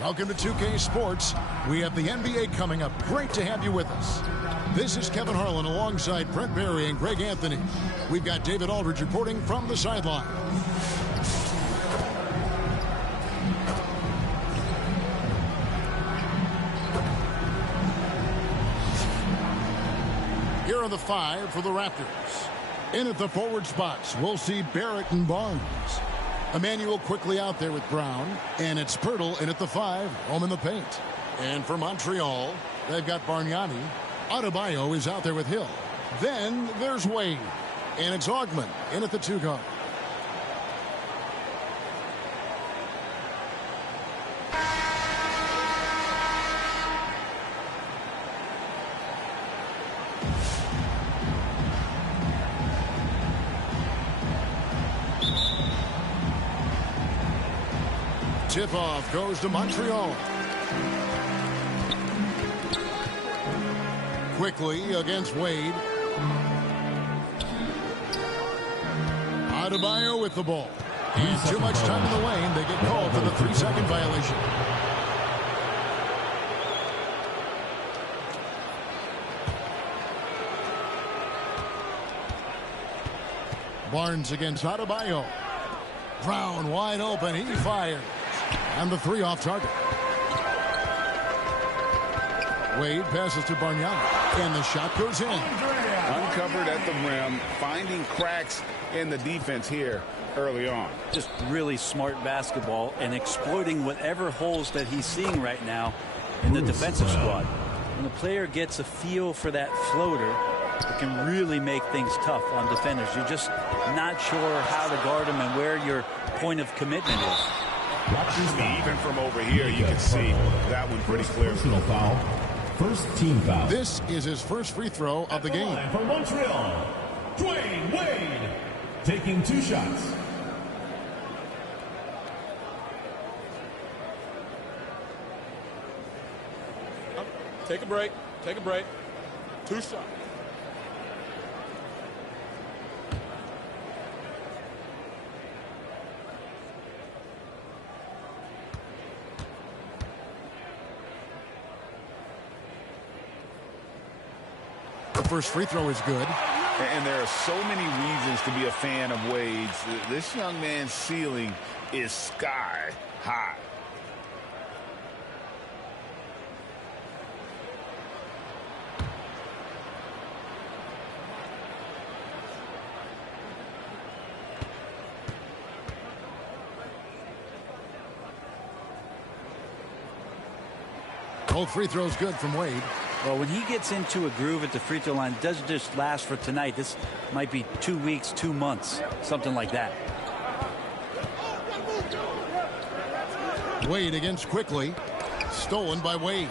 Welcome to 2K Sports. We have the NBA coming up. Great to have you with us. This is Kevin Harlan alongside Brent Barry and Greg Anthony. We've got David Aldridge reporting from the sideline. Here are the 5 for the Raptors. In at the forward spots, we'll see Barrett and Barnes. Emmanuel quickly out there with Brown, and it's Pirtle in at the 5, home in the paint. And for Montreal, they've got Bargnani. Adebayo is out there with Hill. Then there's Wade, and it's Augman in at the 2 guard. Tip-off goes to Montreal. Quickly against Wade. Adebayo with the ball. And too much time in the lane. They get called for the 3-second violation. Barnes against Adebayo. Brown wide open. He fires. And the 3 off target. Wade passes to Bargnani, and the shot goes in. Uncovered at the rim, finding cracks in the defense here early on. Just really smart basketball and exploiting whatever holes that he's seeing right now in the defensive squad. When the player gets a feel for that floater, it can really make things tough on defenders. You're just not sure how to guard them and where your point of commitment is. Even from over here, you can see that one pretty clearly. Personal foul. First team foul. This is his first free throw of the game. For Montreal, Dwayne Wade taking 2 shots. Take a break. Take a break. 2 shots. The first free throw is good. And there are so many reasons to be a fan of Wade's. This young man's ceiling is sky high. Both free throws good from Wade. Well, when he gets into a groove at the free throw line, it doesn't just last for tonight. This might be 2 weeks, 2 months, something like that. Wade against Quickly. Stolen by Wade.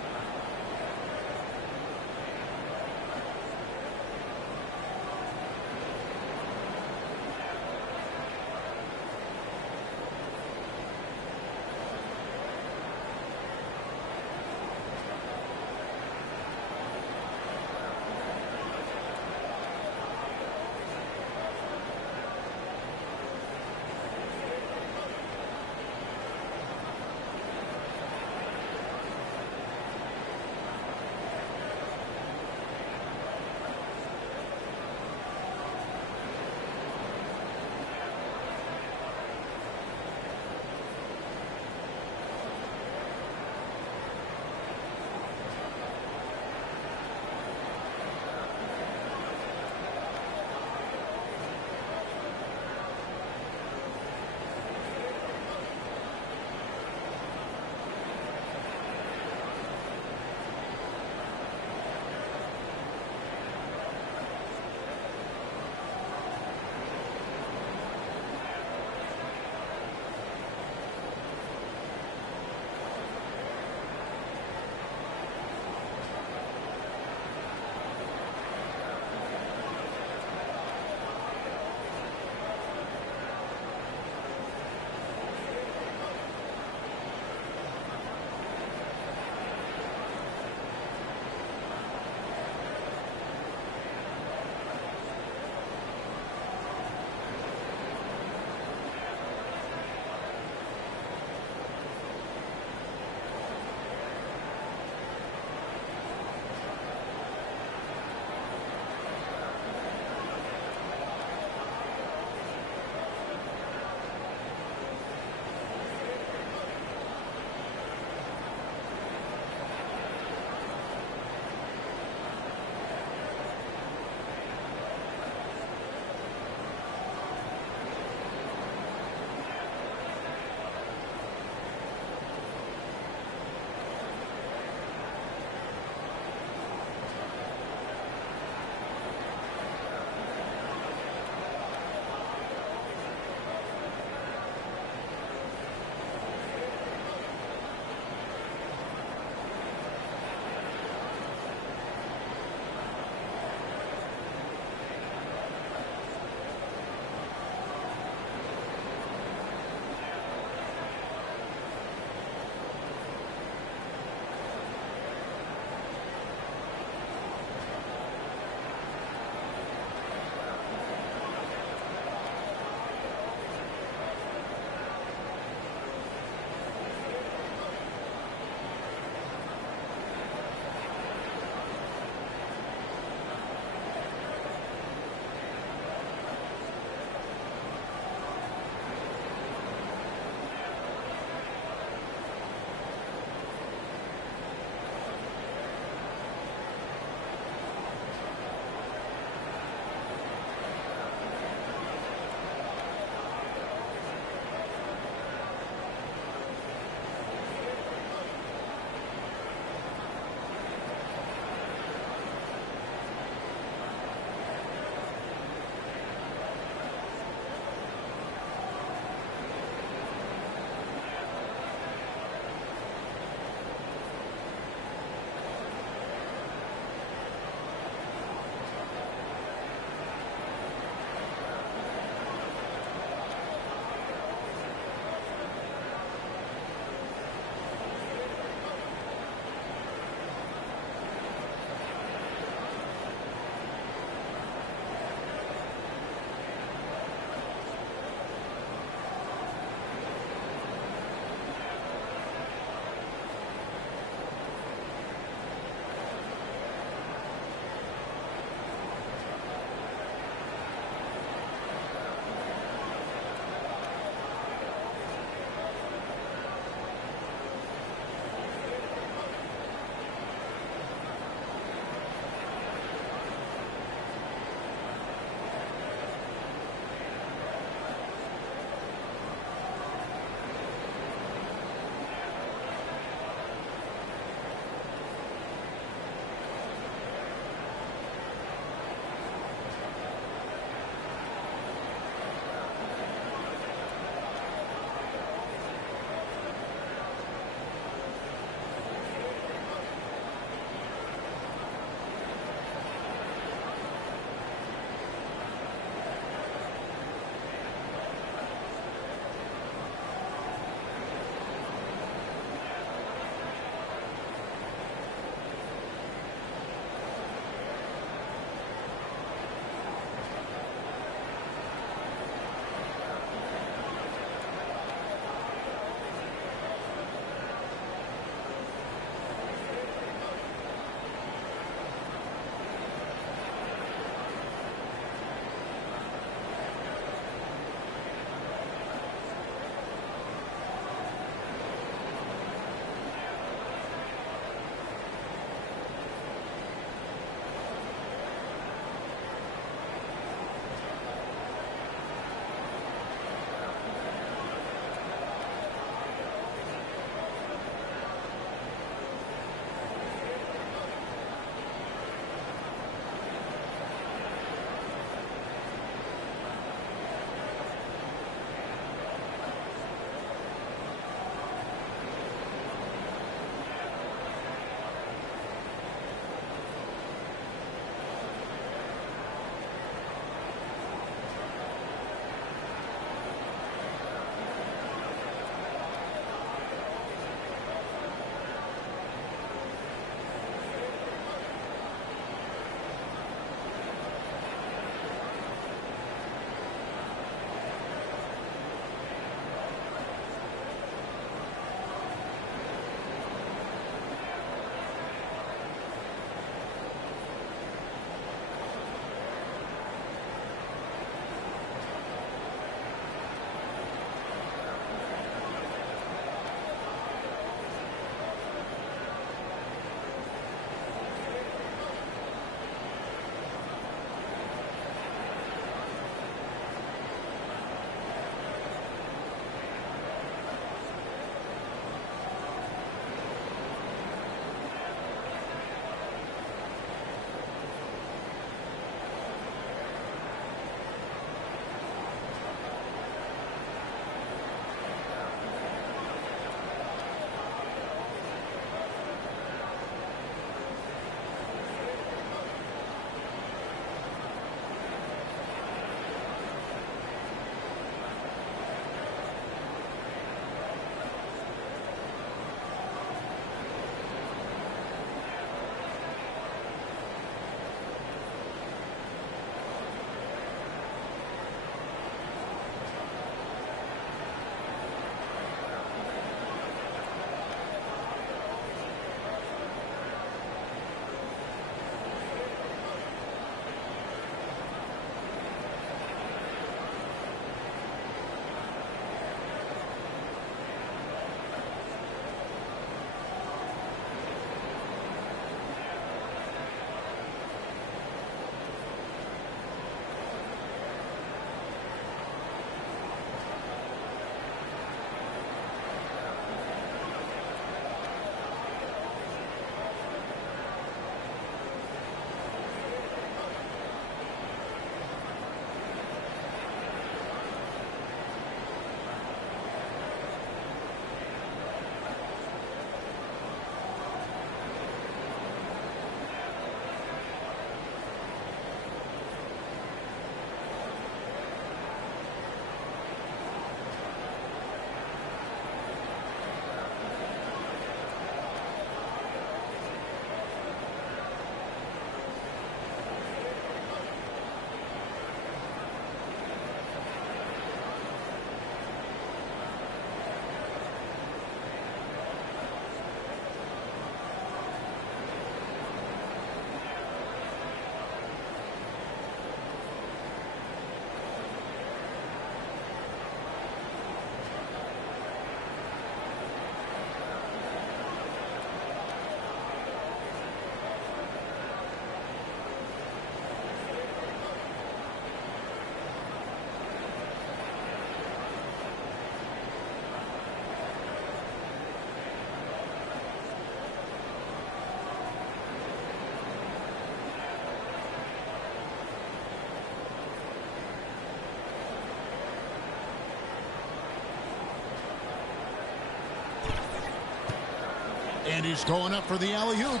And he's going up for the alley-oop.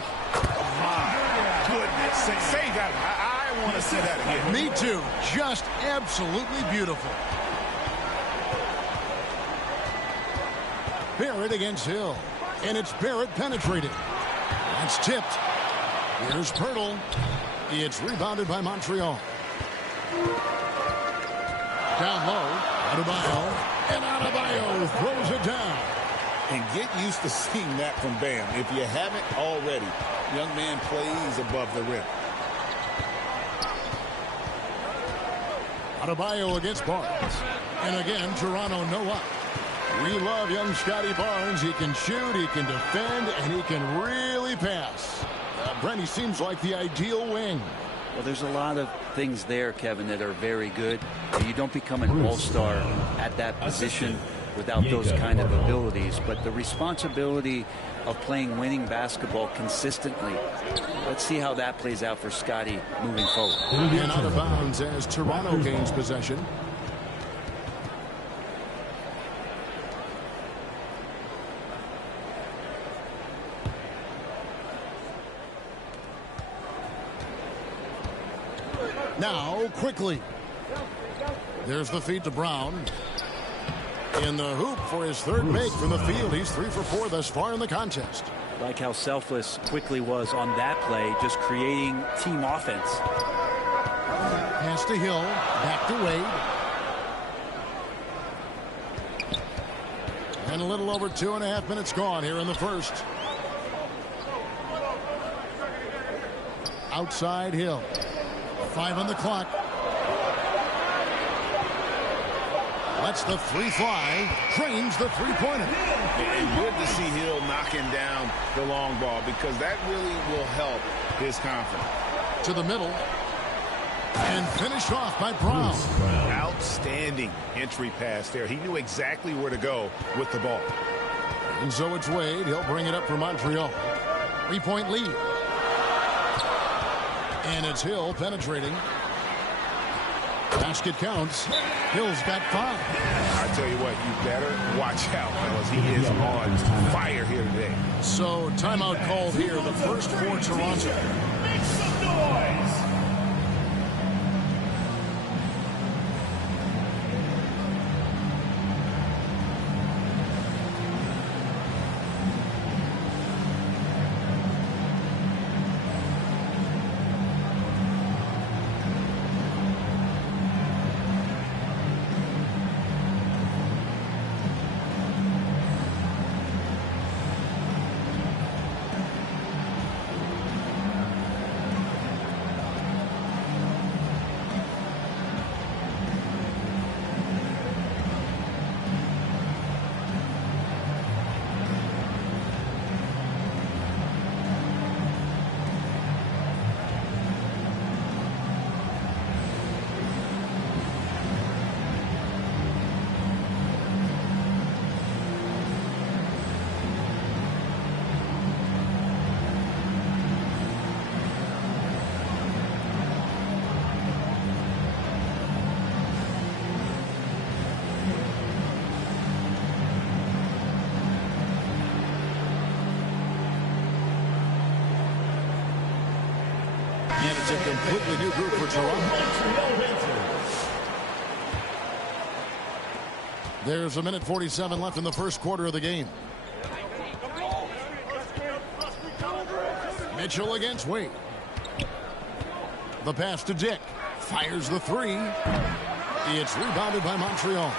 My goodness. Say that. I want to see that again. Me too. Just absolutely beautiful. Barrett against Hill. And it's Barrett penetrating. That's tipped. Here's Pirtle. It's rebounded by Montreal. Down low. Adebayo. And Adebayo throws it down. And get used to seeing that from Bam. If you haven't already, young man plays above the rim. Adebayo against Barnes. And again, Toronto no up. We love young Scotty Barnes. He can shoot, he can defend, and he can really pass. Brent, he seems like the ideal wing. Well, there's a lot of things there, Kevin, that are very good. You don't become an all-star at that position without those kind of abilities. But the responsibility of playing winning basketball consistently, let's see how that plays out for Scotty moving forward. And out of bounds as Toronto gains possession. Now, quickly. There's the feed to Brown. In the hoop for his third make from the field. He's 3 for 4 thus far in the contest. Like how selfless Quickly was on that play, just creating team offense. Pass to Hill. Back to Wade. And a little over 2.5 minutes gone here in the first. Outside Hill. 5 on the clock. Lets the 3 fly. Trains the three-pointer. And good to see Hill knocking down the long ball because that really will help his confidence. To the middle. And finished off by Brown. Outstanding entry pass there. He knew exactly where to go with the ball. And so it's Wade. He'll bring it up for Montreal. 3-point lead. And it's Hill penetrating. Basket counts. Hill's got 5. I tell you what, you better watch out because he is on fire here today. So timeout called here. The first for Toronto. Make some noise. And it's a completely new group for Toronto. There's a minute 47 left in the first quarter of the game. Mitchell against Wade. The pass to Dick. Fires the 3. It's rebounded by Montreal.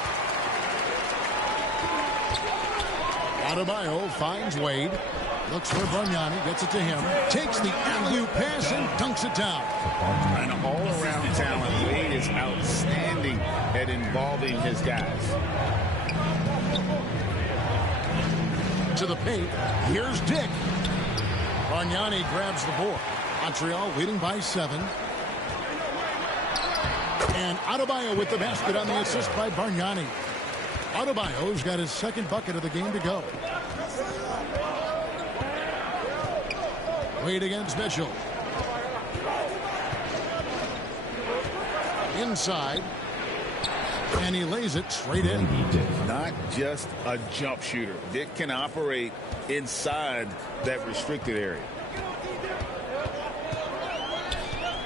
Adebayo finds Wade. Looks for Bargnani, gets it to him. Takes the alley-oop pass and dunks it down. An all-around talent. Wade is outstanding at involving his guys. To the paint. Here's Dick. Bargnani grabs the board. Montreal leading by 7. And Adebayo with the basket on the assist by Bargnani. Adebayo's got his second bucket of the game to go. Wade against Mitchell. Inside. And he lays it straight in. Not just a jump shooter. Dick can operate inside that restricted area.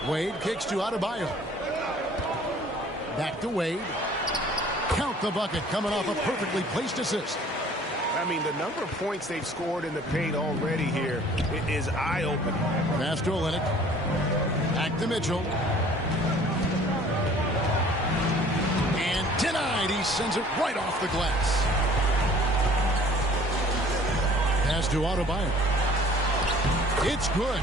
Wade kicks to Adebayo. Back to Wade. Count the bucket coming off a perfectly placed assist. I mean, the number of points they've scored in the paint already here is eye-opening. Pass to Olynyk. Back to Mitchell. And denied. He sends it right off the glass. Pass to Adebayo. It's good.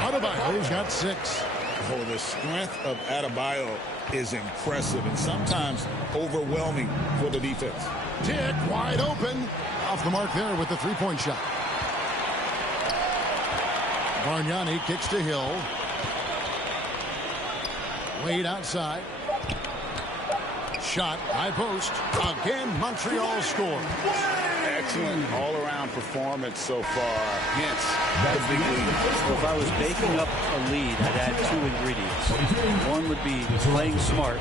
Adebayo's got 6. Oh, the strength of Adebayo is impressive and sometimes overwhelming for the defense. Dick wide open. Off the mark there with the three-point shot. Bargnani kicks to Hill. Wade outside. Shot, high post. Again, Montreal scores. Excellent all-around performance so far. Hence, the big lead. Well, if I was baking up a lead, I'd add 2 ingredients. One would be playing smart.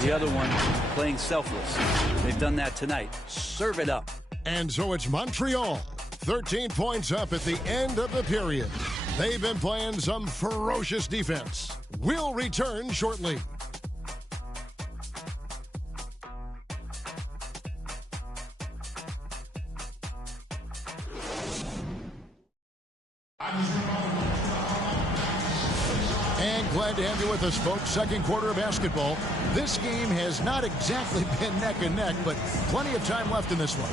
The other one, playing selfless. They've done that tonight. Serve it up. And so it's Montreal. 13 points up at the end of the period. They've been playing some ferocious defense. We'll return shortly. And glad to have you with us, folks. Second quarter of basketball. This game has not exactly been neck and neck, but plenty of time left in this one.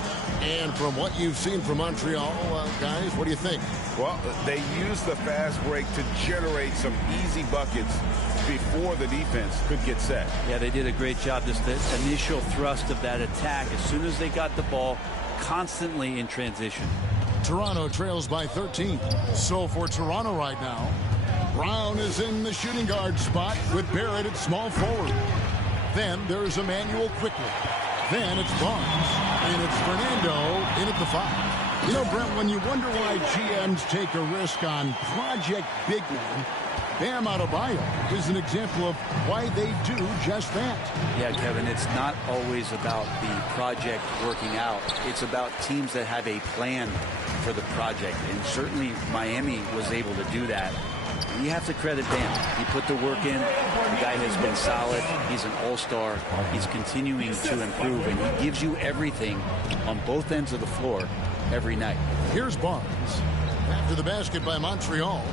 And from what you've seen from Montreal, guys, what do you think? Well, they used the fast break to generate some easy buckets before the defense could get set. Yeah, they did a great job. Just the initial thrust of that attack, as soon as they got the ball, constantly in transition. Toronto trails by 13. So for Toronto right now, Brown is in the shooting guard spot with Barrett at small forward. Then there's Emmanuel quickly. Then it's Barnes. And it's Fernando in at the 5. You know, Brent, when you wonder why GMs take a risk on Project Big One, Bam Adebayo is an example of why they do just that. Yeah, Kevin, it's not always about the project working out. It's about teams that have a plan for the project. And certainly Miami was able to do that. You have to credit Bam. He put the work in. The guy has been solid. He's an all-star. He's continuing to improve, and he gives you everything on both ends of the floor every night. Here's Barnes. After the basket by Montreal.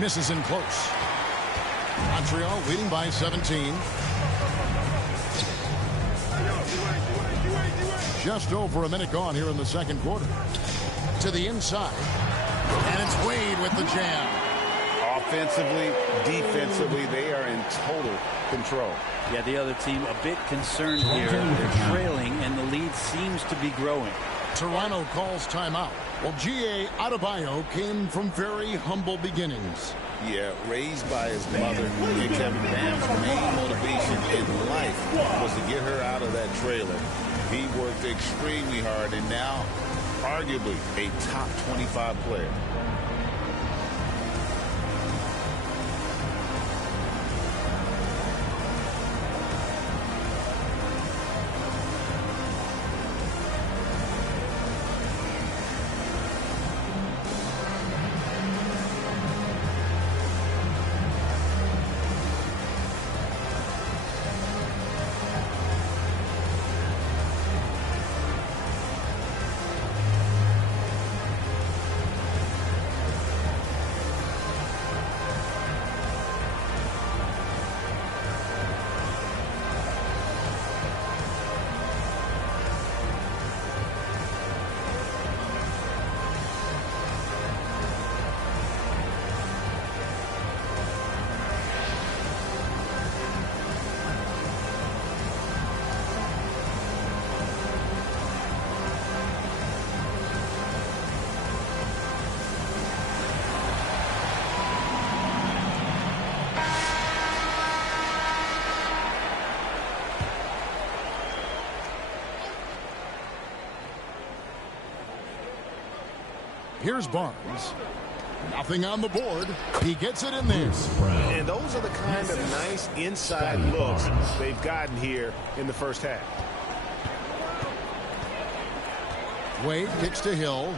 Misses in close. Montreal leading by 17. Just over a minute gone here in the second quarter. To the inside. And it's Wade with the jam. Offensively, defensively, they are in total control. Yeah, the other team a bit concerned here. They're trailing, and the lead seems to be growing. Toronto calls timeout. Well, G.A. Adebayo came from very humble beginnings. Yeah, raised by his mother, and Kevin Bam's main motivation in life was to get her out of that trailer. He worked extremely hard, and now, arguably, a top 25 player. Here's Barnes. Nothing on the board. He gets it in there. And those are the kind of nice inside looks they've gotten here in the first half. Wade kicks to Hill.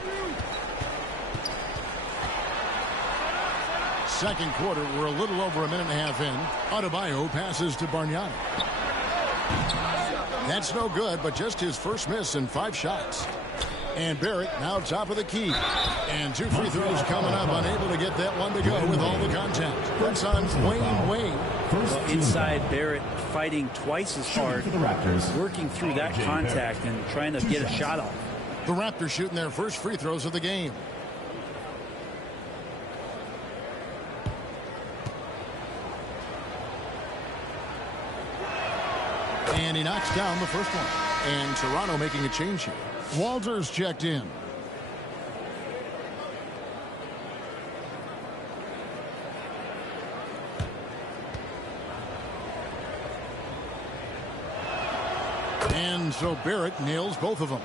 Second quarter, we're a little over a minute and a half in. Adebayo passes to Bargnani. That's no good, but just his first miss in 5 shots. And Barrett now top of the key. And 2 free throws coming up, unable to get that one to go with all the contact. That's on Wade. Well, inside, Barrett fighting twice as hard, working through that contact and trying to get a shot off. The Raptors shooting their first free throws of the game. And he knocks down the first one. And Toronto making a change here. Walters checked in. And so Barrett nails both of them.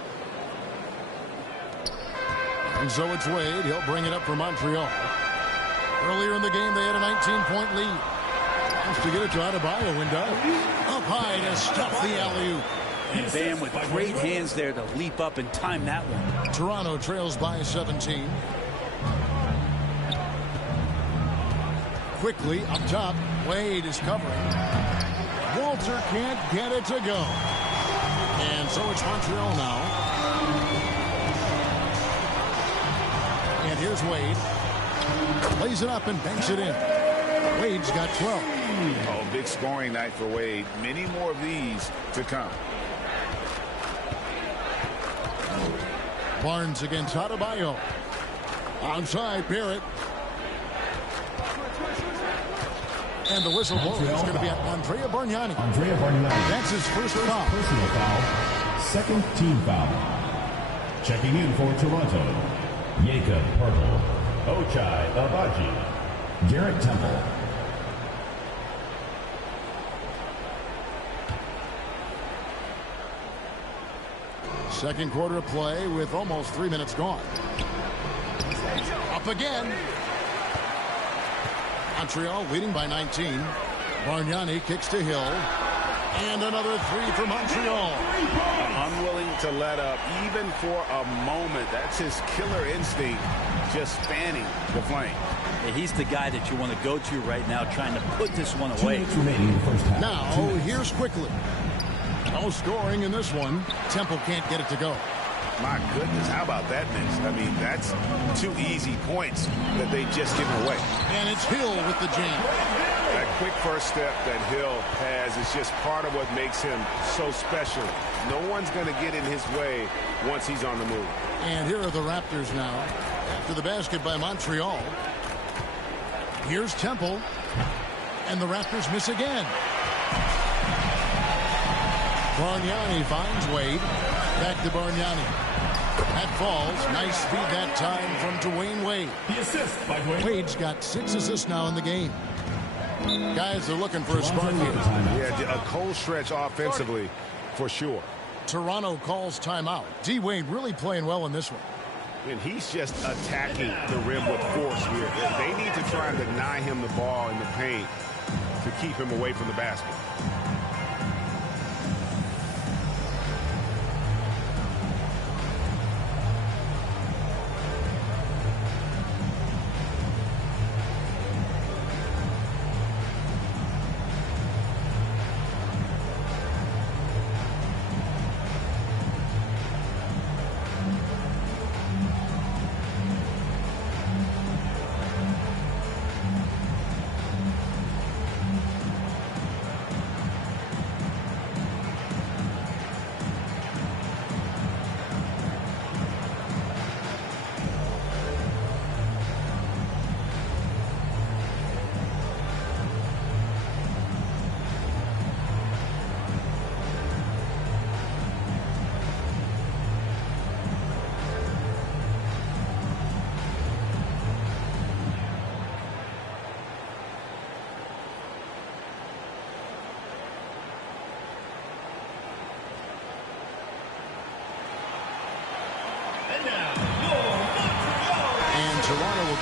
And so it's Wade. He'll bring it up for Montreal. Earlier in the game, they had a 19-point lead. Wants to get it to Adebayo and does. Up high to stuff the alley-oop. And Bam with great hands there to leap up and time that one. Toronto trails by 17. Quickly up top, Wade is covering. Walter can't get it to go. And so it's Montreal now. And here's Wade. Lays it up and banks it in. Wade's got 12. Oh, big scoring night for Wade. Many more of these to come. Barnes against Adebayo. Outside, Barrett. And the whistle blows. It's going to be at Andrea Bargnani. That's his first foul. Personal foul. Second team foul. Checking in for Toronto. Jakob Poeltl. Ochai Agbaji. Garrett Temple. Second quarter of play with almost 3 minutes gone. Up again. Montreal leading by 19. Bargnani kicks to Hill. And another 3 for Montreal. Unwilling to let up even for a moment. That's his killer instinct, just fanning the flame. And he's the guy that you want to go to right now, trying to put this one away. Now, here's quickly. No scoring in this one. Temple can't get it to go. My goodness, how about that miss? I mean, that's 2 easy points that they just given away. And it's Hill with the jam. That quick first step that Hill has is just part of what makes him so special. No one's going to get in his way once he's on the move. And here are the Raptors now. After the basket by Montreal. Here's Temple. And the Raptors miss again. Bargnani finds Wade. Back to Bargnani. That falls. Nice speed that time from Dwayne Wade. The assist by Dwayne. Wade's got 6 assists now in the game. Guys are looking for a spark here. Yeah, a cold stretch offensively for sure. Toronto calls timeout. D. Wade really playing well in this one. And he's just attacking the rim with force here. They need to try and deny him the ball in the paint to keep him away from the basket.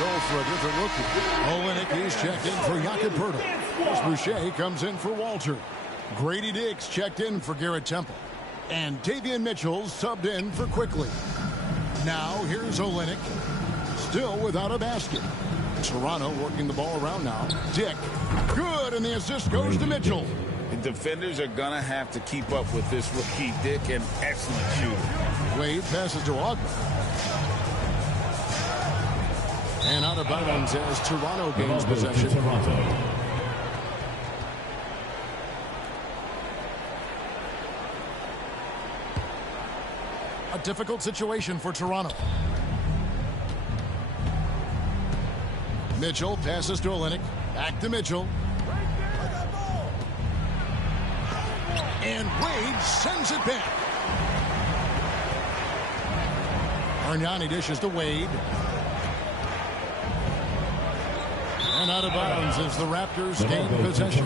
go for a different rookie. Olenek is checked in for Jakob Poeltl. Boucher comes in for Walter. Grady Dix checked in for Garrett Temple. And Davian Mitchell subbed in for Quickly. Now here's Olenek, still without a basket. Toronto working the ball around now. Dick, good, and the assist goes to Mitchell. The defenders are going to have to keep up with this rookie. Dick, an excellent shooter. Wade passes to Ogden. And out of bounds as Toronto gains possession. A difficult situation for Toronto. Mitchell passes to Olenek. Back to Mitchell. And Wade sends it back. Argnani dishes to Wade. And out of bounds as the Raptors gain possession.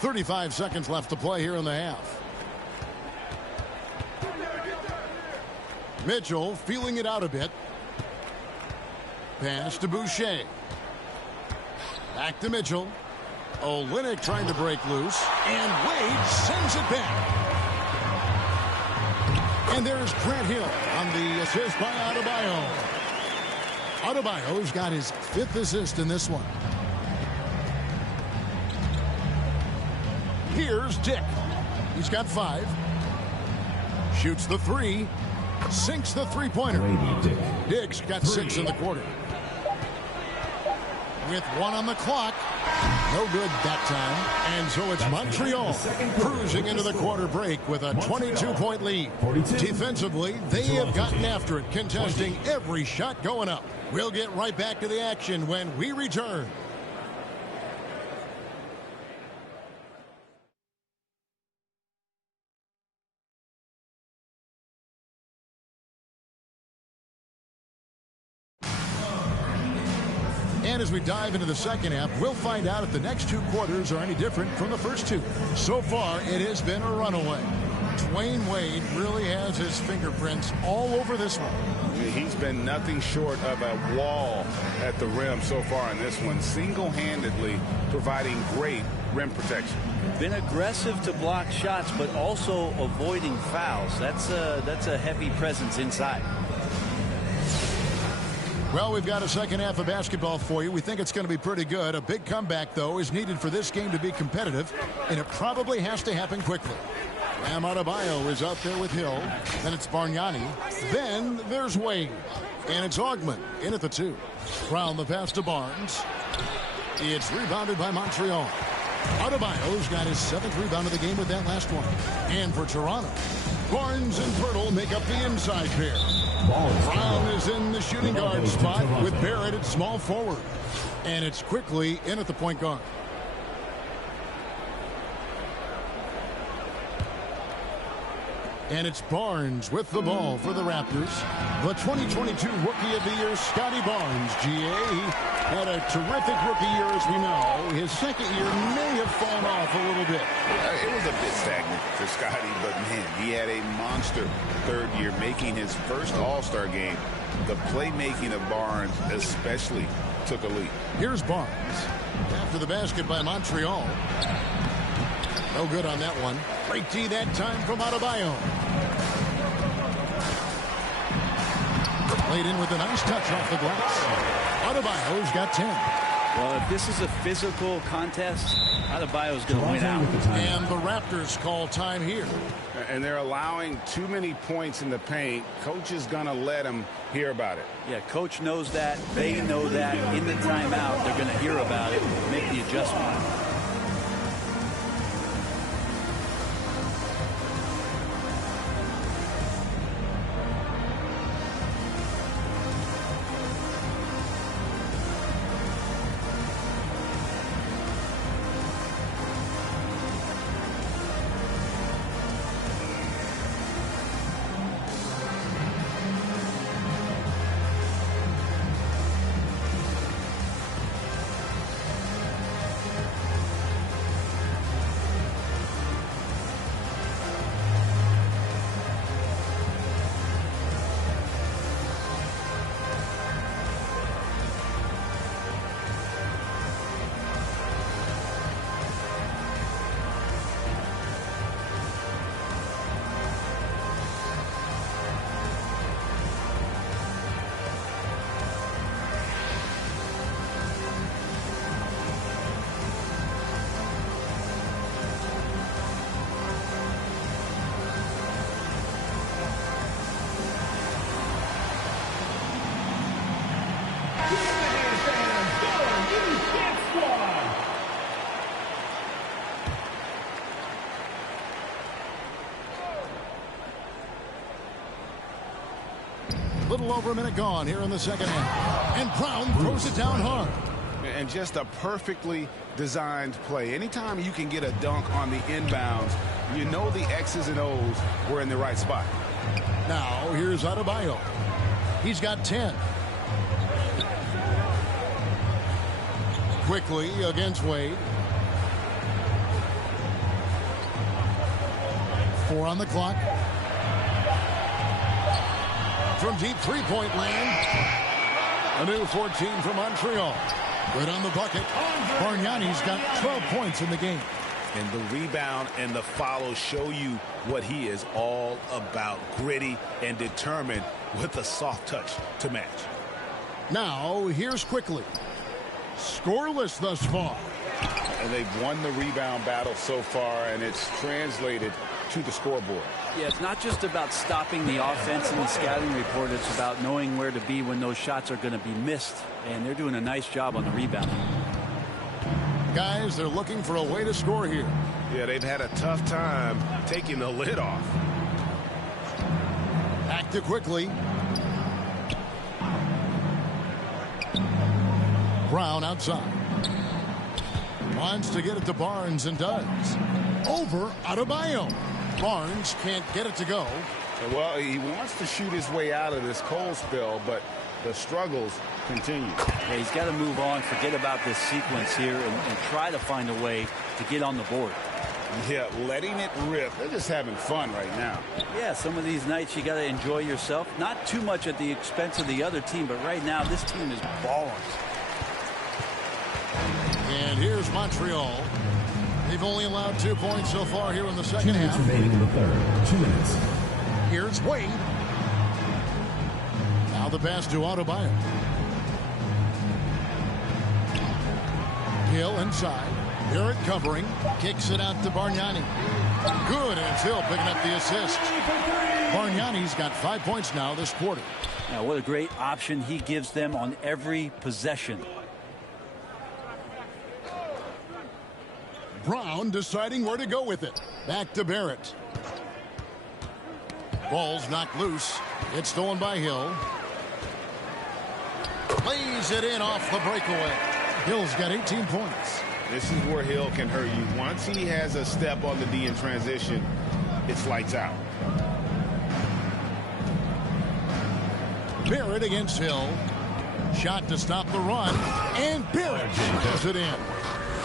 .35 seconds left to play here in the half. Mitchell feeling it out a bit. Pass to Boucher. Back to Mitchell. Olenek trying to break loose. And Wade sends it back. And there's Grant Hill on the assist by Adebayo. Adebayo's got his 5th assist in this one. Here's Dick. He's got 5. Shoots the 3. Sinks the three-pointer. Dick's got 6 in the quarter. With 1 on the clock. No good that time. And so it's Montreal cruising into the quarter break with a 22-point lead. Defensively, they have gotten after it, contesting every shot going up. We'll get right back to the action when we return. And as we dive into the second half, we'll find out if the next 2 quarters are any different from the first 2. So far, it has been a runaway. Dwayne Wade really has his fingerprints all over this one. He's been nothing short of a wall at the rim so far in this one, single-handedly providing great rim protection. Been aggressive to block shots, but also avoiding fouls. That's a heavy presence inside. Well, we've got a second half of basketball for you. We think it's going to be pretty good. A big comeback, though, is needed for this game to be competitive, and it probably has to happen quickly. Bam Adebayo is out there with Hill. Then it's Bargnani. Then there's Wade. And it's Augment in at the 2. Brown the pass to Barnes. It's rebounded by Montreal. Adebayo's got his 7th rebound of the game with that last one. And for Toronto, Barnes and Poeltl make up the inside pair. Brown is in the shooting guard spot with Barrett at small forward. And it's Quickly in at the point guard. And it's Barnes with the ball for the Raptors. The 2022 Rookie of the Year, Scotty Barnes, GA. Had a terrific rookie year, as we know. His second year may have fallen off a little bit. It was a bit stagnant for Scotty, but man, he had a monster third year, making his first All-Star game. The playmaking of Barnes especially took a leap. Here's Barnes. After the basket by Montreal. No good on that one. Great D that time from Adebayo. Played in with a nice touch off the glass. Adebayo's got 10. Well, if this is a physical contest, Adebayo's going to win out. And the Raptors call time here. And they're allowing too many points in the paint. Coach is going to let them hear about it. Yeah, coach knows that. They know that. In the timeout, they're going to hear about it, make the adjustment. little over a minute gone here in the second half. And Brown throws it down hard. And just a perfectly designed play. Anytime you can get a dunk on the inbounds, you know the X's and O's were in the right spot. Now here's Adebayo. He's got 10. Quickly against Wade. 4 on the clock. From deep three-point land. A new 14 for Montreal. Good on the bucket. Bargnani's got 12 points in the game. And the rebound and the follow show you what he is all about. Gritty and determined with a soft touch to match. Now, here's Quickly. Scoreless thus far. And they've won the rebound battle so far, and it's translated to the scoreboard. Yeah, it's not just about stopping the offense in the scouting report. It's about knowing where to be when those shots are going to be missed. And they're doing a nice job on the rebounding. Guys, they're looking for a way to score here. Yeah, they've had a tough time taking the lid off. Back to Quickly. Brown outside. Wants to get it to Barnes and does. Over Adebayo. Barnes can't get it to go. Well, he wants to shoot his way out of this cold spell, but the struggles continue. Yeah, he's got to move on, forget about this sequence here, and try to find a way to get on the board. Yeah, letting it rip. They're just having fun right now. Yeah, some of these nights you got to enjoy yourself. Not too much at the expense of the other team, but right now this team is balling. And here's Montreal. They've only allowed 2 points so far here in the second half. 2 minutes remaining in the third. 2 minutes. Here's Wade. Now the pass to Adebayo. Hill inside. Barrett covering. Kicks it out to Bargnani. Good, and it's Hill picking up the assist. Bargnani's got 5 points now this quarter. Now, what a great option he gives them on every possession. Brown deciding where to go with it. Back to Barrett. Ball's knocked loose. It's stolen by Hill. Lays it in off the breakaway. Hill's got 18 points. This is where Hill can hurt you. Once he has a step on the D in transition, it's lights out. Barrett against Hill. Shot to stop the run. And Barrett does it in.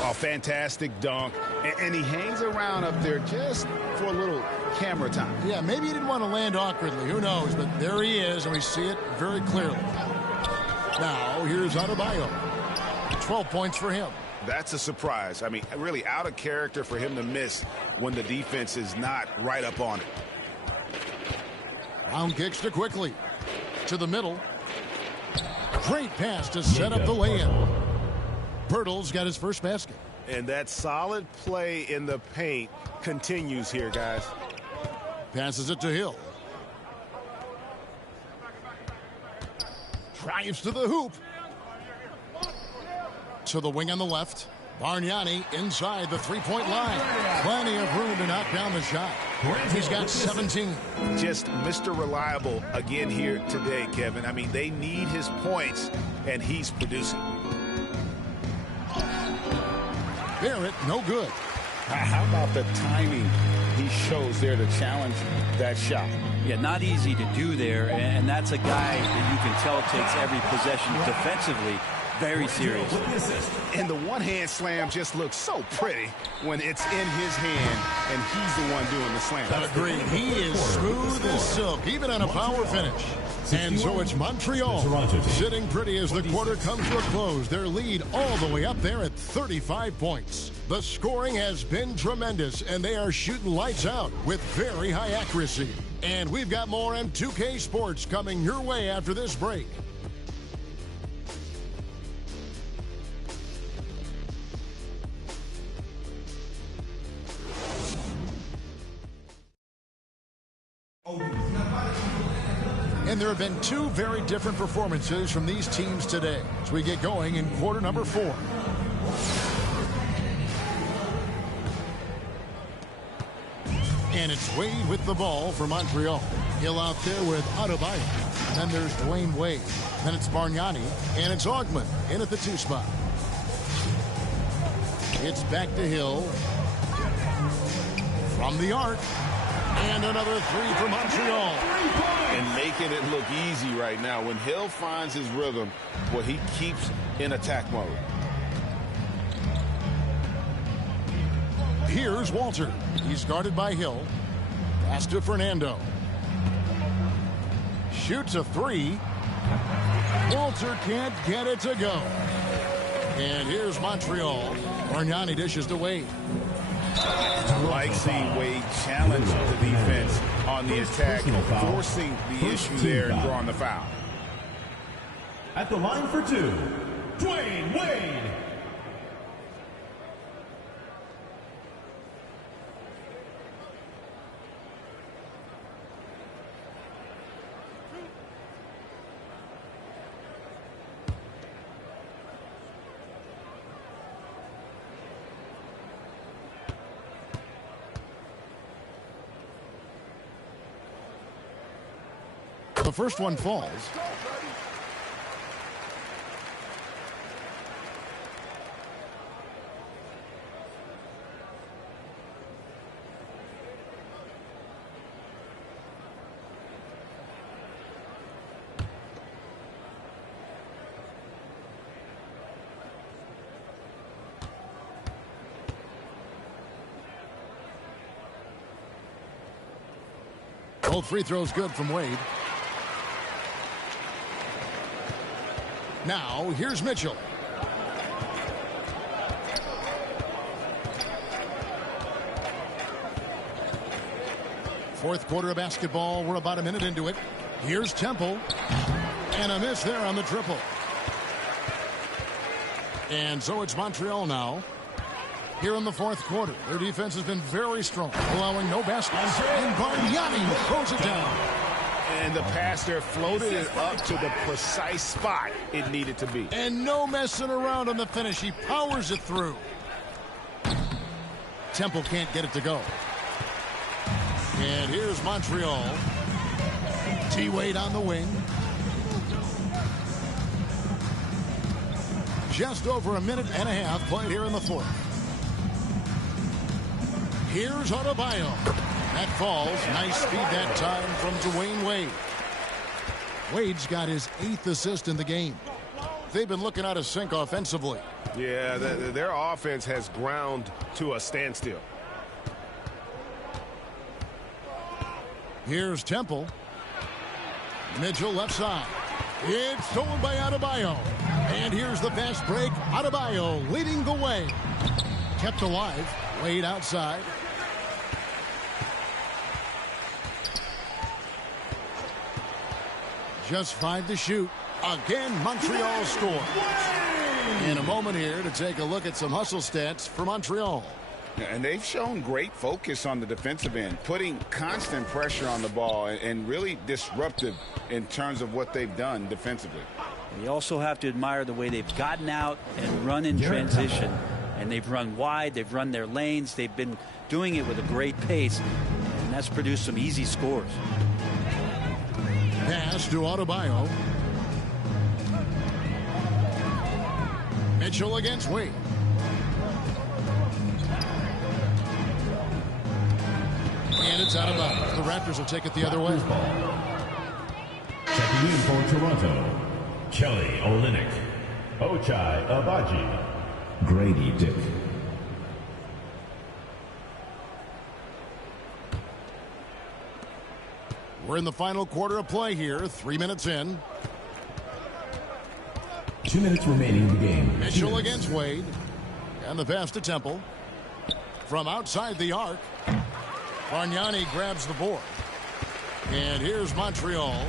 A fantastic dunk. And he hangs around up there just for a little camera time. Yeah, maybe he didn't want to land awkwardly. Who knows? But there he is, and we see it very clearly. Now, here's Adebayo. 12 points for him. That's a surprise. I mean, really out of character for him to miss when the defense is not right up on it. Brown kicks to Quickly. To the middle. Great pass to set up the lay-in. Pirtle's got his first basket. And that solid play in the paint continues here, guys. Passes it to Hill. Drives to the hoop. To the wing on the left. Bargnani inside the three-point line. Plenty of room to knock down the shot. He's got 17. Just Mr. Reliable again here today, Kevin. I mean, they need his points, and he's producing. Barrett, no good. How about the timing he shows there to challenge that shot? Yeah, not easy to do there, and that's a guy that you can tell takes every possession defensively very serious. And the one-hand slam just looks so pretty when it's in his hand, and he's the one doing the slam. Agreed. He is smooth as silk, even on a power finish. And so it's Montreal sitting pretty as the quarter comes to a close. Their lead all the way up there at 35 points. The scoring has been tremendous, and they are shooting lights out with very high accuracy. And we've got more M2K Sports coming your way after this break. And there have been two very different performances from these teams today as we get going in quarter number 4. And it's Wade with the ball for Montreal. Hill out there with Adebayo. Then there's Dwayne Wade. Then it's Bargnani. And it's Augman in at the 2 spot. It's back to Hill. From the arc. And another 3 for Montreal. And making it look easy right now. When Hill finds his rhythm, well, he keeps in attack mode. Here's Walter. He's guarded by Hill. Pass to Fernando. Shoots a 3. Walter can't get it to go. And here's Montreal. Bargnani dishes to Wade. I like seeing Wade challenge the defense on the attack, forcing the issue there and drawing the foul. At the line for 2, Dwayne Wade. The first one falls. Both free throws good from Wade. Now, here's Mitchell. Fourth quarter of basketball. We're about a minute into it. Here's Temple. And a miss there on the triple. And so it's Montreal now. Here in the fourth quarter. Their defense has been very strong, allowing no baskets. And Bargnani throws it down. And the pass there floated it up to the precise spot it needed to be. And no messing around on the finish. He powers it through. Temple can't get it to go. And here's Montreal. T-Wade on the wing. Just over a minute and a half played here in the fourth. Here's Adebayo. That falls. Nice speed that time from Dwayne Wade. Wade's got his 8th assist in the game. They've been looking out of sync offensively. Yeah, their offense has ground to a standstill. Here's Temple. Mitchell left side. It's stolen by Adebayo. And here's the fast break. Adebayo leading the way. Kept alive. Wade outside. Just 5 to shoot. Again, Montreal scores. In a moment here to take a look at some hustle stats for Montreal. And they've shown great focus on the defensive end, putting constant pressure on the ball and really disruptive in terms of what they've done defensively. You also have to admire the way they've gotten out and run in transition. And they've run wide, they've run their lanes, they've been doing it with a great pace, and that's produced some easy scores. Pass to Adebayo. Mitchell against Wade. And it's out of bounds. The Raptors will take it the other way. Checking in for Toronto, Kelly Olynyk, Ochai Agbaji, Grady Dick. We're in the final quarter of play here. 3 minutes in. 2 minutes remaining in the game. Mitchell against Wade. And the pass to Temple. From outside the arc. Bargnani grabs the board. And here's Montreal.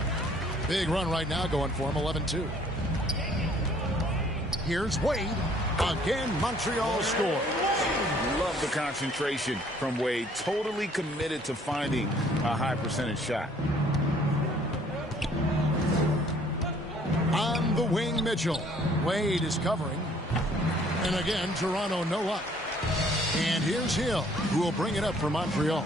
Big run right now going for him, 11-2. Here's Wade. Again, Montreal scores. Love the concentration from Wade. Totally committed to finding a high percentage shot. On the wing, Mitchell. Wade is covering. And again, Toronto no luck. And here's Hill, who will bring it up for Montreal.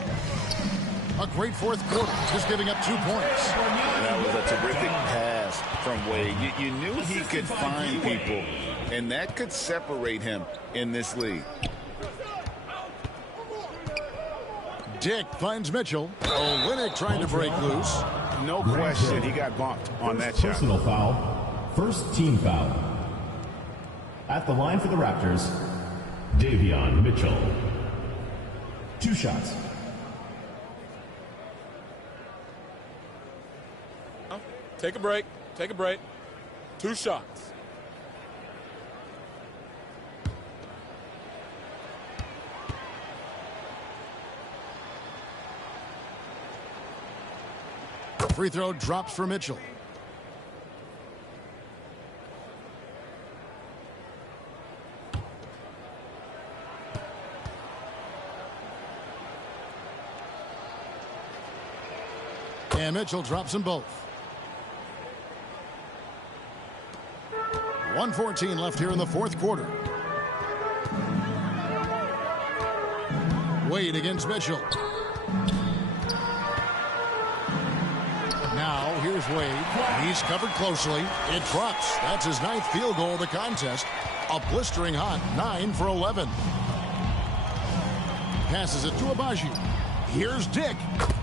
A great fourth quarter, just giving up 2 points. That was a terrific pass from Wade. You knew he could find people, and that could separate him in this league. Dick finds Mitchell. Olynyk trying to break loose. No question, he got bumped on that shot. Personal foul. First team foul. At the line for the Raptors, Davion Mitchell. 2 shots. Take a break. Take a break. 2 shots. Free throw drops for Mitchell. And Mitchell drops them both. 1:14 left here in the fourth quarter. Wade against Mitchell. Now here's Wade. He's covered closely. It drops. That's his 9th field goal of the contest. A blistering hot 9 for 11. Passes it to Abaji. Here's Dick.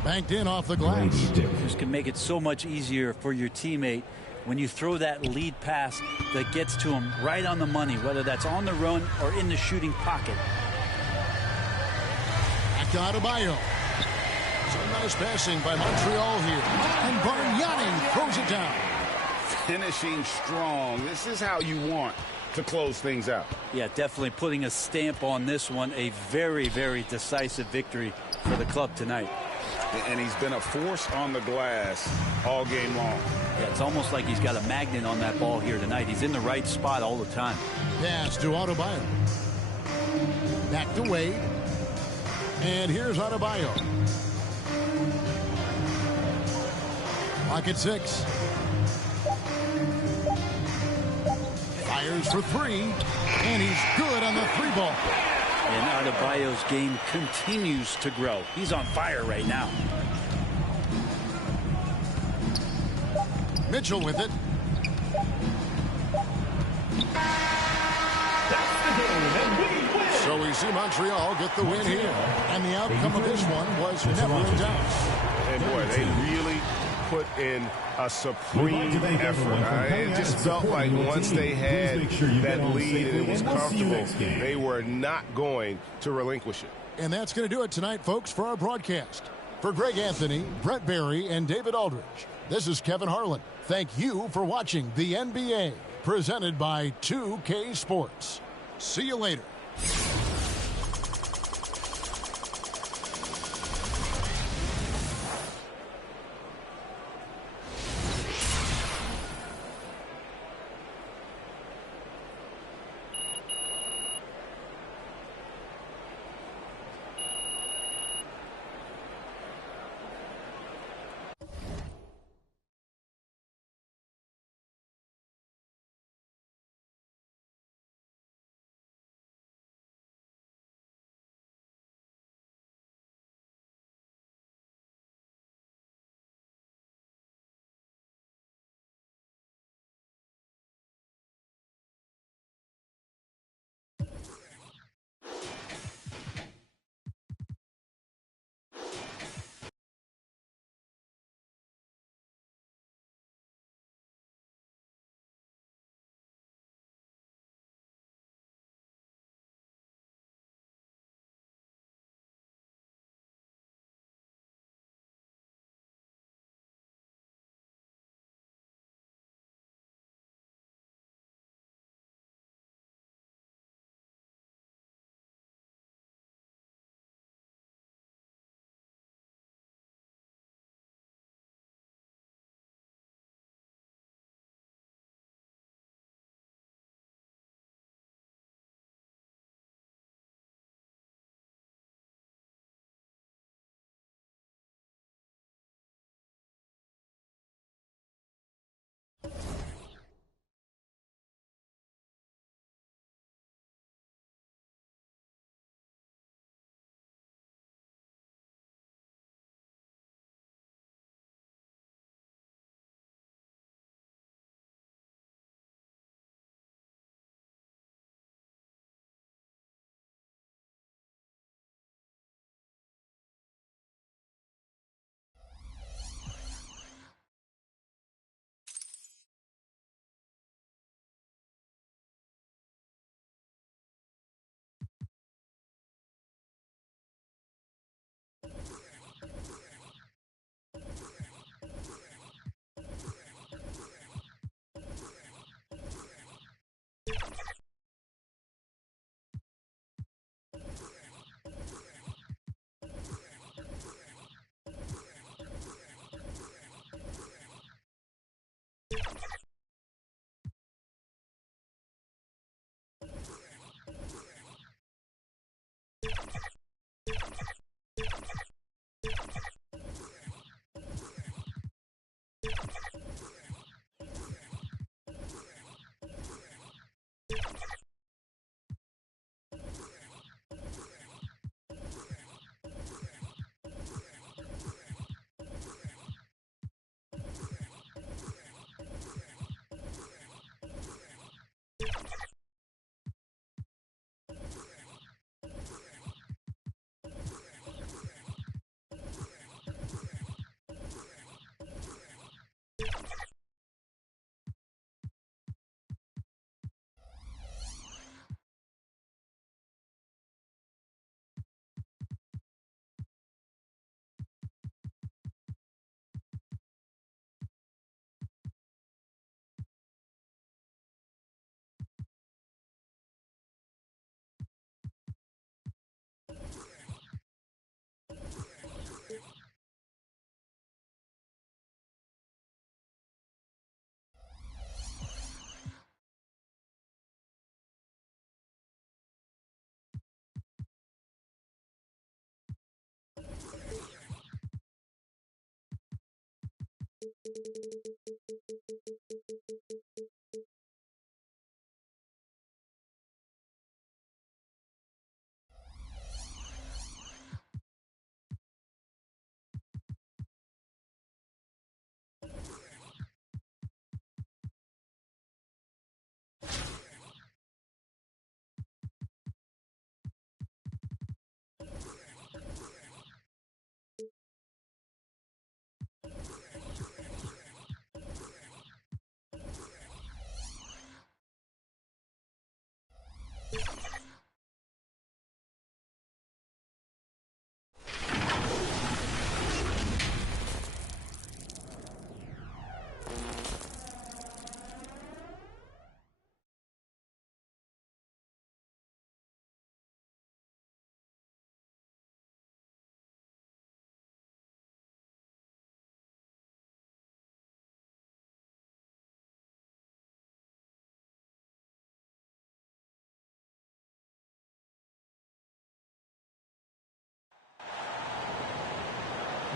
Banked in off the glass. This can make it so much easier for your teammate when you throw that lead pass that gets to him right on the money, whether that's on the run or in the shooting pocket. Back to Adebayo. Some nice passing by Montreal here. And Bargnani throws it down. Finishing strong. This is how you want to close things out. Yeah, definitely putting a stamp on this one. A very, very decisive victory for the club tonight. And he's been a force on the glass all game long. Yeah, it's almost like he's got a magnet on that ball here tonight. He's in the right spot all the time. Pass to Adebayo. Back to Wade. And here's Adebayo. Clock at 6. Fires for 3. And he's good on the 3-ball. And Adebayo's game continues to grow. He's on fire right now. Mitchell with it. So we see Montreal get the win here. And the outcome of this one was never in doubt. And boy, they really put in a supreme effort. It just felt like once they had that lead and it was comfortable, they were not going to relinquish it. And that's going to do it tonight, folks, for our broadcast. For Greg Anthony, Brett Barry, and David Aldridge, this is Kevin Harlan. Thank you for watching the NBA, presented by 2K Sports. See you later.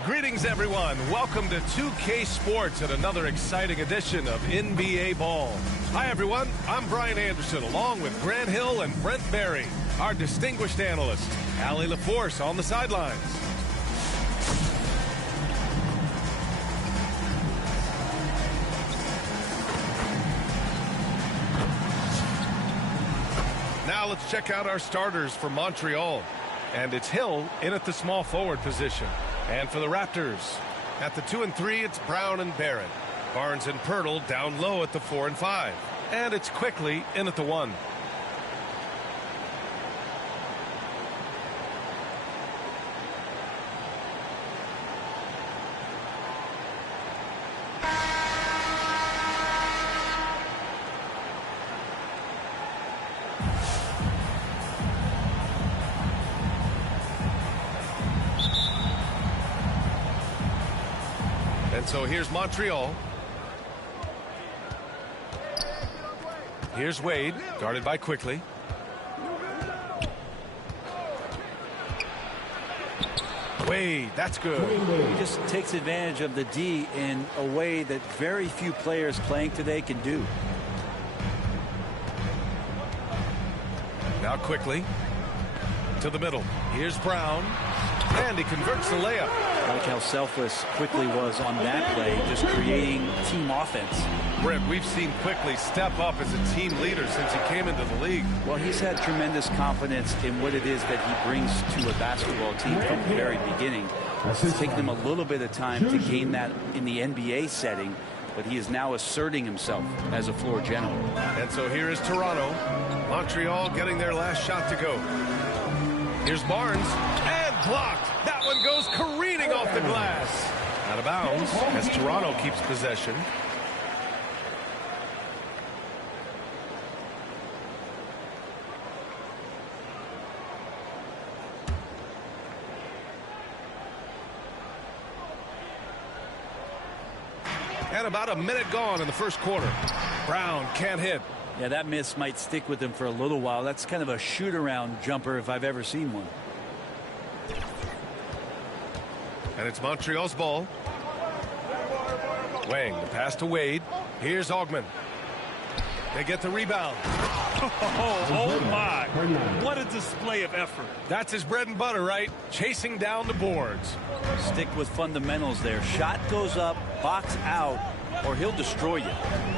Greetings, everyone. Welcome to 2K Sports and another exciting edition of NBA Ball. Hi, everyone. I'm Brian Anderson, along with Grant Hill and Brent Barry, our distinguished analyst. Allie LaForce on the sidelines. Now let's check out our starters for Montreal. And it's Hill in at the small forward position. And for the Raptors, at the 2 and 3, it's Brown and Barrett. Barnes and Pirtle down low at the 4 and 5. And it's Quickly in at the 1. And so here's Montreal. Here's Wade, guarded by Quickly. Wade, that's good. He just takes advantage of the D in a way that very few players playing today can do. Now Quickly to the middle. Here's Brown, and he converts the layup. I like how selfless Quickly was on that play, just creating team offense. Brent, we've seen Quickly step up as a team leader since he came into the league. Well, he's had tremendous confidence in what it is that he brings to a basketball team from the very beginning. It's taken him a little bit of time to gain that in the NBA setting, but he is now asserting himself as a floor general. And so here is Toronto. Montreal getting their last shot to go. Here's Barnes, and blocked. That one goes careening off the glass. Out of bounds as Toronto keeps possession. And about a minute gone in the first quarter. Brown can't hit. Yeah, that miss might stick with him for a little while. That's kind of a shoot-around jumper if I've ever seen one. And it's Montreal's ball. Wang, the pass to Wade. Here's Augman. They get the rebound. Oh my. What a display of effort. That's his bread and butter, right? Chasing down the boards. Stick with fundamentals there. Shot goes up, box out, or he'll destroy you.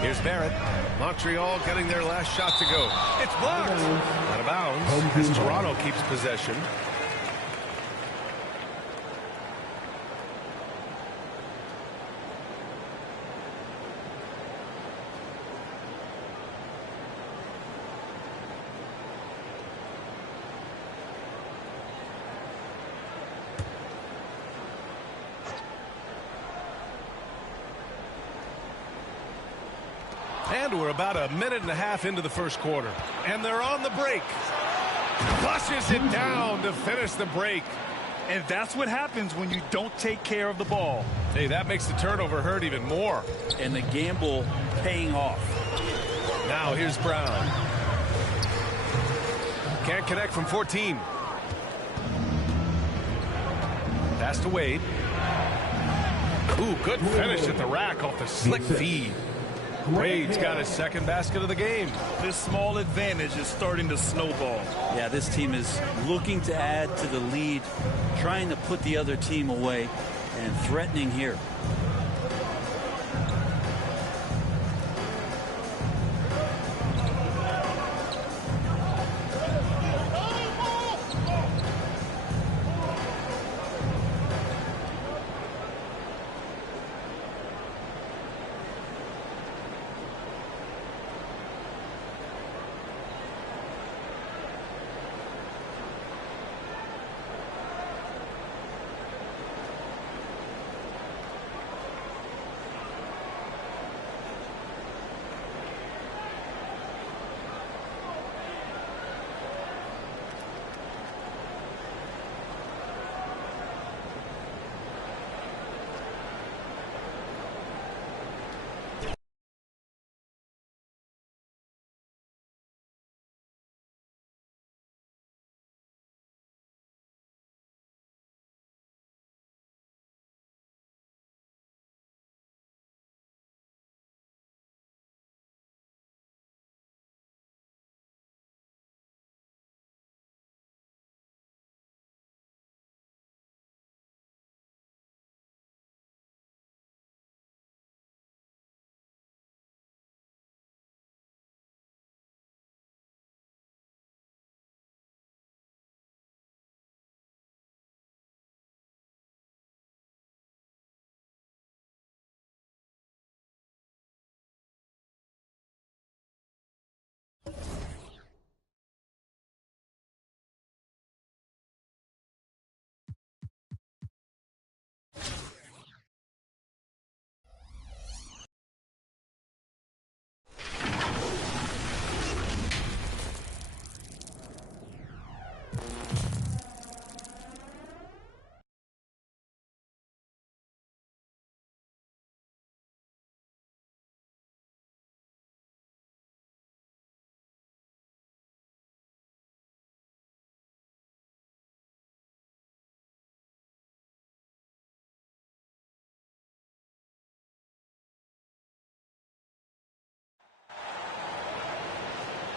Here's Barrett. Montreal getting their last shot to go. It's blocked. Out of bounds as Toronto keeps possession. And we're about a minute and a half into the first quarter. And they're on the break. Flushes it down to finish the break. And that's what happens when you don't take care of the ball. Hey, that makes the turnover hurt even more. And the gamble paying off. Now here's Brown. Can't connect from 14. Pass to Wade. Ooh, good finish at the rack off the slick feed. Wade's got his second basket of the game. This small advantage is starting to snowball. Yeah, this team is looking to add to the lead, trying to put the other team away, and threatening here.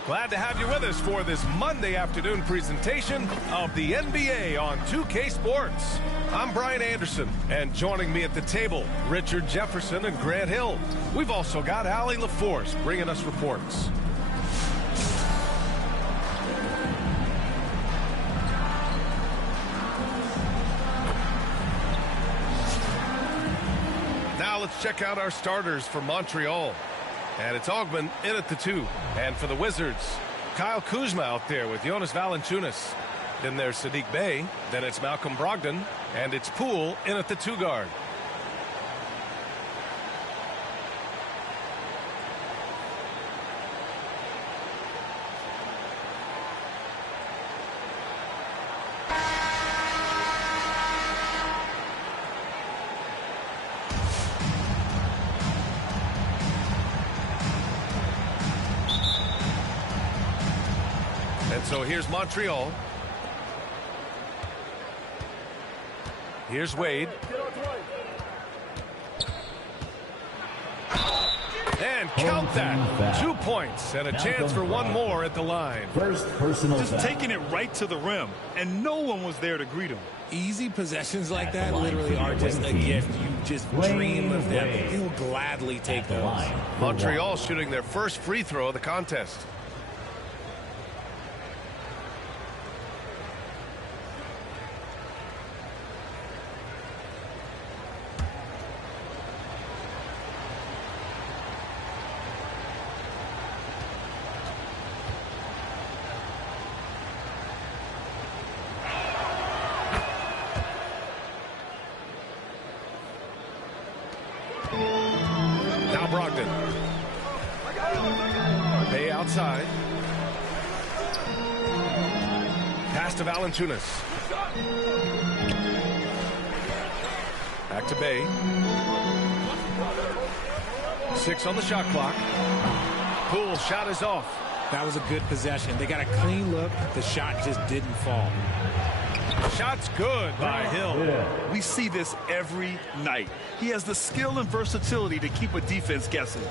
Glad to have you with us for this Monday afternoon presentation of the NBA on 2K Sports. I'm Brian Anderson, and joining me at the table, Richard Jefferson and Grant Hill. We've also got Allie LaForce bringing us reports. Now let's check out our starters for Montreal. And it's Ogman in at the 2. And for the Wizards, Kyle Kuzma out there with Jonas Valanciunas. Then there's Sadiq Bey. Then it's Malcolm Brogdon. And it's Poole in at the 2 guard. So here's Montreal. Here's Wade. And count that. 2 points and a chance for one more at the line. First personal Just foul. taking it right to the rim, and no one was there to greet him. Easy possessions like that literally are just a gift. You just dream of them. He'll gladly take those. Montreal shooting their first free throw of the contest. Brogdon. Bey outside. Pass to Valanciunas. Back to Bey. 6 on the shot clock. Poole shot is off. That was a good possession. They got a clean look. The shot just didn't fall. Shot's good by Hill. We see this every night. He has the skill and versatility to keep a defense guessing.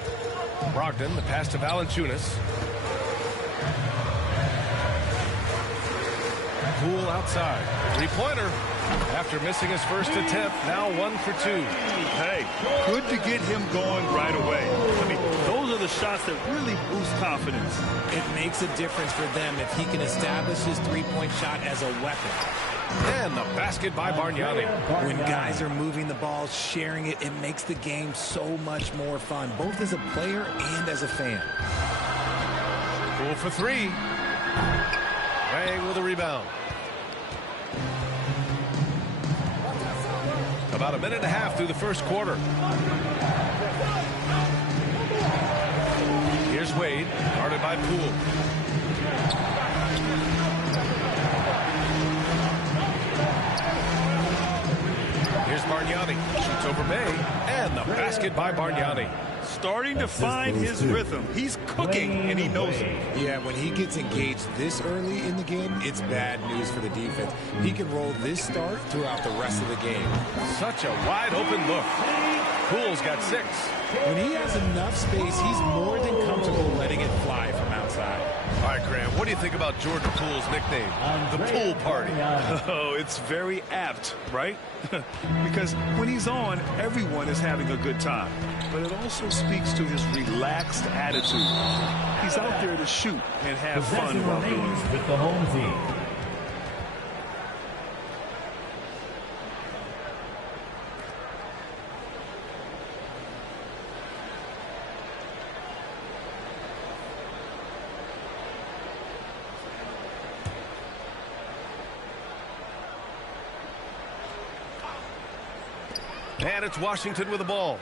Brogdon, the pass to Valanciunas. Poole outside. Three-pointer. After missing his first attempt, now 1 for 2. Hey, good to get him going right away. I mean, those are the shots that really boost confidence. It makes a difference for them if he can establish his three-point shot as a weapon. And the basket by Bargnani. When guys are moving the ball, sharing it, it makes the game so much more fun, both as a player and as a fan. Poole for 3. Wang with a rebound. About a minute and a half through the first quarter. Here's Wade, guarded by Poole. Here's Bargnani, shoots over May, and the basket by Bargnani. Starting to find his rhythm. He's cooking, and he knows it. Yeah, when he gets engaged this early in the game, it's bad news for the defense. He can roll this start throughout the rest of the game. Such a wide open look. Poole's got 6. When he has enough space, he's more than comfortable letting it fly from outside. All right, Graham, what do you think about Jordan Poole's nickname, the Pool Party? Oh, it's very apt, right? Because when he's on, everyone is having a good time. But it also speaks to his relaxed attitude. He's out there to shoot and have fun while doing it. With the home team. And it's Washington with the ball.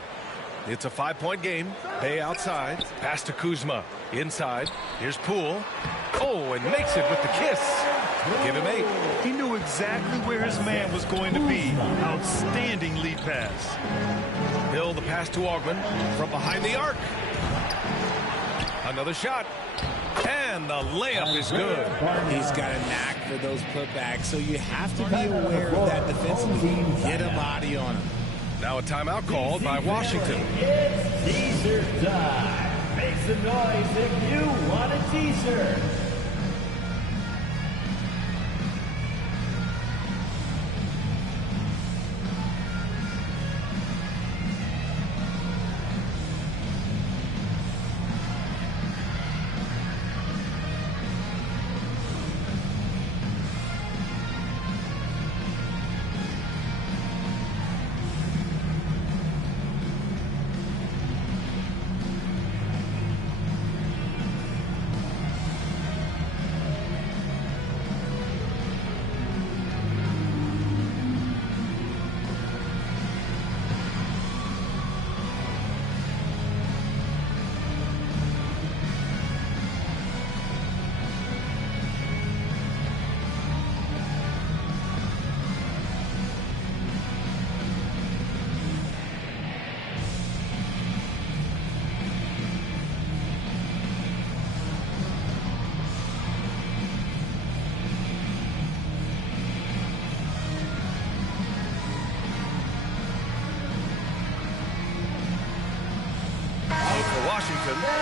It's a 5-point game. Bay outside. Pass to Kuzma. Inside. Here's Poole. Oh, and makes it with the kiss. Give him 8. He knew exactly where his man was going to be. Outstanding lead pass. Hill, the pass to Augman from behind the arc. Another shot. And the layup is good. He's got a knack for those putbacks, so you have to be aware of that defensively. Get a body on him. Now a timeout called by Washington. It's teaser time. Make some noise if you want a teaser.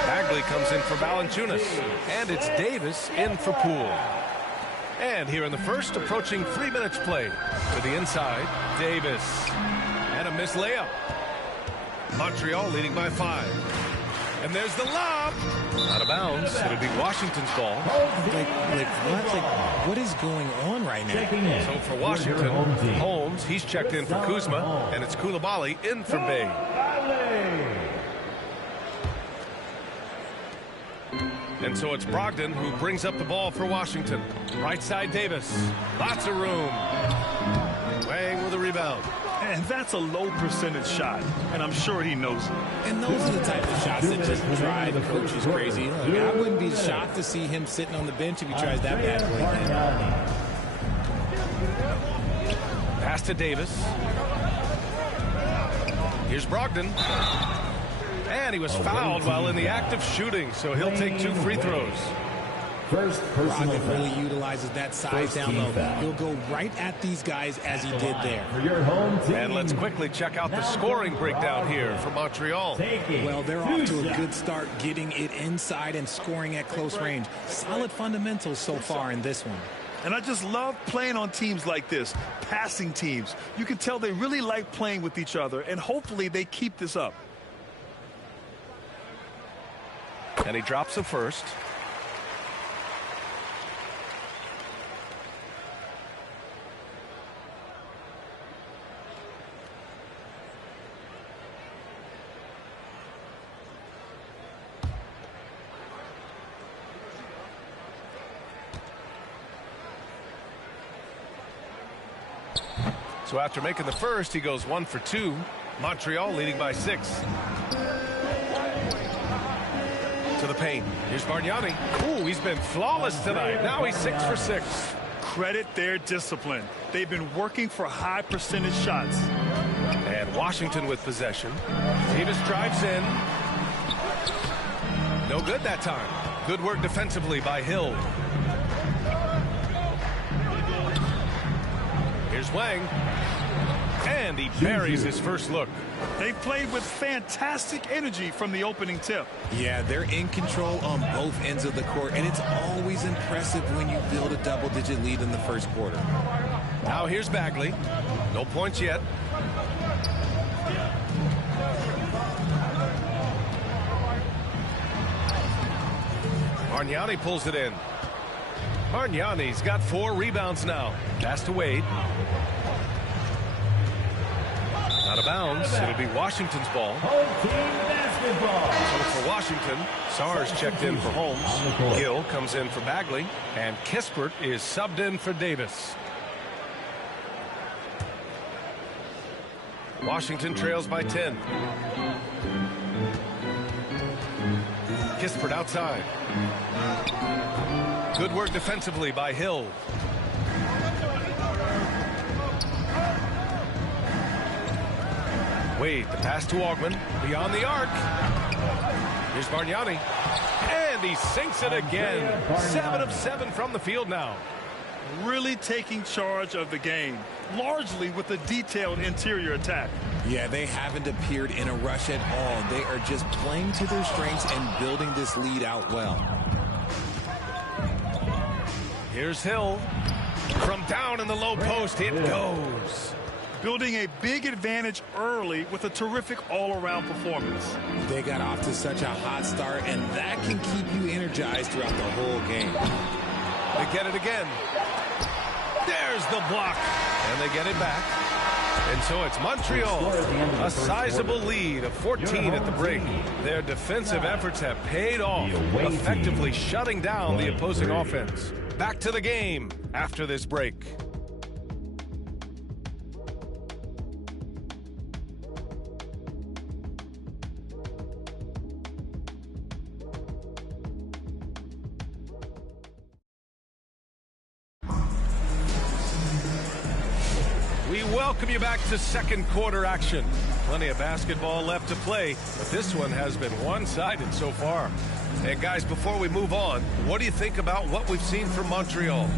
Bagley comes in for Valanciunas. And it's Davis in for Poole. And here in the first, approaching 3 minutes play. To the inside, Davis. And a missed layup. Montreal leading by 5. And there's the lob. Out of bounds. It'll be Washington's ball. What is going on right now? So for Washington, Holmes, he's checked in for Kuzma. And it's Coulibaly in for Bay. And so it's Brogdon who brings up the ball for Washington. Right side Davis. Lots of room. Wang with a rebound. And that's a low percentage shot, and I'm sure he knows it. And those are the type of shots that just drive the coaches crazy. Look, I wouldn't be shocked to see him sitting on the bench if he tries that bad play again. Pass to Davis. Here's Brogdon. And he was fouled while in the act of shooting, so he'll take 2 free throws. First personal Rocket really utilizes that size down low. He'll go right at these guys as he did there. For your home team. And let's quickly check out the scoring breakdown here for Montreal. Well, they're off to a good start getting it inside and scoring at close range. Solid fundamentals so far in this one. And I just love playing on teams like this, passing teams. You can tell they really like playing with each other, and hopefully they keep this up. And he drops the first. So after making the first, he goes 1 for 2. Montreal leading by 6. To the paint. Here's Bargnani. Ooh, he's been flawless tonight. Now he's 6 for 6. Credit their discipline. They've been working for high percentage shots. And Washington with possession. Davis drives in. No good that time. Good work defensively by Hill. Here's Wang. And he buries his first look. They played with fantastic energy from the opening tip. Yeah, they're in control on both ends of the court, and it's always impressive when you build a double-digit lead in the first quarter. Now here's Bagley. No points yet. Bargnani pulls it in. Bargnani's got 4 rebounds now. Pass to Wade. Out of bounds. It'll be Washington's ball. Home team basketball. So for Washington, Sars checked in for Holmes. Gill comes in for Bagley. And Kispert is subbed in for Davis. Washington trails by 10. Kispert outside. Good work defensively by Hill. Wade, the pass to Augman. Beyond the arc. Here's Bargnani. And he sinks it again. 7 of 7 from the field now. Really taking charge of the game, largely with a detailed interior attack. Yeah, they haven't appeared in a rush at all. They are just playing to their strengths and building this lead out well. Here's Hill. From down in the low post, it goes. Building a big advantage early with a terrific all-around performance. They got off to such a hot start, and that can keep you energized throughout the whole game. They get it again. There's the block. And they get it back. And so it's Montreal. A sizable lead of 14 at the break. Their defensive efforts have paid off, effectively shutting down the opposing offense. Back to the game after this break. We welcome you back to second quarter action. Plenty of basketball left to play, but this one has been one-sided so far. And guys, before we move on, what do you think about what we've seen from Montreal?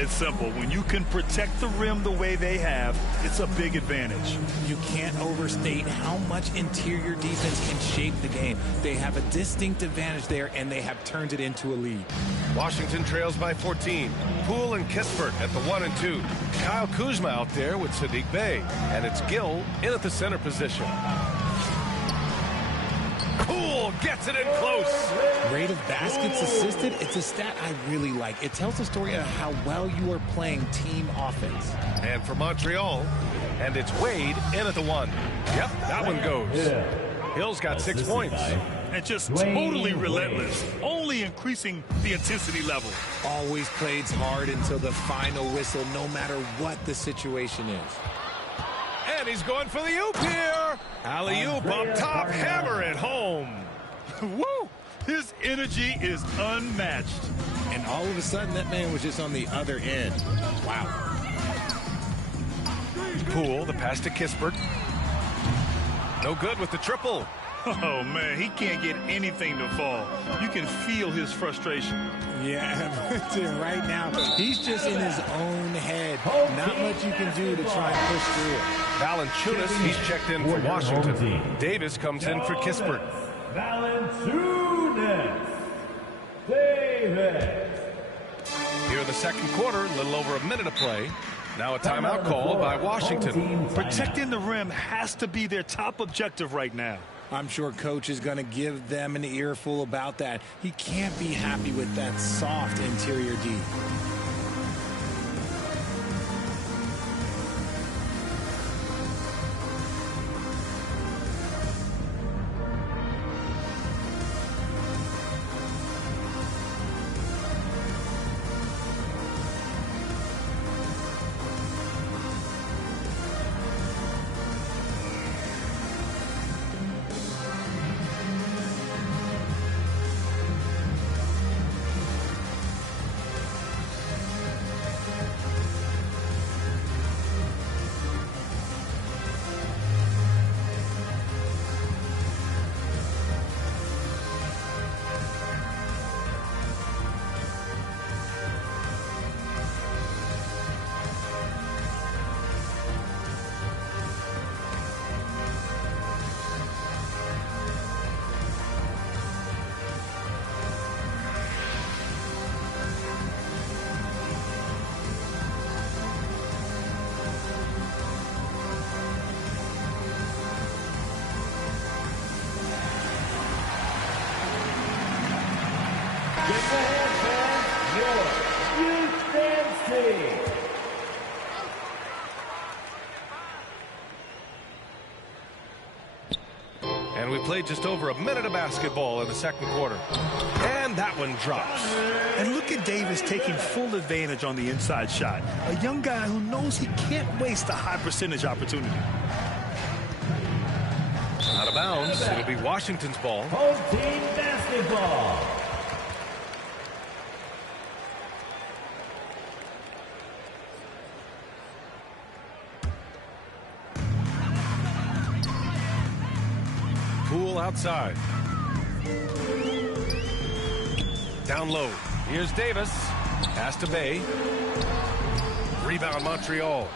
It's simple. When you can protect the rim the way they have, it's a big advantage. You can't overstate how much interior defense can shape the game. They have a distinct advantage there, and they have turned it into a lead. Washington trails by 14. Poole and Kispert at the 1 and 2. Kyle Kuzma out there with Sadiq Bey. And it's Gill in at the center position. Poole gets it in close. Rate of baskets assisted, it's a stat I really like. It tells the story of how well you are playing team offense. And for Montreal, and it's Wade in at the 1. Yep, that one goes. Hill's got 6 points. And just totally relentless, only increasing the intensity level. Always plays hard until the final whistle, no matter what the situation is. And he's going for the oop here. Alley-oop up top, hammer it home. Woo! His energy is unmatched. And all of a sudden, that man was just on the other end. Wow. Poole, the pass to Kispert. No good with the triple. Oh, man, he can't get anything to fall. You can feel his frustration. Yeah, right now, he's just in his own head. Not much you can do to try and push through it. Valanciunas, he's checked in for Washington. Davis comes in for Kispert. Valanciunas. Davis. Here in the second quarter, a little over a minute of play. Now a timeout called by Washington. Protecting the rim has to be their top objective right now. I'm sure coach is going to give them an earful about that. He can't be happy with that soft interior D. And we played just over a minute of basketball in the second quarter. And that one drops. And look at Davis taking full advantage on the inside shot. A young guy who knows he can't waste a high percentage opportunity. Out of bounds. It'll be Washington's ball. Home team basketball. Poole outside. Down low. Here's Davis. Pass to Bay. Rebound Montreal.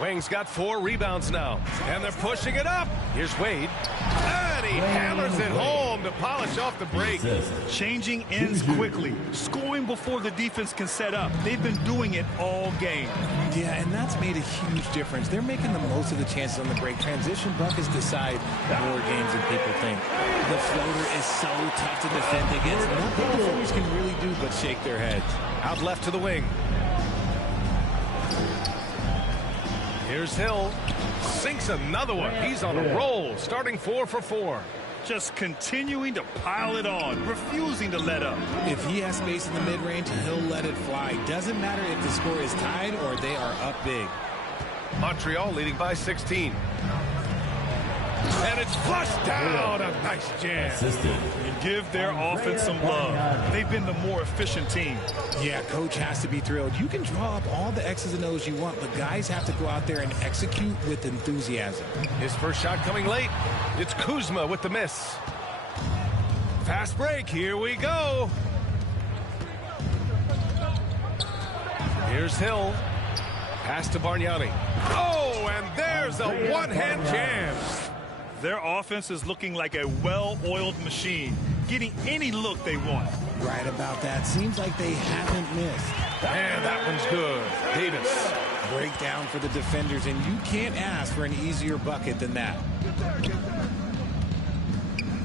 Wang's got 4 rebounds now. And they're pushing it up. Here's Wade. And he hammers it home to polish off the break. Changing ends quickly. Scoring before the defense can set up. They've been doing it all game. Yeah, and that's made a huge difference. They're making the most of the chances on the break. Transition buckets decide more games than people think. The floater is so tough to defend against. Nothing defenders can really do but shake their heads. Out left to the wing. Here's Hill. Sinks another one. He's on a roll, starting 4 for 4. Just continuing to pile it on, refusing to let up. If he has space in the mid-range, he'll let it fly. Doesn't matter if the score is tied or they are up big. Montreal leading by 16. And it's flushed down. A nice jam. And give their offense some love. They've been the more efficient team. Yeah, coach has to be thrilled. You can draw up all the X's and O's you want, but guys have to go out there and execute with enthusiasm. His first shot coming late. It's Kuzma with the miss. Fast break. Here we go. Here's Hill. Pass to Bargnani. Oh, and there's a one-hand jam. Their offense is looking like a well-oiled machine, getting any look they want. Right about that. Seems like they haven't missed. And that one's good. Davis. Breakdown for the defenders, and you can't ask for an easier bucket than that.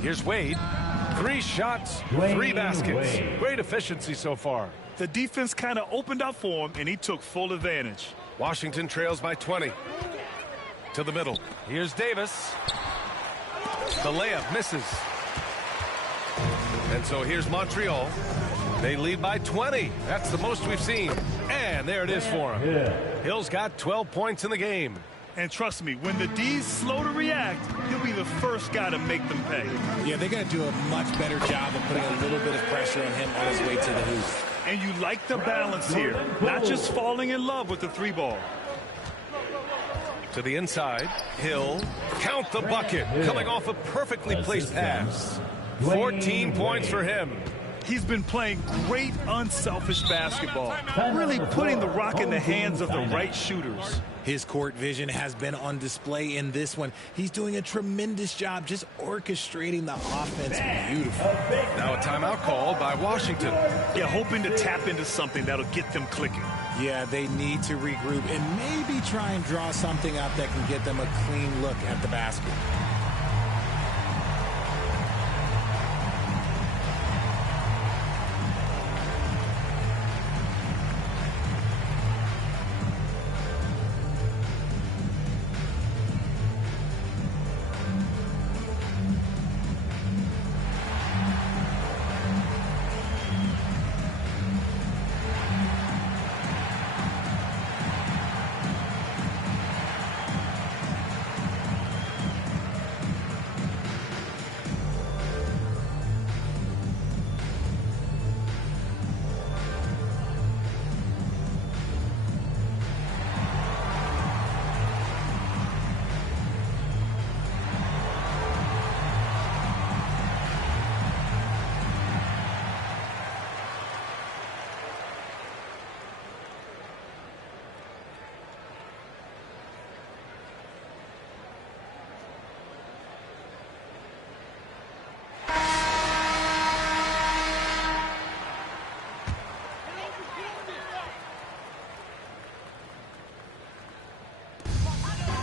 Here's Wade. 3 shots, 3 baskets. Great efficiency so far. The defense kind of opened up for him, and he took full advantage. Washington trails by 20. To the middle. Here's Davis. The layup misses. And so here's Montreal. They lead by 20. That's the most we've seen. And there it is for him. Hill's got 12 points in the game. And trust me, when the D's slow to react, he'll be the first guy to make them pay. Yeah, they got to do a much better job of putting a little bit of pressure on him on his way to the hoop. And you like the balance here, not just falling in love with the 3 ball. To the inside. Hill. Count the bucket. Coming off a perfectly placed pass. 14 points for him. He's been playing great, unselfish basketball, really putting the rock in the hands of the right shooters. His court vision has been on display in this one. He's doing a tremendous job just orchestrating the offense beautifully. Now a timeout called by Washington. Yeah, hoping to tap into something that'll get them clicking. Yeah, they need to regroup and maybe try and draw something up that can get them a clean look at the basket.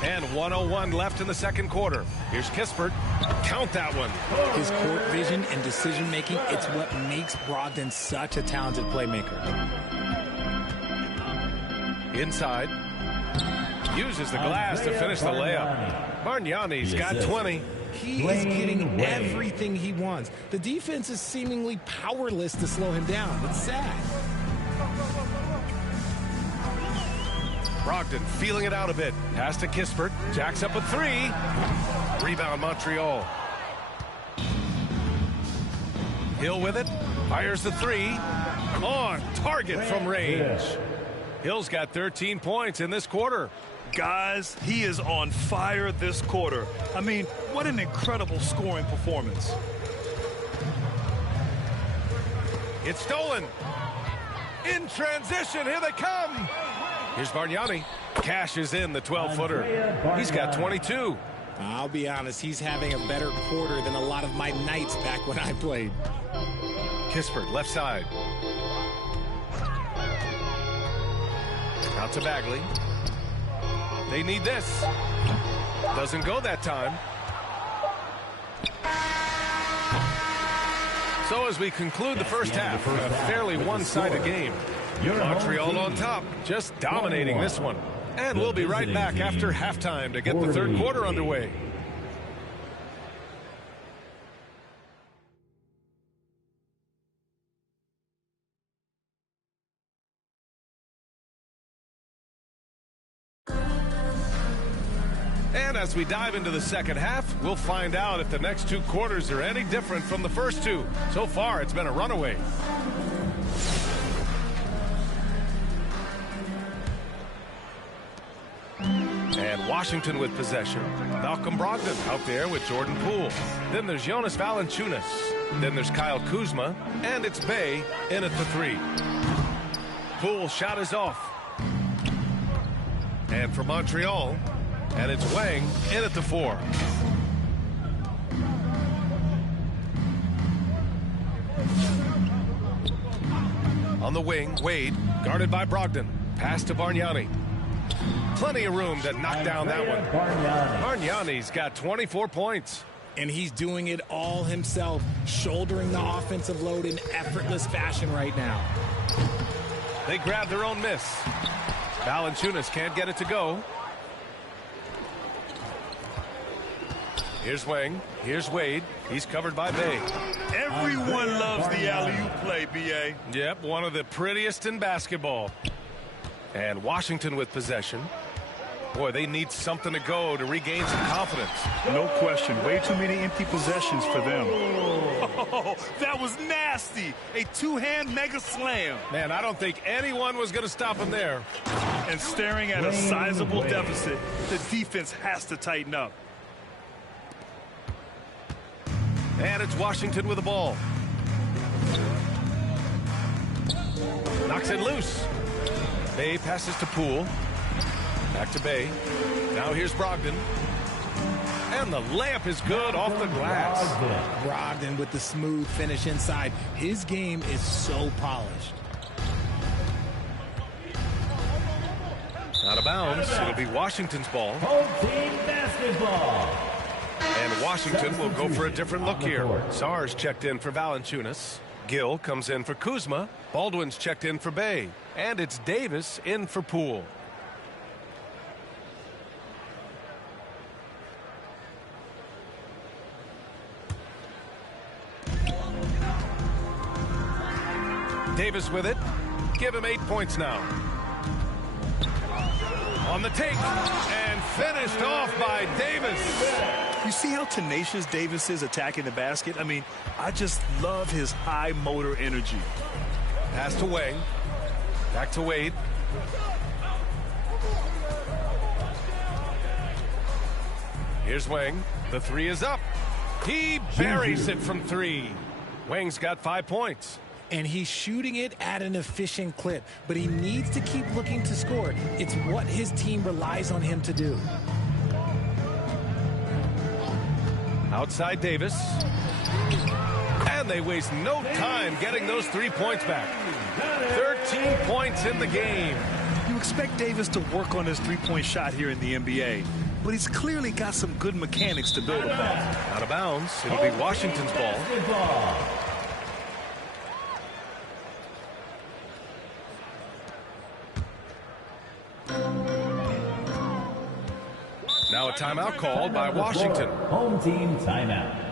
And 1:01 left in the second quarter. Here's Kispert. Count that one. His court vision and decision-making, it's what makes Brogdon such a talented playmaker. Inside. Uses the glass to finish the layup. Bargnani's got 20. He is getting everything he wants. The defense is seemingly powerless to slow him down. It's sad. Brogdon feeling it out a bit. Pass to Kispert. Jacks up a three. Rebound Montreal. Hill with it. Fires the three. On target from range. Hill's got 13 points in this quarter. Guys, he is on fire this quarter. I mean, what an incredible scoring performance. It's stolen. In transition, here they come. Here's Bargnani. Cashes in the 12-footer. He's got 22. I'll be honest, he's having a better quarter than a lot of my nights back when I played. Kispert, left side. Out to Bagley. They need this. Doesn't go that time. So as we conclude the first half, a fairly one-sided game. Montreal on top, just dominating this one. And we'll be right back after halftime to get the third quarter underway. And as we dive into the second half, we'll find out if the next two quarters are any different from the first two. So far, it's been a runaway. And Washington with possession. Malcolm Brogdon out there with Jordan Poole. Then there's Jonas Valanciunas. Then there's Kyle Kuzma. And it's Bay in at the three. Poole shot is off. And for Montreal, and it's Wang in at the four. On the wing, Wade, guarded by Brogdon. Pass to Bargnani. Plenty of room to knock down that one. Bargnani's got 24 points. And he's doing it all himself, shouldering the offensive load in effortless fashion right now. They grab their own miss. Valanciunas can't get it to go. Here's Wang. Here's Wade. He's covered by Bay. Everyone loves the alley-oop play, B.A. Yep, one of the prettiest in basketball. And Washington with possession. Boy, they need something to go to regain some confidence. No question. Way too many empty possessions for them. Oh, that was nasty. A two-hand mega slam. Man, I don't think anyone was going to stop him there. And staring at a sizable deficit, the defense has to tighten up. And it's Washington with the ball. Knocks it loose. Bay passes to Poole. Back to Bay. Now here's Brogdon. And the layup is good off the glass. Brogdon with the smooth finish inside. His game is so polished. Out of bounds. It'll be Washington's ball. Home team basketball. And Washington will go for a different look here. Sars checked in for Valanciunas. Gill comes in for Kuzma. Baldwin's checked in for Bay. And it's Davis in for Poole. Davis with it. Give him 8 points now. On the take. And finished off by Davis. You see how tenacious Davis is attacking the basket? I mean, I just love his high motor energy. Pass to Wang. Back to Wade. Here's Wang. The three is up. He buries it from three. Wang's got 5 points. And he's shooting it at an efficient clip, but he needs to keep looking to score. It's what his team relies on him to do. Outside Davis. And they waste no time getting those 3 points back. 13 points in the game. You expect Davis to work on his three-point shot here in the NBA, but he's clearly got some good mechanics to build upon. Out of bounds. It'll be Washington's ball. Now a timeout called by Washington. Home team timeout.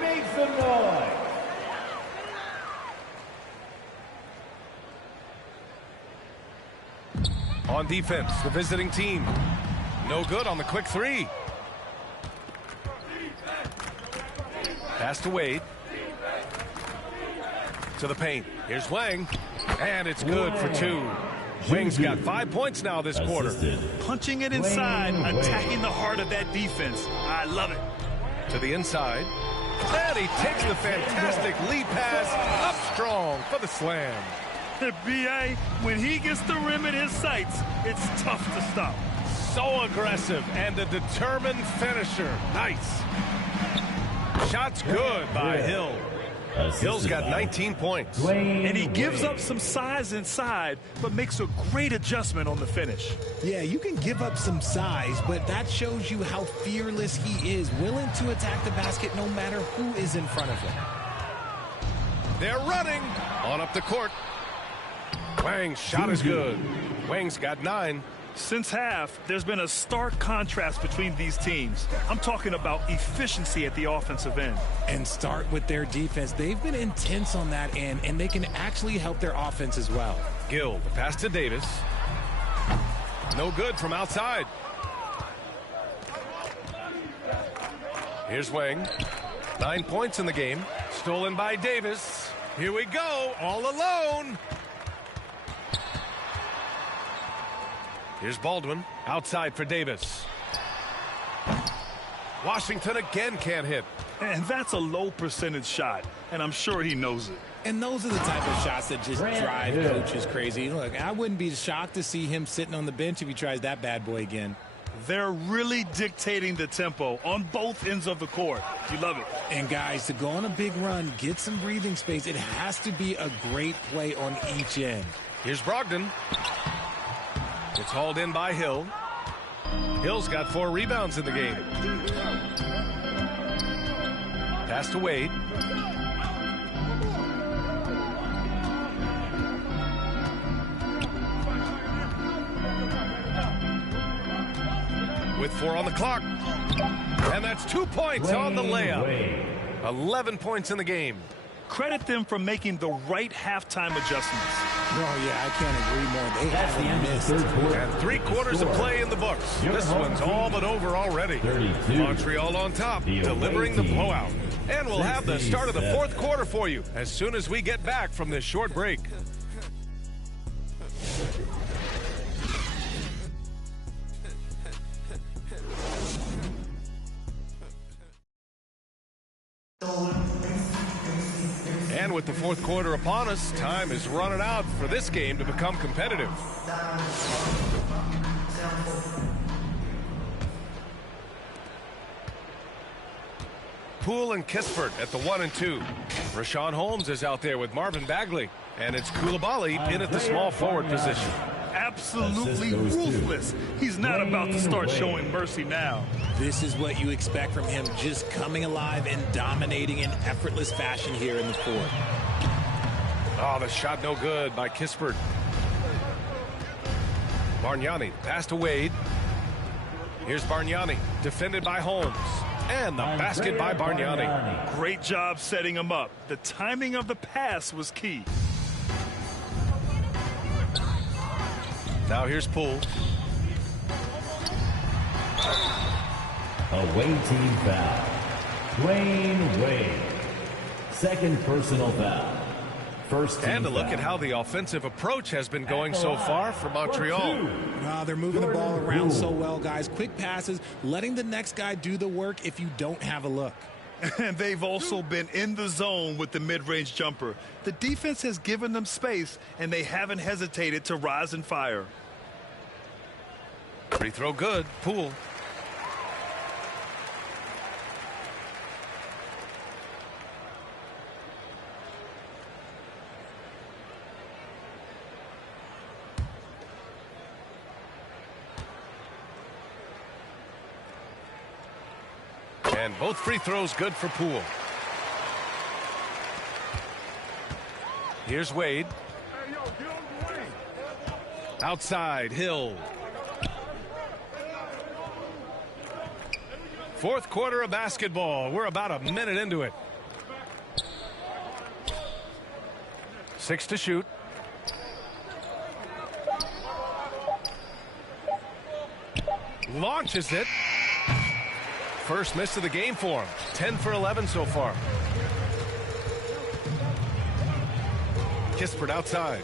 Make some noise. On defense, the visiting team. No good on the quick three. Pass to Wade. To the paint. Here's Wang. And it's good for two. Wang's got 5 points now this quarter. Punching it inside, attacking the heart of that defense. I love it. To the inside. And he takes the fantastic lead pass up strong for the slam. B.A., when he gets the rim in his sights, it's tough to stop. So aggressive and a determined finisher. Nice. Shot's good by Hill. Hill's got 19 points. And he gives up some size inside, but makes a great adjustment on the finish. Yeah, you can give up some size, but that shows you how fearless he is, willing to attack the basket no matter who is in front of him. They're running on up the court. Wang's shot is good. Wang's got 9. Since half, there's been a stark contrast between these teams. I'm talking about efficiency at the offensive end. And start with their defense. They've been intense on that end, and they can actually help their offense as well. Gill, the pass to Davis. No good from outside. Here's Wang. 9 points in the game. Stolen by Davis. Here we go, all alone. Here's Baldwin, outside for Davis. Washington again can't hit. And that's a low percentage shot, and I'm sure he knows it. And those are the type of shots that just drive coaches crazy. Look, I wouldn't be shocked to see him sitting on the bench if he tries that bad boy again. They're really dictating the tempo on both ends of the court. You love it. And guys, to go on a big run, get some breathing space, it has to be a great play on each end. Here's Brogdon. It's hauled in by Hill. Hill's got 4 rebounds in the game. Pass to Wade. With 4 on the clock. And that's 2 points on the layup. 11 points in the game. Credit them for making the right halftime adjustments. Oh, yeah, I can't agree more. They haven't missed. And 3 quarters of play in the books. This one's all but over already. Montreal on top, delivering the blowout. And we'll have the start of the 4th quarter for you as soon as we get back from this short break. And with the 4th quarter upon us, time is running out for this game to become competitive. Poole and Kispert at the 1 and 2. Rashawn Holmes is out there with Marvin Bagley. And it's Koulibaly in at the small forward position. Absolutely ruthless. He's not about to start showing mercy now. This is what you expect from him, just coming alive and dominating in effortless fashion here in the 4th. Oh, the shot no good by Kispert. Bargnani, pass to Wade. Here's Bargnani, defended by Holmes. And the basket by Bargnani. Great job setting him up. The timing of the pass was key. Now here's Poole. Away team foul. Dwayne Wade. Second personal foul. First team And a look foul. at how the offensive approach has been going so far for Montreal. They're moving the ball around so well, guys. Quick passes, letting the next guy do the work if you don't have a look. And they've also been in the zone with the mid-range jumper. The defense has given them space, and they haven't hesitated to rise and fire. Free throw good. Poole. And both free throws good for Poole. Here's Wade. Outside, Hill. 4th quarter of basketball. We're about a minute into it. 6 to shoot. Launches it. First miss of the game for him. 10 for 11 so far. Kispert outside.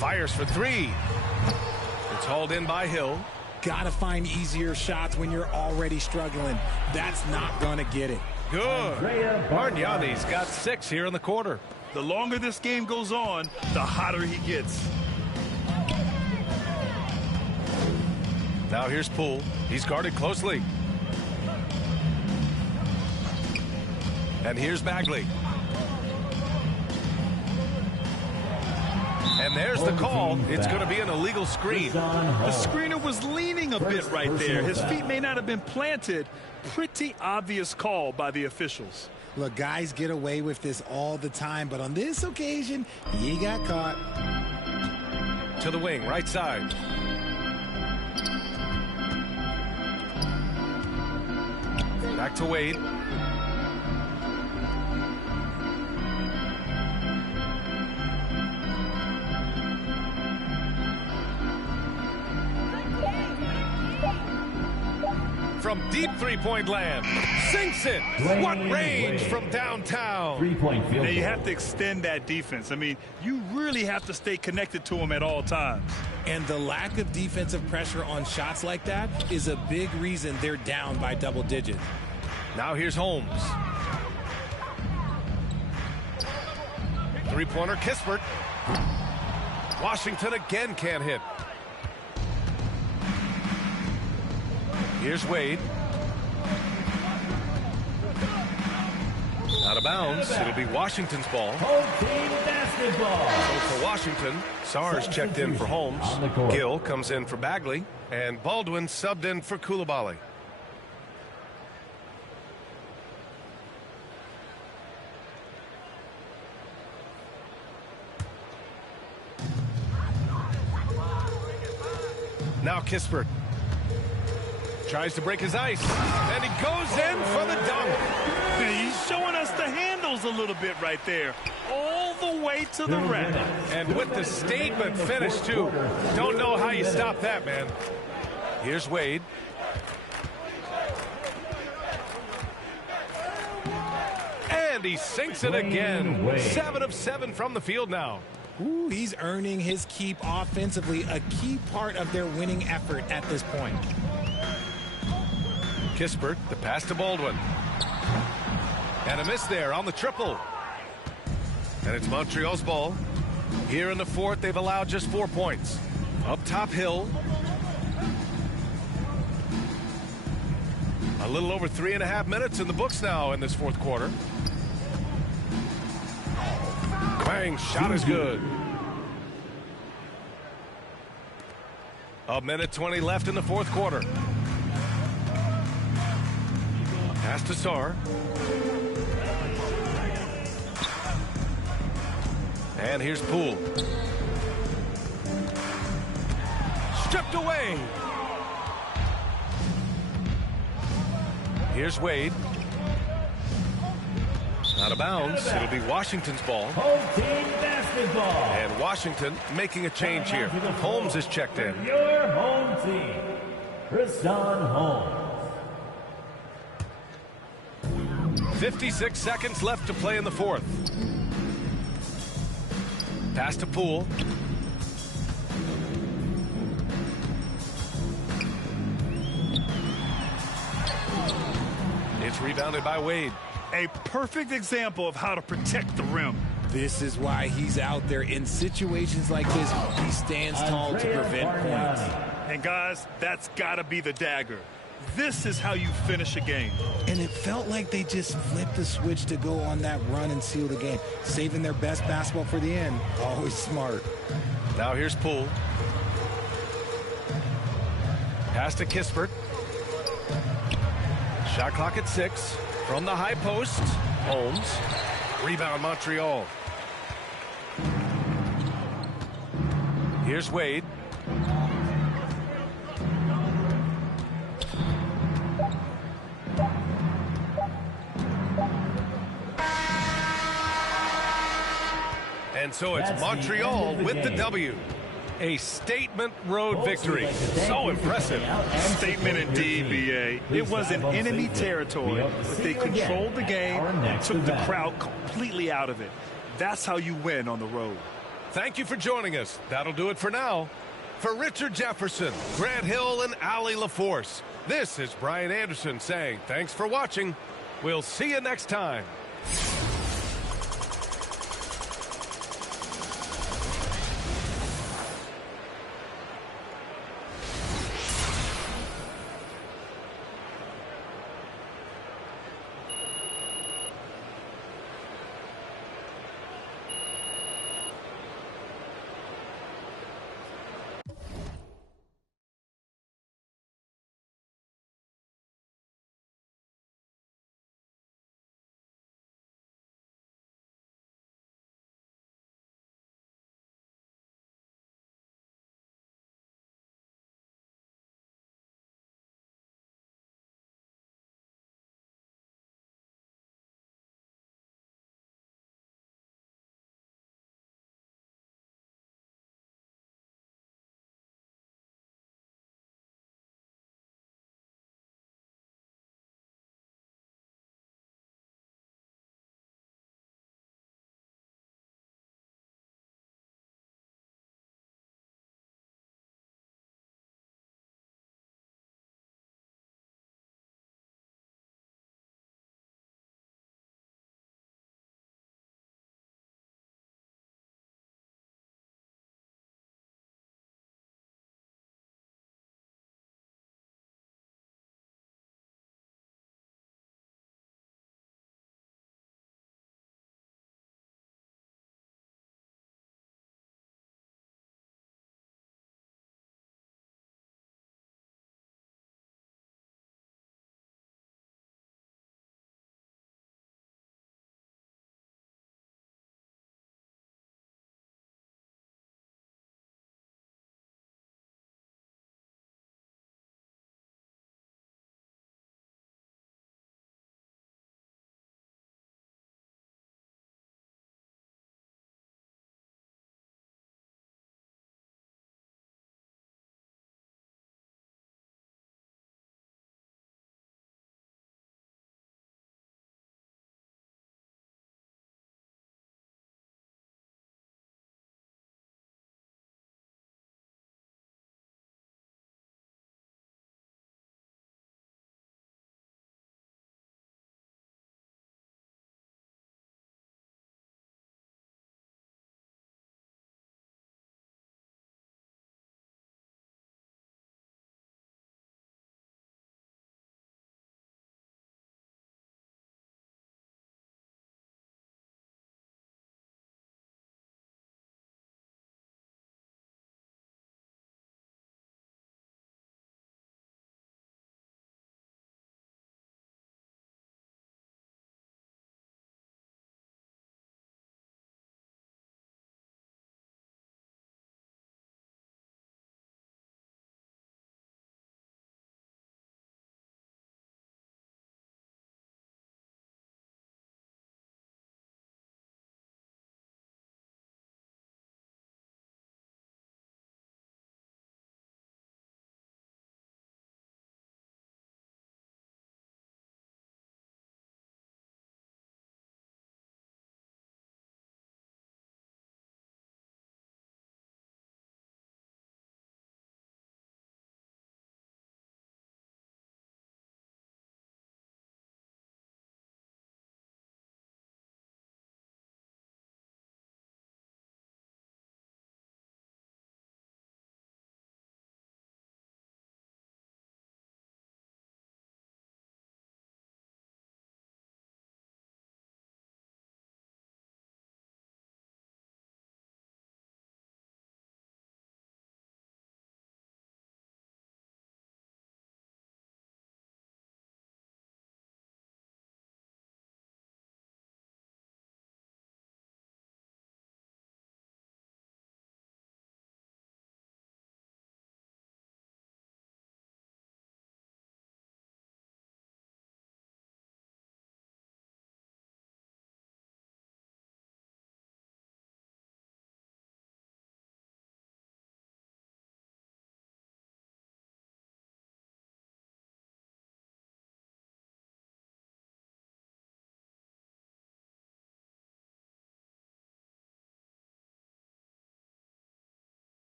Fires for 3. It's hauled in by Hill. Gotta find easier shots when you're already struggling. That's not gonna get it. Good. Bargnani's got 6 here in the quarter. The longer this game goes on, the hotter he gets. Now here's Poole. He's guarded closely. And here's Bagley. And there's the call. It's going to be an illegal screen. The screener was leaning a bit right there. His feet may not have been planted. Pretty obvious call by the officials. Look, guys get away with this all the time, but on this occasion, he got caught. to the wing, right side. Back to Wade. From deep three-point land. Sinks it. What range from downtown. Three-point field Now, you goal. have to extend that defense. I mean, you really have to stay connected to them at all times. And the lack of defensive pressure on shots like that is a big reason they're down by double digits. Now here's Holmes. Three-pointer, Kispert. Washington again can't hit. Here's Wade. Out of bounds. It'll be Washington's ball. Home team basketball. So for Washington, Sars checked in for Holmes. Gill comes in for Bagley. And Baldwin subbed in for Coulibaly. Now Kispert. Tries to break his ice. And he goes in for the dunk. He's showing us the handles a little bit right there. All the way to the rack. And with the statement finish, too. Don't know how you stop that, man. Here's Wade. And he sinks it again. 7 of 7 from the field now. Ooh, he's earning his keep offensively, a key part of their winning effort at this point. Kispert, the pass to Baldwin. And a miss there on the triple. And it's Montreal's ball. Here in the fourth, they've allowed just 4 points. Up top, Hill. A little over 3.5 minutes in the books now in this fourth quarter. Bang, shot is good. A minute 20 left in the fourth quarter. Pass to Sar. And here's Poole. Stripped away. Here's Wade. Out of bounds. It'll be Washington's ball. Home team basketball. And Washington making a change here. Holmes is checked in. Your home team, Rashawn Holmes. 56 seconds left to play in the fourth. Pass to Poole. It's rebounded by Wade. A perfect example of how to protect the rim. This is why he's out there in situations like this. He stands tall to prevent points. And guys, that's got to be the dagger. This is how you finish a game. And it felt like they just flipped the switch to go on that run and seal the game, saving their best basketball for the end. Always smart. Now here's Poole. Pass to Kispert. Shot clock at 6. From the high post, Holmes. Rebound, Montreal. Here's Wade. And so it's Montreal with the W. A statement road victory. So impressive. Statement indeed, B.A. It was in enemy territory, but they controlled the game and took the crowd completely out of it. That's how you win on the road. Thank you for joining us. That'll do it for now. For Richard Jefferson, Grant Hill, and Allie LaForce, this is Brian Anderson saying thanks for watching. We'll see you next time.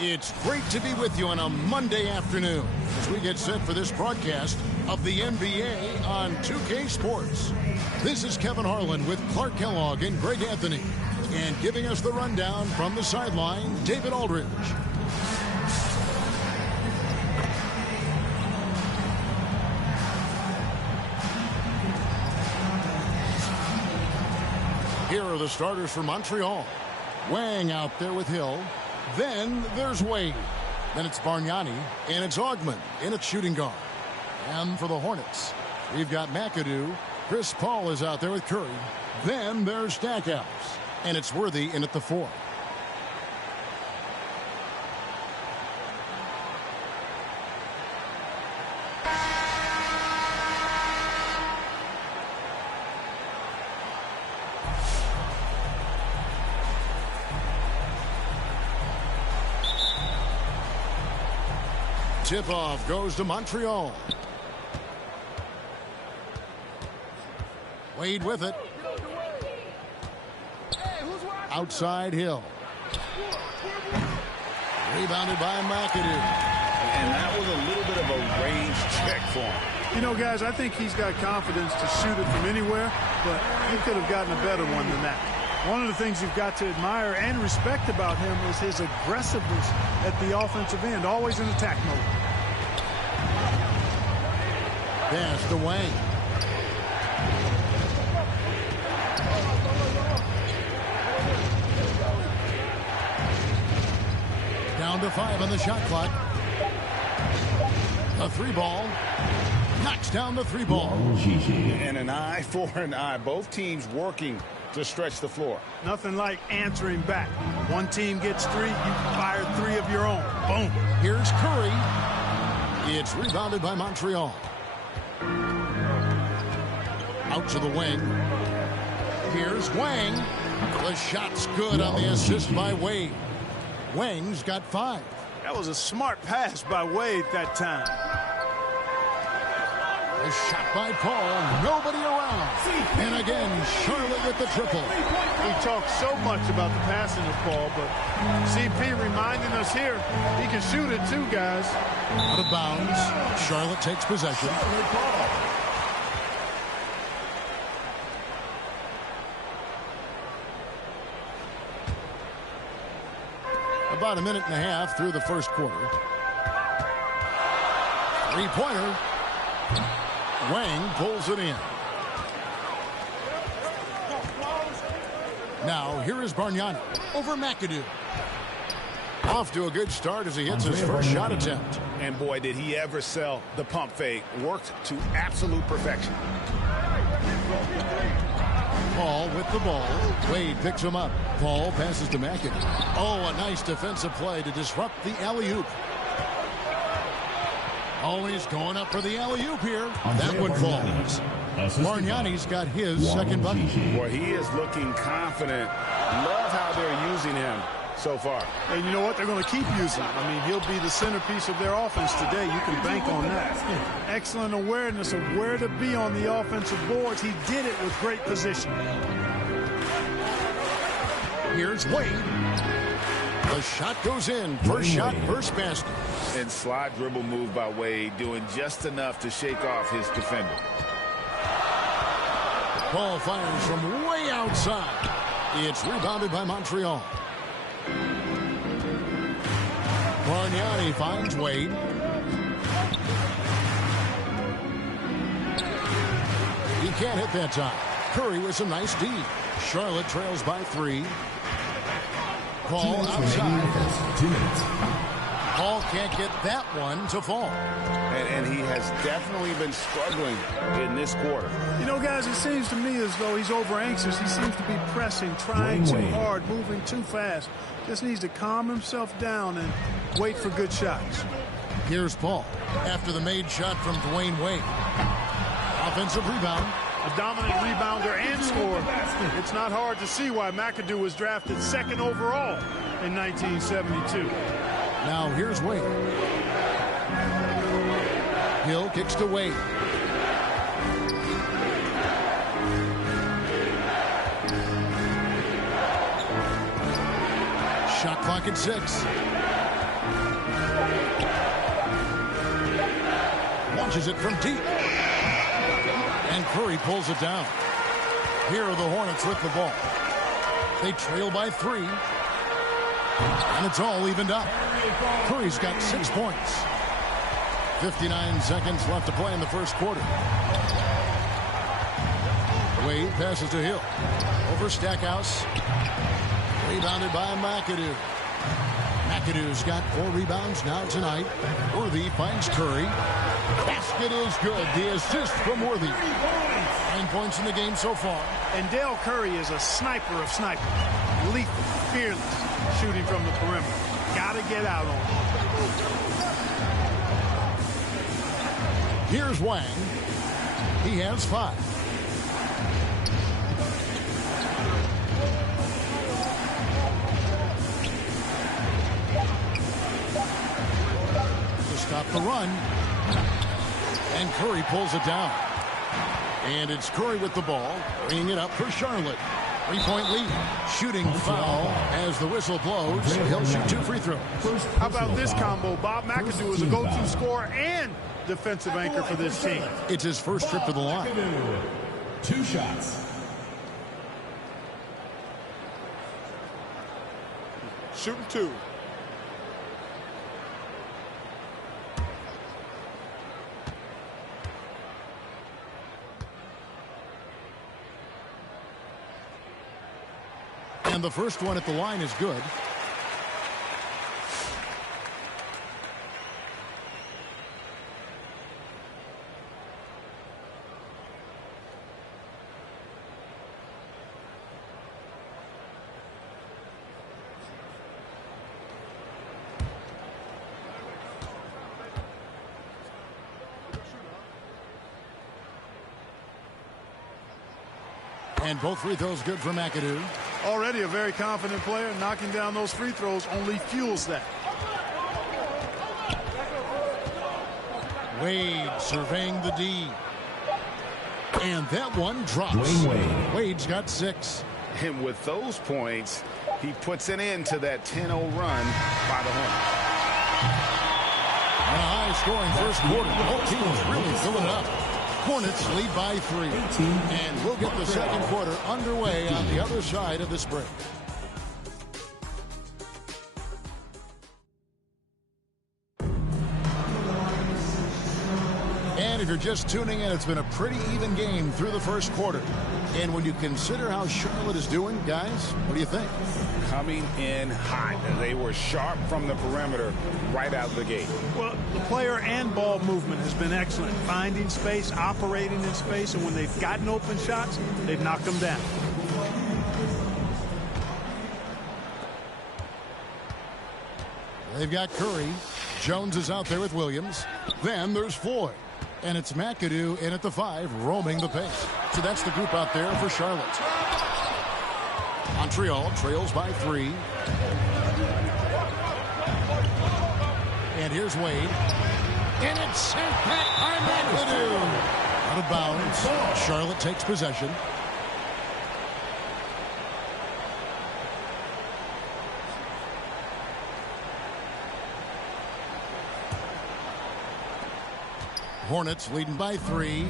It's great to be with you on a Monday afternoon as we get set for this broadcast of the NBA on 2K Sports. This is Kevin Harlan with Clark Kellogg and Greg Anthony. And giving us the rundown from the sideline, David Aldridge. Here are the starters for Montreal. Wang out there with Hill. Then there's Wade. Then it's Bargnani, and it's Augman in at shooting guard. And for the Hornets, we've got McAdoo. Chris Paul is out there with Curry. Then there's Stackhouse, and it's Worthy in at the 4. Tip-off goes to Montreal. Wade with it. Outside Hill. Rebounded by McAdoo. And that was a little bit of a range check for him. You know, guys, I think he's got confidence to shoot it from anywhere, but he could have gotten a better one than that. One of the things you've got to admire and respect about him is his aggressiveness at the offensive end, always in attack mode. Pass to Wang. Down to 5 on the shot clock. A 3-ball. Knocks down the 3-ball. And an eye for an eye. Both teams working to stretch the floor. Nothing like answering back. One team gets 3, you fire 3 of your own. Boom. Here's Curry. It's rebounded by Montreal. Out to the wing. Here's Wang. The shot's good on the assist by Wade. Wang's got 5. That was a smart pass by Wade that time. A shot by Paul. Nobody around. And again, Charlotte with the triple. We talk so much about the passing of Paul, but CP reminding us here, he can shoot it too, guys. Out of bounds. Charlotte takes possession. About a minute and a half through the first quarter. 3-pointer. Wang pulls it in. Now, here is Bargnani over McAdoo. Off to a good start as he hits his first shot attempt. And boy, did he ever sell the pump fake. Worked to absolute perfection. Paul with the ball. Wade picks him up. Paul passes to McAdoo. Oh, a nice defensive play to disrupt the alley-oop. Always going up for the alley-oop here. That one falls. Bargnani's got his second bucket. Boy, he is looking confident. Love how they're using him so far. And you know what? They're going to keep using him. I mean, he'll be the centerpiece of their offense today. You can bank on that. Excellent awareness of where to be on the offensive boards. He did it with great position. Here's Wade. The shot goes in. First shot, first basket. And slide dribble move by Wade, doing just enough to shake off his defender. Ball fires from way outside. It's rebounded by Montreal. Bargnani finds Wade. He can't hit that time. Curry with some nice D. Charlotte trails by 3. Paul outside. 2 minutes. Paul can't get that one to fall. And he has definitely been struggling in this quarter. You know, guys, it seems to me as though he's over anxious. He seems to be pressing, trying too hard, moving too fast. Just needs to calm himself down and wait for good shots. Here's Paul after the made shot from Dwayne Wade. Offensive rebound. A dominant rebounder and scorer. It's not hard to see why McAdoo was drafted 2nd overall in 1972. Now here's Wade. Hill kicks to Wade. Shot clock at 6. Launches it from deep. And Curry pulls it down. Here are the Hornets with the ball. They trail by 3. And it's all evened up. Curry's got 6 points. 59 seconds left to play in the first quarter. Wade passes to Hill. Over Stackhouse. Rebounded by McAdoo. McAdoo's got 4 rebounds now tonight. Worthy finds Curry. Basket is good. The assist from Worthy. 9 points in the game so far. And Dale Curry is a sniper of snipers. Lethal, fearless, shooting from the perimeter. Gotta get out on him. Here's Wang. He has 5. To stop the run. And Curry pulls it down. And it's Curry with the ball, bringing it up for Charlotte. 3-point lead. Shooting foul as the whistle blows. He'll shoot 2 free throws. How about this combo? Bob McAdoo is a go-to scorer and defensive anchor for this team. It's his first trip to the line. 2 shots. Shooting 2. And the first one at the line is good. And both free throws good for McAdoo. Already a very confident player. Knocking down those free throws only fuels that. Wade surveying the D. And that one drops. Wade's got 6. And with those points, he puts an end to that 10-0 run by the Hornets. And a high-scoring first quarter. Both teams really filling it up. Hornets lead by 3. And we'll get the second quarter underway on the other side of this break. And if you're just tuning in, it's been a pretty even game through the first quarter. And when you consider how Charlotte is doing, guys, what do you think? Coming in hot. They were sharp from the perimeter right out the gate. Well, the player and ball movement has been excellent. Finding space, operating in space, and when they've gotten open shots, they've knocked them down. They've got Curry. Jones is out there with Williams. Then there's Floyd. And it's McAdoo in at the 5, roaming the paint. So that's the group out there for Charlotte. Montreal trails by 3. And here's Wade. And it's sent back by McAdoo. Out of bounds. Charlotte takes possession. Hornets leading by 3.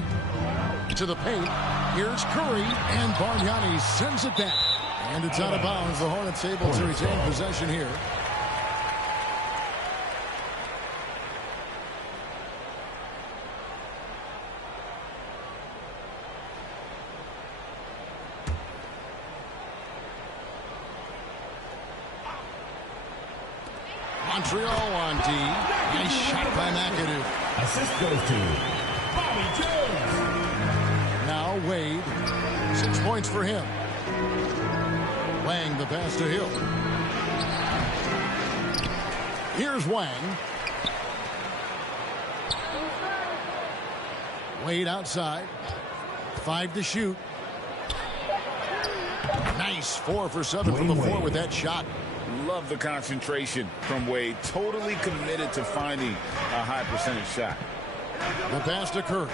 To the paint. Here's Curry. And Bargnani sends it back. And it's out of bounds. The Hornets able to retain possession here. Montreal on D. Nice shot by McAdoo. Assist goes to Bobby Jones. Now Wade. 6 points for him. Wang the pass to Hill. Here's Wang. Wade outside. 5 to shoot. Nice 4 for 7 from the floor with that shot. Love the concentration from Wade. Totally committed to finding a high percentage shot. The pass to Curry.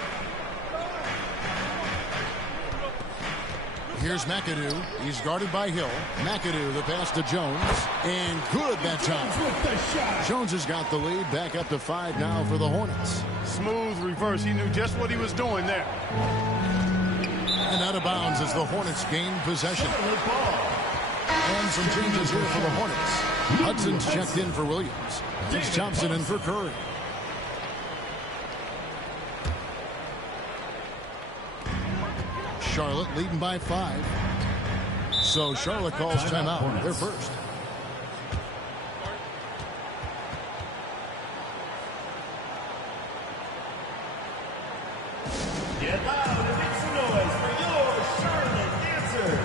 Here's McAdoo. He's guarded by Hill. McAdoo, the pass to Jones. And good that time. Jones has got the lead. Back up to 5 now for the Hornets. Smooth reverse. He knew just what he was doing there. And out of bounds as the Hornets gain possession. And some changes here for the Hornets. Hudson's checked in for Williams. It's Thompson in for Curry. Charlotte leading by 5. So Charlotte calls timeout. They're first. Get loud and make some noise for your Charlotte dancers.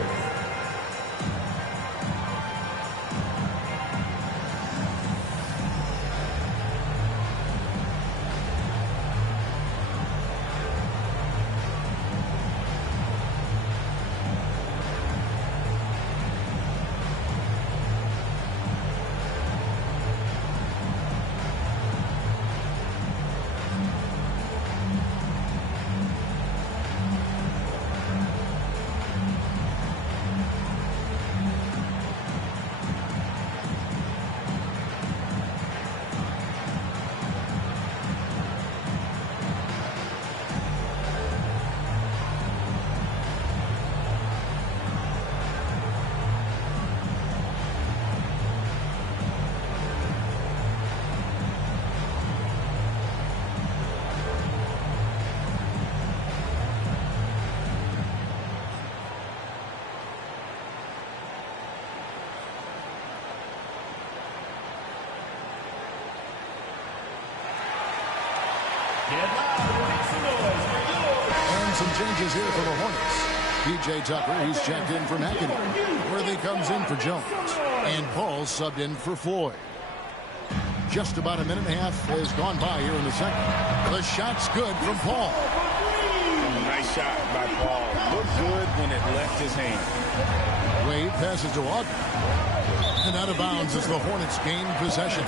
And some changes here for the Hornets. P.J. Tucker, he's checked in for McAdoo. Worthy comes in for Jones. And Paul subbed in for Floyd. Just about a minute and a half has gone by here in the second. The shot's good from Paul. Nice shot by Paul. Looked good when it left his hand. Wade passes to Ogden. And out of bounds as the Hornets gain possession.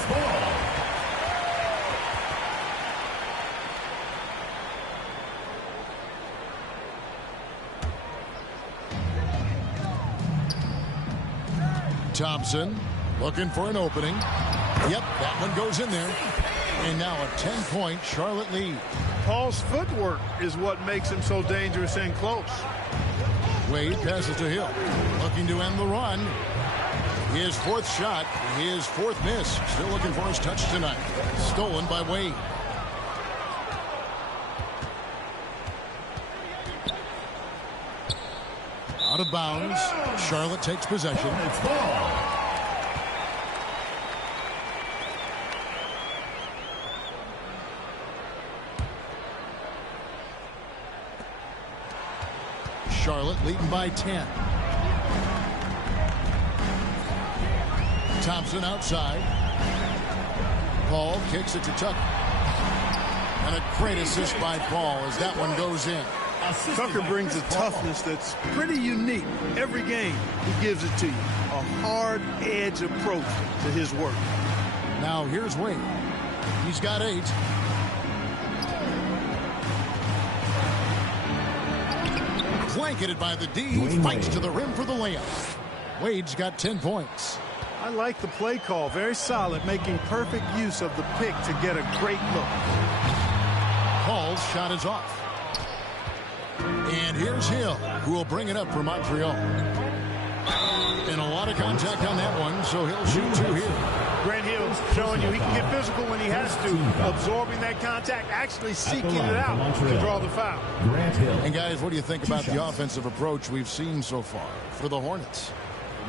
Thompson looking for an opening. Yep, that one goes in there. And now a 10-point Charlotte lead. Paul's footwork is what makes him so dangerous and close. Wade passes to Hill. Looking to end the run. His fourth shot, his fourth miss. Still looking for his touch tonight. Stolen by Wade. Out of bounds. Charlotte takes possession. Charlotte leading by 10. Thompson outside. Paul kicks it to Tucker. And a great assist by Paul as that one goes in. Tucker brings a toughness that's pretty unique. Every game, he gives it to you. A hard edge approach to his work. Now here's Wade. He's got 8. Blanketed by the D. Fights to the rim for the layup. Wade's got 10 points. I like the play call. Very solid, making perfect use of the pick to get a great look. Paul's shot is off. And here's Hill, who will bring it up for Montreal. And a lot of contact on that one, so he'll shoot 2 here. Grant Hill's showing you he can get physical when he has to, absorbing that contact, actually seeking it out to draw the foul. And guys, what do you think about the offensive approach we've seen so far for the Hornets?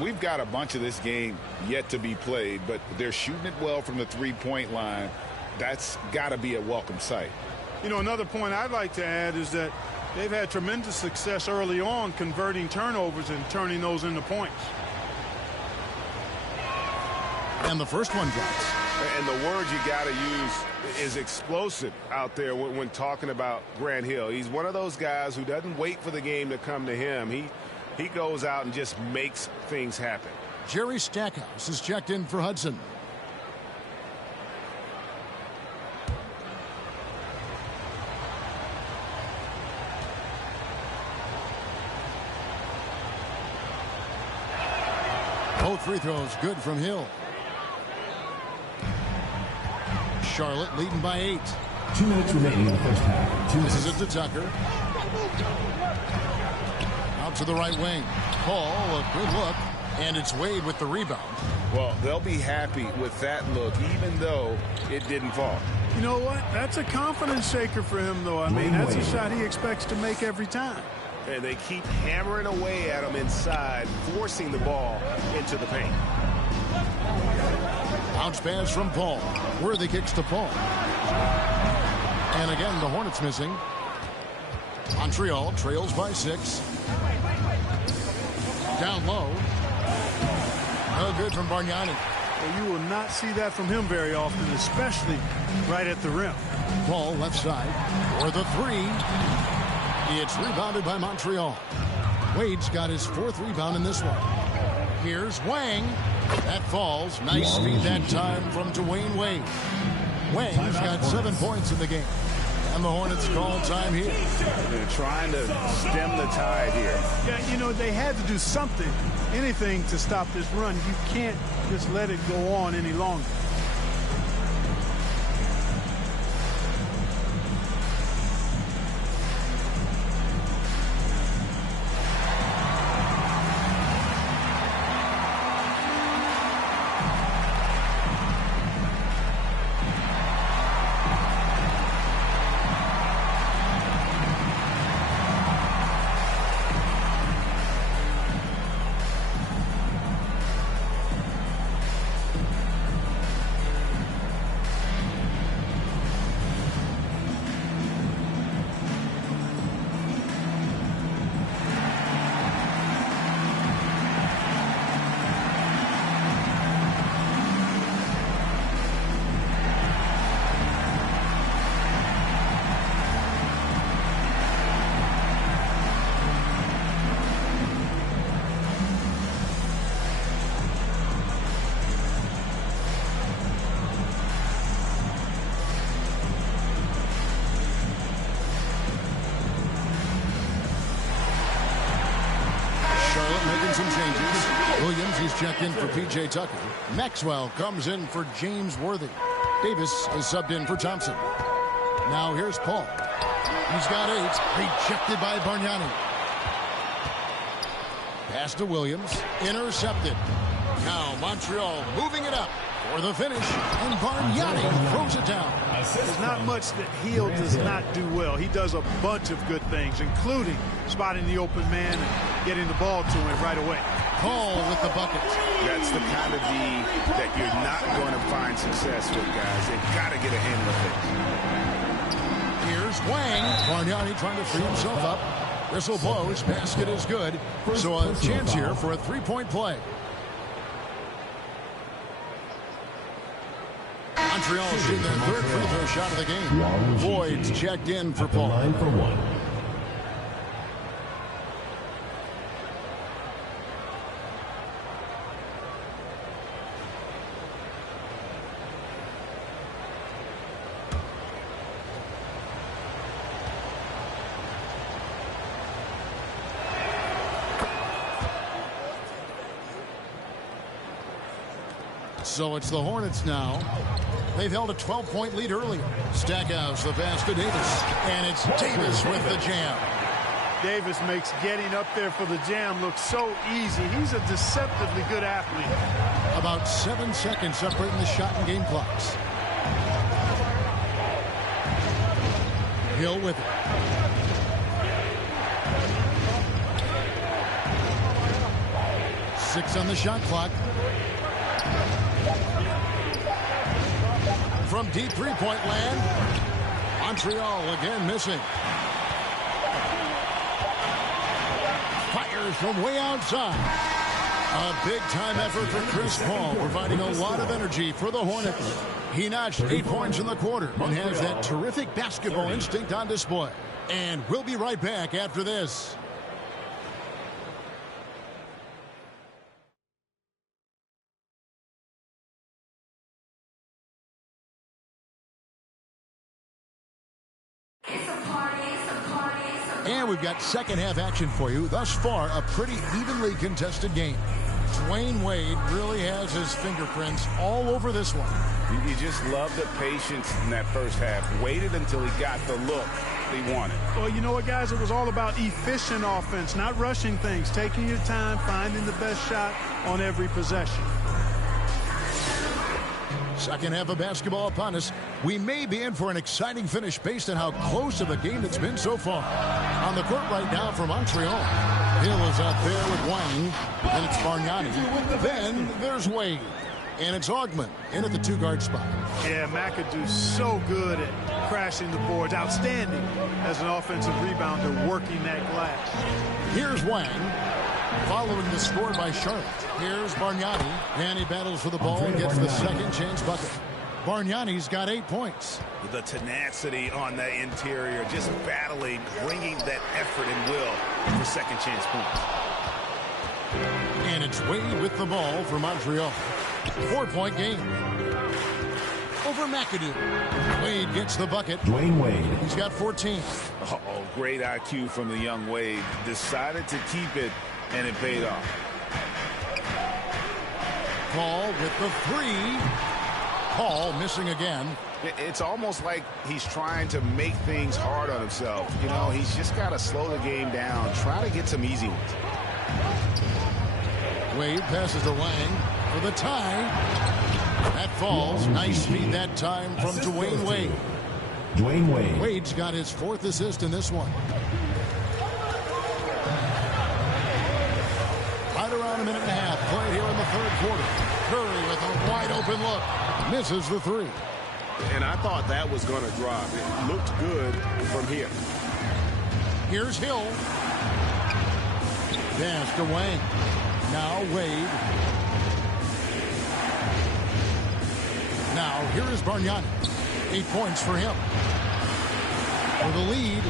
We've got a bunch of this game yet to be played, but they're shooting it well from the three-point line. That's got to be a welcome sight. You know, another point I'd like to add is that they've had tremendous success early on converting turnovers and turning those into points. And the first one drops. And the word you got to use is explosive out there when talking about Grant Hill. He's one of those guys who doesn't wait for the game to come to him. He goes out and just makes things happen. Jerry Stackhouse is checked in for Hudson. Both free throws good from Hill. Charlotte leading by 8. 2 minutes remaining in the first half. This is it to Tucker. Out to the right wing. Paul, a good look. And it's Wade with the rebound. Well, they'll be happy with that look, even though it didn't fall. You know what? That's a confidence shaker for him, though. I mean, that's a shot he expects to make every time. And they keep hammering away at him inside, forcing the ball into the paint. Bounce pass from Paul. Worthy kicks to Paul. And again, the Hornets missing. Montreal trails by 6. Down low. No good from Bargnani. Well, you will not see that from him very often, especially right at the rim. Paul left side for the 3. It's rebounded by Montreal. Wade's got his 4th rebound in this one. Here's Wang. That falls. Nice feed that time from Dwayne Wade. Wang's got 7 points in the game. And the Hornets call time here. They're trying to stem the tide here. Yeah, you know, they had to do something, anything to stop this run. You can't just let it go on any longer. Check in for P.J. Tucker. Maxwell comes in for James Worthy. Davis is subbed in for Thompson. Now here's Paul. He's got 8. Rejected by Bargnani. Pass to Williams. Intercepted. Now Montreal moving it up for the finish. And Bargnani throws it down. There's not much that Hill does not do well. He does a bunch of good things, including spotting the open man and getting the ball to him right away. Paul with the bucket. That's the kind of D that you're not going to find success with, guys. They've got to get a handle of it. Here's Wang. Bargnani trying to free himself up. Whistle blows. Basket is good. So a chance here for a 3-point play. Montreal shooting their 3rd free throw shot of the game. Boyd's checked in for Paul. Line for 1. So it's the Hornets now. They've held a 12-point lead earlier. Stackhouse, the pass to Davis. And it's Davis with the jam. Davis makes getting up there for the jam look so easy. He's a deceptively good athlete. About 7 seconds separating the shot and game clocks. Hill with it. Six on the shot clock. From deep three-point land, Montreal again missing. Fires from way outside. A big-time effort for Chris Paul, providing a lot of energy for the Hornets. He notched 8 points in the quarter and has that terrific basketball instinct on display. And we'll be right back after this. And we've got second half action for you. Thus far, a pretty evenly contested game. Dwayne Wade really has his fingerprints all over this one. You just love the patience in that first half. Waited until he got the look he wanted. Well, you know what, guys? It was all about efficient offense, not rushing things, taking your time, finding the best shot on every possession. Second half of basketball upon us. We may be in for an exciting finish based on how close of a game it's been so far. On the court right now for Montreal, Hill is out there with Wang. Then it's Bargnani. Then there's Wade. And it's Augment in at the two-guard spot. Yeah, McAdoo's so good at crashing the boards. Outstanding as an offensive rebounder working that glass. Here's Wang. Following the score by Charlotte. Here's Bargnani. And he battles for the ball and gets the second chance bucket. Bargnani's got 8 points. The tenacity on the interior, just battling, bringing that effort and will for second chance points. And it's Wade with the ball for Montreal. 4-point game. Over McAdoo. Wade gets the bucket. Dwayne Wade. He's got 14. Oh, great IQ from the young Wade. Decided to keep it, and it paid off. Paul with the three. Paul missing again. It's almost like he's trying to make things hard on himself. You know, he's just got to slow the game down. Try to get some easy ones. Wade passes to Wang for the tie. That falls. Nice feed that time from Dwayne Wade. Dwayne Wade. Wade's got his 4th assist in this one. Right around a minute and a half played here in the third quarter. Curry with a wide open look. Misses the three. And I thought that was going to drop. It looked good from here. Here's Hill. Pass to Wang. Now Wade. Now here is Bargnani. 8 points for him. For the lead.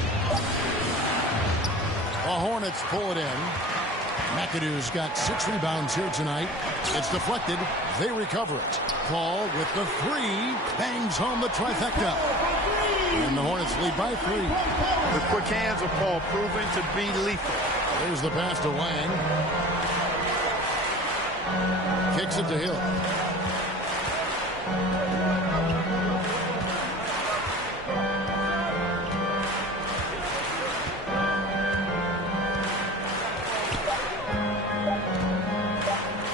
The Hornets pull it in. McAdoo's got 6 rebounds here tonight. It's deflected. They recover it. Paul with the three. Bangs home the trifecta. And the Hornets lead by 3. The quick hands of Paul proving to be lethal. There's the pass to Wang. Kicks it to Hill.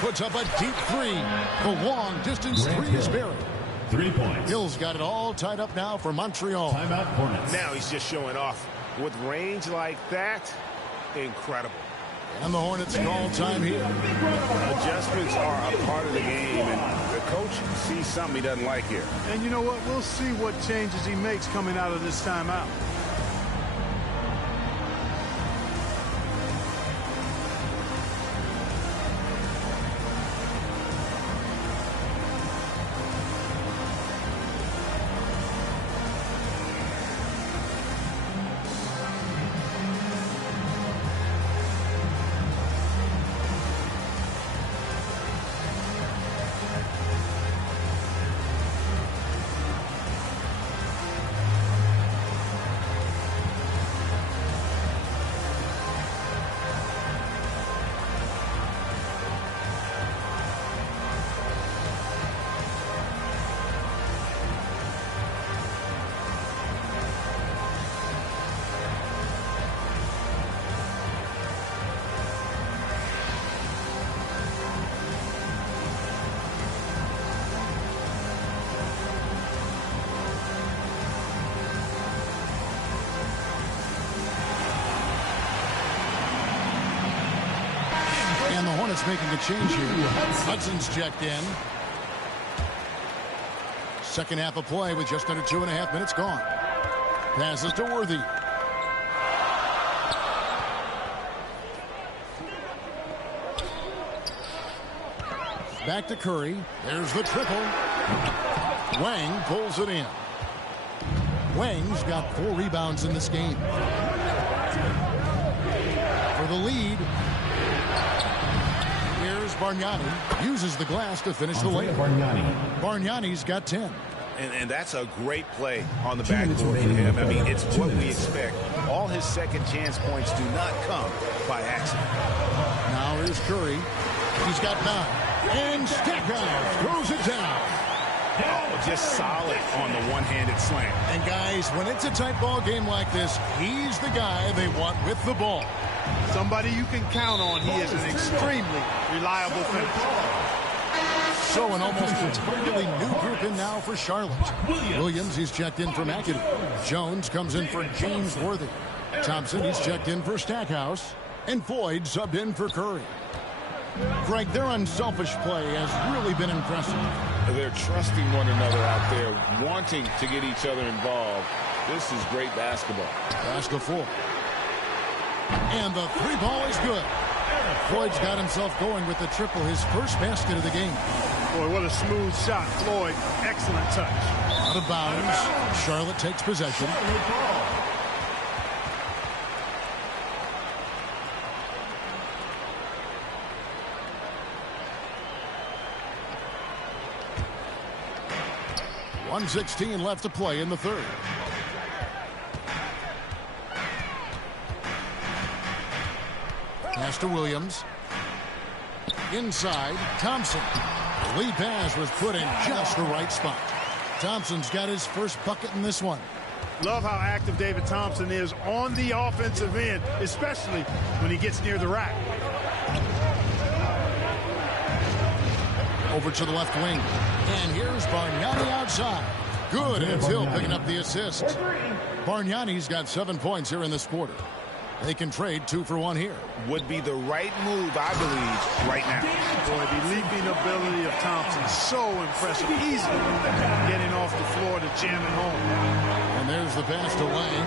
Puts up a deep three. The long distance three is buried. 3 points. Hill's got it all tied up now for Montreal. Timeout Hornets. Now he's just showing off. With range like that, incredible. And the Hornets call time here. Adjustments are a part of the game, and the coach sees something he doesn't like here. And you know what? We'll see what changes he makes coming out of this timeout. And the Hornets making a change here. Hudson's checked in. Second half of play with just under 2.5 minutes gone. Passes to Worthy. Back to Curry. There's the triple. Wang pulls it in. Wang's got 4 rebounds in this game. For the lead. Here's Bargnani. Uses the glass to finish the layup. Bargnani's got 10. And that's a great play on the backboard for him. I mean, it's what we expect. All his second chance points do not come by accident. Now here's Curry. He's got 9. And Stackhouse throws it down. Oh, just solid on the one-handed slam. And guys, when it's a tight ball game like this, he's the guy they want with the ball. Somebody you can count on. He is an extremely reliable finisher. So an almost entirely new group in now for Charlotte. Williams, he's checked in for McAdoo. Jones comes in for James Worthy. Thompson, he's checked in for Stackhouse. And Floyd subbed in for Curry. Greg, their unselfish play has really been impressive. They're trusting one another out there, wanting to get each other involved. This is great basketball. Basket full. And the 3 ball is good. Floyd's got himself going with the triple, his first basket of the game. Boy, what a smooth shot, Floyd. Excellent touch. Out of bounds. Charlotte takes possession. .116 left to play in the third. Pass to Williams. Inside, Thompson. The lead pass was put in just the right spot. Thompson's got his first bucket in this one. Love how active David Thompson is on the offensive end, especially when he gets near the rack. Over to the left wing. And here's Bargnani outside. Good, and it's Hill picking up the assist. Bargnani's got 7 points here in this quarter. They can trade 2 for 1 here. Would be the right move, I believe, right now. Boy, the leaping ability of Thompson, so impressive. Easily getting off the floor to jam it home. And there's the pass to Lang.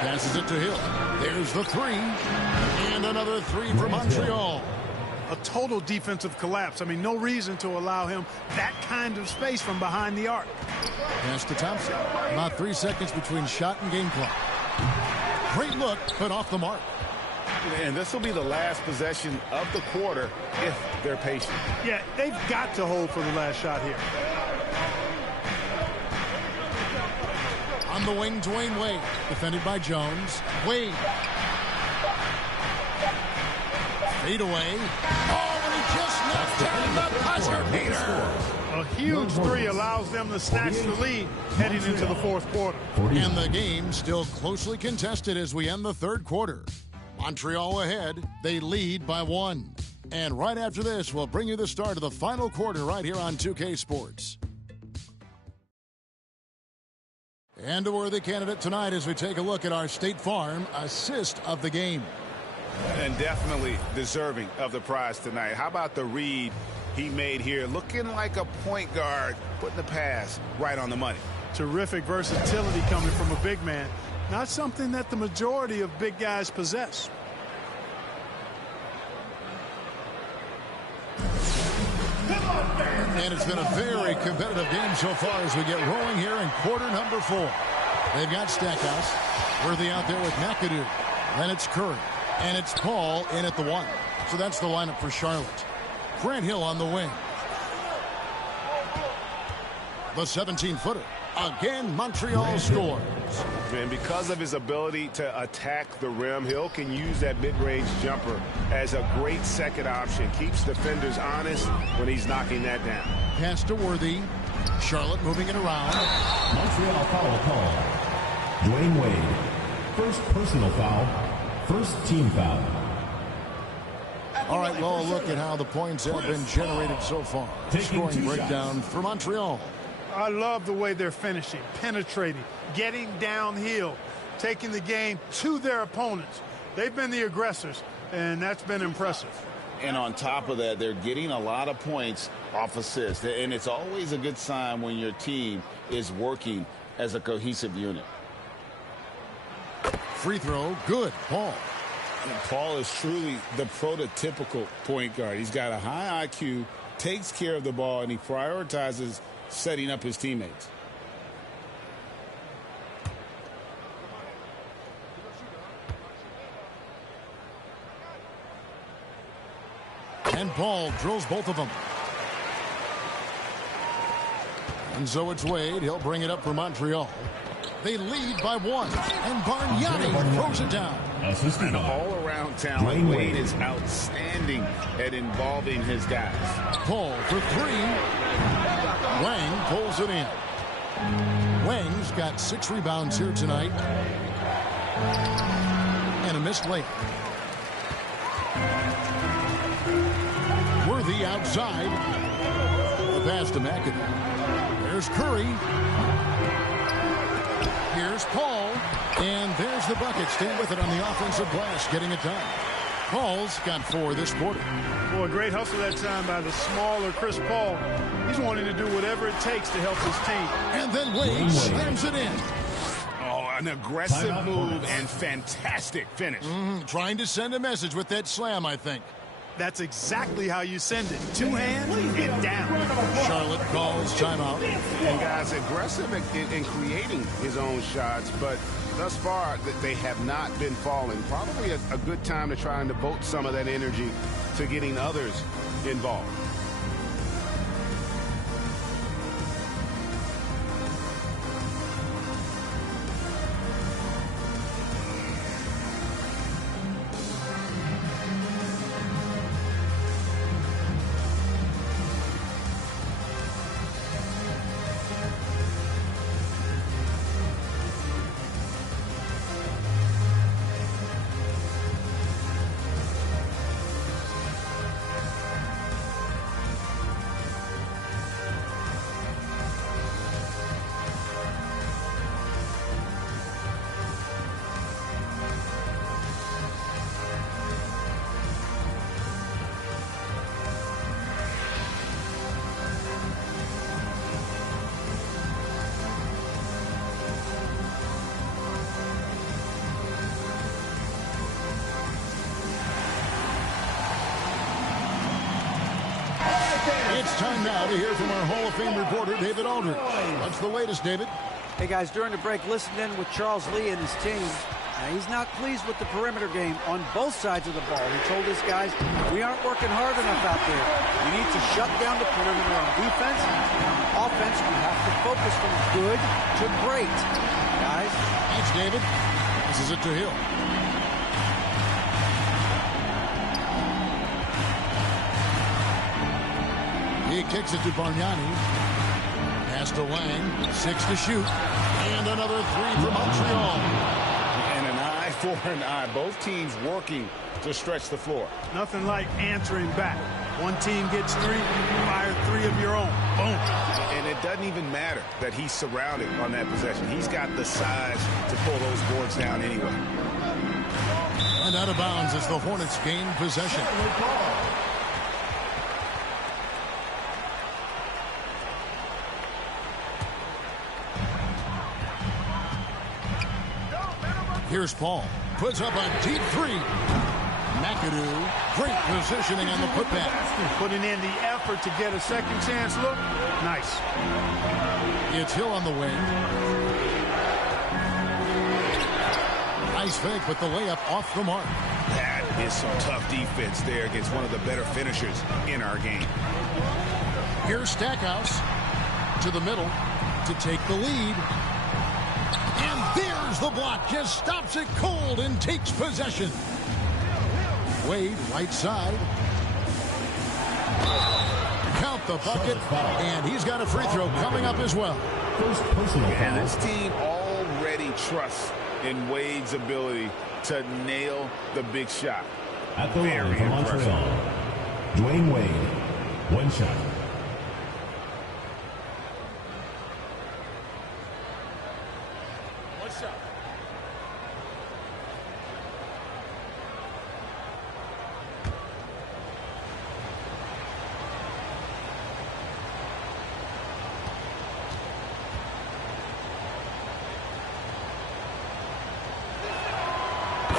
Passes it to Hill. There's the 3. And another 3 for Montreal. A total defensive collapse. I mean, no reason to allow him that kind of space from behind the arc. Pass to Thompson. About 3 seconds between shot and game clock. Great look, but off the mark. And this will be the last possession of the quarter if they're patient. Yeah, they've got to hold for the last shot here. On the wing, Dwayne Wade. Defended by Jones. Wade. Fade away. Oh, and he just knocked down the buzzer beater. A huge 3 allows them to snatch the lead heading into the fourth quarter. And the game still closely contested as we end the third quarter. Montreal ahead. They lead by 1. And right after this, we'll bring you the start of the final quarter right here on 2K Sports. And a worthy candidate tonight as we take a look at our State Farm assist of the game. And definitely deserving of the prize tonight. How about the read he made here? Looking like a point guard, putting the pass right on the money. Terrific versatility coming from a big man. Not something that the majority of big guys possess. And it's been a very competitive game so far as we get rolling here in quarter number 4. They've got Stackhouse. Worthy out there with McAdoo. Then it's Curry. And it's Paul in at the 1. So that's the lineup for Charlotte. Grant Hill on the wing. The 17-footer. Again, Montreal scores. And because of his ability to attack the rim, Hill can use that mid-range jumper as a great second option. Keeps defenders honest when he's knocking that down. Pass to Worthy. Charlotte moving it around. Montreal foul call. Dwayne Wade. First personal foul. First team foul. All right, well, look at how the points have been generated so far. Scoring breakdown for Montreal. I love the way they're finishing, penetrating, getting downhill, taking the game to their opponents. They've been the aggressors, and that's been impressive. And on top of that, they're getting a lot of points off assists. And it's always a good sign when your team is working as a cohesive unit. Free throw, good. Paul. And Paul is truly the prototypical point guard. He's got a high IQ, takes care of the ball, and he prioritizes setting up his teammates. And Paul drills both of them. And so it's Wade. He'll bring it up for Montreal. They lead by 1. And Bargnani throws it down. And all around talent, Wade is outstanding at involving his guys. Paul for 3. Wang pulls it in. Wang's got 6 rebounds here tonight. And a missed layup. Worthy outside. The pass to McAdoo. There's Curry. Here's Paul. And there's the bucket. Stay with it on the offensive glass, getting it done. Paul's got 4 this quarter. Boy, great hustle that time by the smaller Chris Paul. He's wanting to do whatever it takes to help his team. And then Wade slams it in. Oh, an aggressive move and fantastic finish. Trying to send a message with that slam, I think. That's exactly how you send it. 2 hands and down. Charlotte calls timeout. And guys, aggressive in creating his own shots, but thus far they have not been falling. Probably a good time to try and devote some of that energy to getting others involved. It's time now to hear from our Hall of Fame reporter, David Aldridge. What's the latest, David? Hey, guys, during the break, listened in with Charles Lee and his team. He's not pleased with the perimeter game on both sides of the ball. He told his guys, we aren't working hard enough out there. We need to shut down the perimeter on defense. On offense, we have to focus from good to great. Guys. Thanks, David. This is it to Hill. He kicks it to Bargnani. Pass to Wang. 6 to shoot. And another 3 for Montreal. And an eye for an eye. Both teams working to stretch the floor. Nothing like answering back. One team gets 3, fire 3 of your own. Boom. And it doesn't even matter that he's surrounded on that possession. He's got the size to pull those boards down anyway. And out of bounds as the Hornets gain possession. Here's Paul. Puts up a deep 3. McAdoo. Great positioning on the putback. Putting in the effort to get a second chance look. Nice. It's Hill on the wing. Nice fake, but the layup off the mark. That is some tough defense there against one of the better finishers in our game. Here's Stackhouse to the middle to take the lead. And there's the block. Just stops it cold and takes possession. Wade, right side. Count the bucket. And he's got a free throw coming up as well. And this team already trusts in Wade's ability to nail the big shot. At the line for Montreal, Dwayne Wade, 1 shot.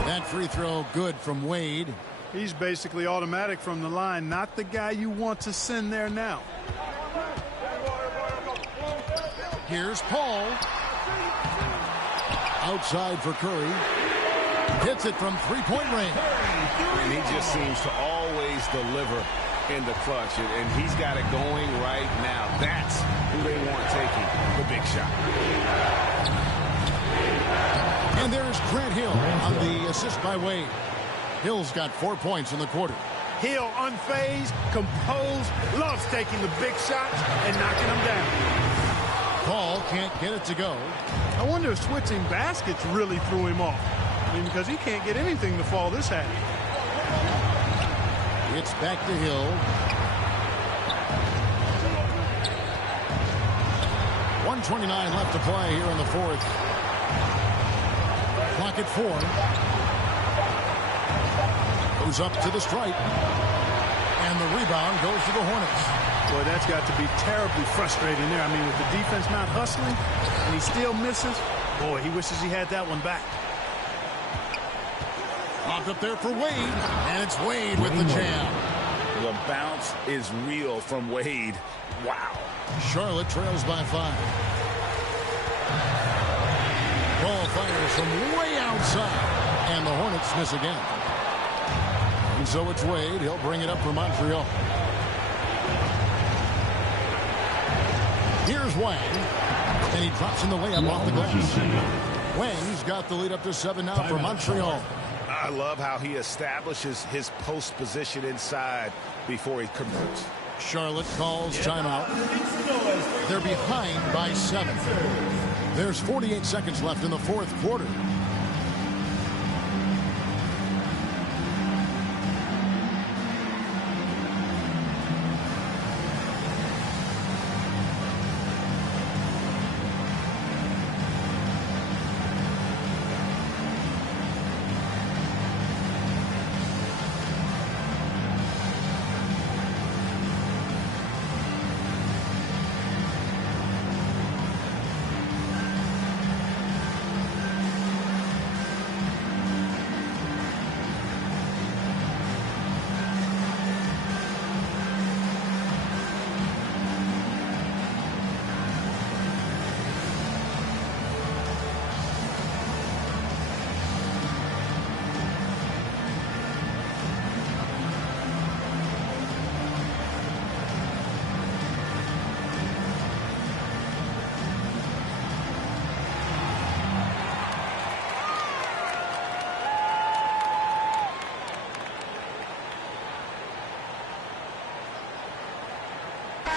That free throw good from Wade. He's basically automatic from the line. Not the guy you want to send there now. Here's Paul. Outside for Curry. Hits it from three-point range. And he just seems to always deliver in the clutch. And he's got it going right now. That's who they want taking the big shot. And there's Grant Hill on the assist by Wade. Hill's got 4 points in the quarter. Hill unfazed, composed, loves taking the big shots and knocking them down. Paul can't get it to go. I wonder if switching baskets really threw him off. I mean, because he can't get anything to fall this half. It's back to Hill. 1:29 left to play here in the fourth. Clock at 4. Goes up to the stripe. And the rebound goes to the Hornets. Boy, that's got to be terribly frustrating there. I mean, with the defense not hustling and he still misses, boy, he wishes he had that one back. Locked up there for Wade, and it's Wade with the jam. The bounce is real from Wade. Wow. Charlotte trails by 5. Ball fires from way outside, and the Hornets miss again. And so it's Wade. He'll bring it up for Montreal. Here's Wang, and he drops in the layup off the glass. Wang's got the lead up to 7 now for Montreal. I love how he establishes his post position inside before he converts. Charlotte calls timeout. They're behind by 7. There's 48 seconds left in the fourth quarter.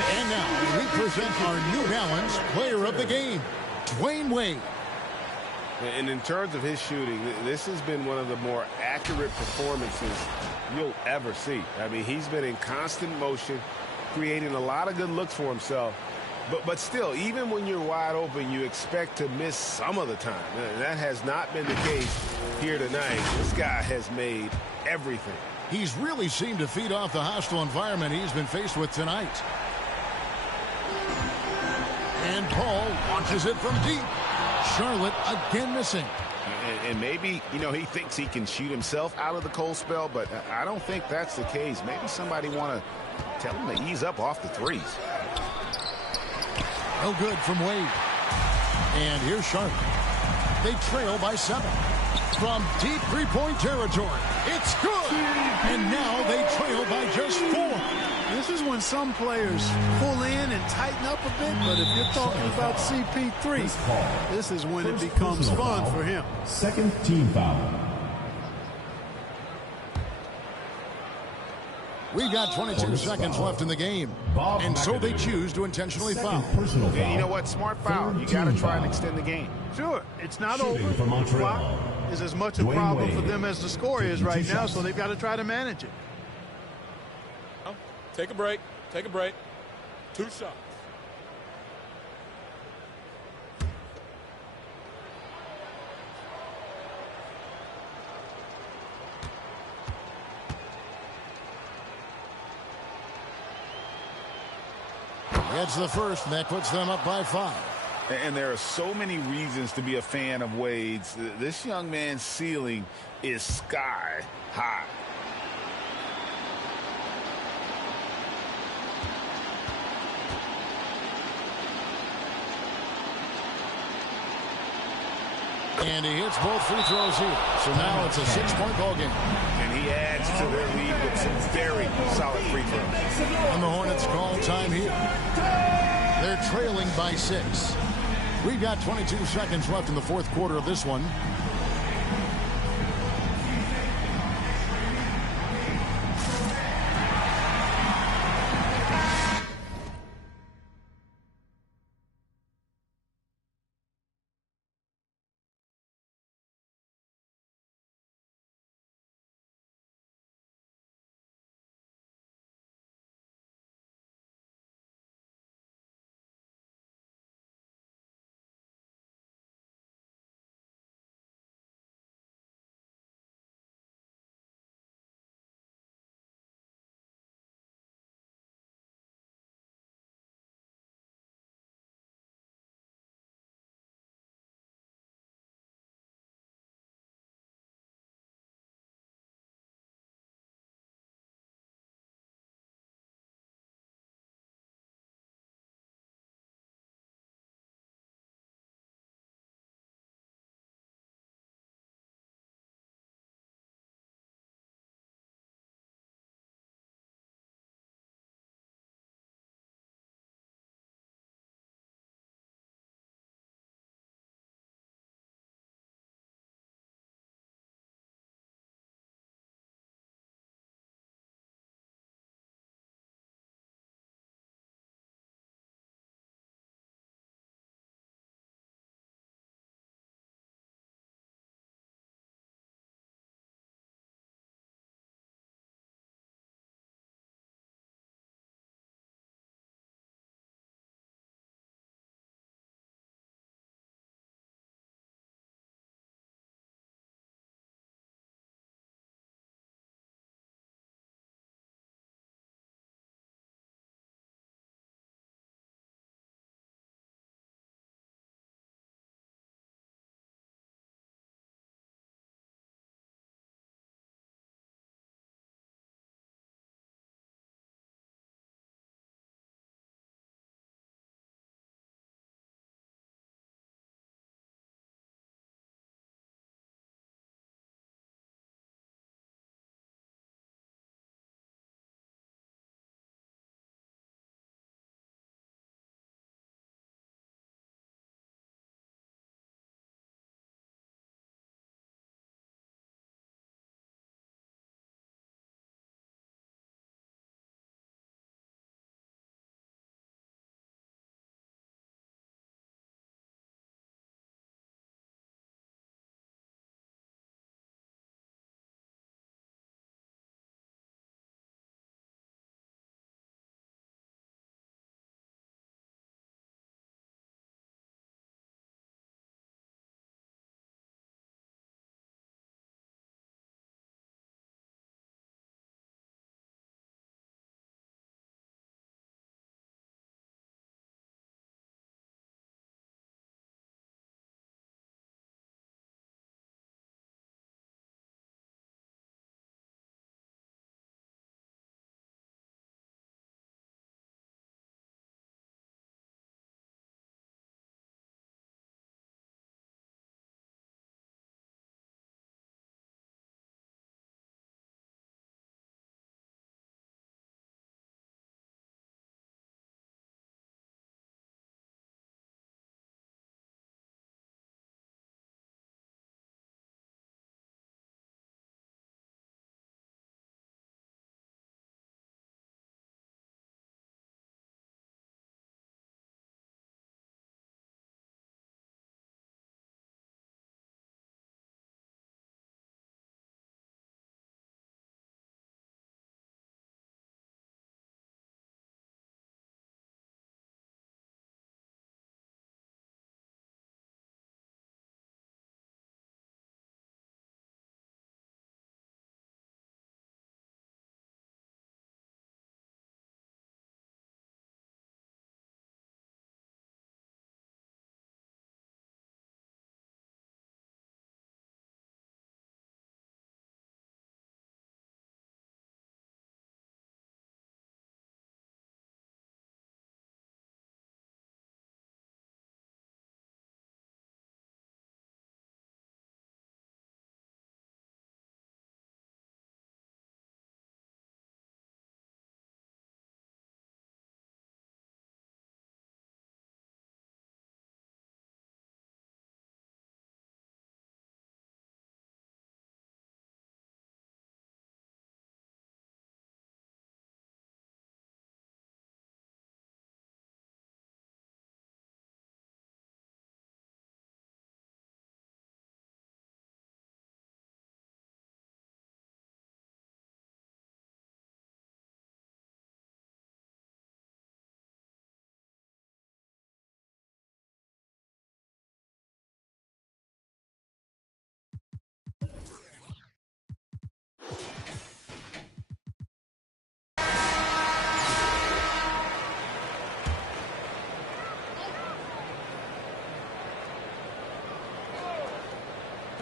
And now we present our New Balance Player of the Game, Dwayne Wade. And in terms of his shooting, this has been one of the more accurate performances you'll ever see. I mean, he's been in constant motion, creating a lot of good looks for himself. But still, even when you're wide open, you expect to miss some of the time. And that has not been the case here tonight. This guy has made everything. He's really seemed to feed off the hostile environment he's been faced with tonight. And Paul launches it from deep. Charlotte again missing. And maybe, you know, he thinks he can shoot himself out of the cold spell, but I don't think that's the case. Maybe somebody want to tell him to ease up off the threes. No good from Wade. And here's Charlotte. They trail by 7. From deep three-point territory. It's good. And now they trail by just 4. This is when some players pull in and tighten up a bit, but if you're talking about CP3, this is when it becomes fun for him. Second team foul. We got 22 seconds left in the game, and so they choose to intentionally foul. Yeah, you know what? Smart foul. You got to try and extend the game. Sure, it's not over. The clock is as much a problem for them as the score is right now, so they've got to try to manage it. Take a break. Take a break. 2 shots. Gets the first, and that puts them up by 5. And there are so many reasons to be a fan of Wade's. This young man's ceiling is sky high. And he hits both free throws here. So now it's a 6-point ball game. And he adds to their lead with some very solid free throws. And the Hornets call time here. They're trailing by 6. We've got 22 seconds left in the fourth quarter of this one.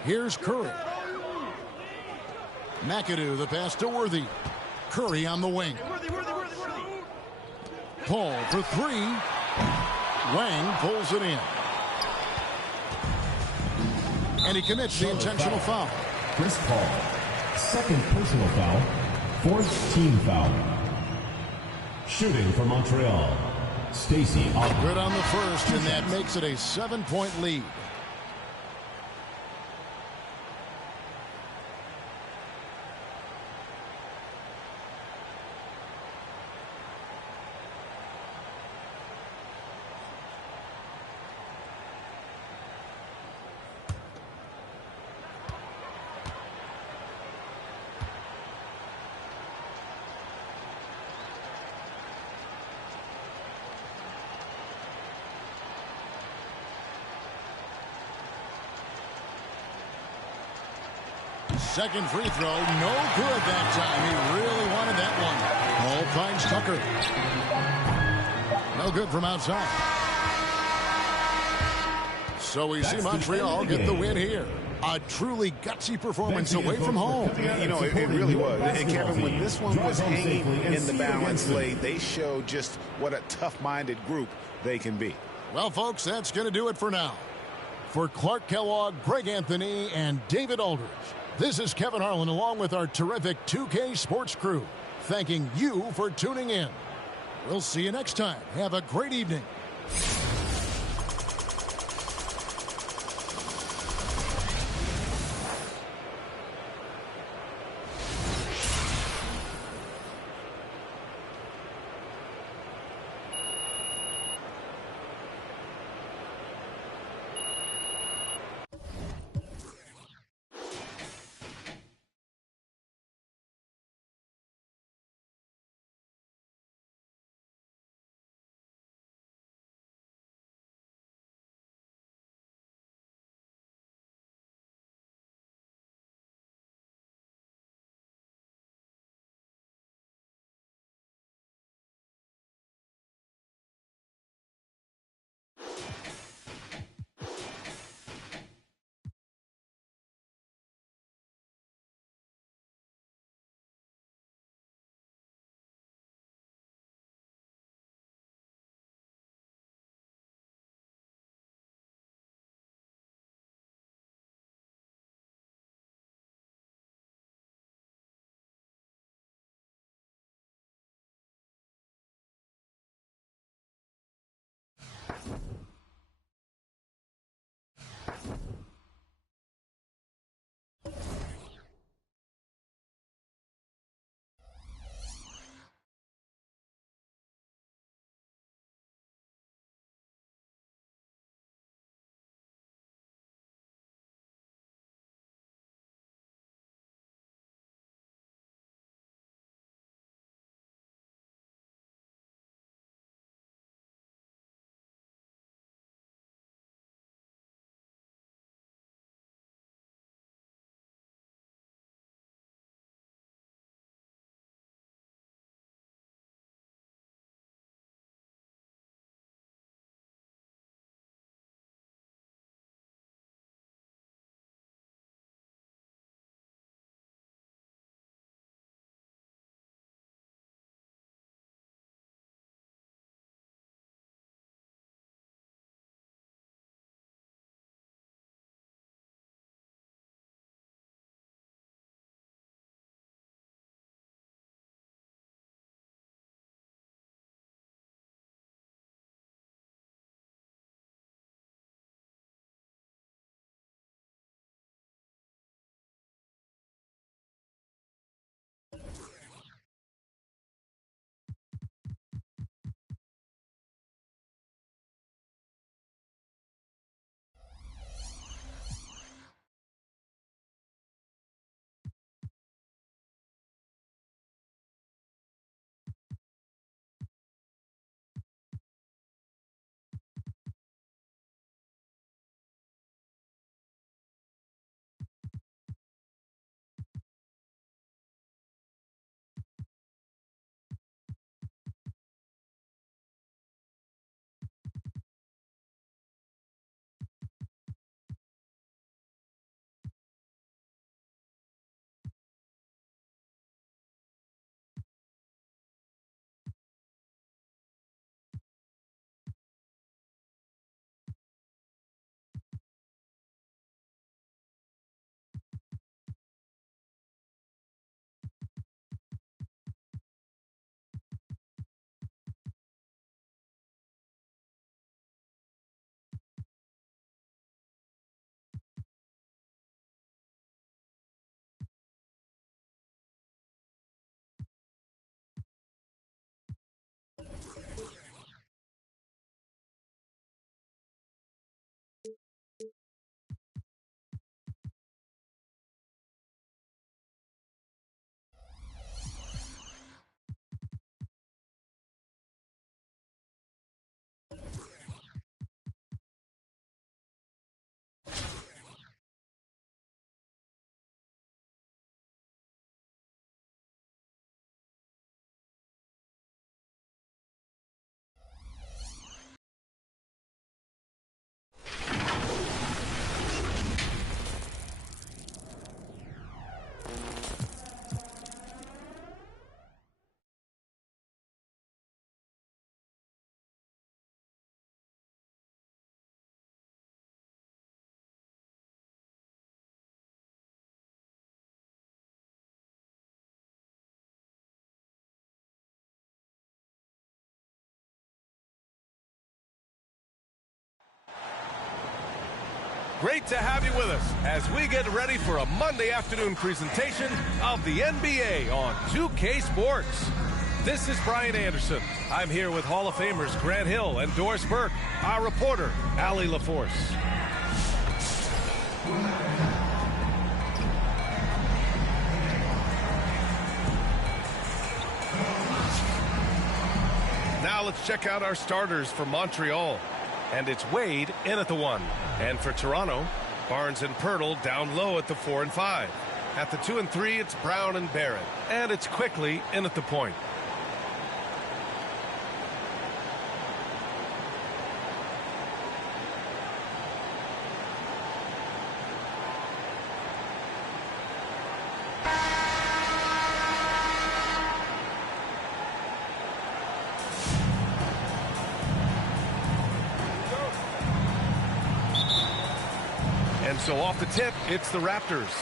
Here's Curry. McAdoo, the pass to Worthy. Curry on the wing. Paul for three. Wang pulls it in. And he commits the intentional foul. Chris Paul, second personal foul, fourth team foul. Shooting for Montreal, Stacey. Good on the first, and that makes it a 7-point lead. Second free throw, no good that time. He really wanted that one. Paul finds Tucker. No good from outside. So we see Montreal get the win here. A truly gutsy performance away from home. You know, it really was. And Kevin, when this one was hanging in the balance late, they showed just what a tough-minded group they can be. Well, folks, that's going to do it for now. For Clark Kellogg, Greg Anthony, and David Aldridge, this is Kevin Harlan along with our terrific 2K Sports crew, thanking you for tuning in. We'll see you next time. Have a great evening. Great to have you with us as we get ready for a Monday afternoon presentation of the NBA on 2K Sports. This is Brian Anderson. I'm here with Hall of Famers Grant Hill and Doris Burke, our reporter, Allie LaForce. Now let's check out our starters for Montreal. And it's Wade in at the 1. And for Toronto, Barnes and Pirtle down low at the 4 and 5. At the 2 and 3, it's Brown and Barrett. And it's Quickly in at the point. And so off the tip, it's the Raptors.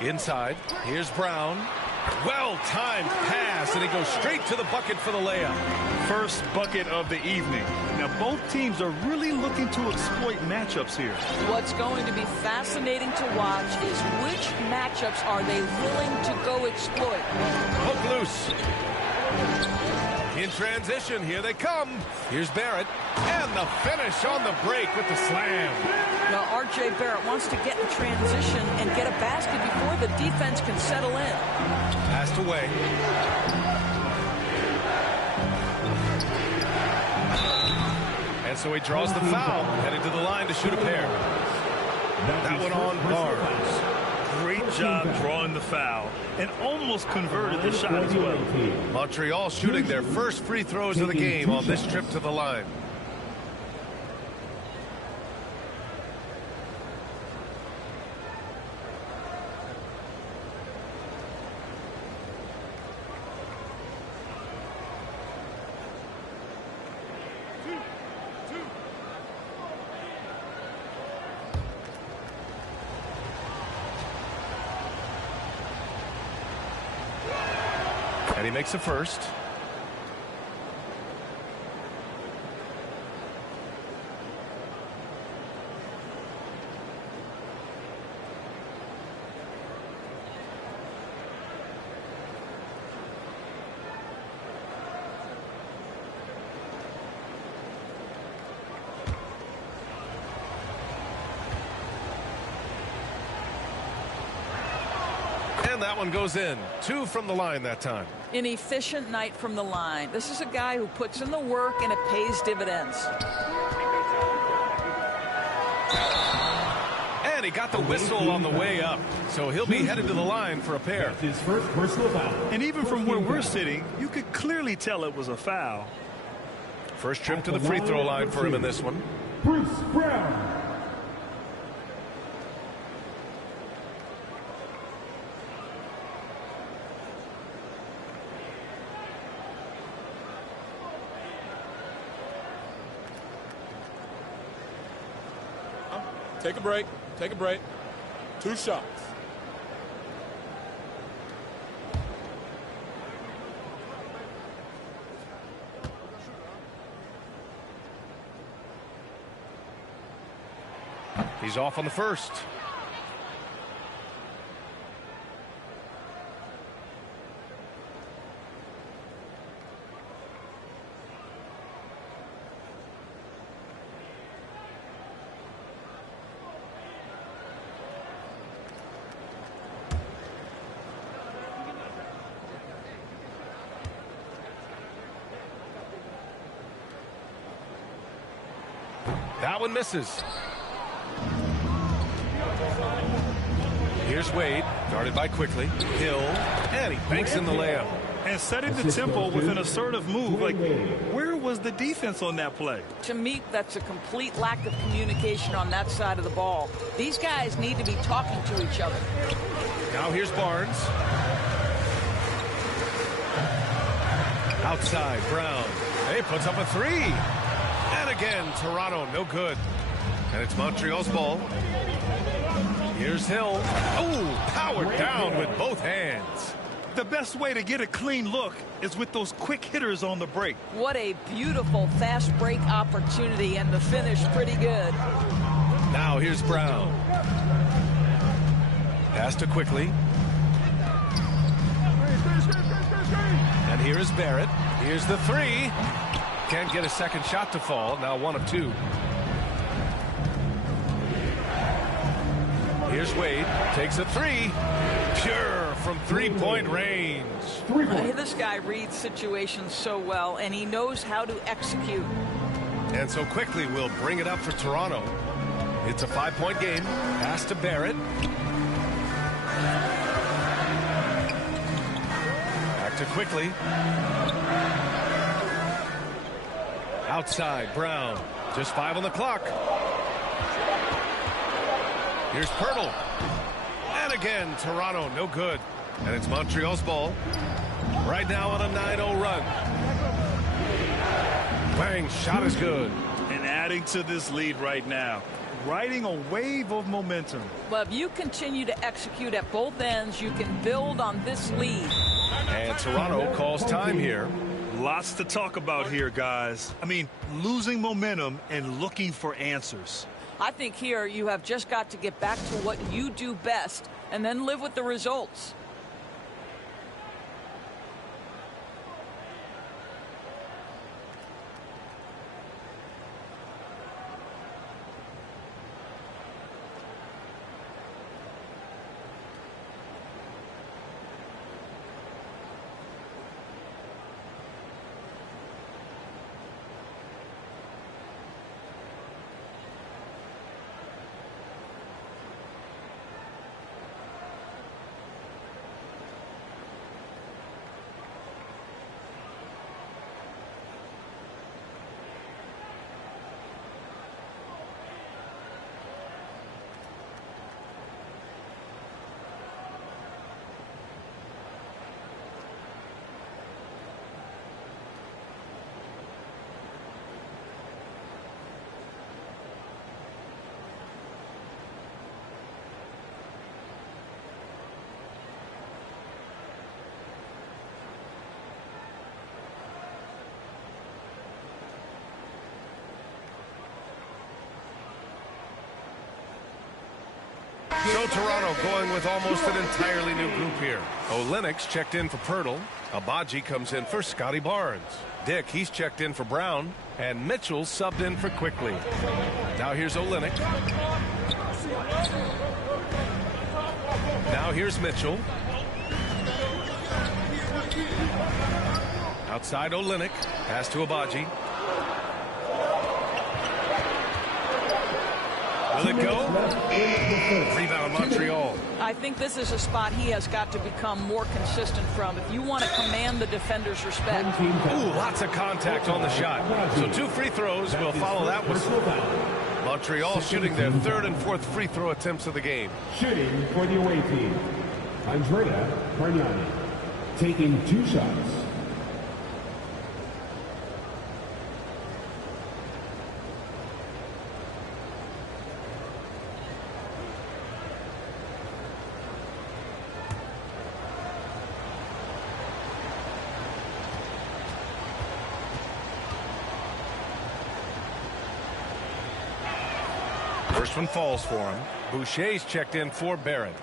Inside, here's Brown. Well-timed pass, and he goes straight to the bucket for the layup. First bucket of the evening. Now, both teams are really looking to exploit matchups here. What's going to be fascinating to watch is which matchups are they willing to go exploit. Hook loose. In transition, here they come. Here's Barrett, and the finish on the break with the slam. Now, R.J. Barrett wants to get in transition and get a basket before the defense can settle in. Passed away. And so he draws the foul, headed to the line to shoot a pair. That one on Barnes. Great job drawing the foul and almost converted the shot as well. Montreal shooting their first free throws of the game on this trip to the line. And he makes a first. And that one goes in. 2 from the line that time. An efficient night from the line. This is a guy who puts in the work and it pays dividends. And he got the whistle on the way up. So he'll be headed to the line for a pair. His first personal foul. And even from where we're sitting, you could clearly tell it was a foul. First trip to the free throw line for him in this one. Bruce Brown. Take a break. Take a break. 2 shots. He's off on the first. That one misses. Here's Wade, guarded by Quickly. Hill, and he banks in the layup. And setting the tempo with an assertive move. Like, where was the defense on that play? To me, that's a complete lack of communication on that side of the ball. These guys need to be talking to each other. Now here's Barnes. Outside, Brown. He puts up a 3. And again, Toronto, no good. And it's Montreal's ball. Here's Hill. Oh, powered down with both hands. the best way to get a clean look is with those quick hitters on the break. What a beautiful fast break opportunity, and the finish pretty good. Now here's Brown. Pass to Quickly. And here is Barrett. Here's the three. Can't get a second shot to fall. Now 1 of 2. Here's Wade. Takes a three. Pure from three-point range. This guy reads situations so well, and he knows how to execute. And so Quickly will bring it up for Toronto. It's a 5-point game. Pass to Barrett. Back to Quickly. Outside, Brown. Just 5 on the clock. Here's Pirtle. And again, Toronto, no good. And it's Montreal's ball. Right now on a 9-0 run. Bang, shot is good. And adding to this lead right now. Riding a wave of momentum. Well, if you continue to execute at both ends, you can build on this lead. And Toronto calls time here. Lots to talk about here, guys. I mean, losing momentum and looking for answers. I think here you have just got to get back to what you do best and then live with the results. So Toronto going with almost an entirely new group here. Olenek's checked in for Pirtle. Abaji comes in for Scotty Barnes. Dick, he's checked in for Brown. And Mitchell subbed in for Quickly. Now here's Olenek. Now here's Mitchell. Outside Olenek. Pass to Abaji. Will it go? Rebound Montreal. I think this is a spot he has got to become more consistent from if you want to command the defender's respect. Ooh, lots of contact on the shot. So 2 free throws will follow that whistle. Montreal shooting their 3rd and 4th free throw attempts of the game. Shooting for the away team, Andrea Cargnani, taking 2 shots. First one falls for him. Boucher's checked in for Barrett.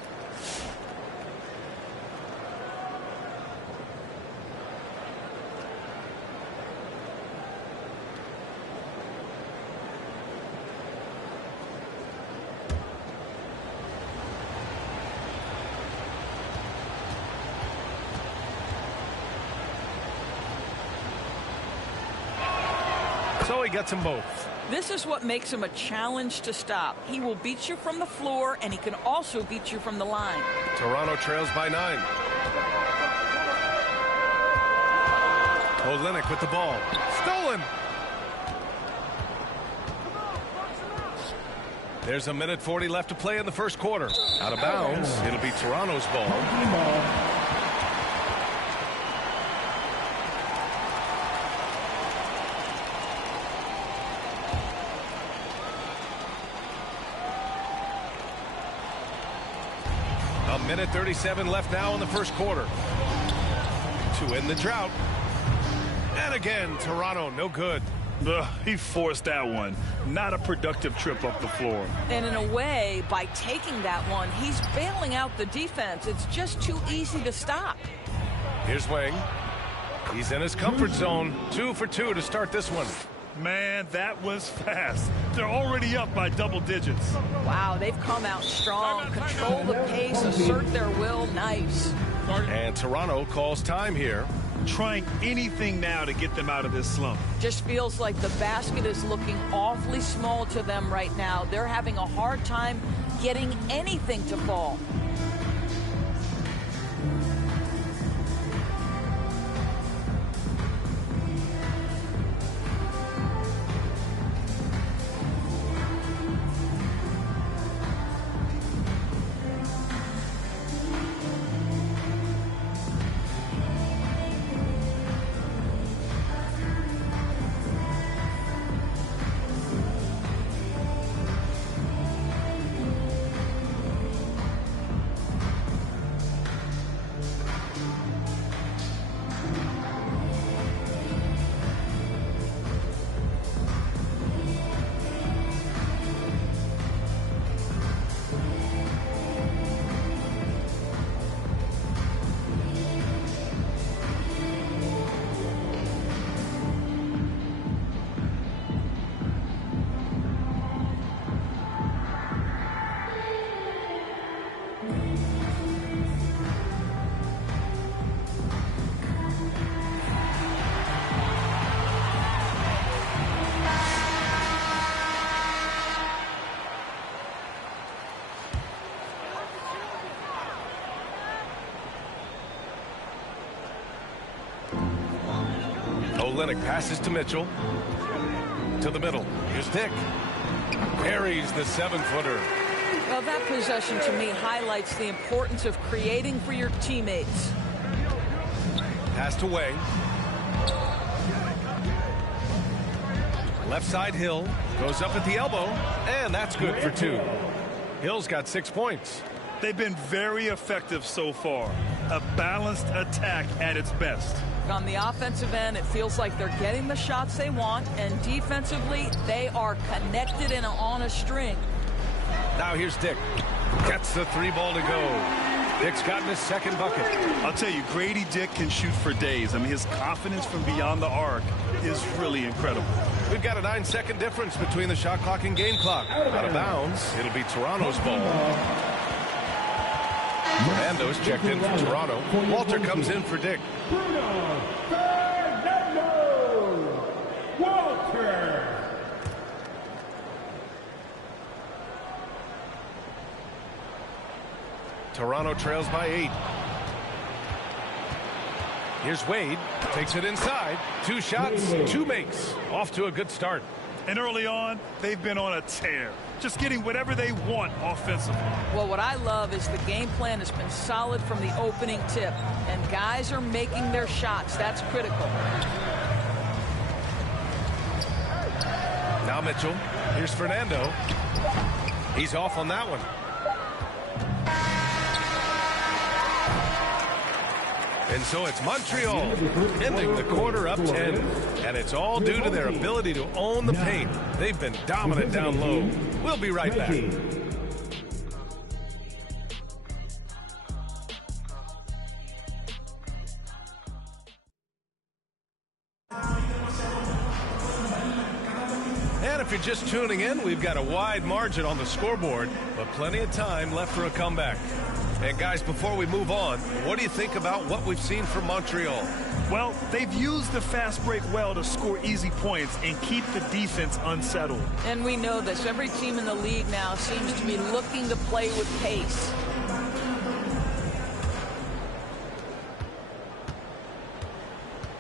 So he gets them both. This is what makes him a challenge to stop. He will beat you from the floor, and he can also beat you from the line. Toronto trails by 9. Olenek with the ball. Stolen. There's 1:40 left to play in the first quarter. Out of bounds. It'll be Toronto's ball. A 1:37 left now in the first quarter. to end the drought. And again, Toronto, no good. He forced that one. Not a productive trip up the floor. And in a way, by taking that one, he's bailing out the defense. It's just too easy to stop. Here's Wang. He's in his comfort zone. 2 for 2 to start this one. Man, that was fast. They're already up by double digits. Wow, they've come out strong. Control the pace, assert their will. Nice. And Toronto calls time here. Trying anything now to get them out of this slump. Just feels like the basket is looking awfully small to them right now. They're having a hard time getting anything to fall. Olynyk passes to Mitchell. To the middle. Here's Dick. Buries the 7-footer. Well, that possession to me highlights the importance of creating for your teammates. Passed away. Left side Hill. Goes up at the elbow. And that's good for 2. Hill's got 6 points. They've been very effective so far. A balanced attack at its best. On the offensive end, it feels like they're getting the shots they want, and defensively, they are connected and on a string. Now here's Dick. Gets the 3-ball to go. Dick's gotten his second bucket. I'll tell you, Grady Dick can shoot for days. I mean, his confidence from beyond the arc is really incredible. We've got a 9-second difference between the shot clock and game clock. Out of bounds. It'll be Toronto's ball. Fernando's checked in for Toronto. Walter comes in for Dick. Bruno Fernando Walter. Toronto trails by 8. Here's Wade. Takes it inside. 2 shots, 2 makes. Off to a good start. And early on, they've been on a tear. Just getting whatever they want offensively. Well, what I love is the game plan has been solid from the opening tip. And guys are making their shots. That's critical. Now Mitchell. Here's Fernando. He's off on that one. And so it's Montreal ending the quarter up 10. And it's all due to their ability to own the paint. They've been dominant down low. We'll be right back. And if you're just tuning in, we've got a wide margin on the scoreboard, but plenty of time left for a comeback. And guys, before we move on, what do you think about what we've seen from Montreal? Well, they've used the fast break well to score easy points and keep the defense unsettled. And we know this. Every team in the league now seems to be looking to play with pace.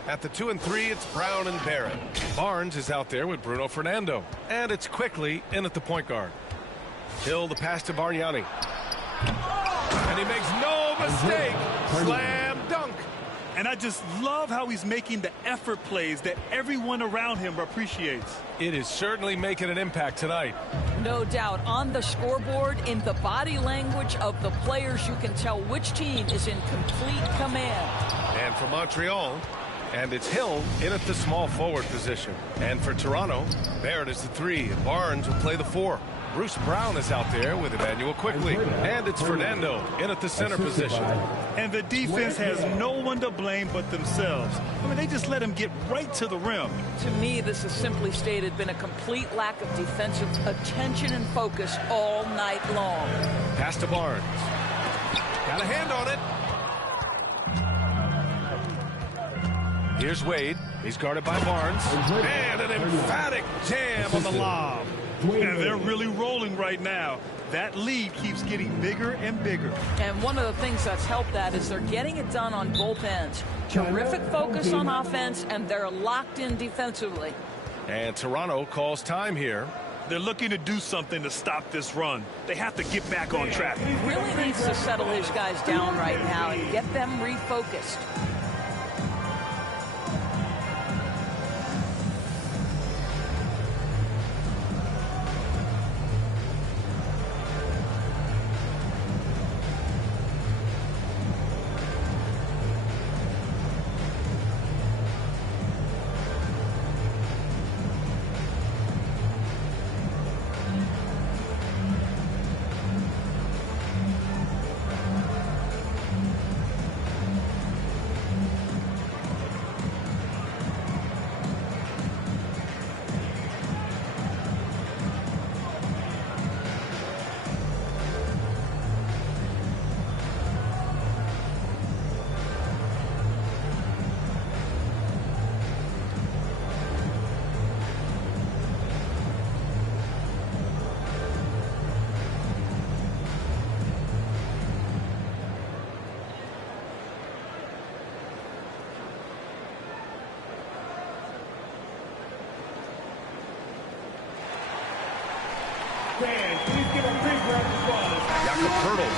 At the 2 and 3, it's Brown and Barrett. Barnes is out there with Bruno Fernando. And it's quickly in at the point guard. Hill the pass to Bargnani. And he makes no mistake. Slam dunk. And I just love how he's making the effort plays that everyone around him appreciates. It is certainly making an impact tonight. No doubt. On the scoreboard, in the body language of the players, you can tell which team is in complete command. And for Montreal, and it's Hill in at the small forward position. And for Toronto, Barrett is the 3. Barnes will play the 4. Bruce Brown is out there with Emmanuel Quickly. And it's Fernando in at the center position. And the defense has no one to blame but themselves. I mean, they just let him get right to the rim. To me, this has simply stated been a complete lack of defensive attention and focus all night long. Pass to Barnes. Got a hand on it. Here's Wade. He's guarded by Barnes. And an emphatic jam on the lob. And they're really rolling right now. That lead keeps getting bigger and bigger. And one of the things that's helped that is they're getting it done on both ends. Terrific focus on offense, and they're locked in defensively. And Toronto calls time here. They're looking to do something to stop this run. They have to get back on track. He really needs to settle his guys down right now and get them refocused.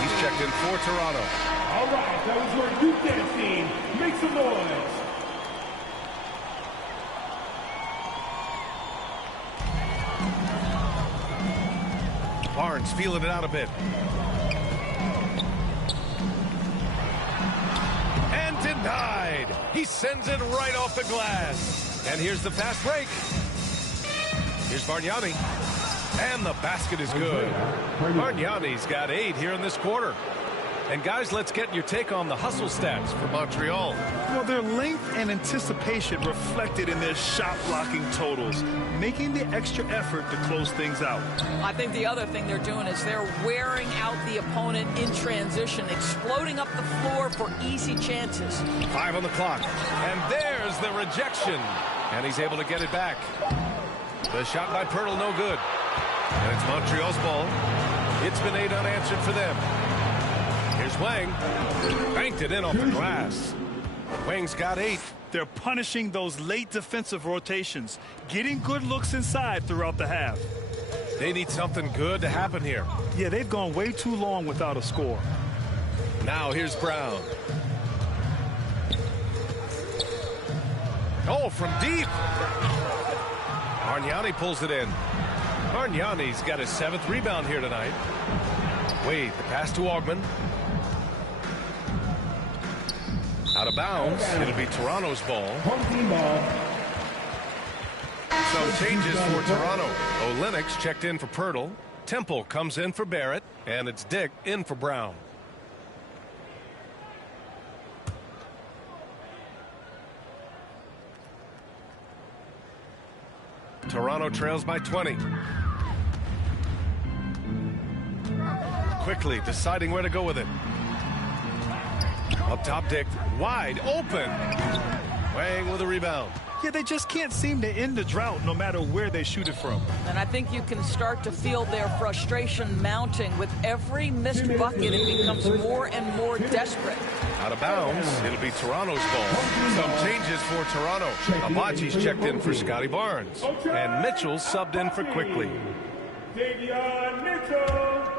He's checked in for Toronto. All right, that was your Duke dance team. Make some noise. Barnes feeling it out a bit. And denied. He sends it right off the glass. And here's the fast break. Here's Bargnani. And the basket is good. Bargnani's got 8 here in this quarter. And guys, let's get your take on the hustle stats for Montreal. Well, their length and anticipation reflected in their shot blocking totals, making the extra effort to close things out. I think the other thing they're doing is they're wearing out the opponent in transition, exploding up the floor for easy chances. 5 on the clock. And there's the rejection. And he's able to get it back. The shot by Pirtle, no good. And it's Montreal's ball. It's been 8 unanswered for them. Here's Wang. Banked it in off the glass. Wang's got 8. They're punishing those late defensive rotations, getting good looks inside throughout the half. They need something good to happen here. Yeah, they've gone way too long without a score. Now here's Brown. Oh, from deep. Bargnani pulls it in. Bargnani's got his 7th rebound here tonight. Wade, the pass to Augman. Out of bounds. It'll be Toronto's ball. Some changes for Toronto. Olenix checked in for Pirtle. Temple comes in for Barrett. And it's Dick in for Brown. Toronto trails by 20. Quickly deciding where to go with it. Up top, Dick. Wide open. Wang with a rebound. Yeah, they just can't seem to end the drought no matter where they shoot it from. And I think you can start to feel their frustration mounting. With every missed bucket, it becomes more and more desperate. Out of bounds. It'll be Toronto's ball. Some changes for Toronto. Abaji's checked in for Scotty Barnes. And Mitchell subbed in for Quickly. Davion Mitchell.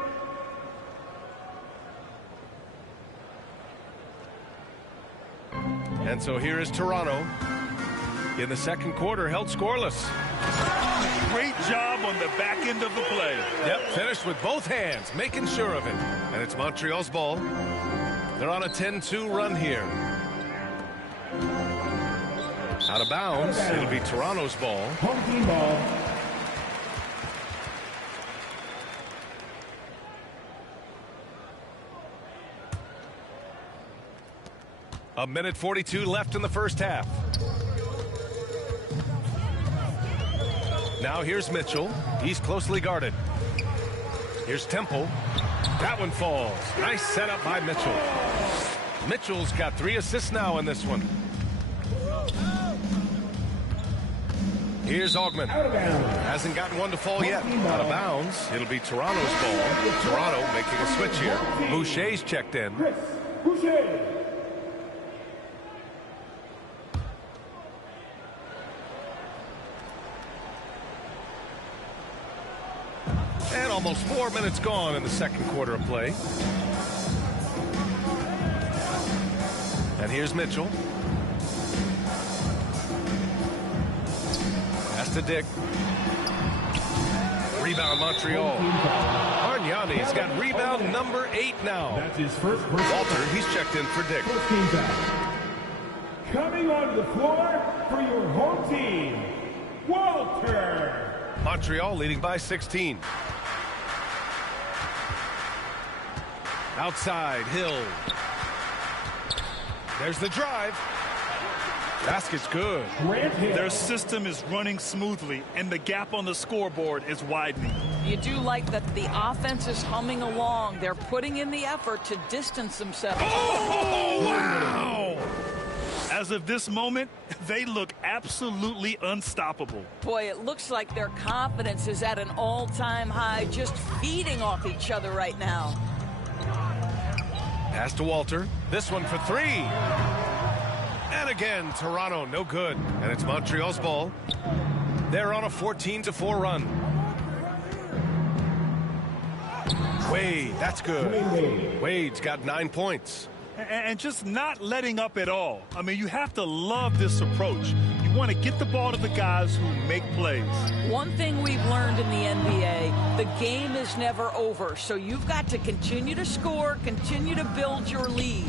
And so here is Toronto in the second quarter, held scoreless. Great job on the back end of the play. Yep, finished with both hands, making sure of it. And it's Montreal's ball. They're on a 10-2 run here. Out of bounds, it'll be Toronto's ball. Home team ball. A minute 42 left in the first half. Now here's Mitchell. He's closely guarded. Here's Temple. That one falls. Nice setup by Mitchell. Mitchell's got 3 assists now in this one. Here's Augman. Hasn't gotten one to fall yet. Out of bounds. It'll be Toronto's ball. Toronto making a switch here. Boucher's checked in. Boucher. And almost 4 minutes gone in the second quarter of play. And here's Mitchell. Pass to Dick. Rebound Montreal. Argnani's got rebound number 8 now. That's his first. Walter, he's checked in for Dick. First team foul. Coming onto the floor for your home team, Walter. Montreal leading by 16. Outside, Hill. There's the drive. Basket's good. Their system is running smoothly, and the gap on the scoreboard is widening. You do like that the offense is humming along. They're putting in the effort to distance themselves. Oh, wow! As of this moment, they look absolutely unstoppable. Boy, it looks like their confidence is at an all-time high, just feeding off each other right now. Pass to Walter. This one for 3. And again, Toronto, no good. And it's Montreal's ball. They're on a 14-4 run. Wade, that's good. Wade's got 9 points. And just not letting up at all. I mean, you have to love this approach. You want to get the ball to the guys who make plays. One thing we've learned in the NBA, the game is never over. So you've got to continue to score, continue to build your lead.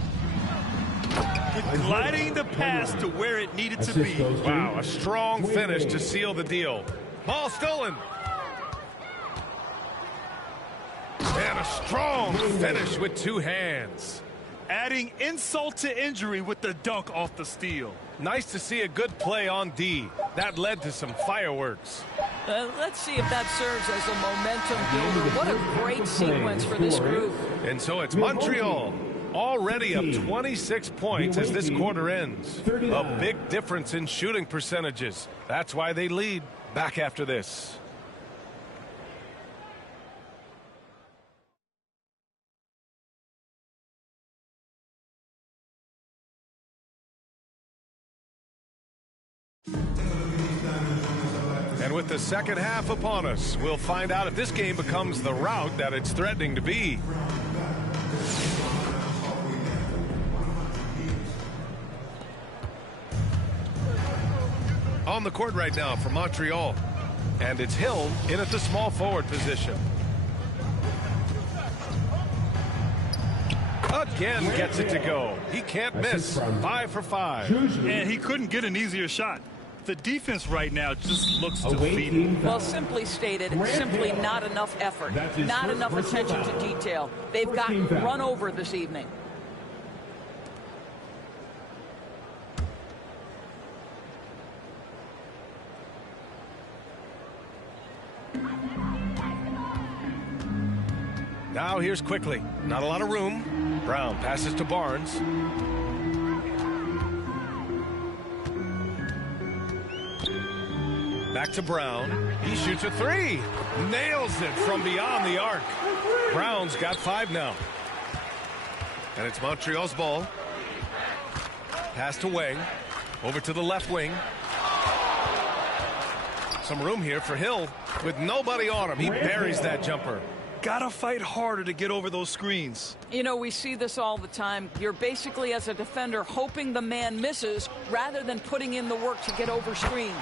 Gliding the pass to where it needed to be. Wow, a strong finish to seal the deal. Ball stolen. And a strong finish with 2 hands. Adding insult to injury with the dunk off the steal. Nice to see a good play on D. That led to some fireworks. Let's see if that serves as a momentum builder. What a great sequence for this group. And so it's Montreal already up 26 points as this quarter ends. A big difference in shooting percentages. That's why they lead. Back after this. And with the second half upon us, we'll find out if this game becomes the rout that it's threatening to be. On the court right now for Montreal. And it's Hill in at the small forward position. Again gets it to go. He can't miss. 5 for 5. And he couldn't get an easier shot. The defense right now just looks defeated. Well, simply stated, simply not enough effort, not enough attention to detail. They've gotten run over this evening. Now here's Quickly. Not a lot of room. Brown passes to Barnes. Back to Brown. He shoots a 3. Nails it from beyond the arc. Brown's got 5 now. And it's Montreal's ball. Pass to Wang. Over to the left wing. Some room here for Hill with nobody on him. He buries that jumper. Gotta fight harder to get over those screens. You know, we see this all the time. You're basically, as a defender, hoping the man misses rather than putting in the work to get over screens.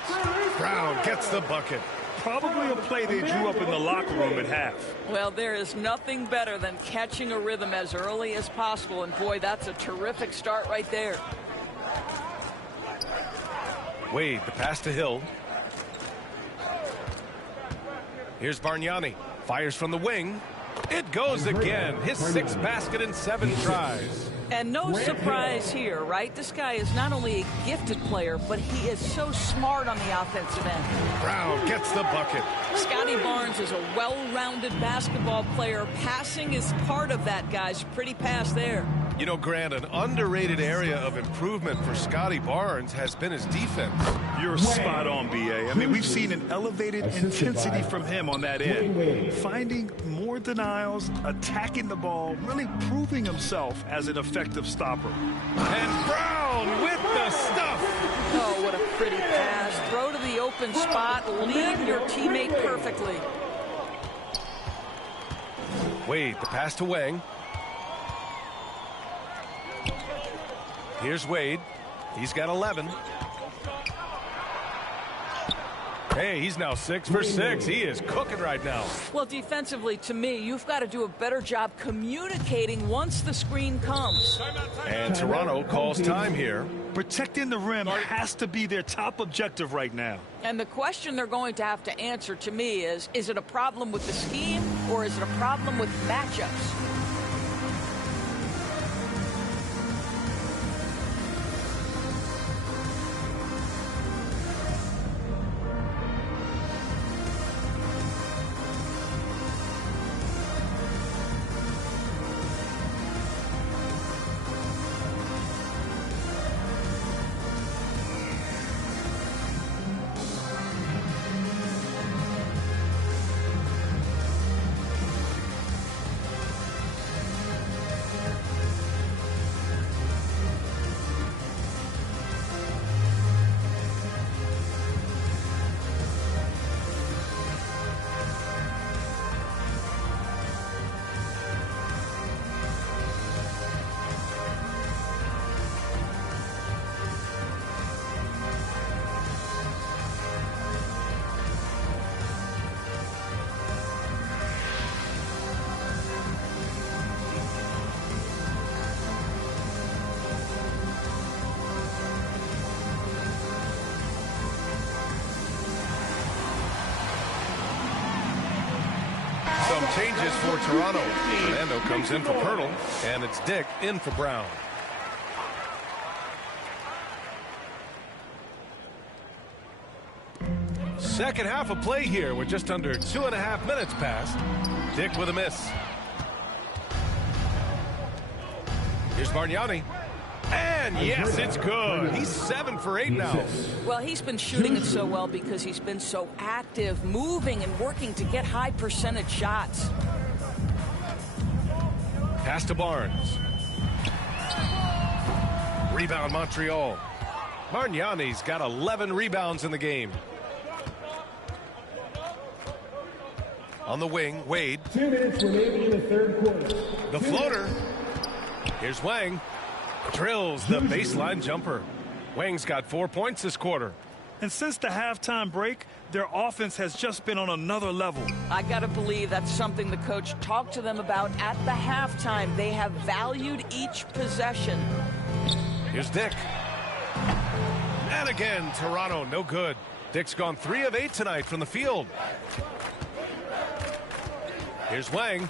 Brown gets the bucket. Probably a play they drew up in the locker room at half. Well, there is nothing better than catching a rhythm as early as possible, and boy, that's a terrific start right there. Wade, the pass to Hill. Here's Bargnani. Fires from the wing. It goes again. His 6th basket in 7 tries. And no surprise here, right? This guy is not only a gifted player, but he is so smart on the offensive end. Brown gets the bucket. Scotty Barnes is a well-rounded basketball player. Passing is part of that, guys. Pretty pass there. You know, Grant, an underrated area of improvement for Scotty Barnes has been his defense. You're spot on, B.A. I mean, we've seen an elevated intensity from him on that end. Finding more denials, attacking the ball, really proving himself as an effective stopper. And Brown with the stuff. Oh, what a pretty pass. Throw to the open spot. Lead your teammate perfectly. Wade, the pass to Wang. Here's Wade. He's got 11. Hey, he's now 6 for 6. He is cooking right now. Well, defensively, to me, you've got to do a better job communicating once the screen comes. And Toronto calls time here. Protecting the rim has to be their top objective right now. And the question they're going to have to answer to me is it a problem with the scheme or is it a problem with matchups? Some changes for Toronto. Fernando comes in for Pirtle, and it's Dick in for Brown. Second half of play here with just under 2.5 minutes passed. Dick with a miss. Here's Bargnani. And yes, it's good. He's 7 for 8 now. Well, he's been shooting it so well because he's been so active, moving and working to get high percentage shots. Pass to Barnes. Rebound Montreal. Bargnani's got 11 rebounds in the game. On the wing, Wade. 2 minutes remaining in the third quarter. The floater. Here's Wang. Drills the baseline jumper. Wang's got 4 points this quarter. And since the halftime break, their offense has just been on another level. I got to believe that's something the coach talked to them about at the halftime. They have valued each possession. Here's Dick. And again, Toronto, no good. Dick's gone 3 of 8 tonight from the field. Here's Wang.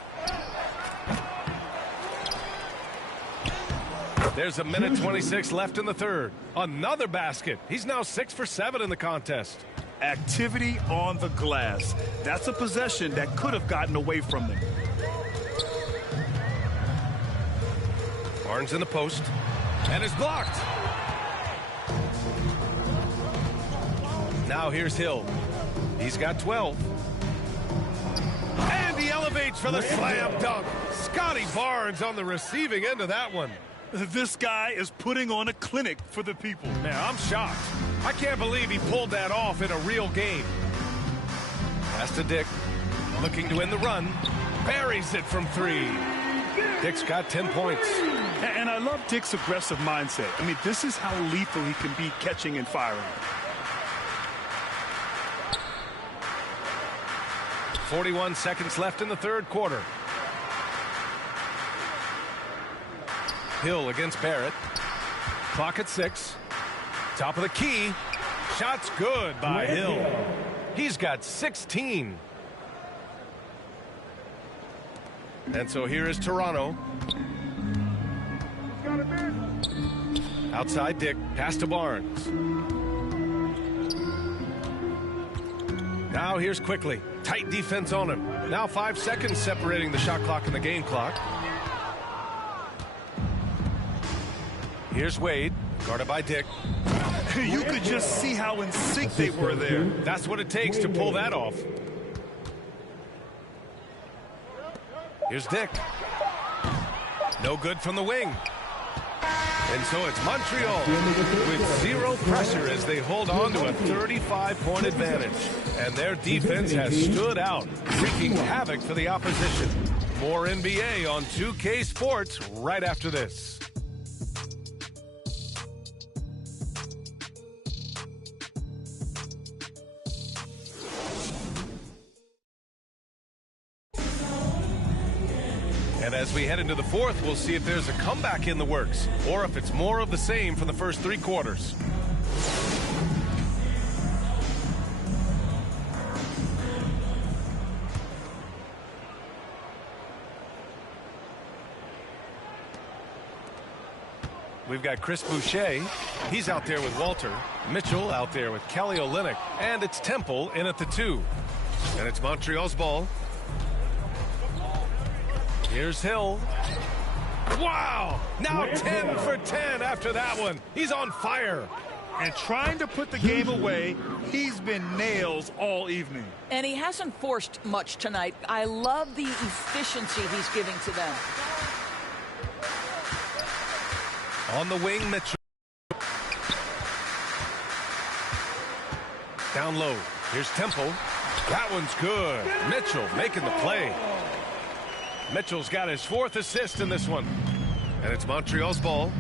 There's 1:26 left in the third. Another basket. He's now 6 for 7 in the contest. Activity on the glass. That's a possession that could have gotten away from them. Barnes in the post. And is blocked. Now here's Hill. He's got 12. And he elevates for the slam dunk. Scotty Barnes on the receiving end of that one. This guy is putting on a clinic for the people. Man, I'm shocked. I can't believe he pulled that off in a real game. Pass to Dick. Looking to win the run. buries it from 3. Dick's got 10 points. And I love Dick's aggressive mindset. I mean, this is how lethal he can be catching and firing. 41 seconds left in the third quarter. Hill against Barrett. Clock at 6. Top of the key. Shot's good by Hill. He's got 16. And so here is Toronto. Outside Dick. Pass to Barnes. Now here's Quickly. Tight defense on him. Now 5 seconds separating the shot clock and the game clock. Here's Wade. Guarded by Dick. You could just see how in sync they were there. That's what it takes to pull that off. Here's Dick. No good from the wing. And so it's Montreal with 0 pressure as they hold on to a 35-point advantage. And their defense has stood out, wreaking havoc for the opposition. More NBA on 2K Sports right after this. And as we head into the fourth, we'll see if there's a comeback in the works or if it's more of the same from the first 3 quarters. We've got Chris Boucher. He's out there with Walter. Mitchell out there with Kelly Olynyk. And it's Temple in at the 2. And it's Montreal's ball. Here's Hill. Wow! Now 10 for 10 after that one. He's on fire. And trying to put the game away, he's been nails all evening. And he hasn't forced much tonight. I love the efficiency he's giving to them. On the wing, Mitchell. Down low. Here's Temple. That one's good. Mitchell making the play. Mitchell's got his 4th assist in this one. And it's Montreal's ball.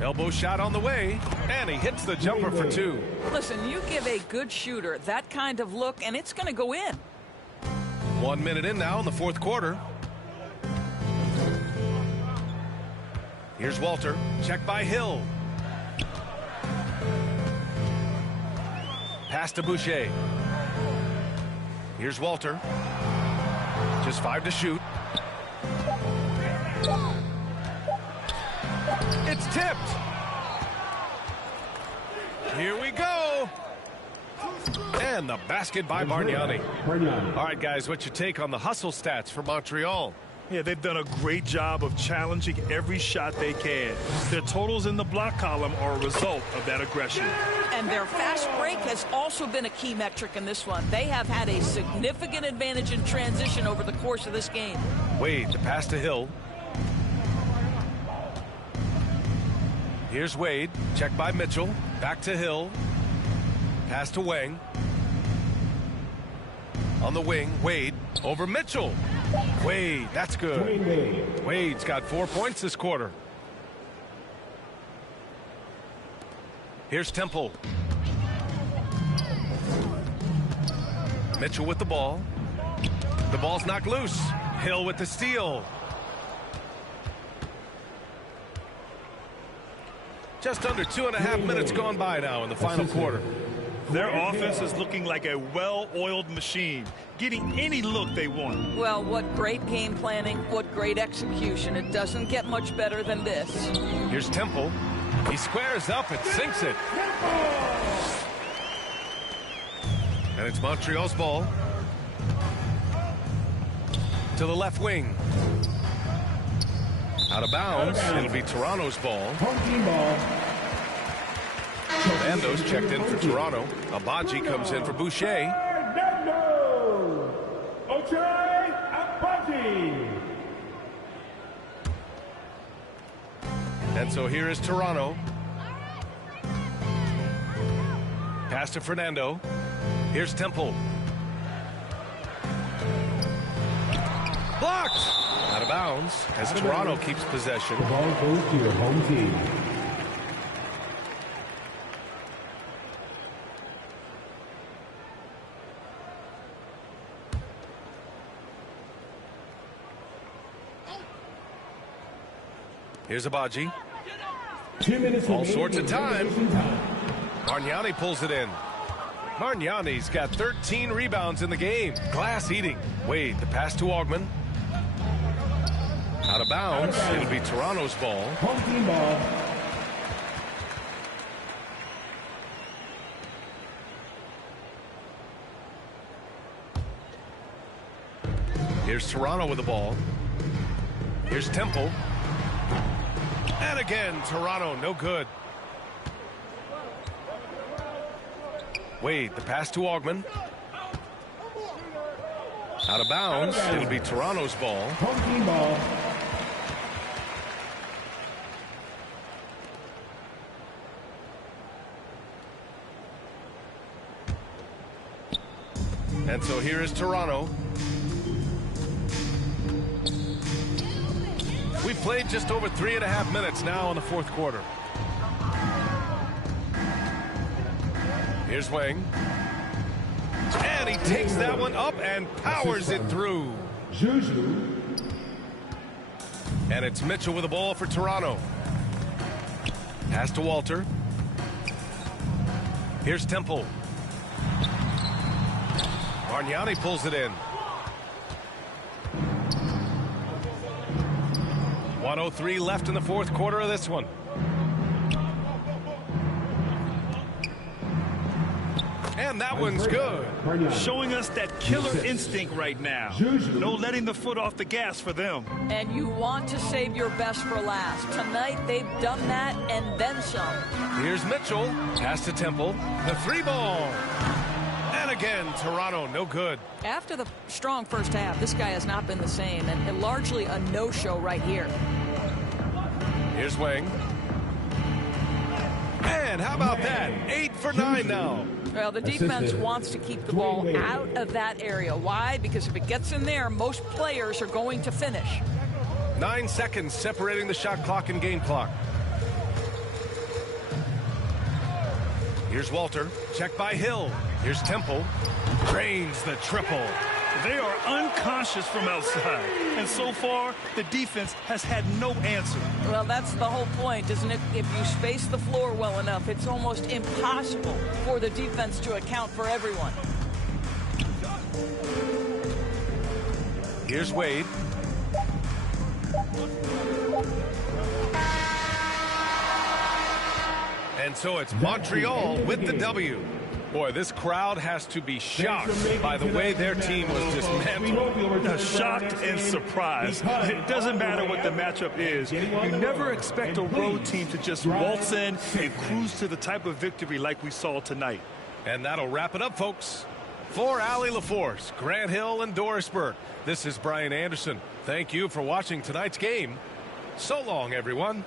Elbow shot on the way. And he hits the jumper for 2. Listen, you give a good shooter that kind of look, and it's going to go in. 1 minute in now in the fourth quarter. Here's Walter. Check by Hill. Pass to Boucher. Here's Walter. Just 5 to shoot. It's tipped. Here we go. And the basket by Bargnani. All right, guys, what's your take on the hustle stats for Montreal? Yeah, they've done a great job of challenging every shot they can. Their totals in the block column are a result of that aggression. And their fast break has also been a key metric in this one. They have had a significant advantage in transition over the course of this game. Wade, the pass to Hill. Here's Wade. Check by Mitchell. Back to Hill. Pass to Wang. On the wing, Wade. Over Mitchell. Wade, that's good. Wade's got 4 points this quarter. Here's Temple. Mitchell with the ball. The ball's knocked loose. Hill with the steal. Just under 2.5 minutes gone by now in the final quarter. Their offense is looking like a well-oiled machine, getting any look they want. Well, what great game planning, what great execution. It doesn't get much better than this. Here's Temple. He squares up and sinks it. And it's Montreal's ball. To the left wing. Out of bounds. It'll be Toronto's ball. Nando's checked in for Toronto. Abaji comes in for Boucher. And so here is Toronto. Pass to Fernando. Here's Temple. Blocked. Out of bounds as Toronto keeps possession. The ball goes to your home team. Here's Abaji. 2 minutes. All sorts of time. Margnani pulls it in. Margnani's got 13 rebounds in the game. Glass eating. Wade, the pass to Augman. Out of bounds. It'll be Toronto's ball. Home team ball. Here's Toronto with the ball. Here's Temple. And again, Toronto, no good. Wade, the pass to Augman. Out of bounds. It'll be Toronto's ball. Home team ball. And so here is Toronto. We've played just over 3.5 minutes now in the fourth quarter. Here's Wang. And he takes that one up and powers it through. Juju. And it's Mitchell with the ball for Toronto. Pass to Walter. Here's Temple. Margnani pulls it in. 1:03 left in the fourth quarter of this one. And that one's good. Showing us that killer instinct right now. No letting the foot off the gas for them. And you want to save your best for last. Tonight, they've done that and then some. Here's Mitchell. Pass to Temple. The three ball. And again, Toronto, no good. After the strong first half, this guy has not been the same, and largely a no-show right here. Here's Wang. And how about that? 8 for 9 now. Well, the defense wants to keep the ball out of that area. Why? Because if it gets in there, most players are going to finish. 9 seconds separating the shot clock and game clock. Here's Walter. Check by Hill. Here's Temple. Drains the triple. They are unconscious from outside. And so far, the defense has had no answer. Well, that's the whole point, isn't it? If you space the floor well enough, it's almost impossible for the defense to account for everyone. Here's Wade. And so it's Montreal with the W. Boy, this crowd has to be shocked by the way their team was dismantled. Shocked and surprised. It doesn't matter what the matchup is. You never expect a road team to just waltz in and cruise to the type of victory like we saw tonight. And that'll wrap it up, folks. For Allie LaForce, Grant Hill, and Dorisburg, this is Brian Anderson. Thank you for watching tonight's game. So long, everyone.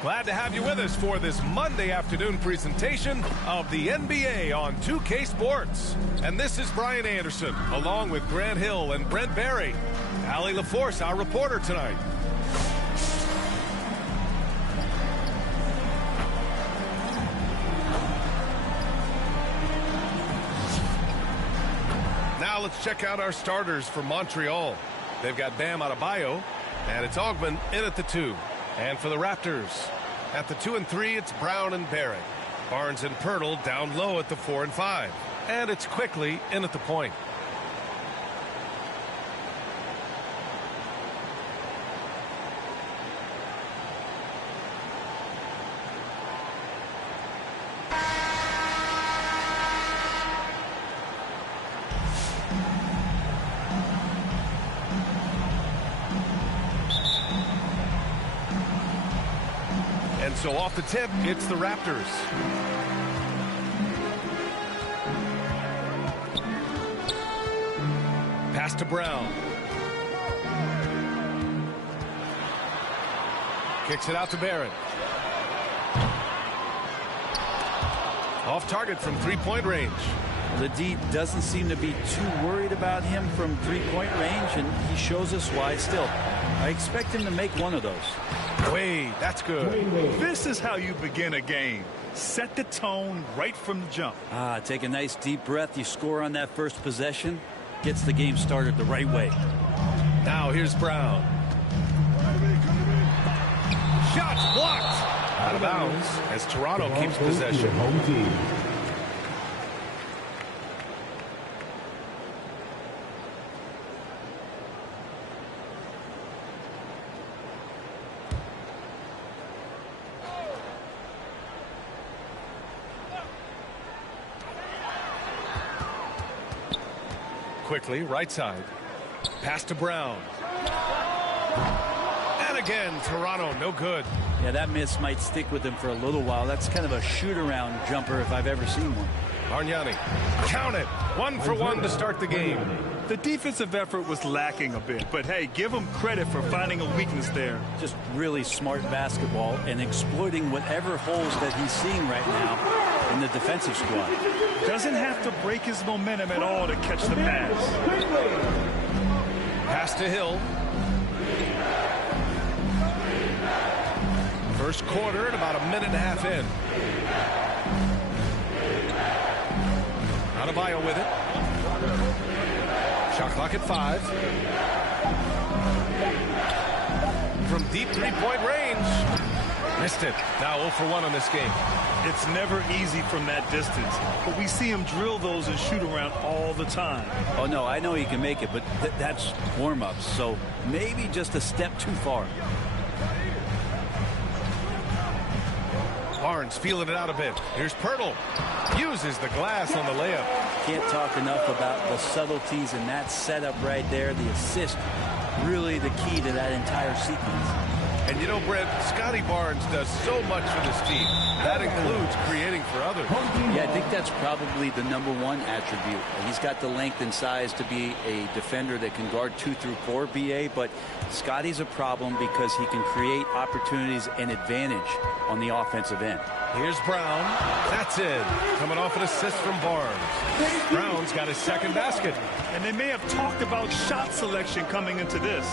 Glad to have you with us for this Monday afternoon presentation of the NBA on 2K Sports. And this is Brian Anderson, along with Grant Hill and Brent Barry. Allie LaForce, our reporter tonight. Now let's check out our starters for Montreal. They've got Bam Adebayo, and it's Augmon in at the 2. And for the Raptors, at the 2 and 3, it's Brown and Barrett. Barnes and Pirtle down low at the 4 and 5. And it's Quickly in at the point. And so off the tip, it's the Raptors. Pass to Brown. Kicks it out to Barrett. Off target from three-point range. The D doesn't seem to be too worried about him from three-point range, and he shows us why still. I expect him to make one of those. Wade, that's good. This is how you begin a game. Set the tone right from the jump. Take a nice deep breath. You score on that first possession. Gets the game started the right way. Now here's Brown. Shots blocked. Out of bounds as Toronto keeps possession. Home team. Quickly, right side. Pass to Brown. And again, Toronto, no good. Yeah, that miss might stick with him for a little while. That's kind of a shoot-around jumper if I've ever seen one. Bargnani, count it. 1 for 1 to start the game. The defensive effort was lacking a bit, but hey, give him credit for finding a weakness there. Just really smart basketball and exploiting whatever holes that he's seeing right now in the defensive squad. Doesn't have to break his momentum at all to catch the pass. Pass to Hill. First quarter and about a minute and a half in. Adebayo with it. Shot clock at 5. From deep three-point range. Missed it. Now 0 for 1 on this game. It's never easy from that distance, but we see him drill those and shoot around all the time. Oh, no, I know he can make it, but that's warm-ups, so maybe just a step too far. Barnes feeling it out a bit. Here's Pirtle. Uses the glass on the layup. Can't talk enough about the subtleties in that setup right there. The assist, really the key to that entire sequence. And you know, Brent, Scotty Barnes does so much for this team. That includes creating for others. Yeah, I think that's probably the #1 attribute. He's got the length and size to be a defender that can guard 2 through 4, BA, but Scotty's a problem because he can create opportunities and advantage on the offensive end. Here's Brown. That's it. Coming off an assist from Barnes. Brown's got his second basket. And they may have talked about shot selection coming into this.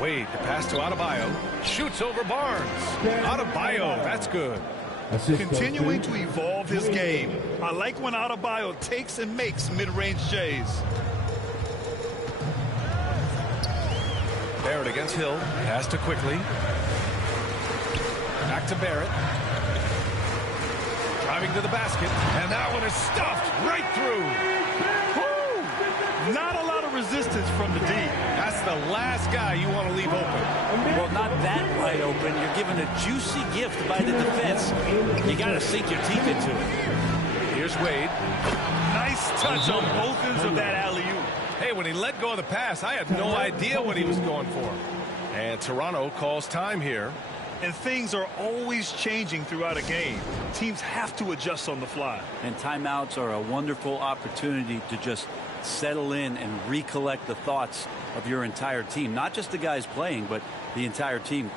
Wade, the pass to Adebayo. Shoots over Barnes. Adebayo, that's good. Continuing to evolve his game. I like when Adebayo takes and makes mid-range J's. Barrett against Hill. Pass to Quickly. Back to Barrett. Driving to the basket. And that one is stuffed right through. Woo! Not a lot of resistance from the D. That's the last guy you want to leave open. Well, not that wide open. You're given a juicy gift by the defense. You got to sink your teeth into it. Here's Wade. Nice touch on both ends of that alley-oop. Hey, when he let go of the pass, I had no idea what he was going for. And Toronto calls time here. And things are always changing throughout a game. Teams have to adjust on the fly. And timeouts are a wonderful opportunity to just settle in and recollect the thoughts of your entire team. Not just the guys playing, but the entire team.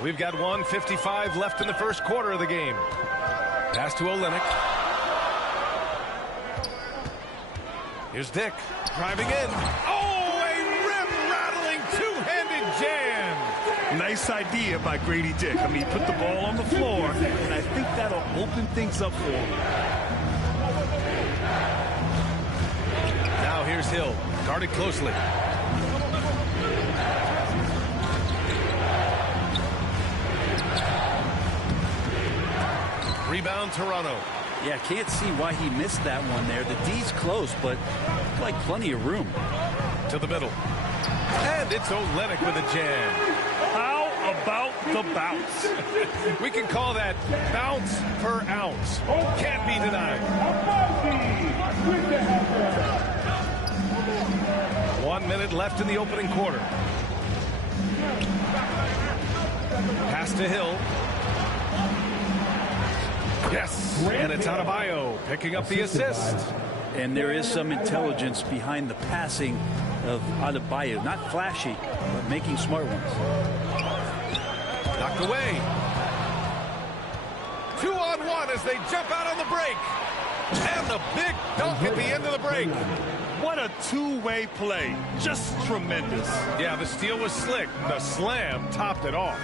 We've got 1:55 left in the first quarter of the game. Pass to Olenek. Here's Dick driving in. Oh, a rim-rattling two-handed jam. Nice idea by Grady Dick. I mean, put the ball on the floor, and I think that'll open things up for him. Now here's Hill, guarded closely. Rebound, Toronto. Yeah, can't see why he missed that one there. The D's close, but like plenty of room. To the middle. And it's Olenek with a jam. How about the bounce? We can call that bounce per ounce. Can't be denied. 1 minute left in the opening quarter. Pass to Hill. Yes, and it's Adebayo picking up the assist. And there is some intelligence behind the passing of Adebayo. Not flashy, but making smart ones. Knocked away. 2-on-1 as they jump out on the break. And the big dunk at the end of the break. What a two-way play. Just tremendous. Yeah, the steal was slick. The slam topped it off.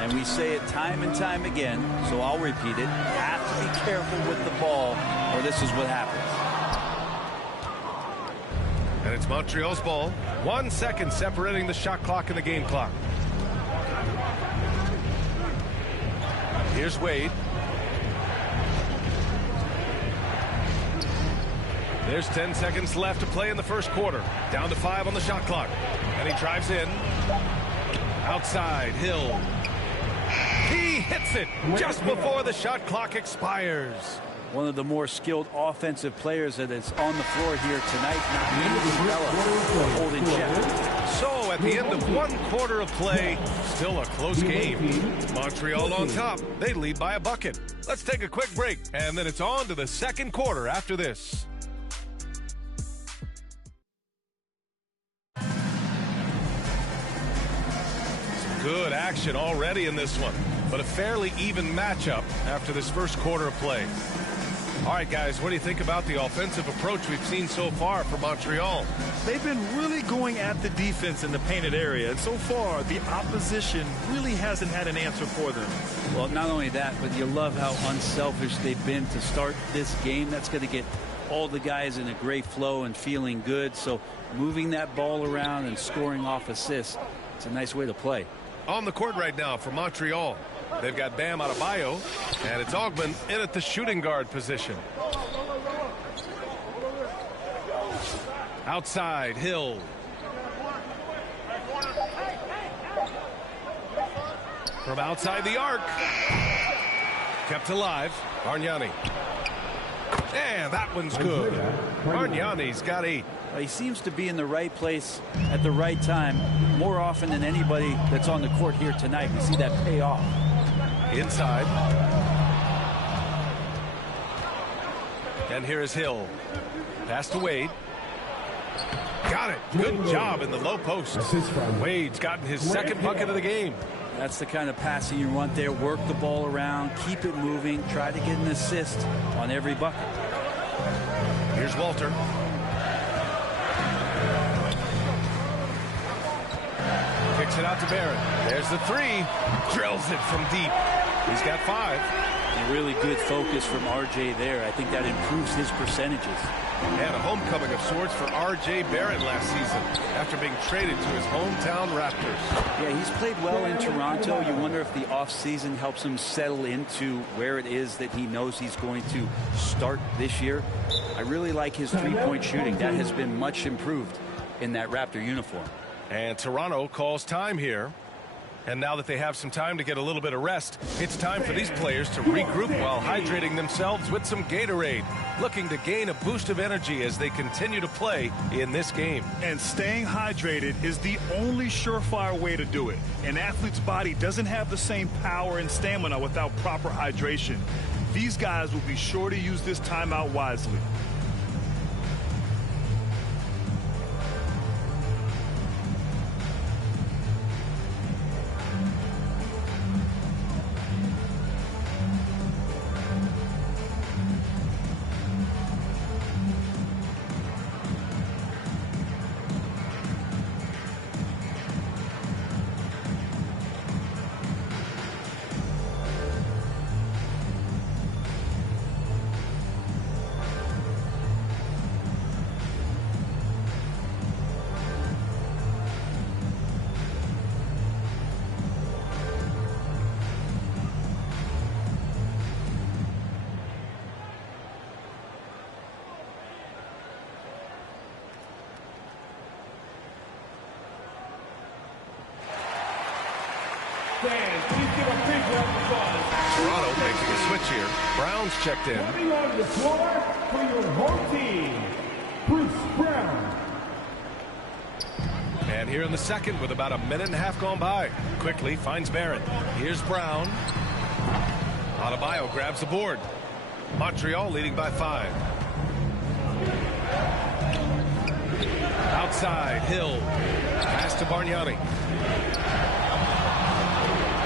And we say it time and time again, so I'll repeat it. Have to be careful with the ball, or this is what happens. And it's Montreal's ball. 1 second separating the shot clock and the game clock. Here's Wade. There's 10 seconds left to play in the first quarter. Down to 5 on the shot clock. And he drives in. Outside, Hill. He hits it just before the shot clock expires. One of the more skilled offensive players that is on the floor here tonight. Not holding check. So at the end of 1 quarter of play, still a close game. Montreal on top. They lead by a bucket. Let's take a quick break, and then it's on to the second quarter after this. Good action already in this one, but a fairly even matchup after this first quarter of play. All right, guys, what do you think about the offensive approach we've seen so far from Montreal? They've been really going at the defense in the painted area, and so far the opposition really hasn't had an answer for them. Well, not only that, but you love how unselfish they've been to start this game. That's going to get all the guys in a great flow and feeling good. So moving that ball around and scoring off assists, it's a nice way to play. On the court right now for Montreal, they've got Bam Adebayo, and it's Ogman in at the shooting guard position. Outside, Hill. From outside the arc. Kept alive, Bargnani. And that one's good. Bargnani's got 8. He seems to be in the right place at the right time more often than anybody that's on the court here tonight. We see that pay off. Inside. And here is Hill. Pass to Wade. Got it. Good job in the low post. Wade's gotten his second bucket of the game. That's the kind of passing you want there. Work the ball around, keep it moving, try to get an assist on every bucket. Here's Walter. Kicks it out to Barrett. There's the 3. Drills it from deep. He's got 5. A really good focus from RJ there. I think that improves his percentages. And a homecoming of sorts for RJ Barrett last season after being traded to his hometown Raptors. Yeah, he's played well in Toronto. You wonder if the offseason helps him settle into where it is that he knows he's going to start this year. I really like his three-point shooting. That has been much improved in that Raptor uniform. And Toronto calls time here. And now that they have some time to get a little bit of rest, it's time for these players to regroup while hydrating themselves with some Gatorade, looking to gain a boost of energy as they continue to play in this game. And staying hydrated is the only surefire way to do it. An athlete's body doesn't have the same power and stamina without proper hydration. These guys will be sure to use this timeout wisely. Toronto making a switch here. Brown's checked in. Coming on the floor for your home team, Bruce Brown. And here in the second with about a minute and a half gone by. Quickly finds Barrett. Here's Brown. Adebayo grabs the board. Montreal leading by 5. Outside, Hill. Pass to Bargnani.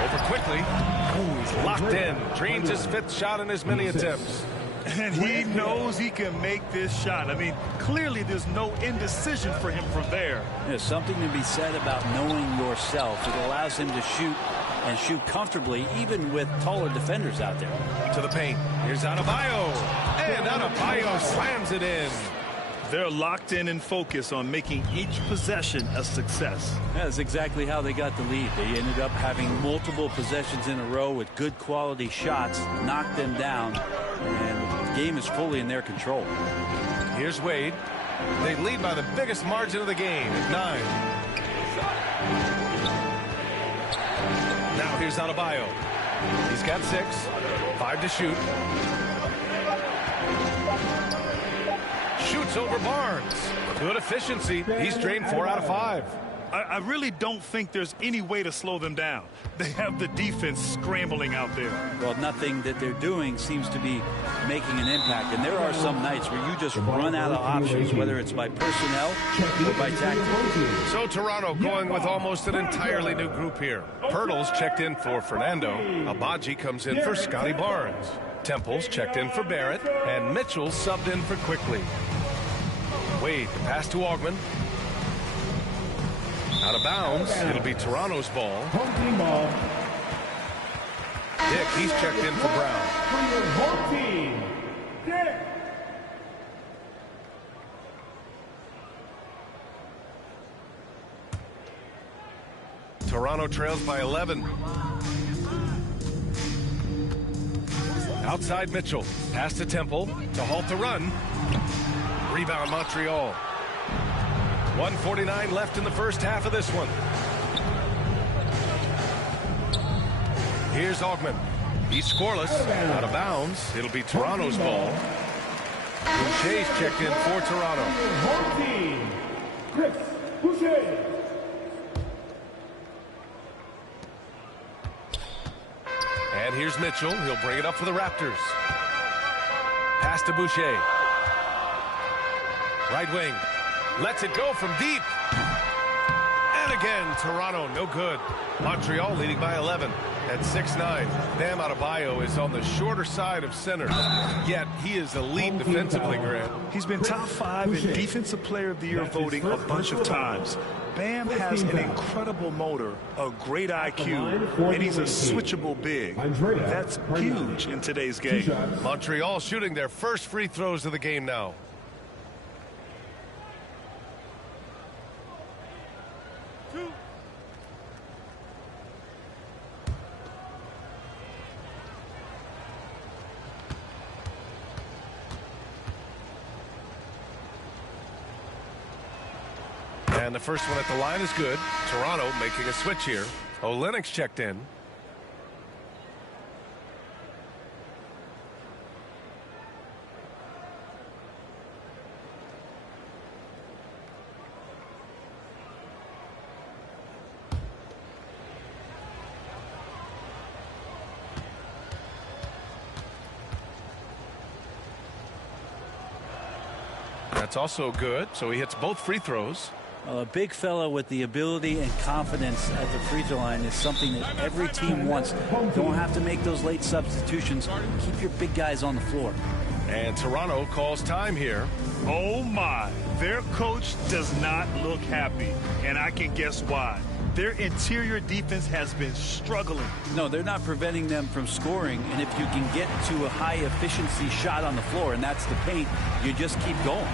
Over quickly. Oh, he's locked in. Drains his 5th shot in as many attempts. And he knows he can make this shot. I mean, clearly there's no indecision for him from there. There's something to be said about knowing yourself. It allows him to shoot and shoot comfortably, even with taller defenders out there. To the paint. Here's Adebayo. And Adebayo slams it in. They're locked in and focused on making each possession a success. That's exactly how they got the lead. They ended up having multiple possessions in a row with good quality shots, knocked them down, and the game is fully in their control. Here's Wade. They lead by the biggest margin of the game at 9. Now here's Adebayo. He's got 6. 5 to shoot. Shoots over Barnes. Good efficiency. He's drained 4 out of 5. I really don't think there's any way to slow them down. They have the defense scrambling out there. Well, nothing that they're doing seems to be making an impact. And there are some nights where you just run out of options, whether it's by personnel or by tactics. So Toronto going with almost an entirely new group here. Pirtle's checked in for Fernando. Abaji comes in for Scotty Barnes. Temple's checked in for Barrett. And Mitchell subbed in for Quickly. Wade, the pass to Augman. Out of bounds. It'll be Toronto's ball. Home team ball. Dick, he's checked in for Brown. For your home team, Dick. Toronto trails by 11. Outside Mitchell. Pass to Temple to halt the run. Rebound Montreal. 1:49 left in the first half of this one. Here's Augman. He's scoreless. Out of bounds. It'll be Toronto's ball. Boucher's checked in for Toronto. Home team, Chris Boucher. And here's Mitchell. He'll bring it up for the Raptors. Pass to Boucher. Right wing. Lets it go from deep. And again, Toronto, no good. Montreal leading by 11 at 6'9". Bam Adebayo is on the shorter side of centers, yet he is elite defensively, Grant. He's been top 5 in Defensive Player of the Year voting a bunch of times. Bam has an incredible motor, a great IQ, and he's a switchable big. That's huge in today's game. Montreal shooting their first free throws of the game now. And the first one at the line is good. Toronto making a switch here. Olynyk's checked in. That's also good. So he hits both free throws. A big fella with the ability and confidence at the free throw line is something that every team wants. Don't have to make those late substitutions. Keep your big guys on the floor. And Toronto calls time here. Oh my, their coach does not look happy, and I can guess why. Their interior defense has been struggling. No, they're not preventing them from scoring, and if you can get to a high efficiency shot on the floor, and that's the paint, you just keep going.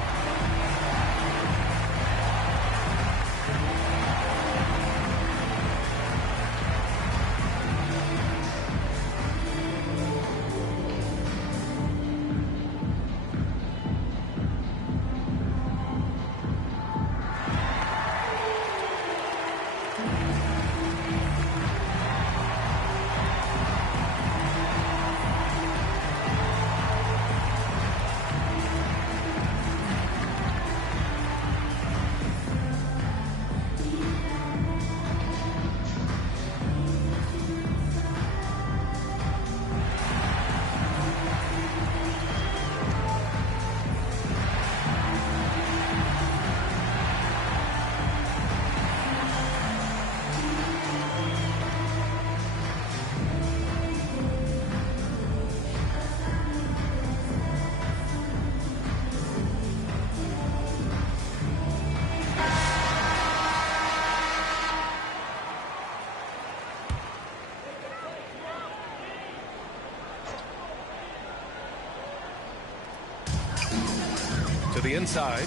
To the inside.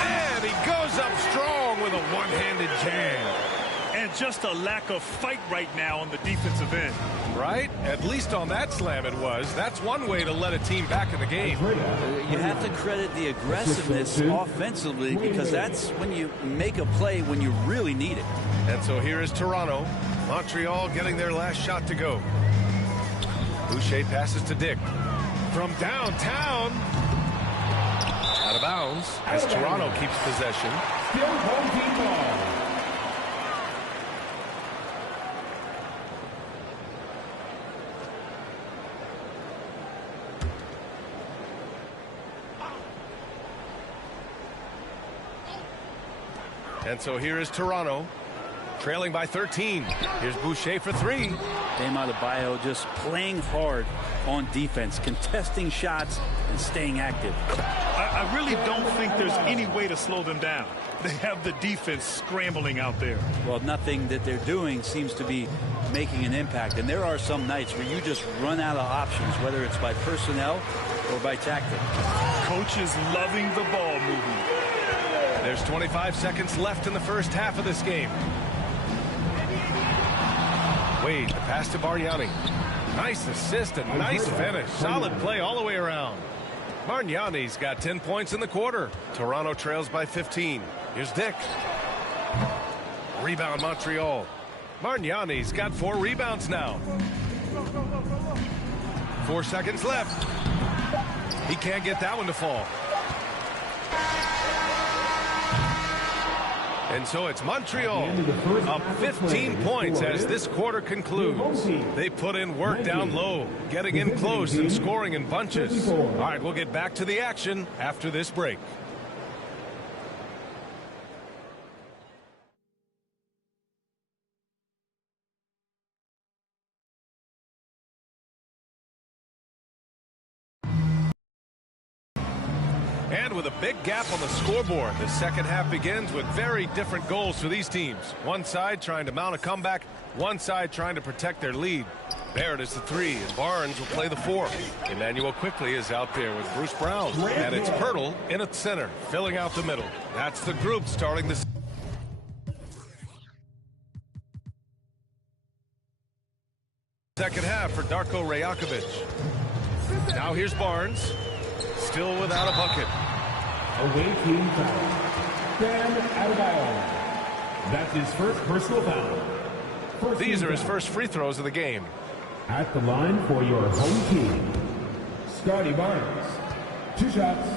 And he goes up strong with a one-handed jam. And just a lack of fight right now on the defensive end. Right? At least on that slam it was. That's one way to let a team back in the game. You have to credit the aggressiveness offensively, because that's when you make a play when you really need it. And so here is Toronto. Montreal getting their last shot to go. Boucher passes to Dick. From downtown. Out of bounds as Toronto keeps possession. Still home team ball. And so here is Toronto, trailing by 13. Here's Boucher for three. Bam Adebayo just playing hard on defense, contesting shots and staying active. I really don't think there's any way to slow them down. They have the defense scrambling out there. Well, nothing that they're doing seems to be making an impact. And there are some nights where you just run out of options, whether it's by personnel or by tactic. Coach is loving the ball movement. There's 25 seconds left in the first half of this game. Wade, the pass to Bargnani. Nice assist and nice finish. Solid play all the way around. Bargnani's got 10 points in the quarter. Toronto trails by 15. Here's Dick. Rebound Montreal. Bargnani's got 4 rebounds now. 4 seconds left. He can't get that one to fall. And so it's Montreal up 15 points as this quarter concludes. They put in work down low, getting in close and scoring in bunches. All right, we'll get back to the action after this break. And with a big gap on the scoreboard, the second half begins with very different goals for these teams. One side trying to mount a comeback, one side trying to protect their lead. Barrett is the 3, and Barnes will play the 4. Emmanuel quickly is out there with Bruce Brown. And it's Pirtle in at center, filling out the middle. That's the group starting the second half for Darko Rajakovic. Now here's Barnes. Still without a bucket. Away team foul. Bam Adebayo. That's his first personal foul. These are his first free throws of the game. At the line for your home team, Scotty Barnes. 2 shots.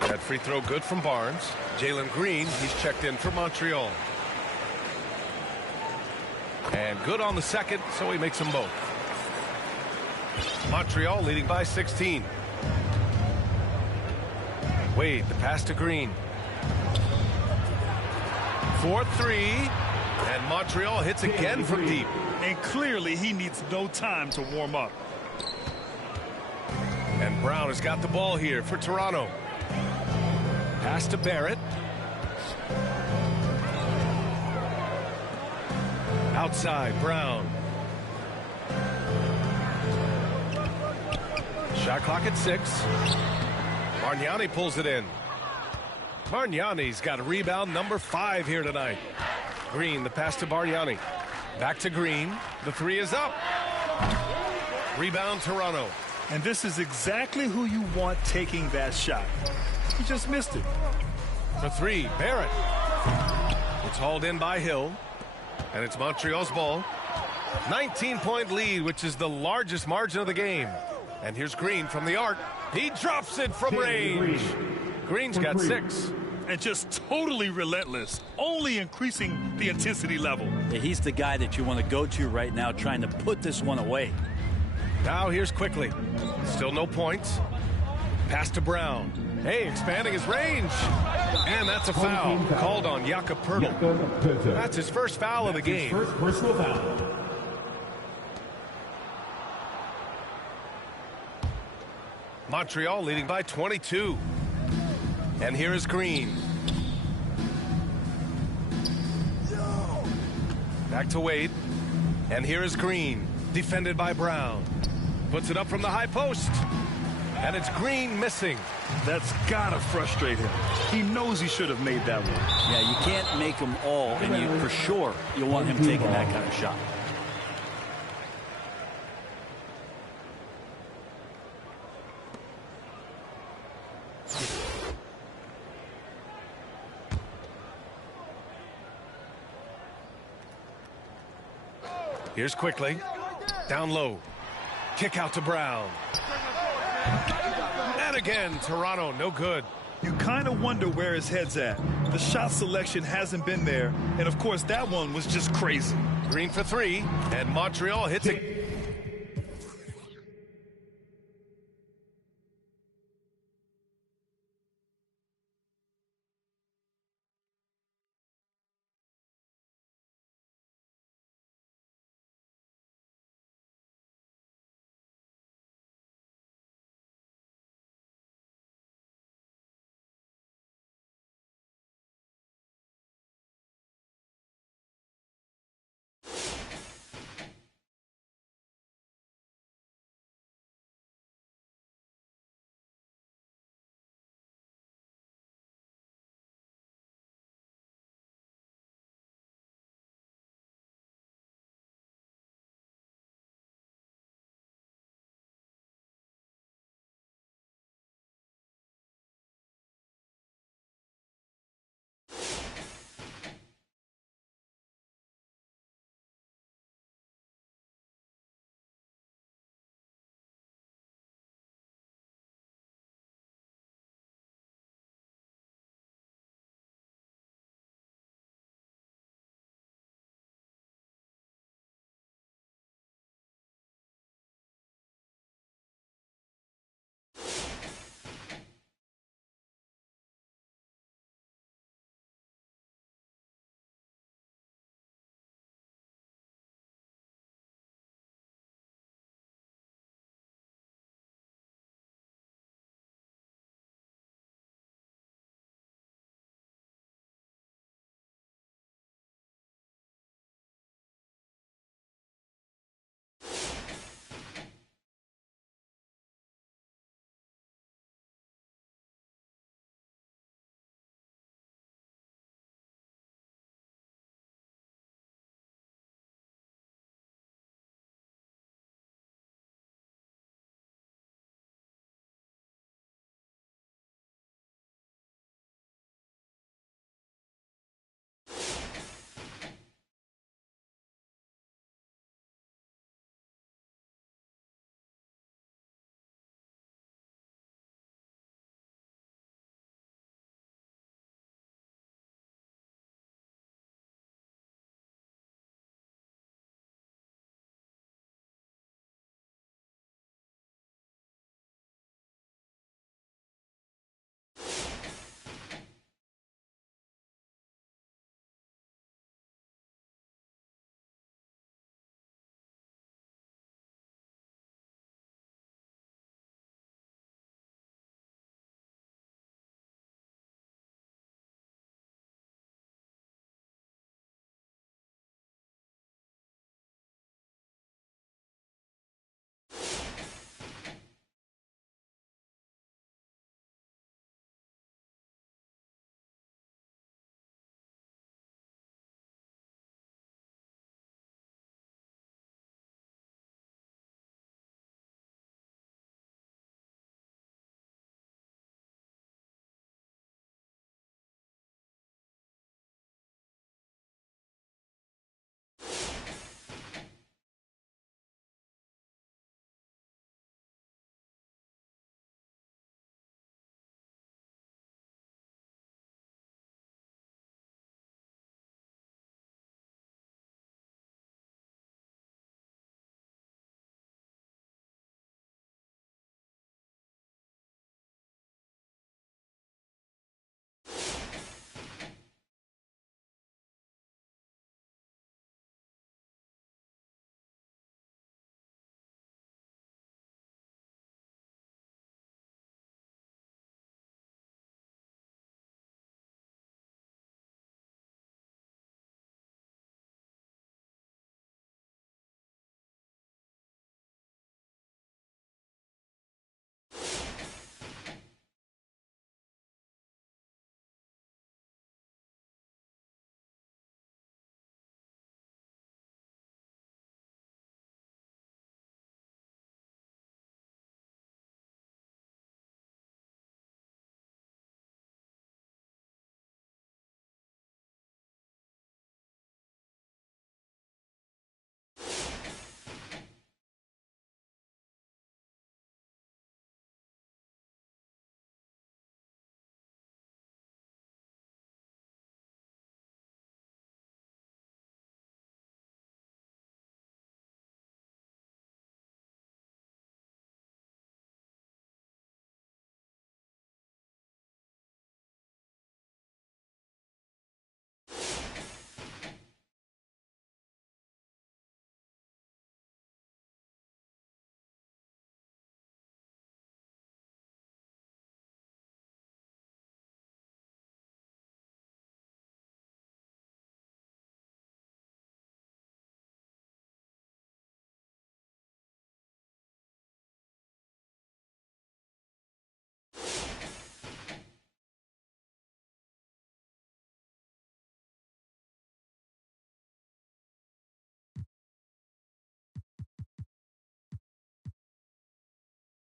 That free throw good from Barnes. Jalen Green, he's checked in for Montreal. And good on the second, so he makes them both. Montreal leading by 16. Wade, the pass to Green. 4-3. And Montreal hits again from deep. And clearly he needs no time to warm up. And Brown has got the ball here for Toronto. Pass to Barrett. Outside, Brown. Shot clock at 6. Bargnani pulls it in. Bargnani's got a rebound number 5 here tonight. Green, the pass to Bargnani. Back to Green. The 3 is up. Rebound Toronto. And this is exactly who you want taking that shot. He just missed it. The 3, Barrett. It's hauled in by Hill. And it's Montreal's ball. 19-point lead, which is the largest margin of the game. And here's Green from the arc. He drops it from range. Green's got 6. And just totally relentless, only increasing the intensity level. Yeah, he's the guy that you want to go to right now, trying to put this one away. Now here's Quickly. Still no points. Pass to Brown. Hey, expanding his range. And that's a foul called on Jakob Pirtle. That's his first foul of the game. First personal foul. Montreal leading by 22. And here is Green. Back to Wade. And here is Green. Defended by Brown. Puts it up from the high post. And it's Green missing. That's got to frustrate him. He knows he should have made that one. Yeah, you can't make them all, and you for sure you'll want him taking that kind of shot. Here's Quickly. Down low. Kick out to Brown. And again, Toronto, no good. You kind of wonder where his head's at. The shot selection hasn't been there. And, of course, that one was just crazy. Green for three, and Montreal hits it.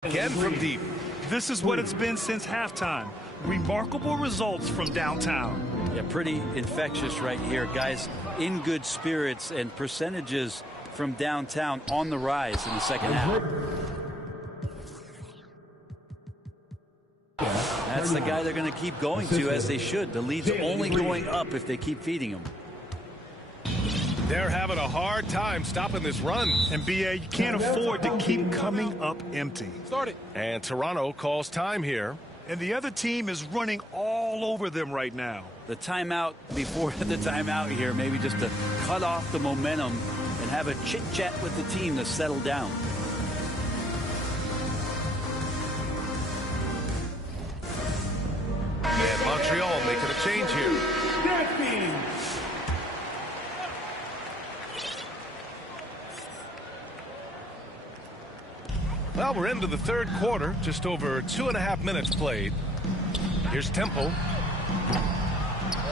Again from deep. This is what it's been since halftime. Remarkable results from downtown. Yeah, pretty infectious right here. Guys in good spirits, and percentages from downtown on the rise in the second half. That's the guy they're going to keep going to, as they should. The lead's only going up if they keep feeding him. They're having a hard time stopping this run. And BA, you can't afford to keep coming up empty. Start it. And Toronto calls time here. And the other team is running all over them right now. The timeout before the timeout here, maybe just to cut off the momentum and have a chit-chat with the team to settle down. And Montreal making a change here. Well, we're into the third quarter, just over 2.5 minutes played. Here's Temple.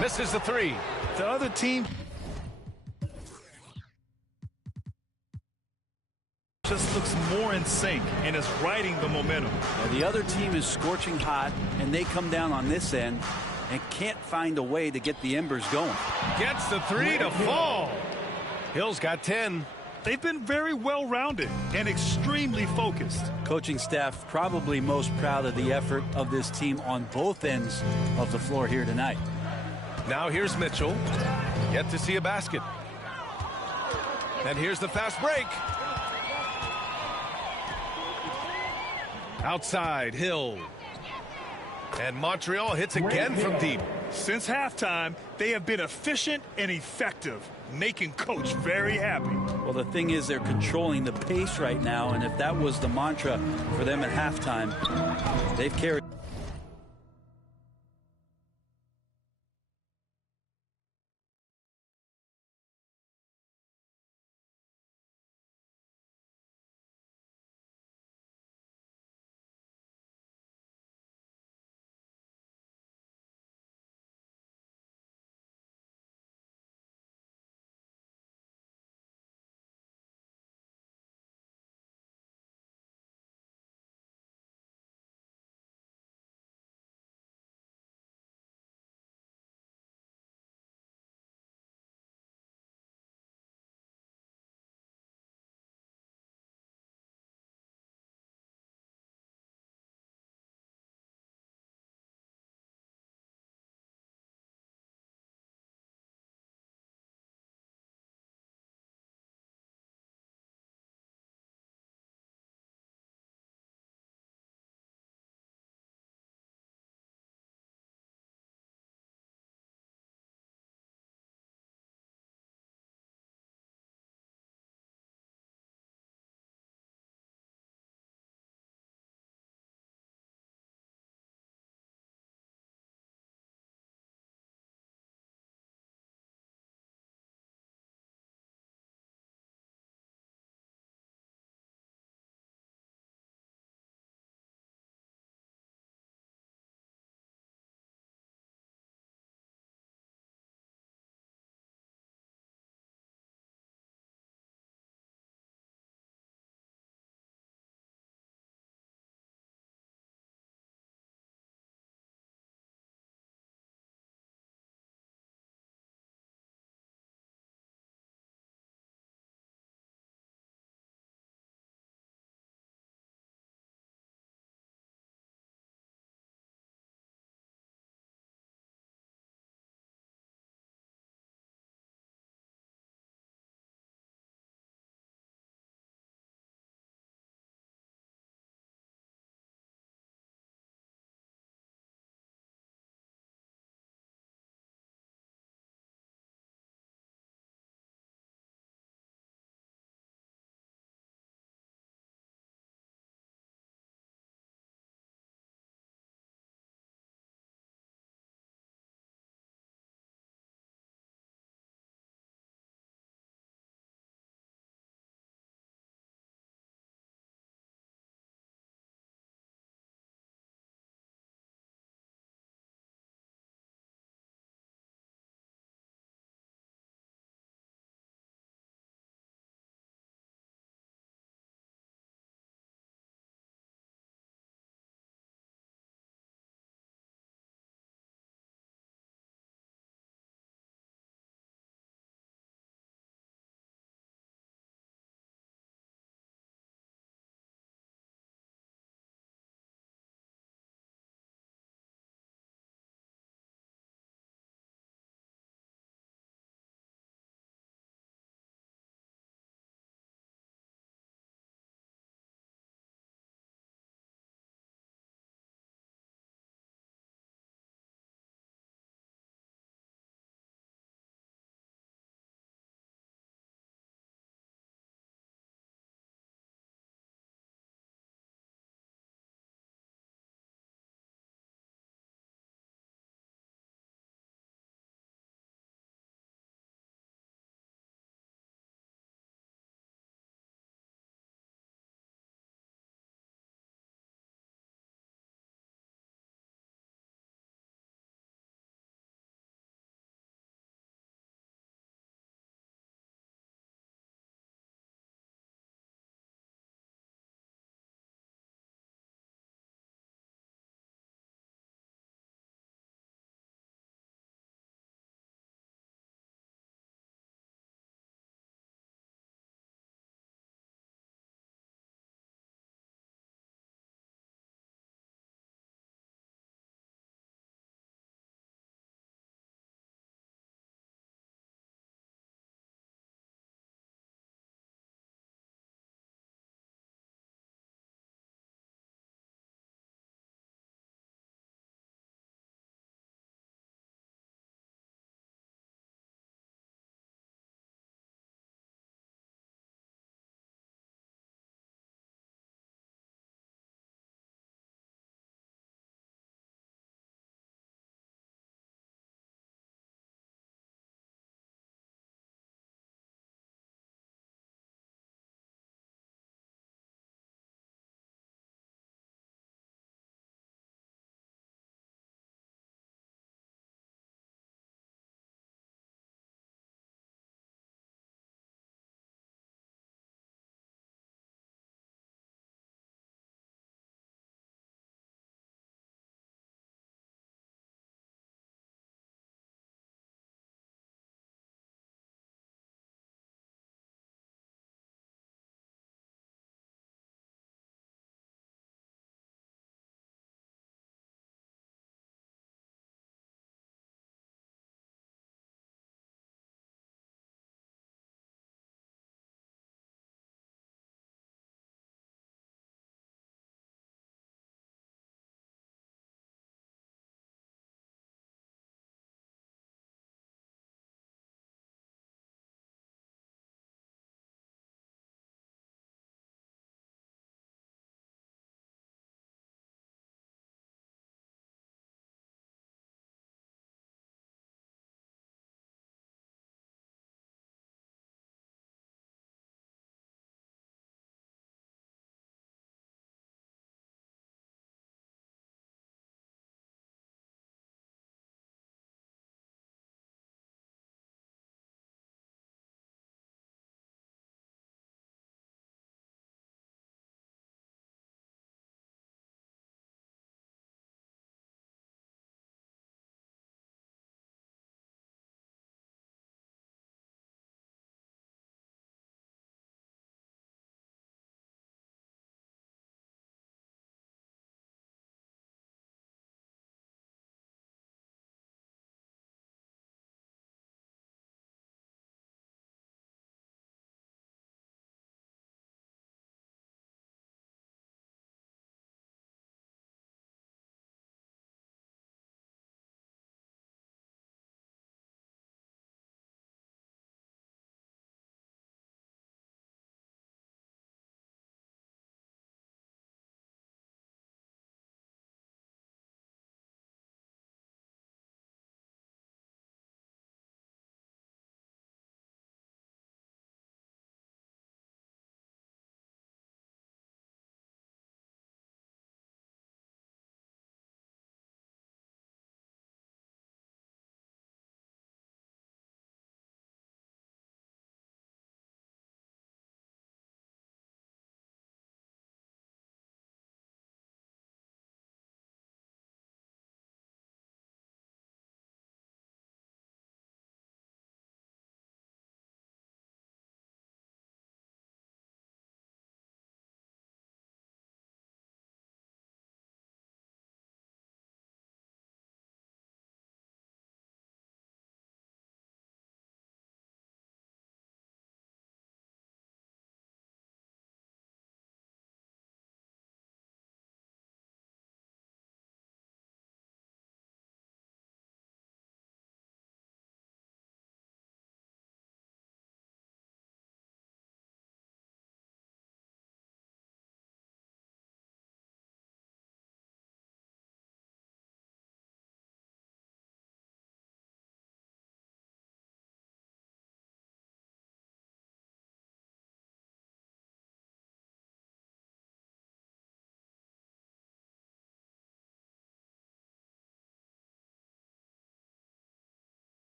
Misses the three. The other team just looks more in sync and is riding the momentum. Now, the other team is scorching hot, and they come down on this end and can't find a way to get the embers going. Gets the three to fall. Hill's got 10. They've been very well-rounded and extremely focused. Coaching staff probably most proud of the effort of this team on both ends of the floor here tonight. Now here's Mitchell. Yet to see a basket. And here's the fast break. Outside, Hill. And Montreal hits again from deep. Since halftime, they have been efficient and effective, making Coach very happy. Well, the thing is, they're controlling the pace right now, and if that was the mantra for them at halftime, they've carried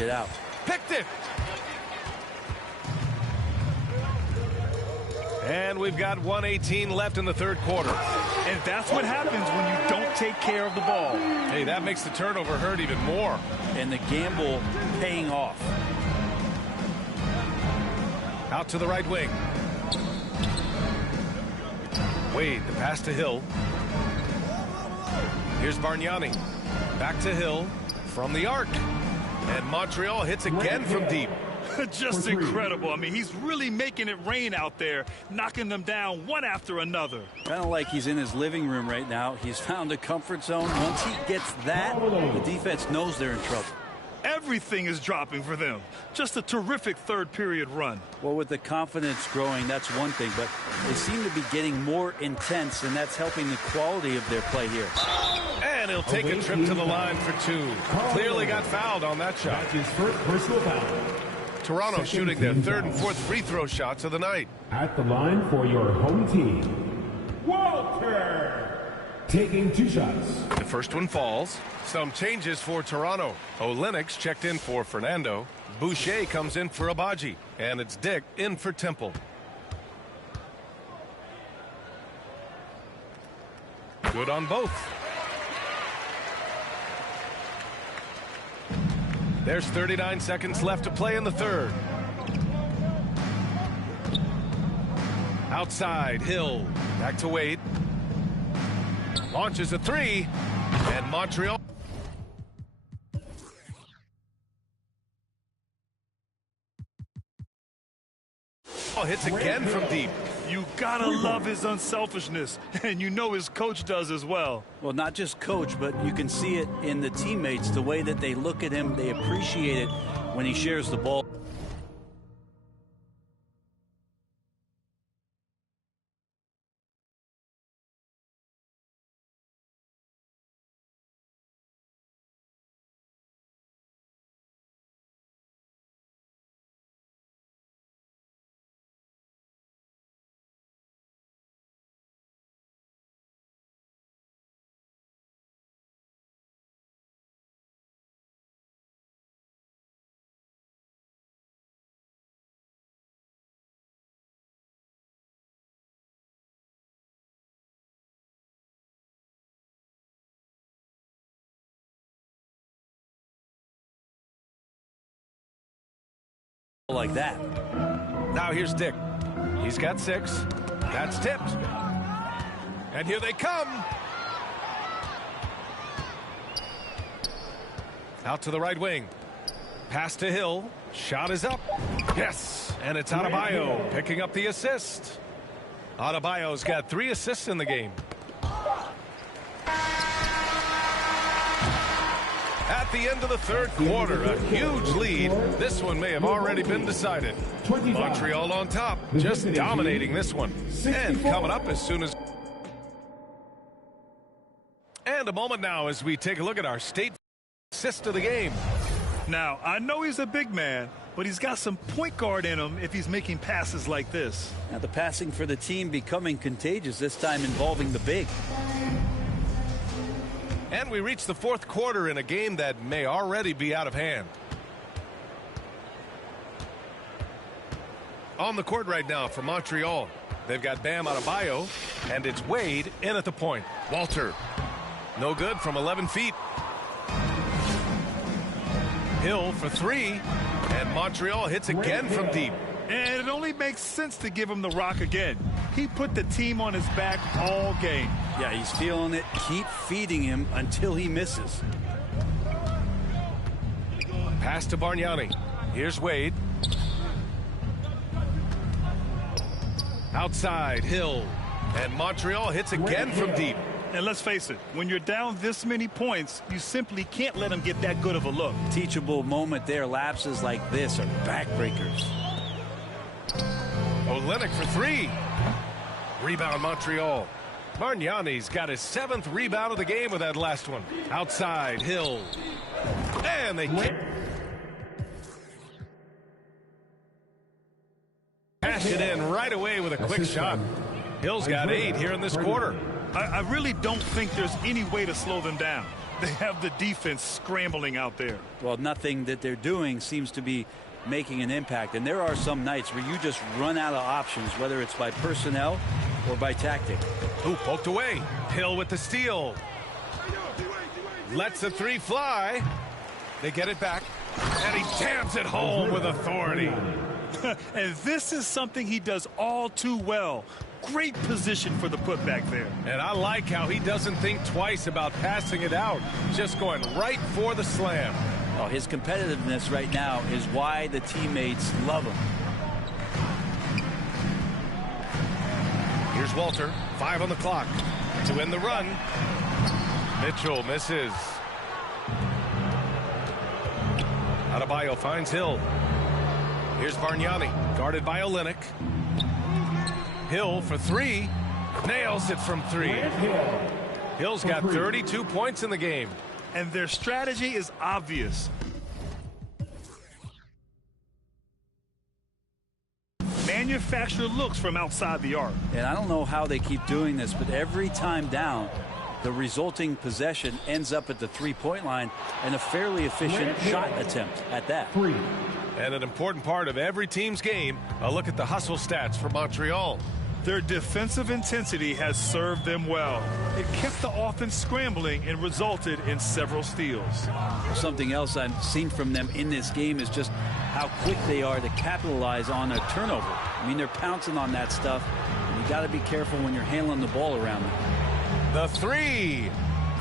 it out. Picked it. And we've got 1:18 left in the third quarter. And that's what happens when you don't take care of the ball. Hey, that makes the turnover hurt even more. And the gamble paying off. Out to the right wing. Wade, the pass to Hill. Here's Bargnani. Back to Hill from the arc. And Montreal hits again from deep. Just incredible. I mean, he's really making it rain out there, knocking them down one after another. Kind of like he's in his living room right now. He's found a comfort zone. Once he gets that, the defense knows they're in trouble. Everything is dropping for them. Just a terrific third period run. Well, with the confidence growing, that's one thing, but they seem to be getting more intense, and that's helping the quality of their play here. And he'll take a trip to the line for two. Clearly got fouled on that shot. His first personal foul. Toronto shooting their third and fourth free throw shots of the night. At the line for your home team, Walter, taking 2 shots. The first one falls. Some changes for Toronto. Olenek's checked in for Fernando. Boucher comes in for Abaji. And it's Dick in for Temple. Good on both. There's 39 seconds left to play in the third. Outside, Hill. Back to Wade. Launches a three. And Montreal. Hits again from deep. You gotta love his unselfishness, and you know his coach does as well. Well, not just coach, but you can see it in the teammates, the way that they look at him. They appreciate it when he shares the ball. Like that. Now here's Dick. He's got 6. That's tipped. And here they come. Out to the right wing. Pass to Hill. Shot is up. Yes. And it's Adebayo picking up the assist. Adebayo's got 3 assists in the game. At the end of the third quarter, a huge lead. This one may have already been decided. Montreal on top, just dominating this one. And coming up as soon as... And a moment now as we take a look at our state assist of the game. Now, I know he's a big man, but he's got some point guard in him if he's making passes like this. Now the passing for the team becoming contagious, this time involving the big. And we reach the fourth quarter in a game that may already be out of hand. On the court right now for Montreal, they've got Bam Adebayo, and it's Wade in at the point. Walter, no good from 11 feet. Hill for 3, and Montreal hits again from deep. And it only makes sense to give him the rock again. He put the team on his back all game. Yeah, he's feeling it. Keep feeding him until he misses. Pass to Bargnani. Here's Wade. Outside, Hill. And Montreal hits again from deep. And let's face it, when you're down this many points, you simply can't let him get that good of a look. Teachable moment there. Lapses like this are backbreakers. Olenek for 3. Rebound Montreal. Bargnani's got his 7th rebound of the game with that last one. Outside, Hill. And they cash it in right away with a quick shot. Hill's got 8 here in this quarter. I really don't think there's any way to slow them down. They have the defense scrambling out there. Well, nothing that they're doing seems to be making an impact. And there are some nights where you just run out of options, whether it's by personnel or by tactic. Ooh, poked away. Hill with the steal. Lets the three fly. They get it back. And he jams it home with authority. And this is something he does all too well. Great position for the putback there. And I like how he doesn't think twice about passing it out. Just going right for the slam. Oh, his competitiveness right now is why the teammates love him. Here's Walter. 5 on the clock to end the run. Mitchell misses. Adebayo finds Hill. Here's Bargnani, guarded by Olynyk. Hill for 3. Nails it from 3. Hill's got 32 points in the game. And their strategy is obvious. Manufacture looks from outside the arc. And I don't know how they keep doing this, but every time down, the resulting possession ends up at the three-point line and a fairly efficient shot attempt at that. And an important part of every team's game, a look at the hustle stats for Montreal. Their defensive intensity has served them well. It kept the offense scrambling and resulted in several steals. Something else I've seen from them in this game is just how quick they are to capitalize on a turnover. I mean, they're pouncing on that stuff. And you got to be careful when you're handling the ball around them. The 3.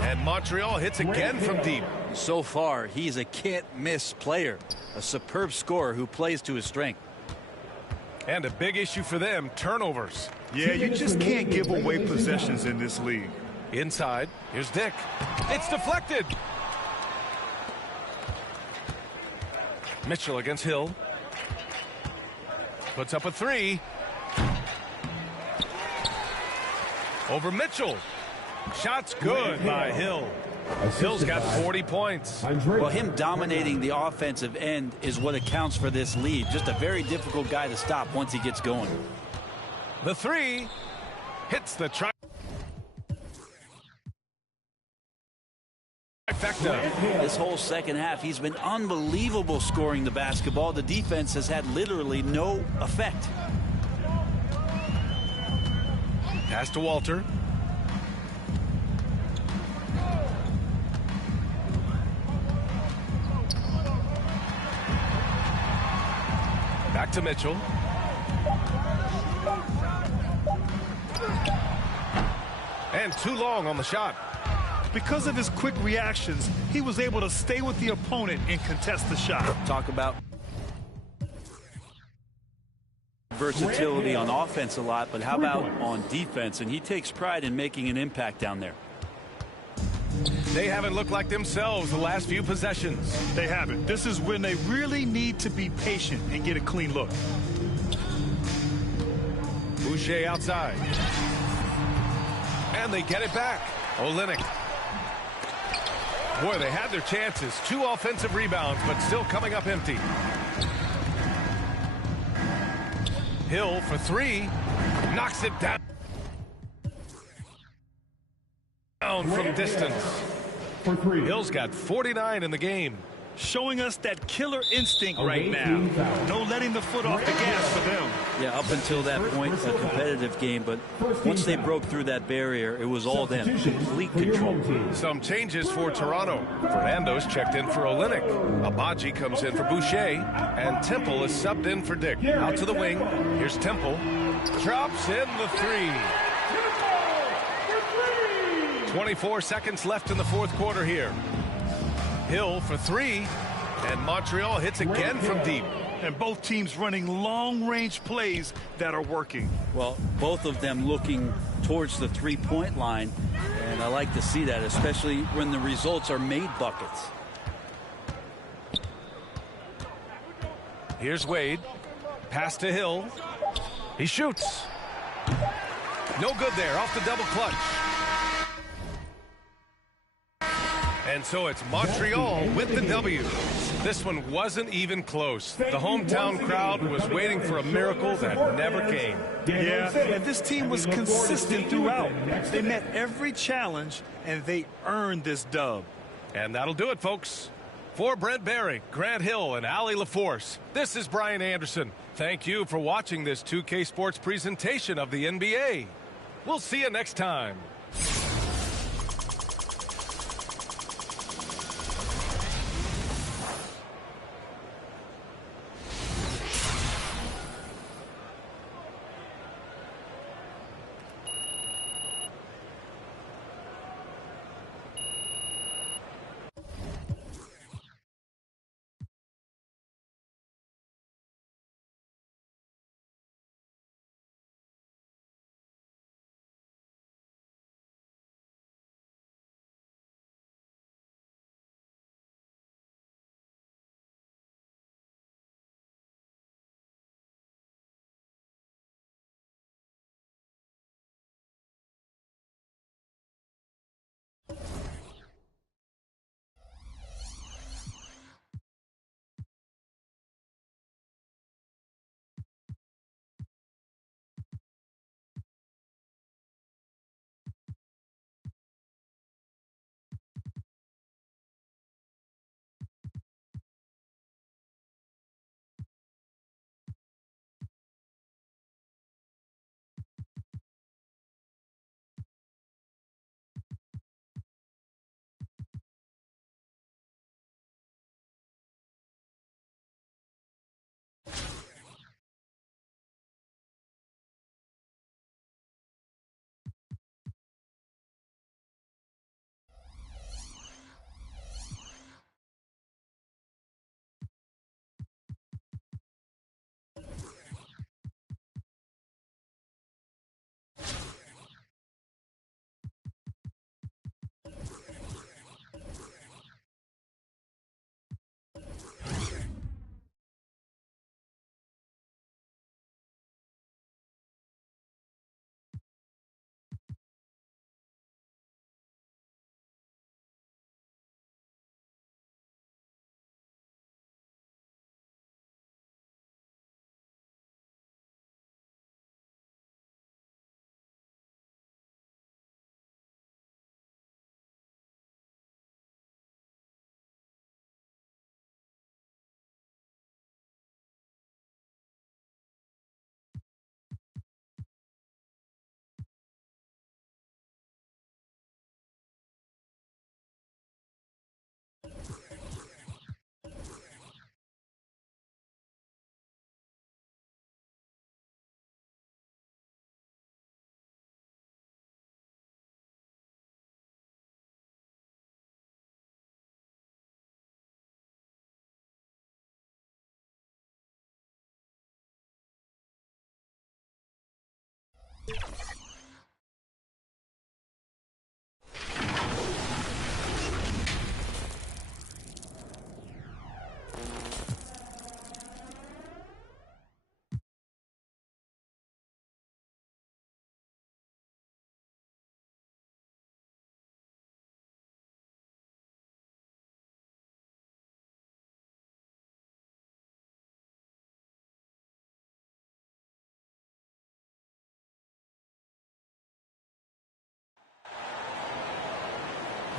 And Montreal hits again from deep. So far, he's a can't-miss player. A superb scorer who plays to his strength. And a big issue for them, turnovers. Yeah, you just can't give away possessions in this league. Inside, here's Dick. It's deflected. Mitchell against Hill. Puts up a 3. Over Mitchell. Shot's good by Hill. Hill's got 40 points. Well, him dominating the offensive end is what accounts for this lead. Just a very difficult guy to stop once he gets going. The 3 hits the trifecta. This whole second half, he's been unbelievable scoring the basketball. The defense has had literally no effect. Pass to Walter. Back to Mitchell. And too long on the shot. Because of his quick reactions, he was able to stay with the opponent and contest the shot. Talk about versatility on offense a lot, but how about on defense? And he takes pride in making an impact down there. They haven't looked like themselves the last few possessions. They haven't. This is when they really need to be patient and get a clean look. Boucher outside. And they get it back. Olynyk. Boy, they had their chances. 2 offensive rebounds, but still coming up empty. Hill for 3. Knocks it down. From distance. Hill's got 49 in the game. Showing us that killer instinct right now. No letting the foot off the gas for them. Yeah, up until that point, a competitive game, but once they broke through that barrier, it was all them. Complete control. Some changes for Toronto. Fernando's checked in for Olynyk. Abaji comes in for Boucher. And Temple is subbed in for Dick. Out to the wing. Here's Temple. Drops in the 3. 24 seconds left in the fourth quarter here. Hill for 3, and Montreal hits again from deep. And both teams running long-range plays that are working. Well, both of them looking towards the three-point line, and I like to see that, especially when the results are made buckets. Here's Wade. Pass to Hill. He shoots. No good there, off the double clutch. And so it's Montreal with the W. This one wasn't even close. The hometown crowd was waiting for a miracle that never came. Yeah, and this team was consistent throughout. They met every challenge, and they earned this dub. And that'll do it, folks. For Brent Barry, Grant Hill, and Allie LaForce, this is Brian Anderson. Thank you for watching this 2K Sports presentation of the NBA. We'll see you next time.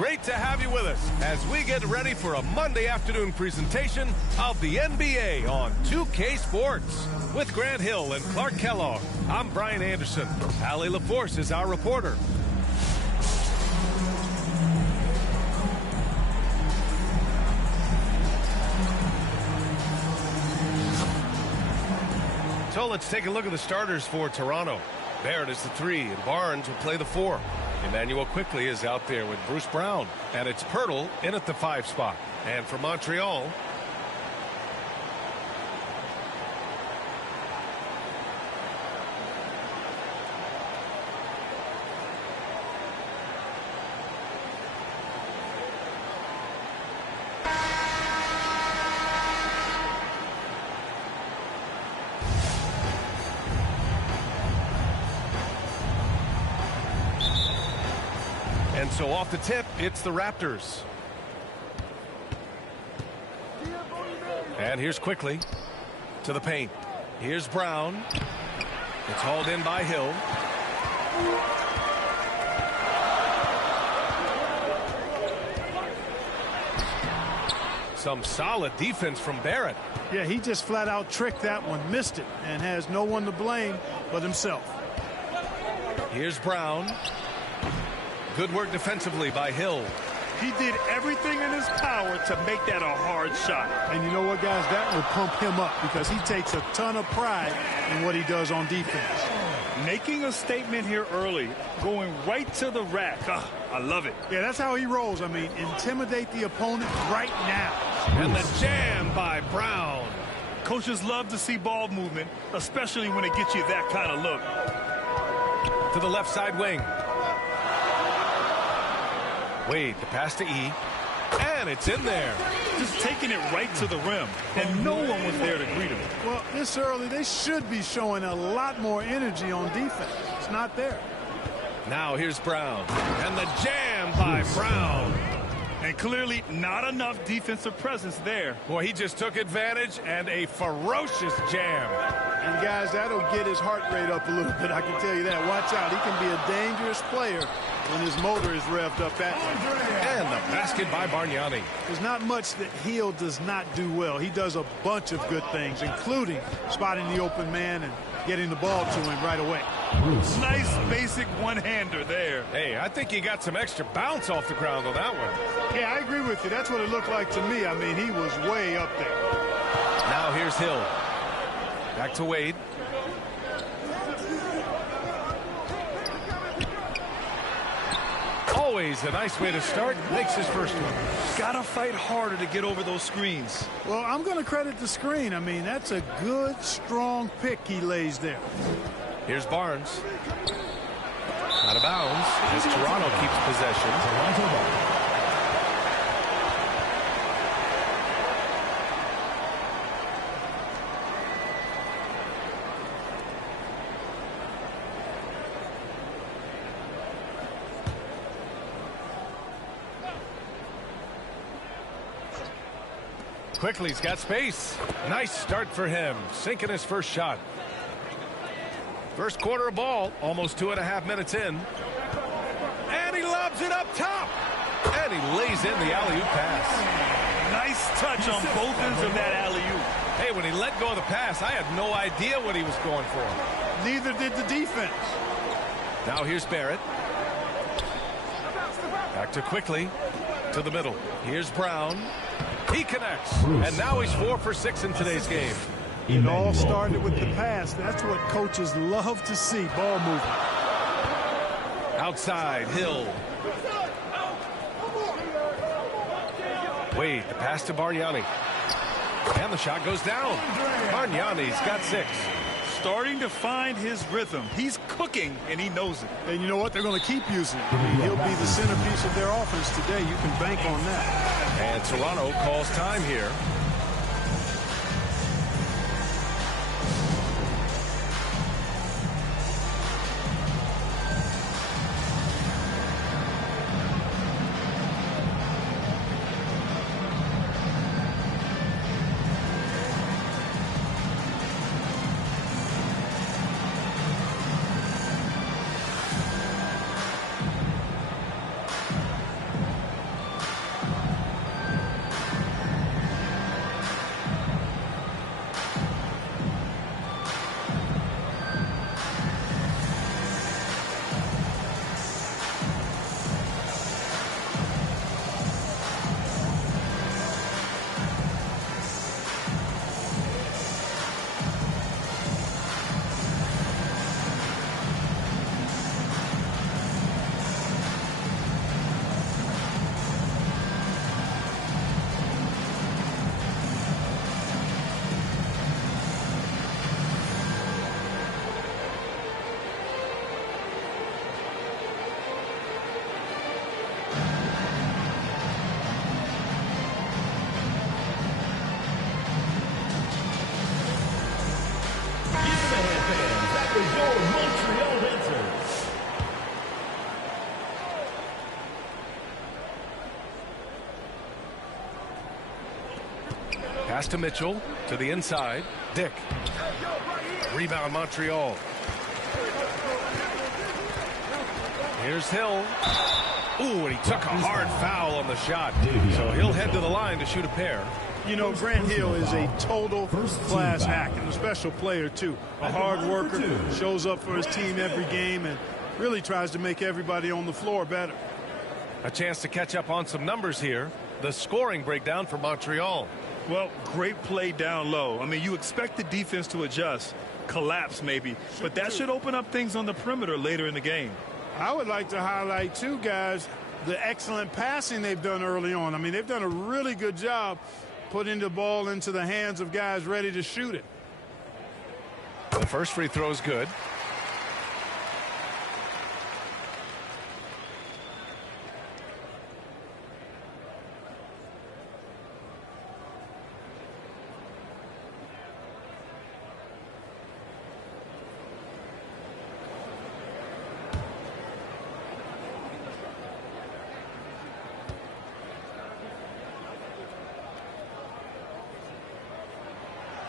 Great to have you with us as we get ready for a Monday afternoon presentation of the NBA on 2K Sports. With Grant Hill and Clark Kellogg, I'm Brian Anderson. Allie LaForce is our reporter. So let's take a look at the starters for Toronto. Barrett is the 3, and Barnes will play the 4. Emmanuel quickly is out there with Bruce Brown, and it's Pirtle in at the 5 spot. And for Montreal, and so off the tip, it's the Raptors. And here's quickly to the paint. Here's Brown. It's hauled in by Hill. Some solid defense from Barrett. Yeah, he just flat out tricked that one, missed it, and has no one to blame but himself. Here's Brown. Good work defensively by Hill. He did everything in his power to make that a hard shot. And you know what, guys? That will pump him up because he takes a ton of pride in what he does on defense. Making a statement here early, going right to the rack. I love it. Yeah, that's how he rolls. I mean, intimidate the opponent right now. And the jam by Brown. Coaches love to see ball movement, especially when it gets you that kind of look. To the left side wing. Wade, the pass to E. And it's in there. Just taking it right to the rim. And no one was there to greet him. Well, this early, they should be showing a lot more energy on defense. It's not there. Now here's Brown. And the jam by Brown. And clearly not enough defensive presence there. Boy, he just took advantage and a ferocious jam. And guys, that'll get his heart rate up a little bit, I can tell you that. Watch out, he can be a dangerous player when his motor is revved up that way. And the basket by Bargnani. There's not much that Hill does not do well. He does a bunch of good things, including spotting the open man and getting the ball to him right away. Nice basic one-hander there. Hey, I think he got some extra bounce off the ground on that one. Yeah, I agree with you. That's what it looked like to me. I mean, he was way up there. Now here's Hill. Back to Wade. Always a nice way to start. Makes his first one. Gotta fight harder to get over those screens. Well, I'm going to credit the screen. I mean, that's a good, strong pick he lays there. Here's Barnes. Out of bounds as Toronto keeps possession. Toronto ball. Quickly, he's got space. Nice start for him. Sinking his first shot. First quarter of ball, almost 2.5 minutes in. And he lobs it up top. And he lays in the alley-oop pass. Nice touch on both ends of that alley-oop. Hey, when he let go of the pass, I had no idea what he was going for. Neither did the defense. Now here's Barrett. Back to Quickly. To the middle. Here's Brown. He connects. And now he's 4 for 6 in today's game. It all started with the pass. That's what coaches love to see, ball movement. Outside, Hill. Wade, the pass to Bargnani. And the shot goes down. Bargnani's got 6. Starting to find his rhythm. He's cooking, and he knows it. And you know what? They're going to keep using it. He'll be the centerpiece of their offense today. You can bank on that. And Toronto calls time here. Pass to Mitchell, to the inside. Dick. Rebound, Montreal. Here's Hill. Ooh, and he took a hard foul on the shot. So he'll head to the line to shoot a pair. You know, Grant Hill is a total class act and a special player, too. A hard worker, shows up for his team every game, and really tries to make everybody on the floor better. A chance to catch up on some numbers here. The scoring breakdown for Montreal. Well, great play down low. I mean, you expect the defense to adjust, collapse maybe, but that should open up things on the perimeter later in the game. I would like to highlight, too, guys, the excellent passing they've done early on. I mean, they've done a really good job putting the ball into the hands of guys ready to shoot it. The first free throw is good.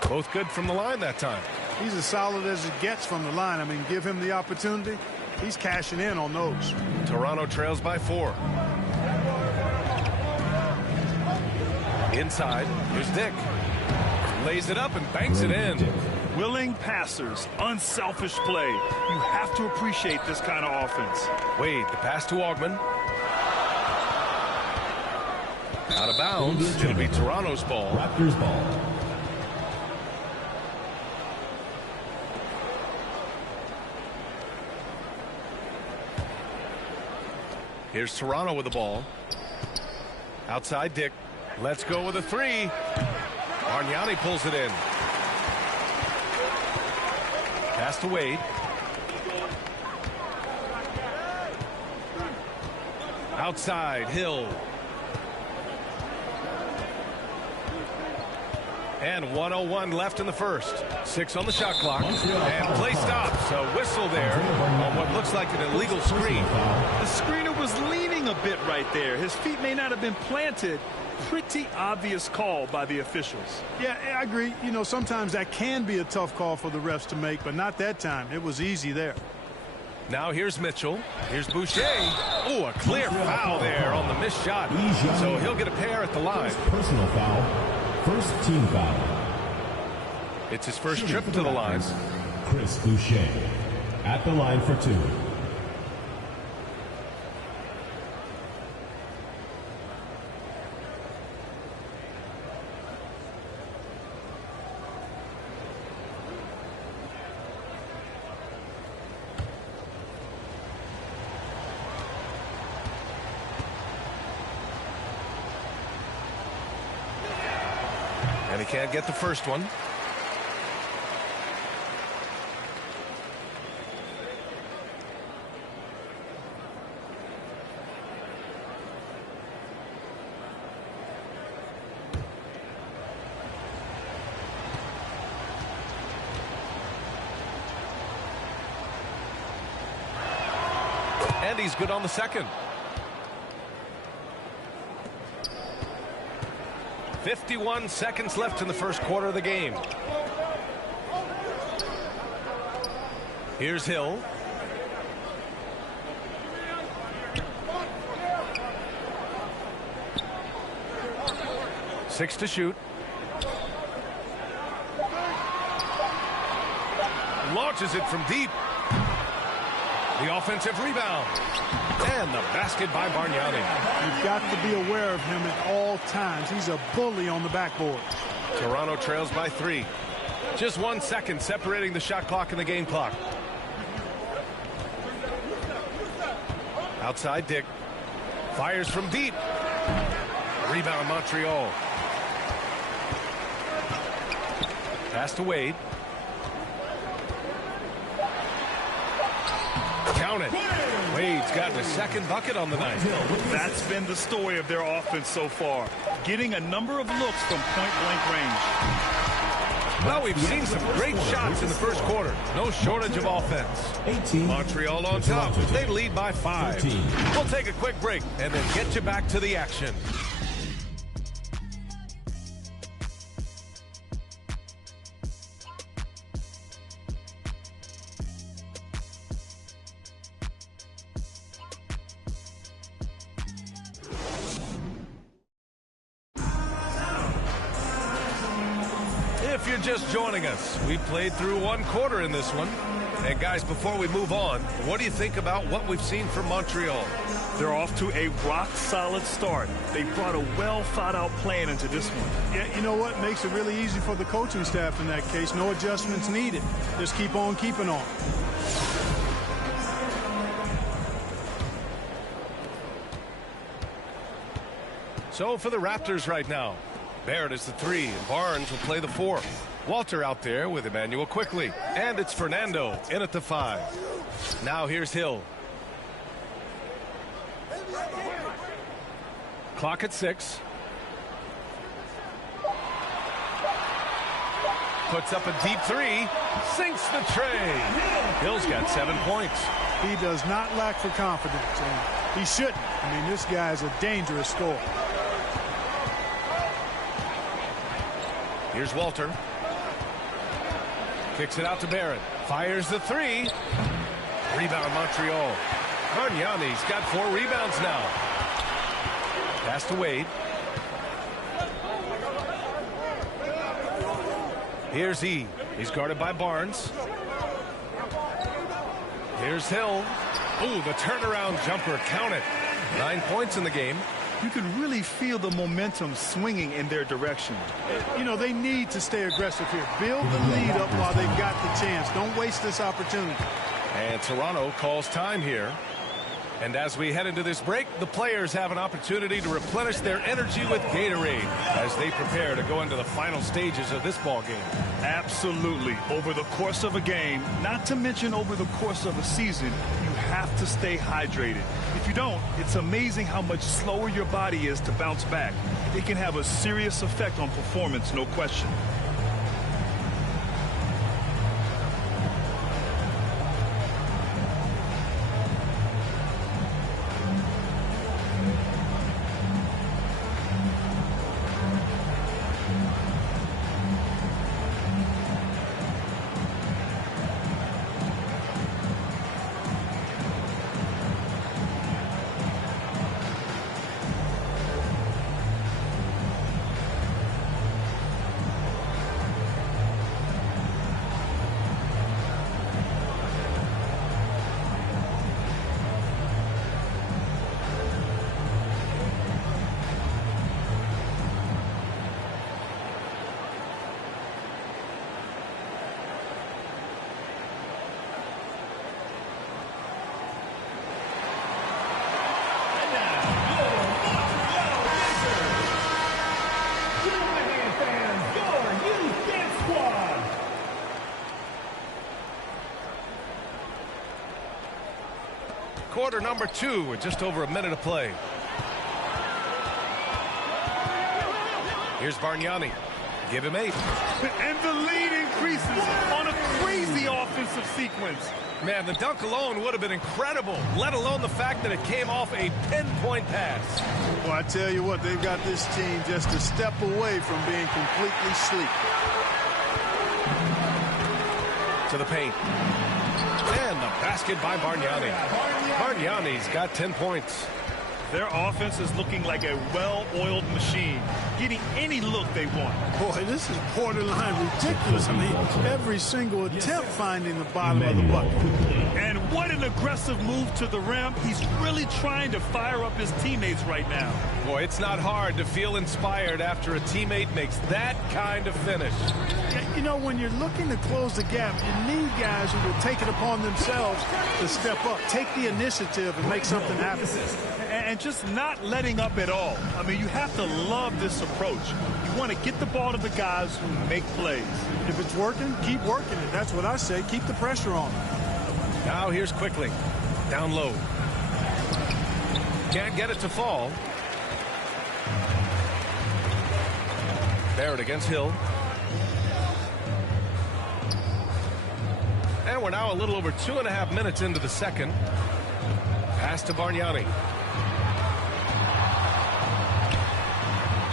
Both good from the line that time. He's as solid as it gets from the line. I mean, give him the opportunity. He's cashing in on those. Toronto trails by 4. Inside, here's Dick. Lays it up and banks it in. Willing passers, unselfish play. You have to appreciate this kind of offense. Wade, the pass to Augman. Out of bounds. It'll be Toronto's ball. Raptors ball. Here's Toronto with the ball. Outside Dick. Let's go with a 3. Bargnani pulls it in. Pass to Wade. Outside Hill. And 1:01 left in the first. 6 on the shot clock. And play stops. A whistle there on what looks like an illegal screen. The screener was leaning a bit right there. His feet may not have been planted. Pretty obvious call by the officials. Yeah, I agree. You know, sometimes that can be a tough call for the refs to make, but not that time. It was easy there. Now here's Mitchell. Here's Boucher. Oh, a clear foul there on the missed shot. So he'll get a pair at the line. Personal foul. First team foul. It's his first trip to the line. Chris Boucher at the line for 2. And he can't get the first one. And he's good on the second. 51 seconds left in the first quarter of the game. Here's Hill. Six to shoot. Launches it from deep. The offensive rebound. And the basket by Bargnani. You've got to be aware of him at all times. He's a bully on the backboard. Toronto trails by 3. Just 1 second separating the shot clock and the game clock. Outside Dick. Fires from deep. Rebound Montreal. Pass to Wade. Count it. Wade's gotten a second bucket on the night. That's been the story of their offense so far. Getting a number of looks from point-blank range. Well, we've seen some great shots in the first quarter. No shortage of offense. Montreal on top. They lead by 5. We'll take a quick break and then get you back to the action. If you're just joining us, we played through one quarter in this one. And guys, before we move on, what do you think about what we've seen from Montreal? They're off to a rock-solid start. They brought a well-thought-out plan into this one. Yeah, you know what? Makes it really easy for the coaching staff in that case. No adjustments needed. Just keep on keeping on. So for the Raptors right now, Barrett is the 3, and Barnes will play the 4. Walter out there with Emmanuel quickly. And it's Fernando in at the 5. Now here's Hill. Clock at 6. Puts up a deep 3. Sinks the tray. Hill's got 7 points. He does not lack for confidence, and he shouldn't. I mean, this guy's a dangerous scorer. Here's Walter. Kicks it out to Barrett. Fires the 3. Rebound Montreal. Bargnani's got 4 rebounds now. Pass to Wade. Here's E. He's guarded by Barnes. Here's Hill. Ooh, the turnaround jumper. Count it. 9 points in the game. You can really feel the momentum swinging in their direction. You know, they need to stay aggressive here. Build the lead up while they've got the chance. Don't waste this opportunity. And Toronto calls time here. And as we head into this break, the players have an opportunity to replenish their energy with Gatorade as they prepare to go into the final stages of this ball game. Absolutely. Over the course of a game, not to mention over the course of a season, you have to stay hydrated. If you don't, it's amazing how much slower your body is to bounce back. It can have a serious effect on performance, no question. Quarter number 2 with just over a minute to play. Here's Bargnani. Give him 8. And the lead increases on a crazy offensive sequence. Man, the dunk alone would have been incredible, let alone the fact that it came off a pinpoint pass. Well, I tell you what, they've got this team just a step away from being completely sleep. To the paint. And the basket by Bargnani. Bargnani's got 10 points. Their offense is looking like a well-oiled machine, getting any look they want. Boy, this is borderline ridiculous. I mean, every single attempt finding the bottom of the bucket. And what an aggressive move to the rim. He's really trying to fire up his teammates right now. Boy, it's not hard to feel inspired after a teammate makes that kind of finish. Yeah, you know, when you're looking to close the gap, you need guys who will take it upon themselves to step up, take the initiative, and make something happen. And just not letting up at all. I mean, you have to love this approach. You want to get the ball to the guys who make plays. If it's working, keep working it. That's what I say. Keep the pressure on. Now here's Quickly. Down low. Can't get it to fall. Barrett against Hill. And we're now a little over 2.5 minutes into the second. Pass to Bargnani.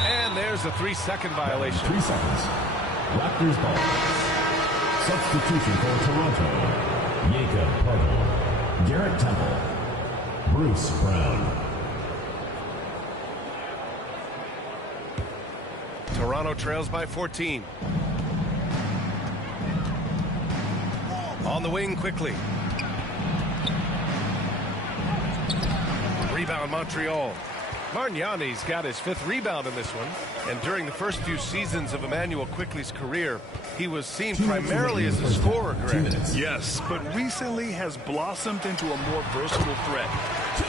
And there's a 3-second violation. 3 seconds. Raptors ball. Substitution for Toronto. Jakob Pertl. Garrett Temple. Bruce Brown. Toronto trails by 14. On the wing quickly. Rebound Montreal. Bargnani's got his 5th rebound in this one. And during the first few seasons of Immanuel Quickley's career, he was seen primarily as a scorer, Greg. Yes, but recently has blossomed into a more versatile threat.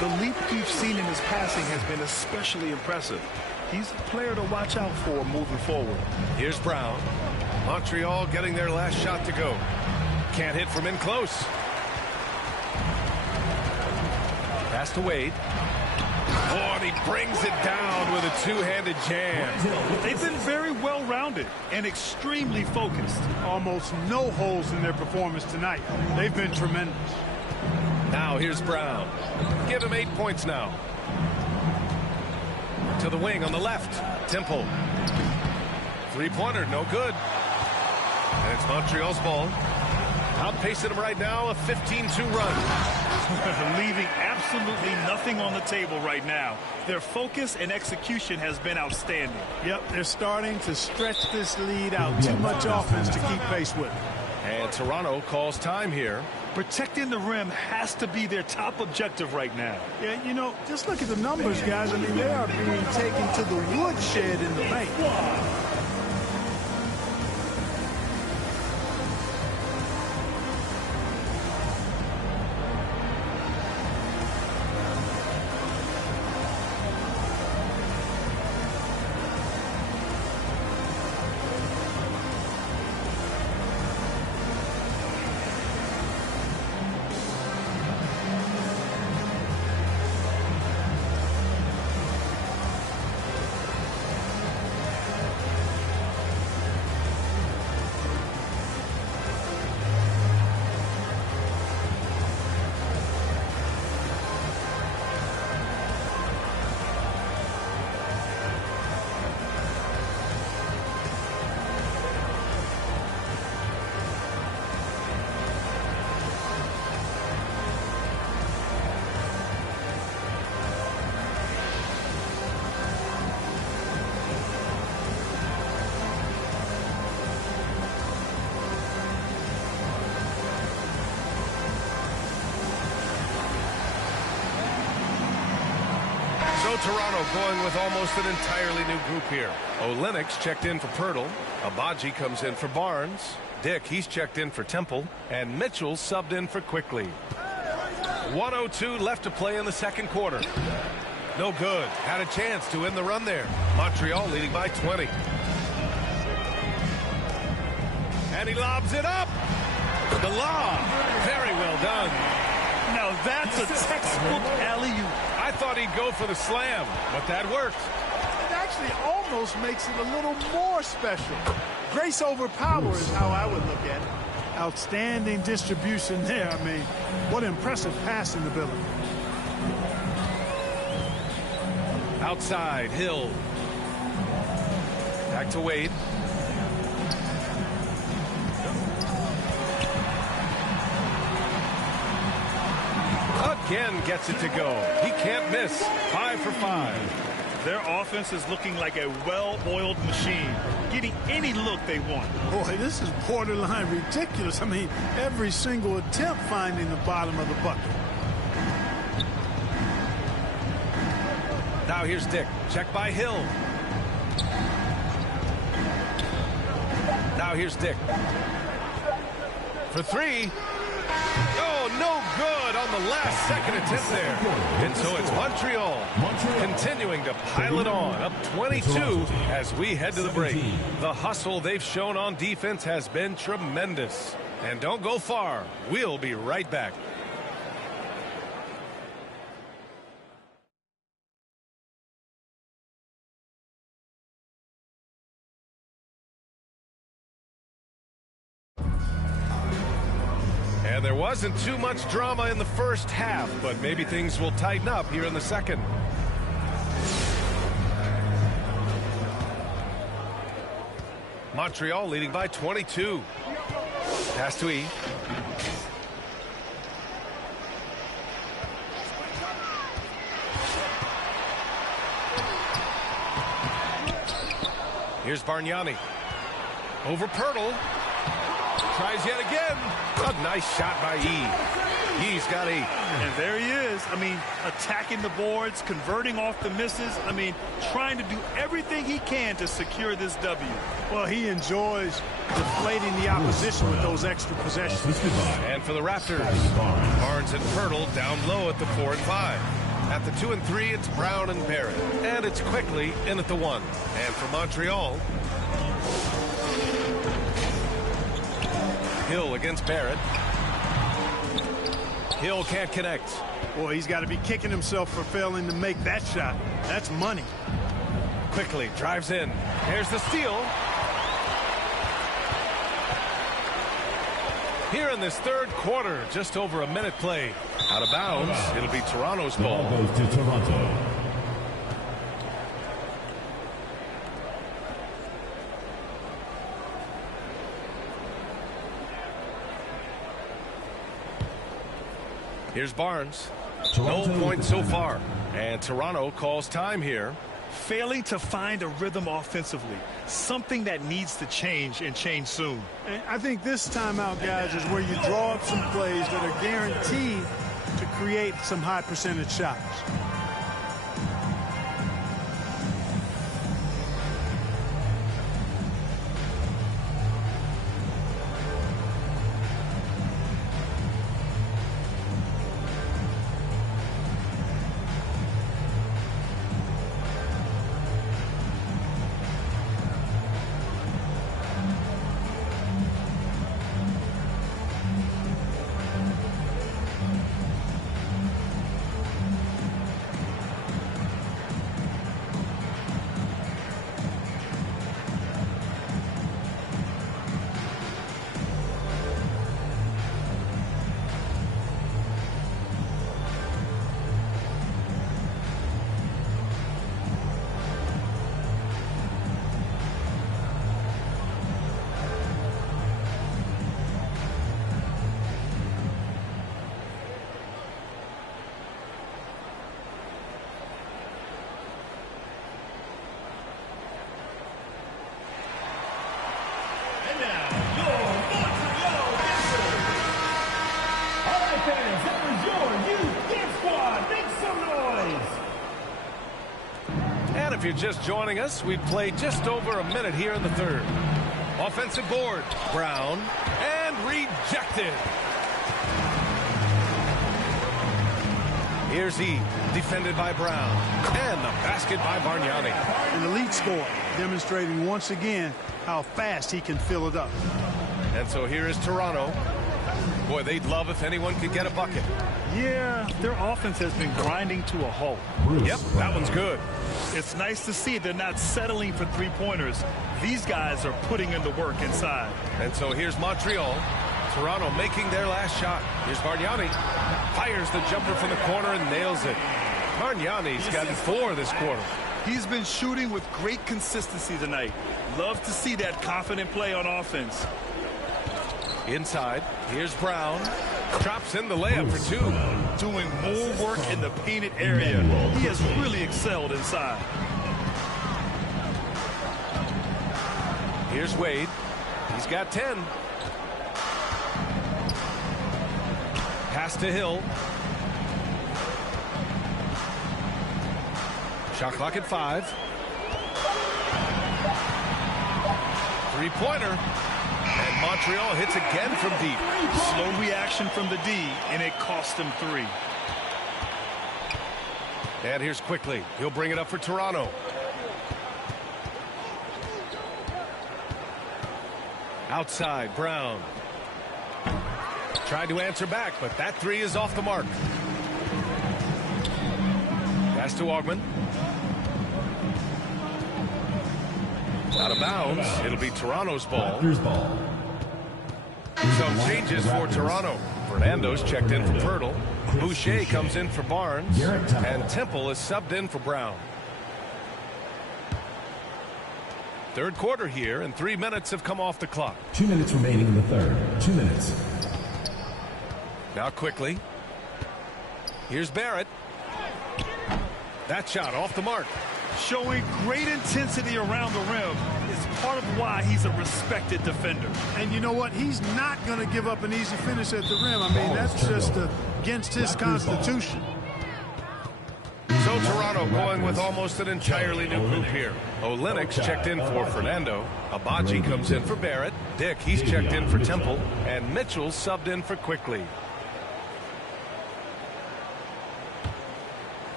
The leap we've seen in his passing has been especially impressive. He's a player to watch out for moving forward. Here's Brown. Montreal getting their last shot to go. Can't hit from in close. Pass to Wade. Oh, and he brings it down with a two-handed jam. They've been very well-rounded and extremely focused. Almost no holes in their performance tonight. They've been tremendous. Now here's Brown. Give him 8 points now. To the wing on the left. Temple. Three-pointer, no good. And it's Montreal's ball. Outpacing them right now, a 15-2 run. Leaving absolutely nothing on the table right now. Their focus and execution has been outstanding. Yep, they're starting to stretch this lead out. Too much offense to keep pace with. And Toronto calls time here. Protecting the rim has to be their top objective right now. Yeah, you know, just look at the numbers, guys. I mean, they are being taken to the woodshed in the paint. Toronto going with almost an entirely new group here. Olenek's checked in for Pirtle. Abaji comes in for Barnes. Dick, he's checked in for Temple. And Mitchell subbed in for Quickley. 1:02 left to play in the second quarter. No good. Had a chance to end the run there. Montreal leading by 20. And he lobs it up. The lob. Very well done. Now that's a textbook alley-oop. I thought he'd go for the slam, but that worked. It actually almost makes it a little more special. Grace over power is how I would look at it. Outstanding distribution there. I mean, what impressive passing ability. Outside, Hill. Back to Wade. Again gets it to go. He can't miss. 5 for 5. Their offense is looking like a well-oiled machine, getting any look they want. Boy, this is borderline ridiculous. I mean, every single attempt finding the bottom of the bucket. Now here's Dick. Check by Hill. Now here's Dick. For three. Oh, no good on the last second attempt there. And so it's Montreal continuing to pile it on, up 22 as we head to the break. The hustle they've shown on defense has been tremendous. And don't go far. We'll be right back. And there wasn't too much drama in the first half, but maybe things will tighten up here in the second. Montreal leading by 22. Pass to E. Here's Bargnani. Over Pirtle. tries yet again. A nice shot by E. He's got 8. And there he is. I mean, attacking the boards, converting off the misses. I mean, trying to do everything he can to secure this W. Well, he enjoys deflating the opposition with those extra possessions. And for the Raptors, Barnes and Pirtle down low at the 4 and 5. At the 2 and 3, it's Brown and Barrett. And it's Quickly in at the 1. And for Montreal, Hill against Barrett. Hill can't connect. Boy, he's got to be kicking himself for failing to make that shot. That's money. Quickly drives in. Here's the steal. Here in this third quarter, just over a minute played. Out of bounds. It'll be Toronto's ball. Ball goes to Toronto. Here's Barnes. No points so far. And Toronto calls time here. Failing to find a rhythm offensively. Something that needs to change and change soon. And I think this timeout, guys, is where you draw up some plays that are guaranteed to create some high percentage shots. If you're just joining us, we've played just over a minute here in the third. Offensive board, Brown, and rejected. Here's E, defended by Brown, and the basket by Bargnani. An elite score, demonstrating once again how fast he can fill it up. And so here is Toronto. Boy, they'd love if anyone could get a bucket. Yeah, their offense has been grinding to a halt. Yep, that one's good. It's nice to see they're not settling for three-pointers. These guys are putting in the work inside. And so here's Montreal. Toronto making their last shot. Here's Bargnani. Fires the jumper from the corner and nails it. Bargnani's gotten 4 this quarter. He's been shooting with great consistency tonight. Love to see that confident play on offense. Inside, here's Brown. Drops in the layup for 2. Doing more work in the painted area. He has really excelled inside. Here's Wade. He's got 10. Pass to Hill. Shot clock at 5. Three-pointer. And Montreal hits again from deep. Slow reaction from the D, and it cost them 3. And here's Quickly. He'll bring it up for Toronto. Outside, Brown. Tried to answer back, but that 3 is off the mark. Pass to Augman. Out of bounds. It'll be Toronto's ball. Some changes for Toronto. Fernando's checked in for Pirtle. Boucher comes in for Barnes. And Temple is subbed in for Brown. Third quarter here, and 3 minutes have come off the clock. 2 minutes remaining in the third. 2 minutes. Now Quickly. Here's Barrett. That shot off the mark. Showing great intensity around the rim is part of why he's a respected defender. And you know what? He's not going to give up an easy finish at the rim. I mean, that's just against his constitution. So Toronto going with almost an entirely new group here. Olenek's checked in for Fernando. Abaji comes in for Barrett. Dick, he's checked in for Temple. And Mitchell subbed in for Quickly.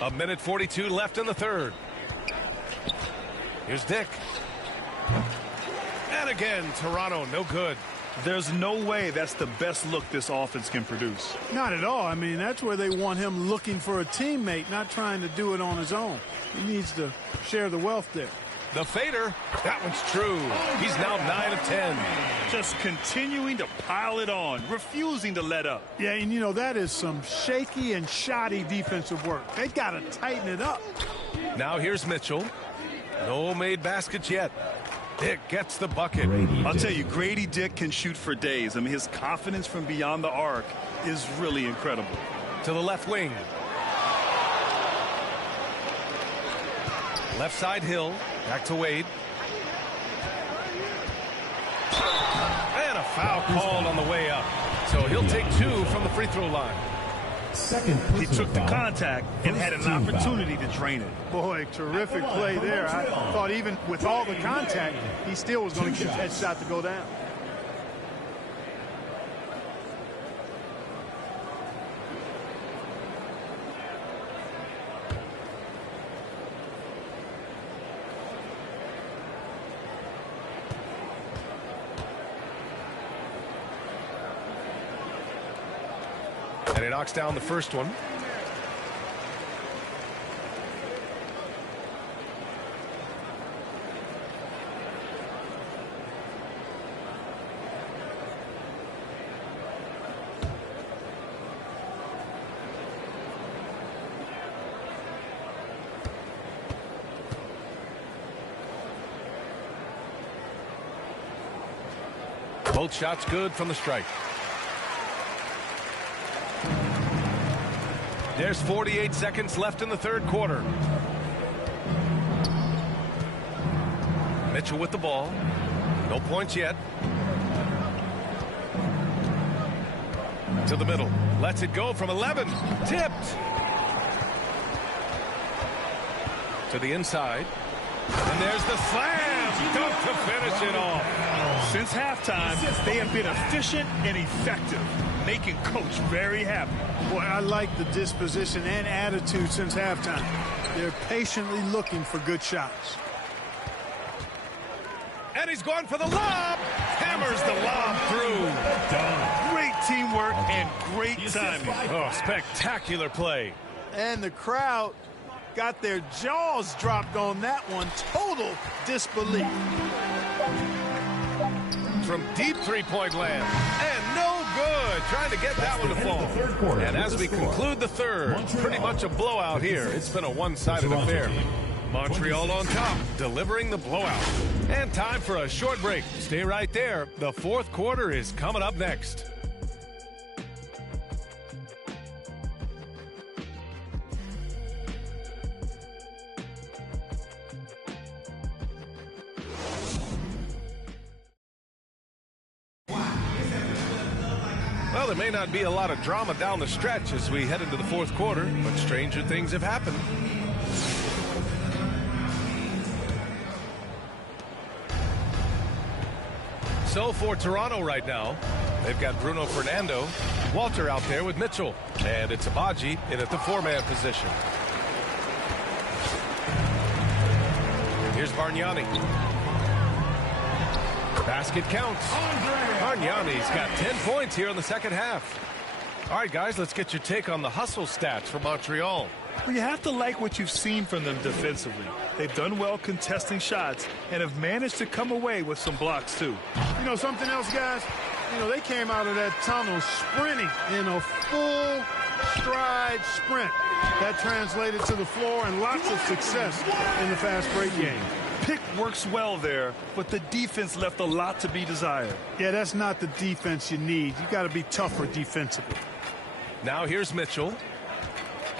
A minute 42 left in the third. Here's Dick. And again, Toronto, no good. There's no way that's the best look this offense can produce. Not at all. I mean, that's where they want him looking for a teammate, not trying to do it on his own. He needs to share the wealth there. The fader, that one's true. He's now 9 of 10. Just continuing to pile it on, refusing to let up. Yeah, and you know, that is some shaky and shoddy defensive work. They got to tighten it up. Now here's Mitchell. No made baskets yet. Dick gets the bucket. I'll tell you, Grady Dick can shoot for days. I mean, his confidence from beyond the arc is really incredible. To the left wing. Left side Hill. Back to Wade. And a foul called on the way up. So he'll take 2 from the free throw line. He took the contact and had an opportunity to drain it. Boy, terrific play there. I thought even with all the contact, he still was going to get that shot to go down. And he knocks down the first one. Both shots good from the strike. There's 48 seconds left in the third quarter. Mitchell with the ball. No points yet. To the middle. Lets it go from 11. Tipped. To the inside. And there's the slam. Dunk to finish it off. Since halftime, they have been efficient and effective, making Coach very happy. Boy, I like the disposition and attitude since halftime. They're patiently looking for good shots. And he's going for the lob. Hammers the lob through. Great teamwork and great timing. Oh, spectacular play. And the crowd got their jaws dropped on that one. Total disbelief. From deep three-point land. And no good. Trying to get that one to fall. And as we conclude the third, pretty much a blowout here. It's been a one-sided affair. Montreal on top, delivering the blowout. And time for a short break. Stay right there. The fourth quarter is coming up next. Well, there may not be a lot of drama down the stretch as we head into the fourth quarter, but stranger things have happened. So for Toronto right now, they've got Bruno Fernando, Walter out there with Mitchell, and it's Abaji in at the four-man position. Here's Bargnani. Basket counts. Bargnani's got 10 points here in the second half. All right, guys, let's get your take on the hustle stats for Montreal. Well, you have to like what you've seen from them defensively. They've done well contesting shots and have managed to come away with some blocks, too. You know, something else, guys? You know, they came out of that tunnel sprinting in a full stride sprint. That translated to the floor and lots of success in the fast break game. Pick works well there, but the defense left a lot to be desired. Yeah, that's not the defense you need. You got to be tougher defensively. Now here's Mitchell.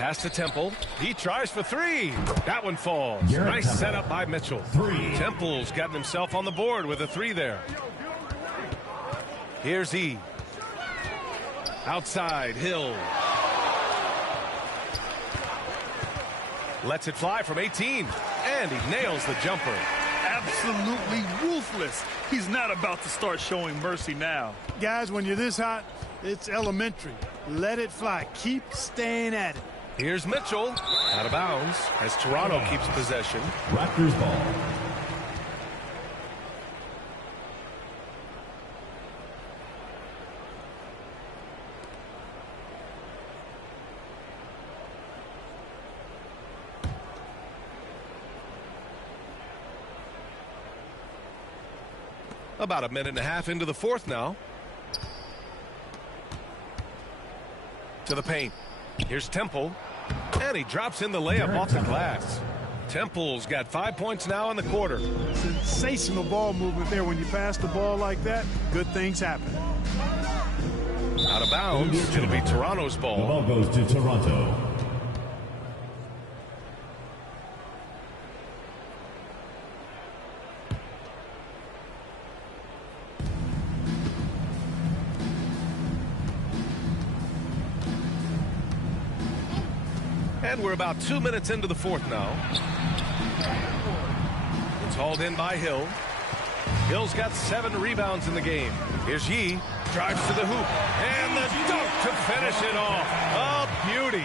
Pass to Temple. He tries for three. That one falls. Nice setup by Mitchell. Temple's gotten himself on the board with a three there. Here's E. Outside, Hill. Lets it fly from 18. And he nails the jumper. Absolutely ruthless. He's not about to start showing mercy now. Guys, when you're this hot, it's elementary. Let it fly. Keep staying at it. Here's Mitchell. Out of bounds as Toronto keeps possession. Raptors ball. About a minute and a half into the fourth now. To the paint. Here's Temple. And he drops in the layup off the glass. Temple's got 5 points now in the quarter. Sensational ball movement there. When you pass the ball like that, good things happen. Out of bounds. It'll be Toronto's ball. The ball goes to Toronto. And we're about 2 minutes into the fourth now. It's hauled in by Hill. Hill's got 7 rebounds in the game. Here's Yee. Drives to the hoop. And the dunk to finish it off. A beauty.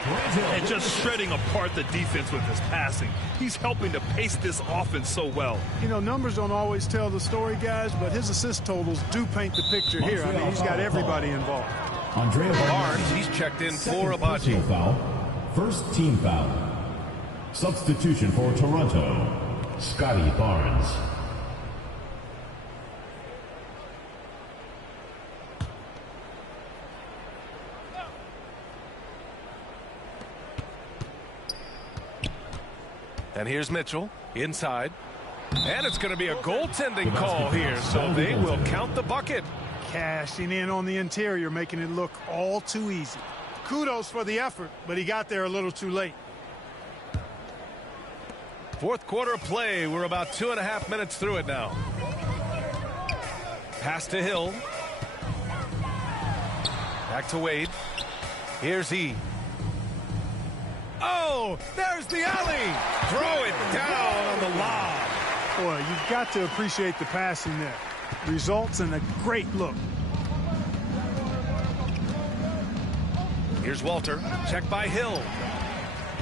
And just shredding apart the defense with his passing. He's helping to pace this offense so well. You know, numbers don't always tell the story, guys, but his assist totals do paint the picture here. I mean, he's got everybody involved. Barnes, he's checked in for Abaji. First team foul. Substitution for Toronto. Scotty Barnes. And here's Mitchell inside. And it's going to be a goaltending call here, so they will count the bucket. Cashing in on the interior, making it look all too easy. Kudos for the effort, but he got there a little too late. Fourth quarter of play. We're about 2.5 minutes through it now. Pass to Hill. Back to Wade. Here's E. Oh, there's the alley. Throw it down on the lob. Boy, you've got to appreciate the passing there. Results in a great look. Here's Walter. Checked by Hill.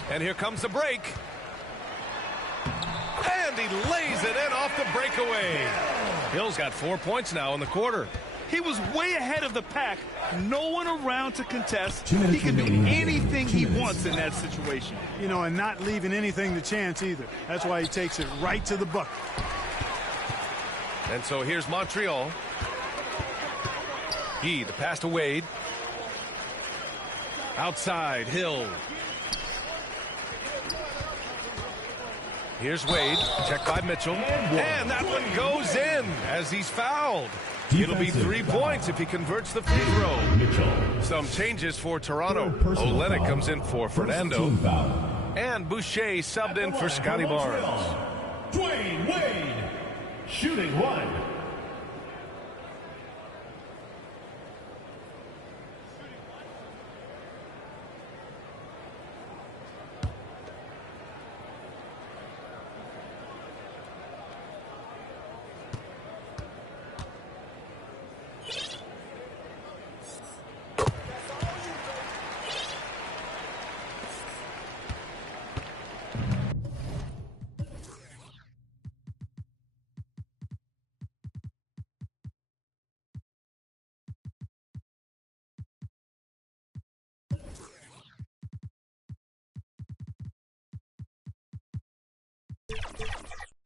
And here comes the break. And he lays it in off the breakaway. Hill's got 4 points now in the quarter. He was way ahead of the pack. No one around to contest. He can do anything he wants in that situation. You know, and not leaving anything to chance either. That's why he takes it right to the bucket. And so here's Montreal. The pass to Wade. Outside, Hill. Here's Wade, checked by Mitchell. And that one goes in as he's fouled. It'll be 3 points if he converts the free throw. Some changes for Toronto. Olenek comes in for Fernando. And Boucher subbed in for Scotty Barnes. Dwayne Wade, shooting one.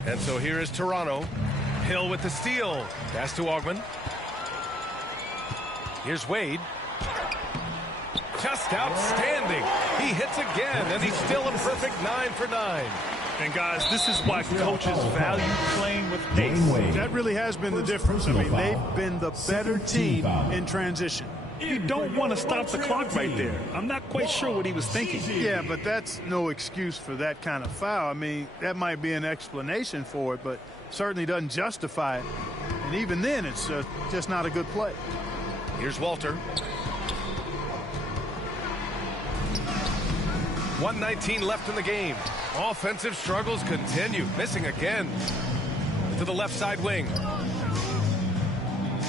And so here is Toronto. Hill with the steal. Pass to Augman. Here's Wade. Just outstanding. He hits again, and he's still a perfect 9 for 9. And guys, this is why coaches value playing with pace. That really has been the difference. I mean, they've been the better team in transition. You don't want to stop the clock right there. I'm not quite sure what he was thinking. Yeah, but that's no excuse for that kind of foul. I mean, that might be an explanation for it, but certainly doesn't justify it. And even then, it's just not a good play. Here's Walter. 1:19 left in the game. Offensive struggles continue. Missing again. To the left side wing.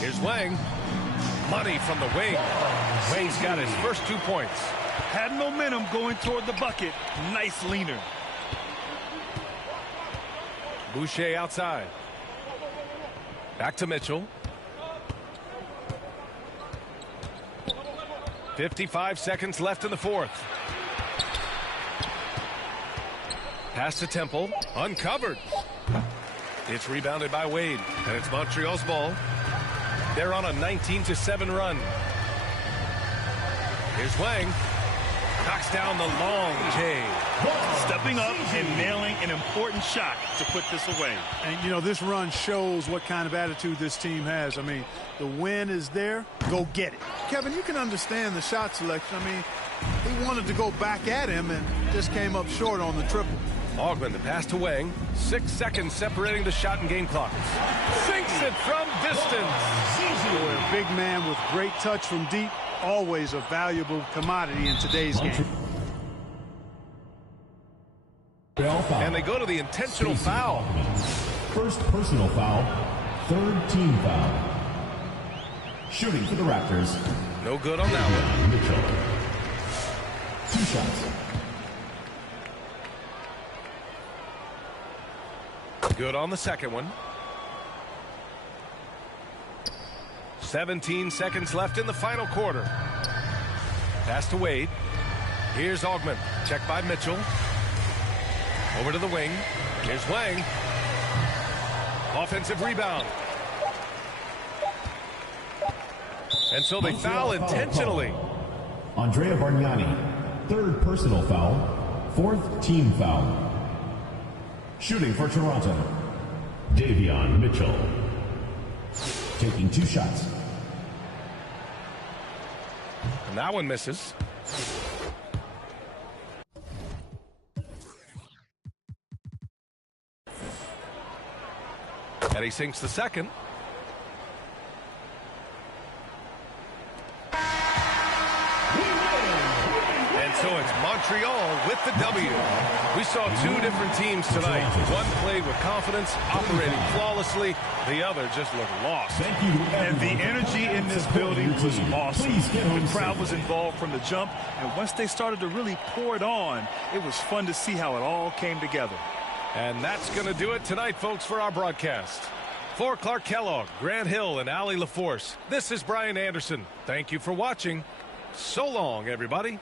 Here's Wang. Money from the wing. Wang's got his first 2 points. Had momentum going toward the bucket. Nice leaner. Boucher outside. Back to Mitchell. 55 seconds left in the fourth. Pass to Temple. Uncovered. It's rebounded by Wade. And it's Montreal's ball. They're on a 19-7 run. Here's Wang. Knocks down the long J. Stepping up and nailing an important shot to put this away. And, you know, this run shows what kind of attitude this team has. I mean, the win is there. Go get it. Kevin, you can understand the shot selection. I mean, he wanted to go back at him and just came up short on the triple. Ogman, the pass to Wang. 6 seconds separating the shot and game clock. Sinks it from distance. Boy, a big man with great touch from deep. Always a valuable commodity in today's game. And they go to the intentional foul. First personal foul, third team foul. Shooting for the Raptors. No good on that one. Mitchell. 2 shots. Good on the second one. 17 seconds left in the final quarter. Pass to Wade. Here's Ogman. Checked by Mitchell. Over to the wing. Here's Wang. Offensive rebound. And so they foul intentionally. Andrea Bargnani. Third personal foul. Fourth team foul. Shooting for Toronto. Davion Mitchell. Taking 2 shots. And that one misses. And he sinks the second. And so it's Montreal with the W. We saw 2 different teams tonight. One played with confidence, operating flawlessly. The other just looked lost. And the energy in this building was awesome. The crowd was involved from the jump, and once they started to really pour it on, it was fun to see how it all came together. And that's going to do it tonight, folks, for our broadcast. For Clark Kellogg, Grant Hill, and Allie LaForce, this is Brian Anderson. Thank you for watching. So long, everybody.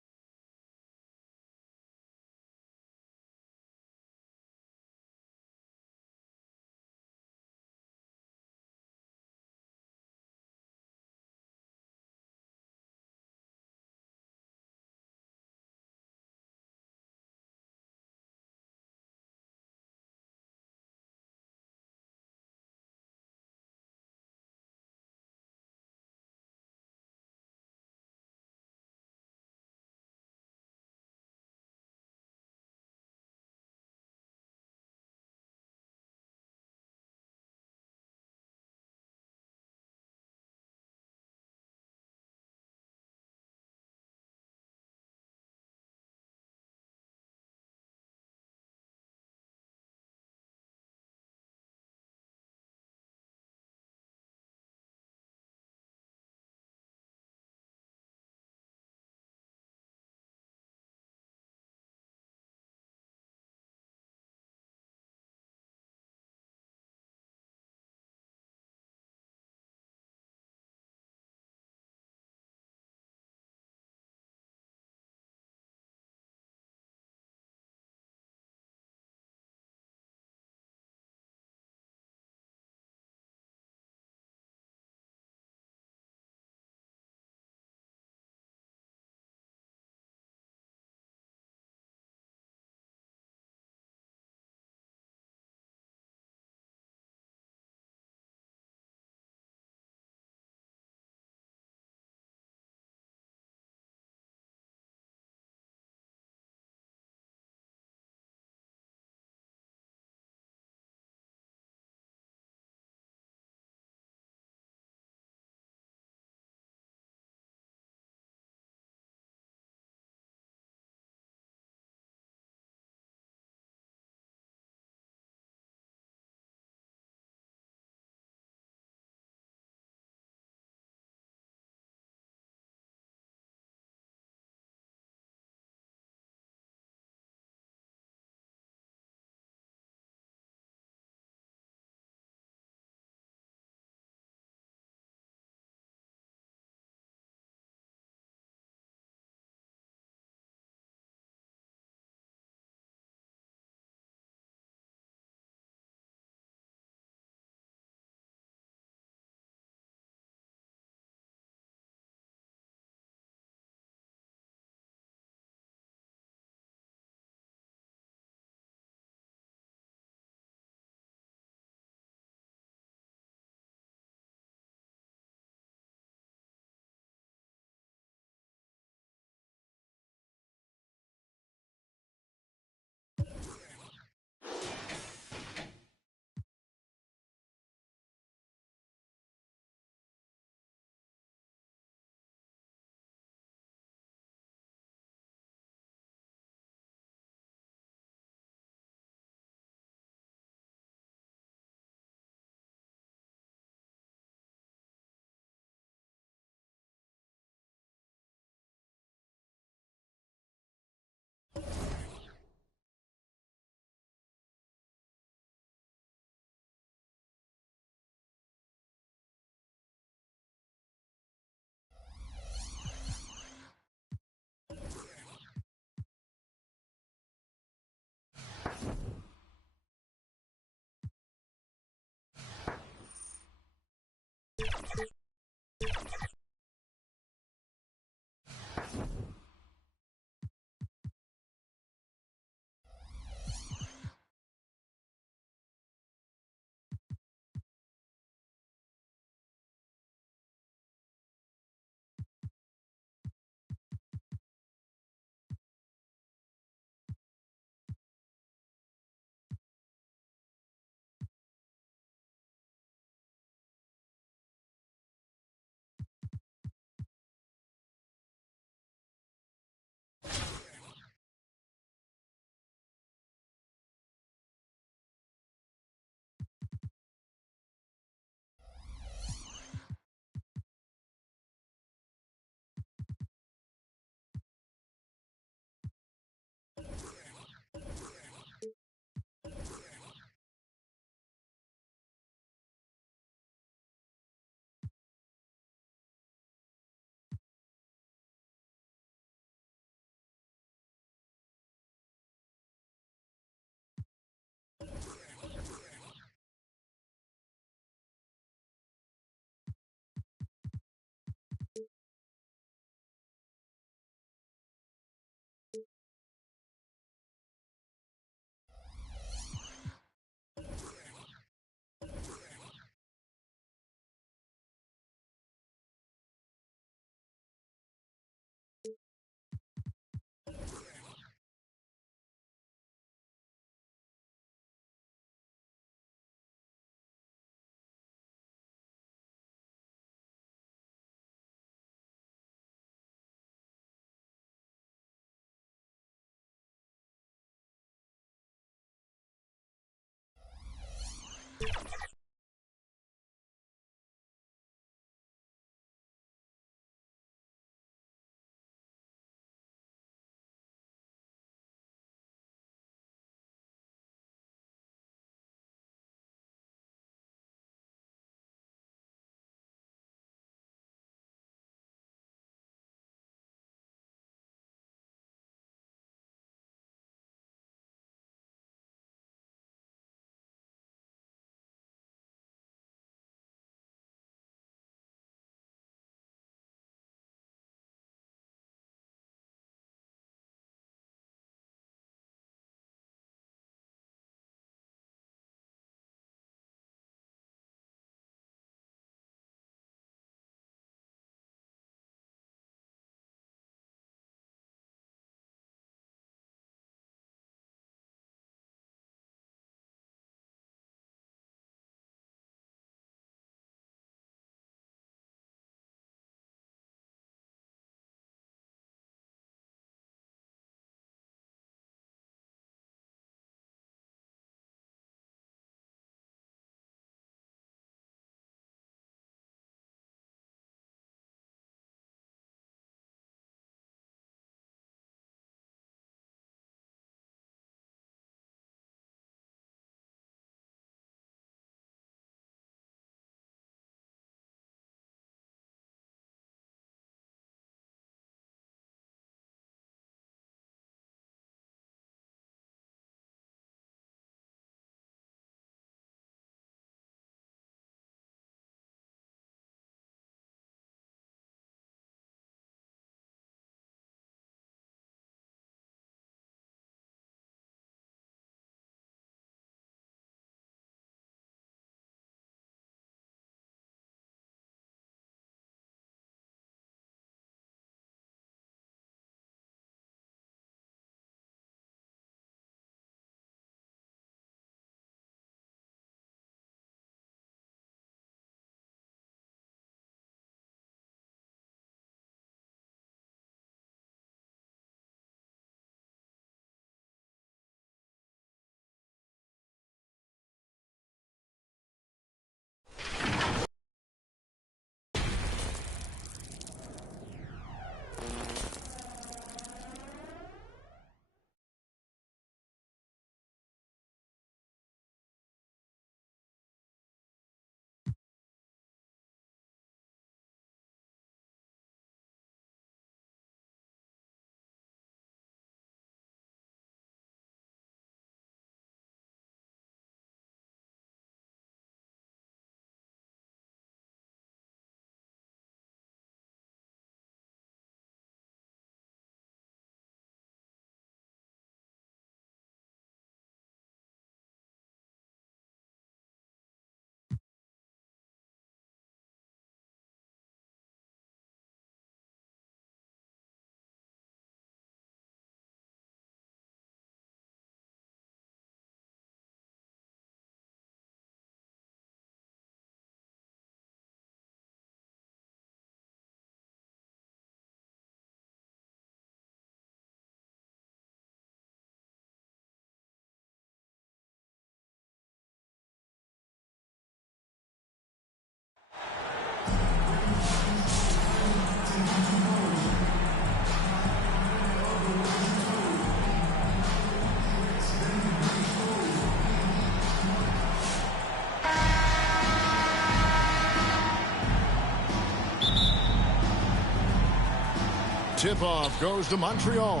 tip-off goes to Montreal.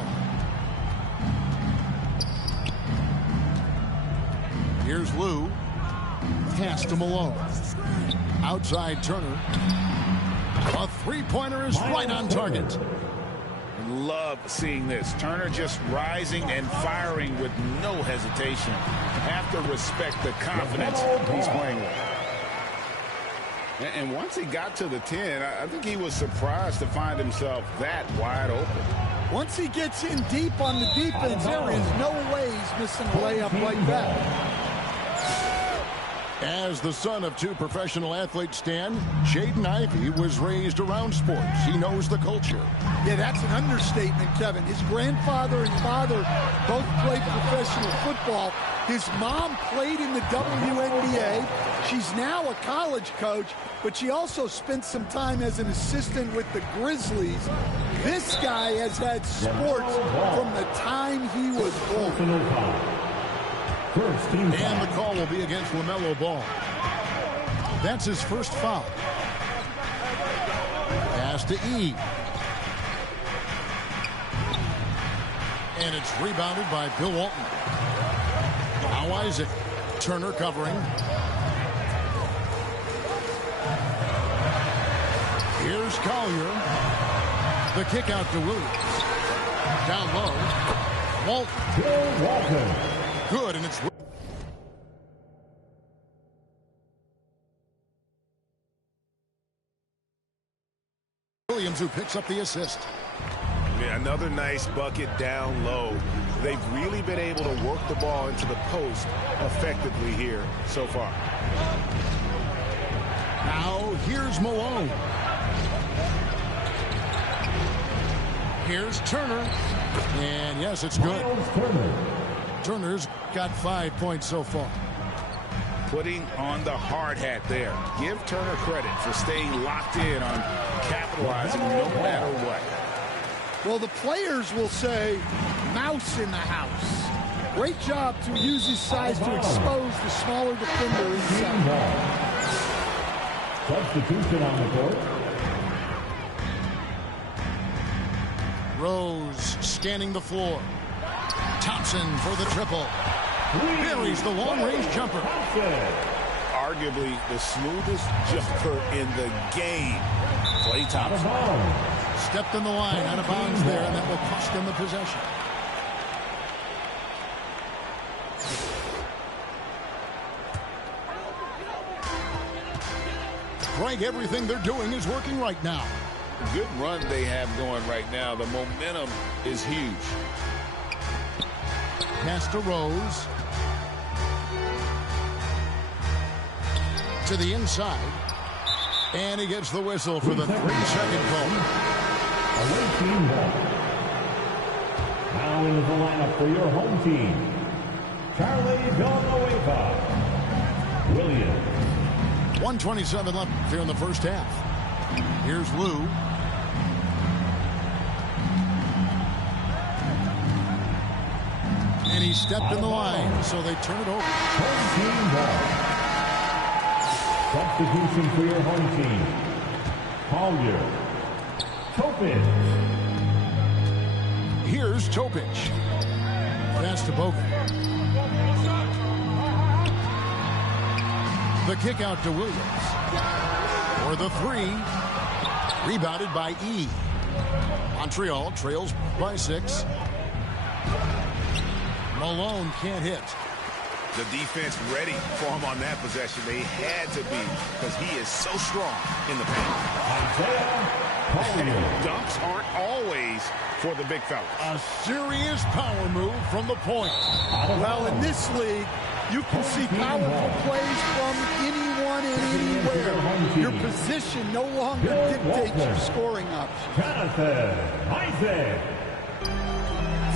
Here's Lou. Pass to Malone. Outside Turner. A three-pointer is right on target. Love seeing this. Turner just rising and firing with no hesitation. Have to respect the confidence he's playing with. And once he got to the 10, I think he was surprised to find himself that wide open. Once he gets in deep on the defense, there is no way he's missing a layup like that. As the son of two professional athletes, Stan, Jaden Ivey was raised around sports. He knows the culture. Yeah, that's an understatement, Kevin. His grandfather and father both played professional football. His mom played in the WNBA. She's now a college coach, but she also spent some time as an assistant with the Grizzlies. This guy has had sports from the time he was born. And the call will be against LaMelo Ball. That's his first foul. Pass to E. And it's rebounded by Bill Walton. Now Isaac. Turner covering. Here's Collier. The kick out to Williams. Down low. Walton. Good, and it's Williams who picks up the assist. Yeah, another nice bucket down low. They've really been able to work the ball into the post effectively here so far. Now here's Malone. Here's Turner. And yes, it's good. Turner's got 5 points so far. Putting on the hard hat there. Give Turner credit for staying locked in on capitalizing no matter what. Well, the players will say, mouse in the house. Great job to use his size to expose the smaller defender inside. Substitution on the court. Rose scanning the floor. Thompson for the triple. Buries the long-range jumper. Arguably the smoothest jumper in the game. Klay Thompson. Stepped in the line, out of bounds there, and that will cost them the possession. Greg, everything they're doing is working right now. Good run they have going right now. The momentum is huge. Pass to Rose. To the inside. And he gets the whistle for the 3-second call. Away team ball. Now into the lineup for your home team. Charlie Villanueva. Williams. 1:27 left here in the first half. Here's Lou. And he stepped in the line, so they turn it over. Home team ball. Substitution for your home team. Collier. Topic. Here's Topic. Pass to Bogut. The kick out to Williams. For the three. Rebounded by E. Montreal trails by 6. Malone can't hit. The defense ready for him on that possession. They had to be because he is so strong in the paint. Dunks aren't always for the big fella. A serious power move from the point. Well, in this league, you can see powerful plays from anyone and anywhere. Your position no longer dictates your scoring options.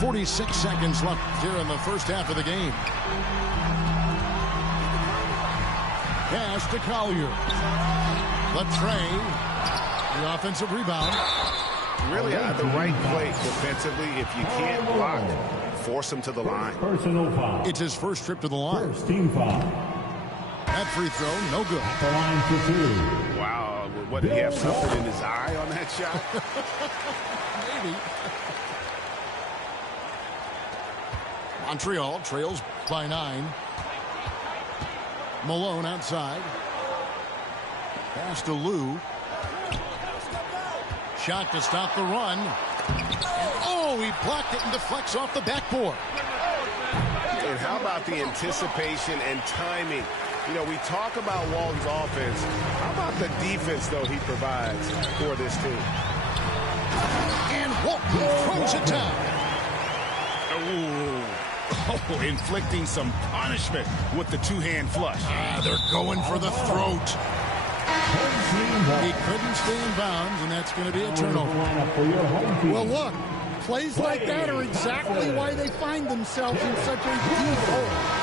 46 seconds left here in the first half of the game. Pass to Collier. Latrey. The offensive rebound. Really the right play defensively. If you can't block, force him to the line. Personal foul. It's his first trip to the line. First team foul. That free throw, no good. The line for 2. Wow. What, did he have something in his eye on that shot? Maybe. Montreal trails by 9. Malone outside. Pass to Lou. Shot to stop the run. And, he blocked it and deflects off the backboard. And how about the anticipation and timing? You know, we talk about Walton's offense. How about the defense, though, he provides for this team? And Walton throws it down. Inflicting some punishment with the two-hand flush. They're going for the throat. He couldn't stay in bounds, and that's going to be a turnover. Well, look, plays like that are exactly why they find themselves in such a deep hole.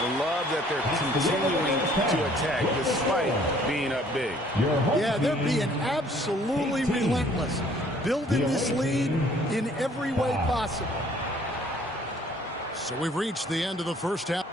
I love that they're continuing to attack despite being up big. Yeah, they're being absolutely relentless, building this lead in every way possible. So we've reached the end of the first half.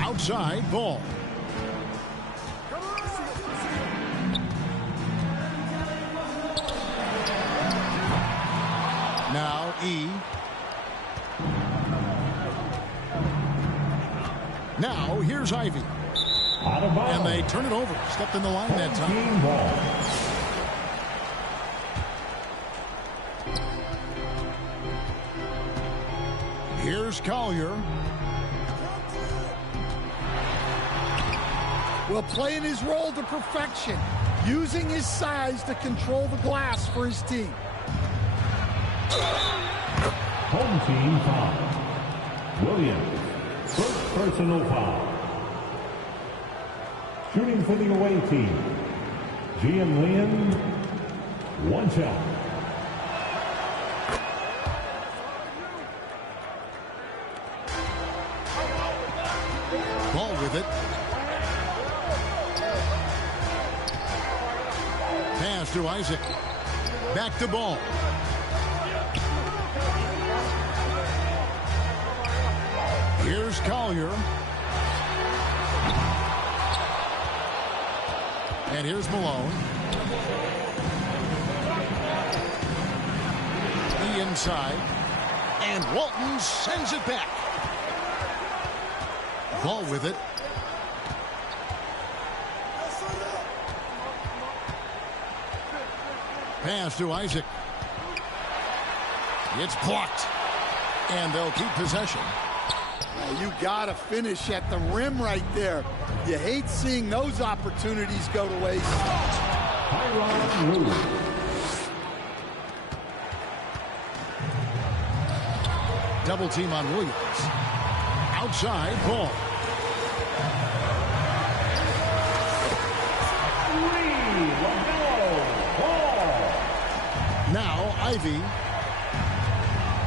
Outside ball. Now E. Now here's Ivy. And they turn it over. Stepped in the line that time. Here's Collier. Well, playing his role to perfection, using his size to control the glass for his team. Home team foul. Williams, first personal foul. Shooting for the away team, GM Lian, one shot. Ball with it. Pass to Isaac. Back to Ball. Here's Collier. And here's Malone. The inside. And Walton sends it back. Ball with it. Pass to Isaac. It's blocked. And they'll keep possession. You got to finish at the rim right there. You hate seeing those opportunities go to waste. Double team on Williams. Outside Ball. Now Ivy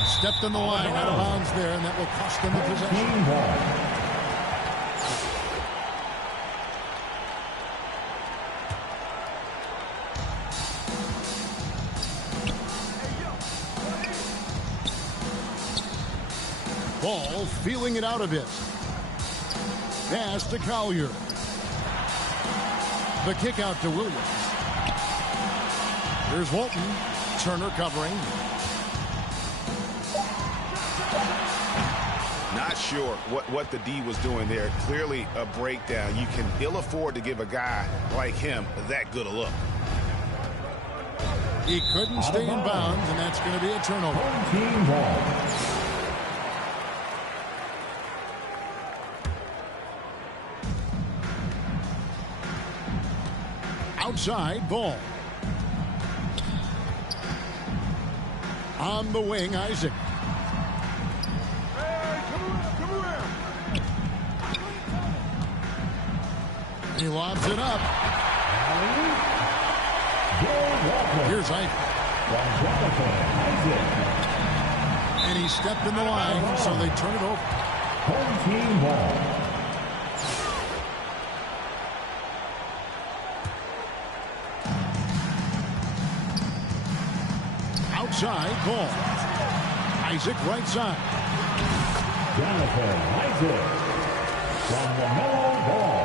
stepped in the line out of bounds there, and that will cost them the possession. Ball feeling it out a bit. Pass to Collier. The kick out to Williams. Here's Walton. Turner covering. Not sure what the D was doing there. Clearly a breakdown. You can ill afford to give a guy like him that good a look. He couldn't stay in bounds, and that's going to be a turnover. Team ball. Outside Ball. On the wing, Isaac. He lobs it up. Here's Isaac. And he stepped in the line, so they turn it over. Home team ball. Outside ball. Isaac right side. Jonathan Isaac from the mellow ball.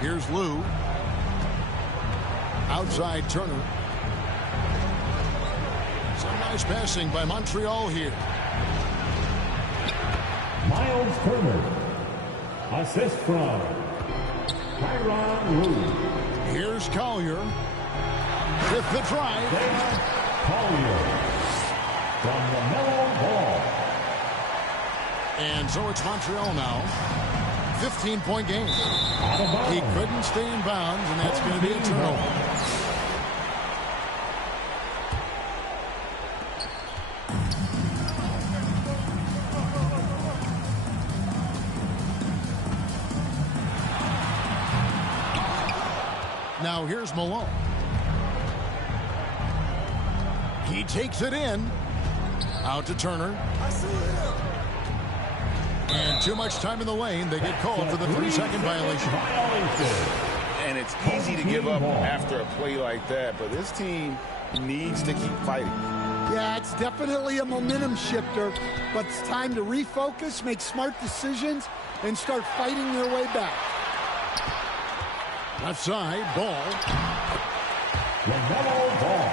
Here's Lou. Outside Turner. Some nice passing by Montreal here. Miles Turner. Assist from Tyronn Lue. Here's Collier with the drive. Collier from the mellow ball. And so it's Montreal now. 15-point game. He couldn't stay in bounds, and that's going to be a turnover. Now here's Malone. He takes it in. Out to Turner. And too much time in the lane. They get called for the 3-second violation. And it's easy to give up after a play like that, but this team needs to keep fighting. Yeah, it's definitely a momentum shifter, but it's time to refocus, make smart decisions, and start fighting their way back. Left side, ball. LaMelo Ball.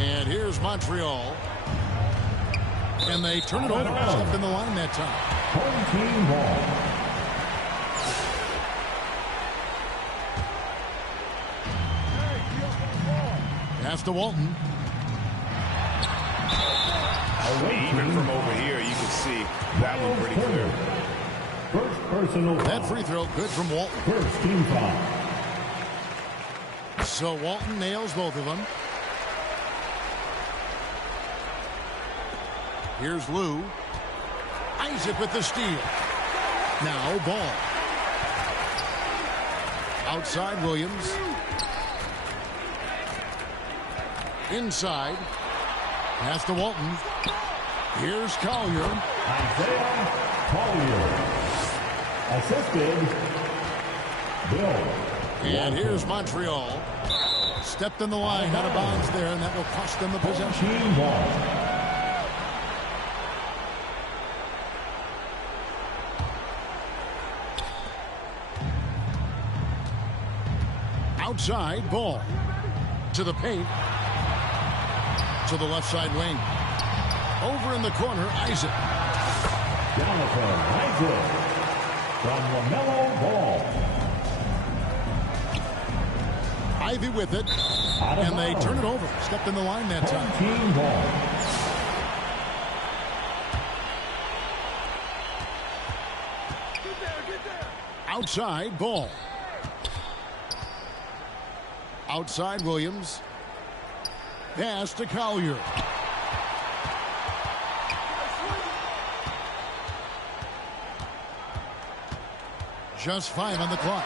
And here's Montreal. And they turn it over. Stepped in the line that time. Home team ball. Pass to Walton. Even from over here, you can see that one pretty clear. First personal foul. That free throw good from Walton. First team foul. So Walton nails both of them. Here's Lou. Isaac with the steal. Now ball. Outside Williams. Inside. Pass to Walton. Here's Collier. Isaiah Collier. Assisted. Bill. And here's Montreal. Stepped in the line out of bounds there, and that will cost them the possession. Team ball. Outside ball. To the paint. To the left side wing. Over in the corner, Isaac. Jonathan Isaac from LaMelo Ball. Ivy with it. And they turn it over. Stepped in the line that time. Team ball. Outside ball. Outside Williams. Pass to Collier. Just 5 on the clock.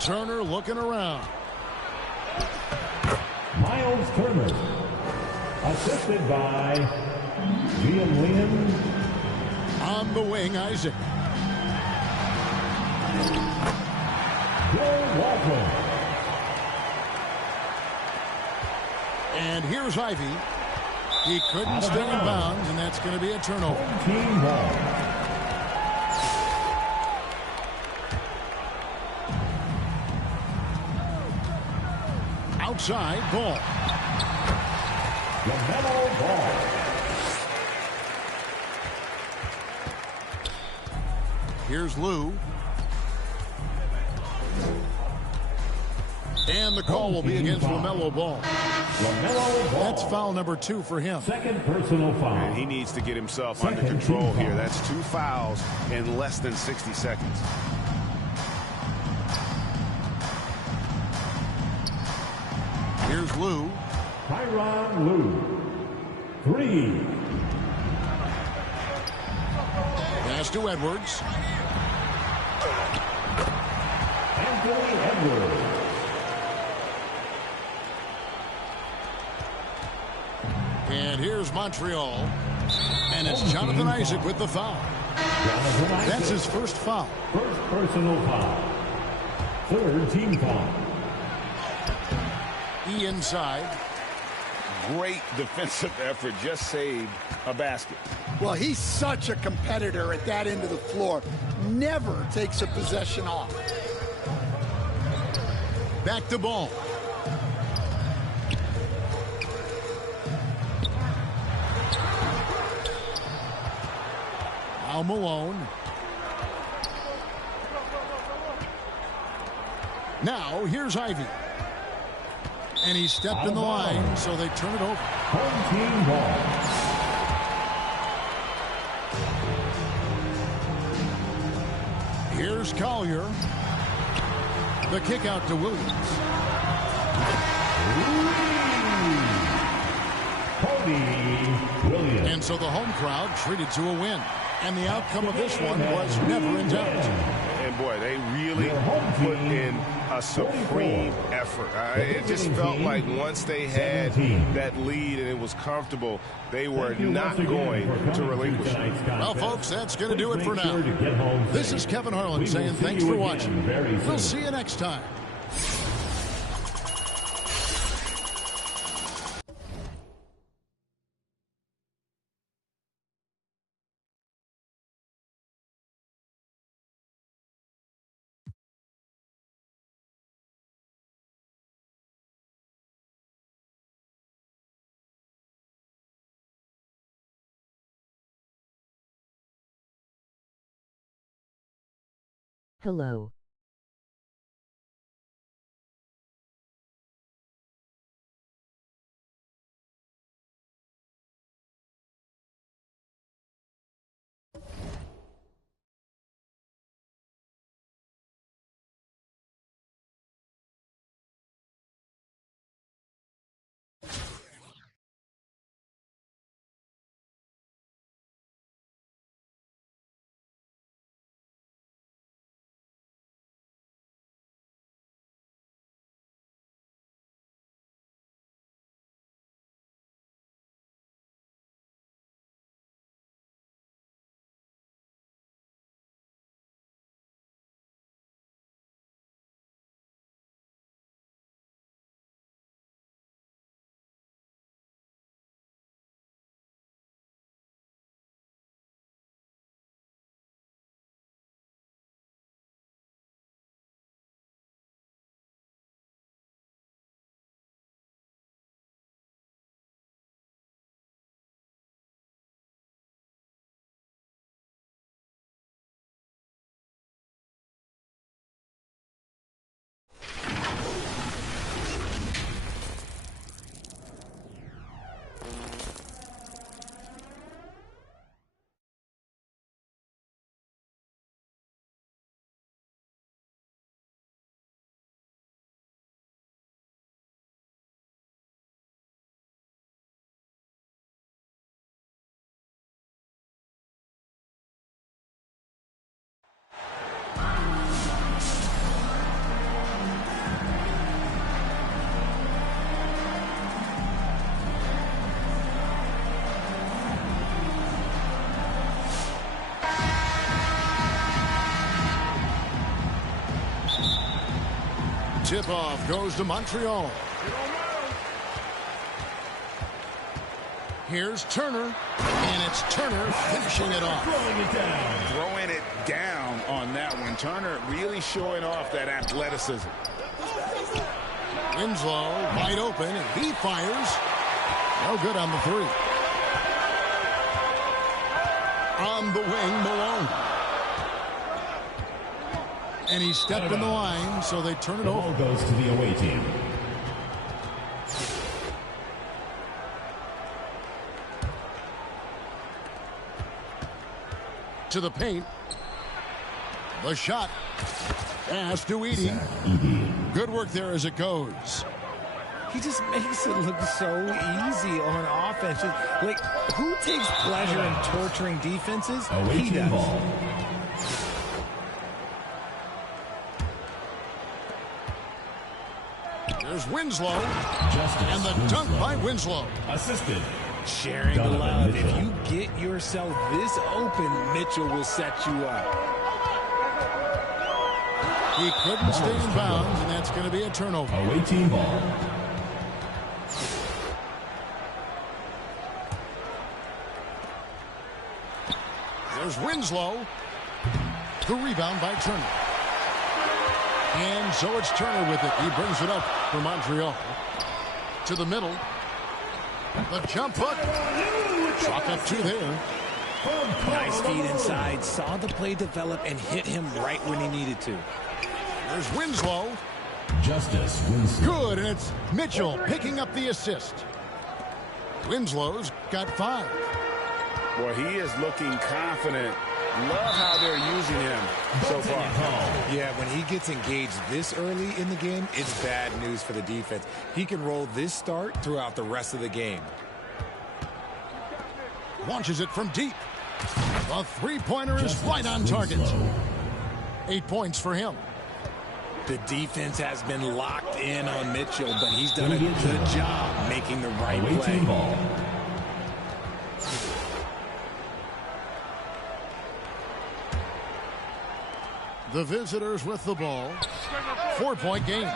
Turner looking around. Miles Turner. Assisted by Liam Liam. On the wing, Isaac. Bill Walton. And here's Ivy. He couldn't stay in bounds, and that's going to be a turnover. Team ball. Outside ball. LaMelo Ball. Here's Lou. And the call will be against LaMelo Ball. LaMelo Ball. That's foul number 2 for him. Second personal foul. And he needs to get himself under control here. That's 2 fouls in less than 60 seconds. Here's Lou. Tyronn Lue. 3. Pass to Edwards. And And here's Montreal. And it's Jonathan Isaac with the foul. That's his first foul. First personal foul. Third team foul. Inside. Great defensive effort. Just saved a basket. Well, he's such a competitor at that end of the floor. Never takes a possession off. Back to ball. Now Malone. Now here's Ivy. And he stepped in the line, so they turn it over. Home team ball. Here's Collier. The kick out to Williams. Williams. And so the home crowd treated to a win. And the outcome of this one was never in doubt. And boy, they really put in a supreme effort. It just felt like once they had that lead and it was comfortable, they were not going to relinquish it. Well, folks, that's going to do it for now. This is Kevin Harlan saying thanks for watching. We'll see you next time. Hello. Tip-off goes to Montreal. Here's Turner, and it's Turner finishing it off. Throwing it down on that one. Turner really showing off that athleticism. Winslow wide open, and he fires. No good on the three. On the wing, Malone. And he stepped in the line, so they turn it over. The ball goes to the away team. To the paint. The shot. Pass to Edey. Good work there as it goes. He just makes it look so easy on offense. Like, who takes pleasure in torturing defenses? He does. Here's Winslow. And the dunk by Winslow. Assisted. Sharing the love. If you get yourself this open, Mitchell will set you up. He couldn't stay in bounds, and that's going to be a turnover. Away team ball. There's Winslow. The rebound by Turner. And so it's Turner with it. He brings it up for Montreal. To the middle. The jump hook. Chalk up 2 there. Nice feed inside. Saw the play develop and hit him right when he needed to. There's Winslow. Justice Winslow. Good, and it's Mitchell picking up the assist. Winslow's got 5. Boy, he is looking confident. Love how they're using him so far. Yeah, when he gets engaged this early in the game, it's bad news for the defense. He can roll this start throughout the rest of the game. Launches it from deep. The three-pointer is right on target. 8 points for him. The defense has been locked in on Mitchell, but he's done a good job making the right play. Ball. The visitors with the ball. 4-point game.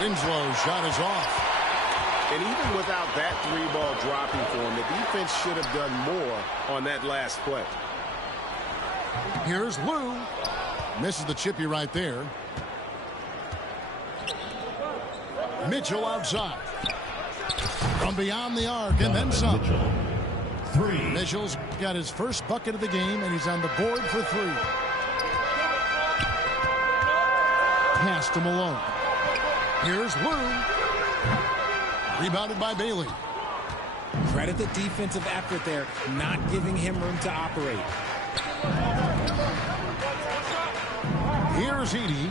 Winslow's shot is off. And even without that 3-ball dropping for him, the defense should have done more on that last play. Here's Lou. Misses the chippy right there. Mitchell outside. From beyond the arc and then some. Mitchell's got his first bucket of the game, and he's on the board for 3. Pass to Malone. Here's Lou. Rebounded by Bailey. Credit the defensive effort there, not giving him room to operate. Here's Edey.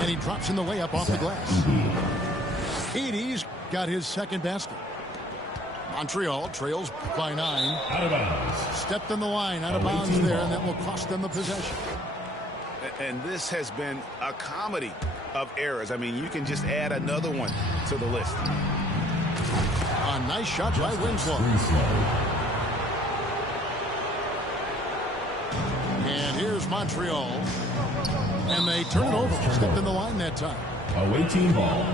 And he drops in the layup off the glass. Edey's got his second basket. Montreal trails by 9. Out of bounds. Stepped in the line, out of bounds there, and that will cost them the possession. And this has been a comedy of errors. I mean, you can just add another one to the list. A nice shot by Winslow. And here's Montreal. And they turn it over. Stepped in the line that time. Away team ball.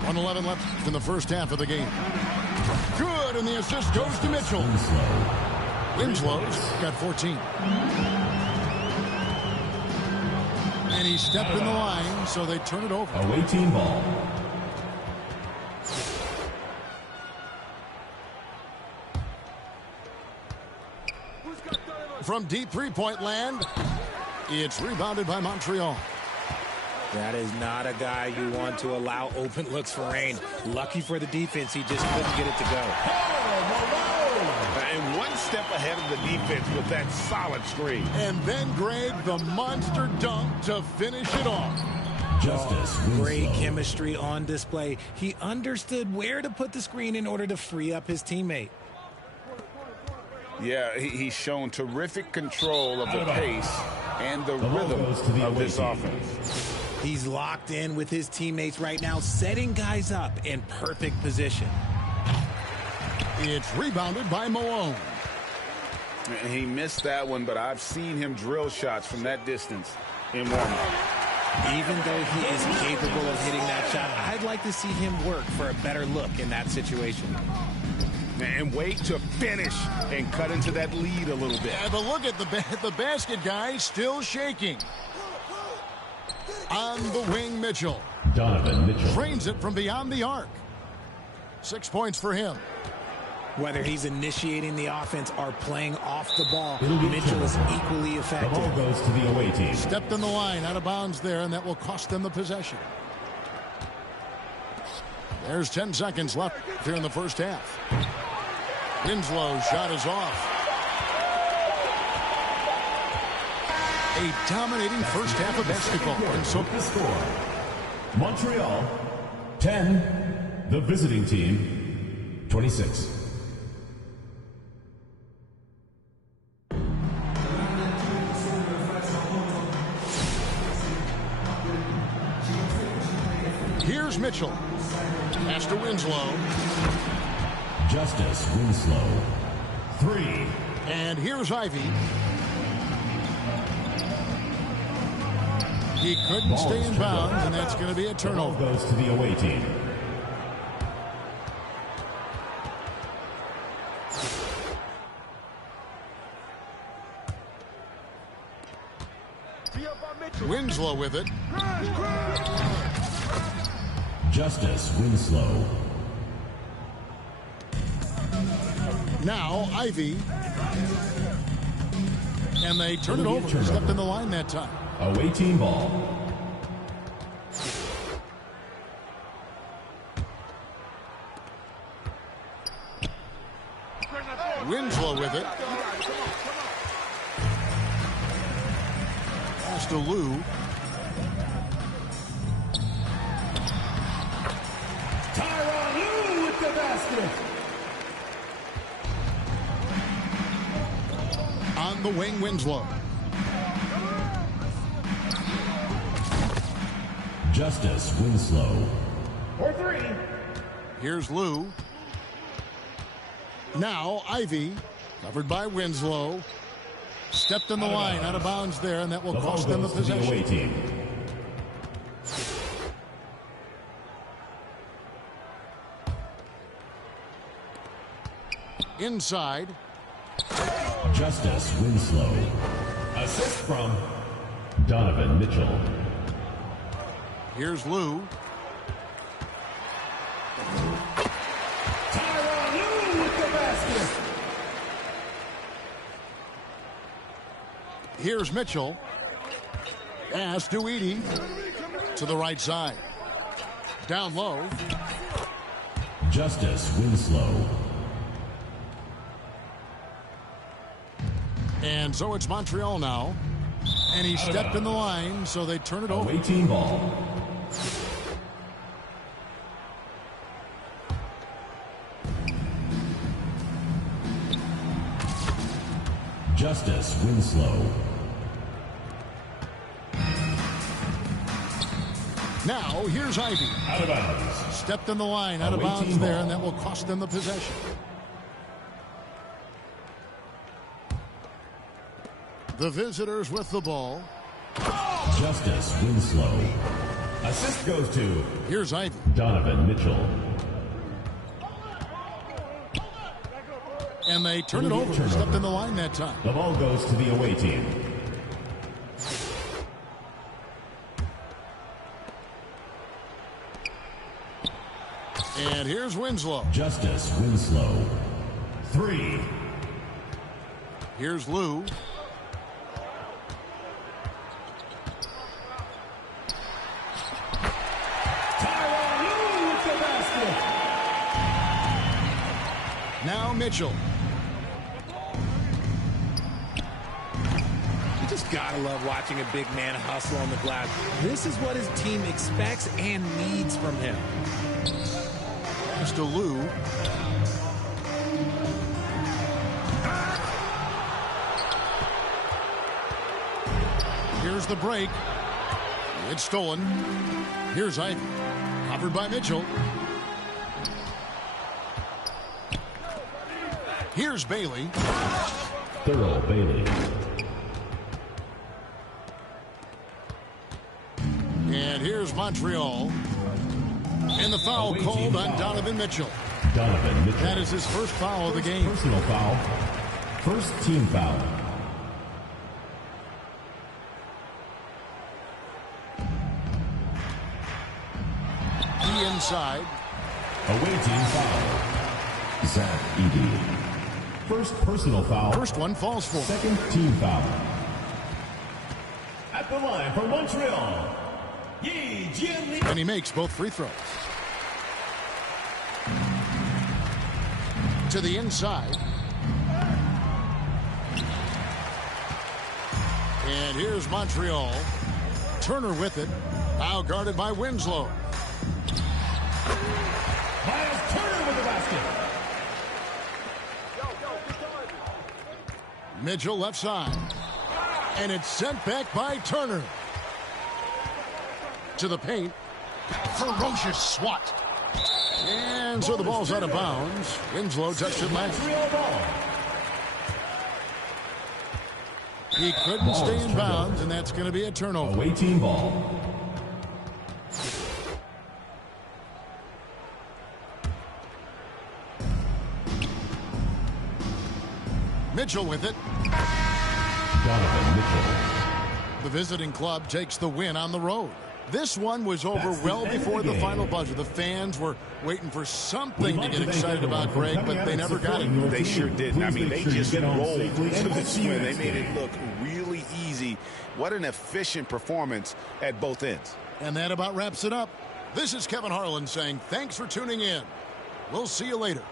.11 left in the first half of the game. Good, and the assist goes to Mitchell. Winslow's got 14. And he stepped in the line, so they turn it over. Away team ball. From deep three-point land, it's rebounded by Montreal. That is not a guy you want to allow open looks for rain. Lucky for the defense, he just couldn't get it to go. And one step ahead of the defense with that solid screen. And then Greg, the monster dunk to finish it off. Justice. Great chemistry on display. He understood where to put the screen in order to free up his teammate. Yeah, he's shown terrific control of the pace and the rhythm of this offense. He's locked in with his teammates right now, setting guys up in perfect position. It's rebounded by Malone. He missed that one, but I've seen him drill shots from that distance in warm-up. Even though he is capable of hitting that shot, I'd like to see him work for a better look in that situation. And wait to finish and cut into that lead a little bit. Yeah, but look at the basket guy still shaking. On the wing, Mitchell. Donovan Mitchell. Trains it from beyond the arc. 6 points for him. Whether he's initiating the offense or playing off the ball, Mitchell is equally effective. The ball goes to the away team. Stepped in the line, out of bounds there, and that will cost them the possession. There's 10 seconds left here in the first half. Winslow's shot is off. A dominating first half of basketball. And so the score. Montreal 10, the visiting team 26. Here's Mitchell. Pass to Winslow. Justice Winslow. 3. And here's Ivy. He couldn't stay in bounds, and that's going to be a turnover. The ball goes to the away team. Winslow with it. Justice Winslow. Now Ivy. And they turn it over. Stepped in the line that time. Away team ball. Winslow with it. Pass to Lou. Tyronn Lue with the basket. On the wing, Winslow. Justice Winslow. For 3. Here's Lou. Now Ivy, covered by Winslow. Stepped in the line, out of bounds there, and that will cost them the possession. Away team. Inside. Justice Winslow. Assist from Donovan Mitchell. Here's Lou. Tyronn Lue with the basket. Here's Mitchell. Pass to Edie. To the right side. Down low. Justice Winslow. And so it's Montreal now. And he stepped in the line, so they turn it over. Away team ball. Justice Winslow. Now, here's Ivy. Out of bounds. Stepped in the line, out of bounds there, and that will cost them the possession. The visitors with the ball. Justice Winslow. Assist goes to... Here's Ivy. Donovan Mitchell. And they turn it over. Stepped in the line that time. The ball goes to the away team. And here's Winslow. Justice Winslow. 3. Here's Lou. Tyronn Lue with the basket. Now Mitchell. You just gotta love watching a big man hustle on the glass. This is what his team expects and needs from him. Pass to Lou. Here's the break. It's stolen. Here's Ivy. Covered by Mitchell. Here's Bailey. Thurl Bailey. And here's Montreal. And the foul called on Donovan Mitchell. Donovan Mitchell. That is his first foul of the game. Personal foul. First team foul. The inside. Away team foul. Zach Edey. First personal foul. First one falls for. Second team foul. At the line for Montreal. And he makes both free throws. To the inside. And here's Montreal. Turner with it. Now guarded by Winslow. Miles Turner with the basket. Mitchell left side. And it's sent back by Turner. To the paint. Ferocious swat. And so the ball's out of bounds. Winslow touched it last. He couldn't stay in bounds, and that's going to be a turnover. Away team ball. Mitchell with it. Donovan Mitchell. The visiting club takes the win on the road. This one was over well before the final buzzer. The fans were waiting for something to get excited about, Greg, but they never got it. They sure didn't. I mean, they just rolled to this win. They made it look really easy. What an efficient performance at both ends. And that about wraps it up. This is Kevin Harlan saying thanks for tuning in. We'll see you later.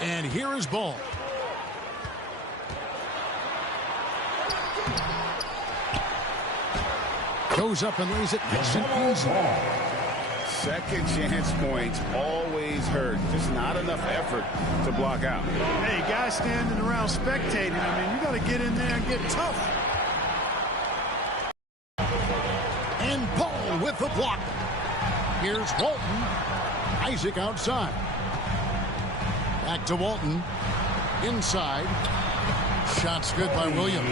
And here is ball. Goes up and lays it nice and easy. Second chance points always hurt. Just not enough effort to block out. Hey, guys standing around spectating. I mean, you got to get in there and get tough. And Paul with the block. Here's Walton. Isaac outside. Back to Walton. Inside. Shot's good by Williams.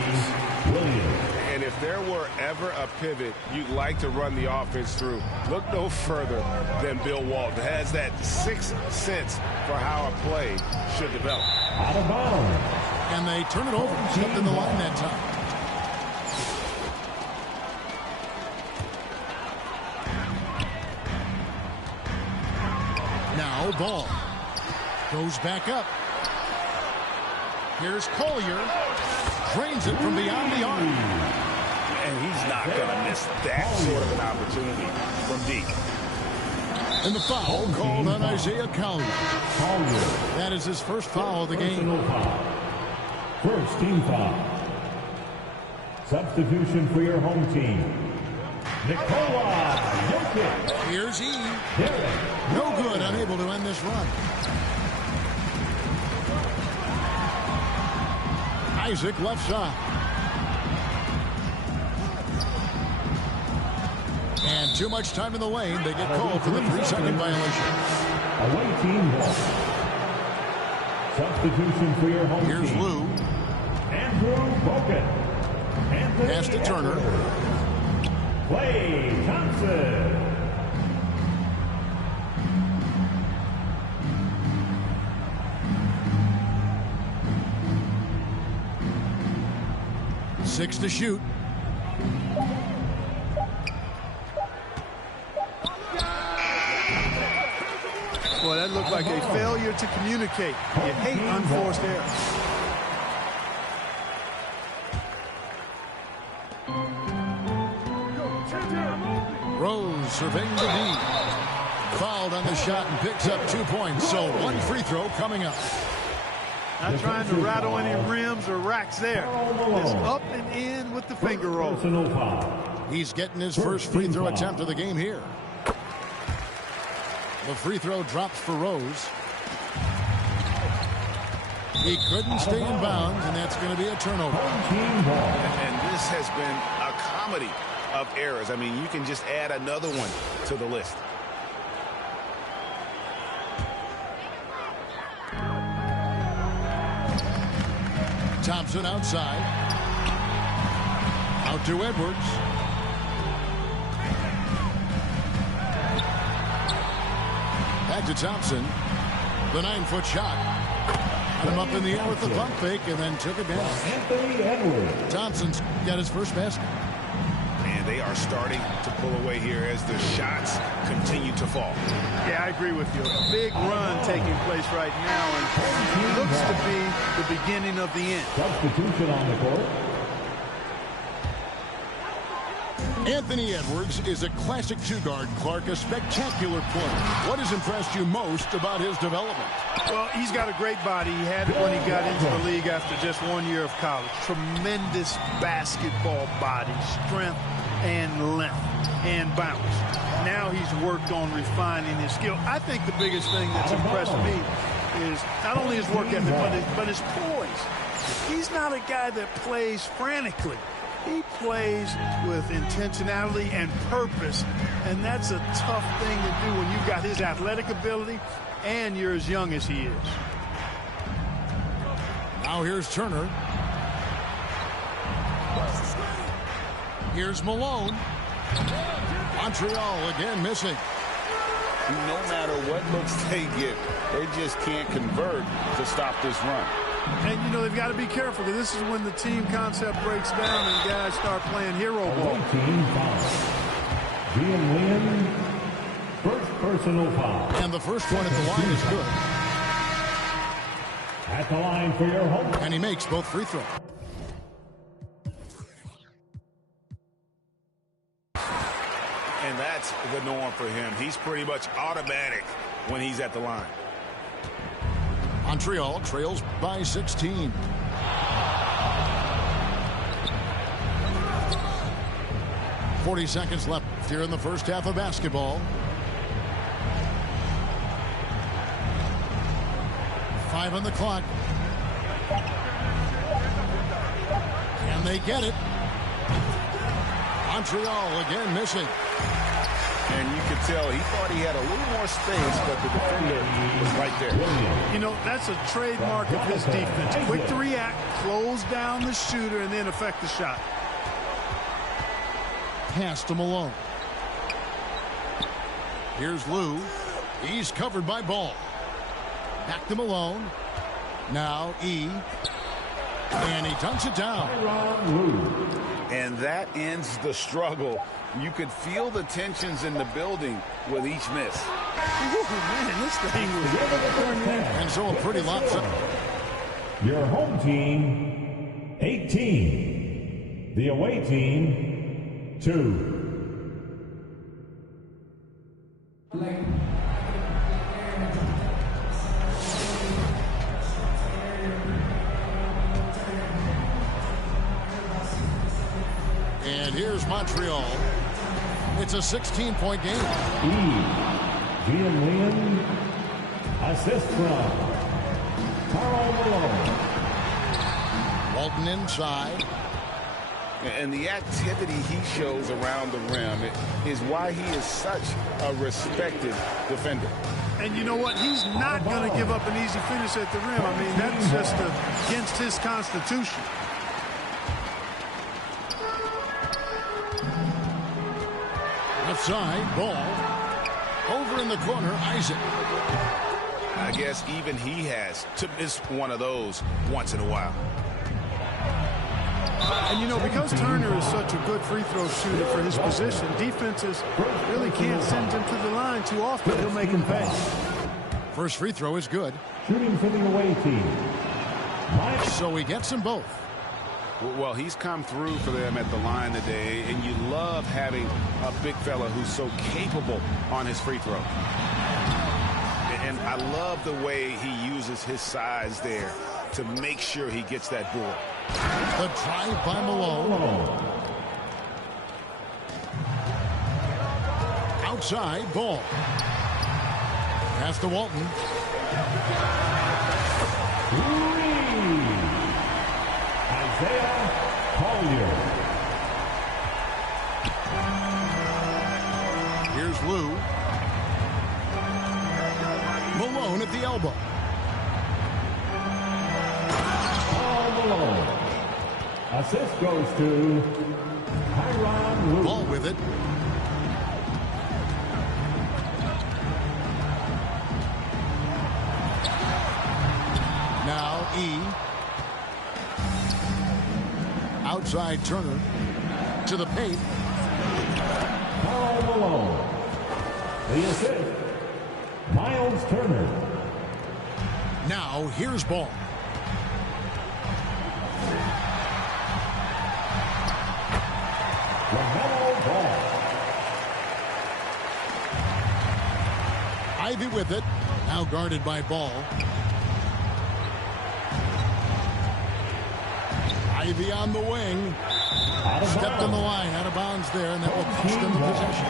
And if there were ever a pivot you'd like to run the offense through, look no further than Bill Walton. Has that sixth sense for how a play should develop. Out of bounds. And they turn it over. Stepped in the line that time. Now ball. Goes back up. Here's Collier. Drains it from beyond the arc. And he's not going to miss that sort of an opportunity from deep. And the foul called on Isaiah Collier. That is his first foul of the game. First team foul. Substitution for your home team. Nikola Jokic. Here's E. No good, unable to end this run. Isaac left side. And too much time in the lane. They get called for the 3-second violation. Away team ball. Substitution for your home Here's team. Lou. Andrew Bogut. Pass to Turner. Klay Thompson. Six to shoot. Boy, that looked like a failure to communicate. You hate unforced errors. Rose surveying the D. Fouled on the shot and picks up 2 points. So one free throw coming up. Not trying to rattle any rims or racks there. It's up and in with the finger roll. He's getting his first free throw attempt of the game here. The free throw drops for Rose. He couldn't stay in bounds, and that's going to be a turnover. And this has been a comedy of errors. I mean, you can just add another one to the list. Thompson outside. Out to Edwards. Back to Thompson. The 9-foot shot. Had him up in the air with the pump fake and then took it down. Anthony Edwards. Thompson's got his first basket. And they are starting to pull away here as the shots continue to fall. Yeah, I agree with you. A big run taking place right now, and it looks to be the beginning of the end. Substitution on the court. Anthony Edwards is a classic two-guard, Clark, a spectacular player. What has impressed you most about his development? Well, he's got a great body. He had it when he got into the league after just 1 year of college. Tremendous basketball body, strength and length and bounce. Now he's worked on refining his skill. I think the biggest thing that's impressed me is not only his work ethic, but his poise. He's not a guy that plays frantically. He plays with intentionality and purpose, and that's a tough thing to do when you've got his athletic ability and you're as young as he is. Now here's Turner. Here's Malone. Montreal again missing. No matter what looks they get, they just can't convert to stop this run. And, you know, they've got to be careful, because this is when the team concept breaks down and guys start playing hero ball. Team foul. Liam, first personal foul. And the first one at the line is good. At the line for your home. And he makes both free throws. And that's the norm for him. He's pretty much automatic when he's at the line. Montreal trails by 16. .40 seconds left here in the first half of basketball. 5 on the clock. And they get it. Montreal again missing. And you could tell he thought he had a little more space, but the defender was right there. You know, that's a trademark of his defense. Quick to react, close down the shooter, and then affect the shot. Pass to Malone. Here's Lou. He's covered by Ball. Back to Malone. Now E. And he dunks it down. And that ends the struggle. You could feel the tensions in the building with each miss. Ooh, man, this thing was and so a pretty lot. Your home team, 18. The away team, 2. And here's Montreal. It's a 16-point game. Liam, assist from Karl Malone. Walton inside. And the activity he shows around the rim is why he is such a respected defender. And you know what? He's not going to give up an easy finish at the rim. I mean, that's just against his constitution. Outside, ball. Over in the corner, Isaac. I guess even he has to miss one of those once in a while. And, you know, because Turner is such a good free throw shooter for his position, defenses really can't send him to the line too often. He'll make him pay. First free throw is good. Shooting for the away team. So he gets them both. Well, he's come through for them at the line today, and you love having a big fella who's so capable on his free throw. And I love the way he uses his size there to make sure he gets that board. The drive by Malone. Outside, ball. Pass to Walton. Isaiah Collier. Here's Lou. Malone at the elbow. Malone. Assist goes to Tyronn Lue. Ball with it. Now E. Outside Turner to the paint. Karl Malone. The assist. Miles Turner. Now here's ball. Ivy with it. Now guarded by Ball. Ivy on the wing. Stepped on the line. Out of bounds there, and that will cost them the possession.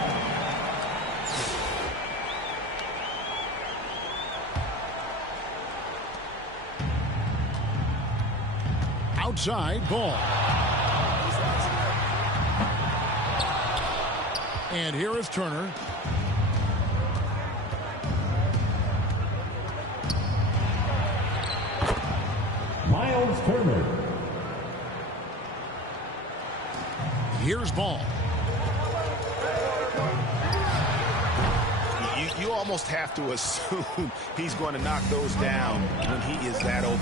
Outside, Ball. And here is Turner. Miles Turner. Here's Ball. You almost have to assume he's going to knock those down when he is that open.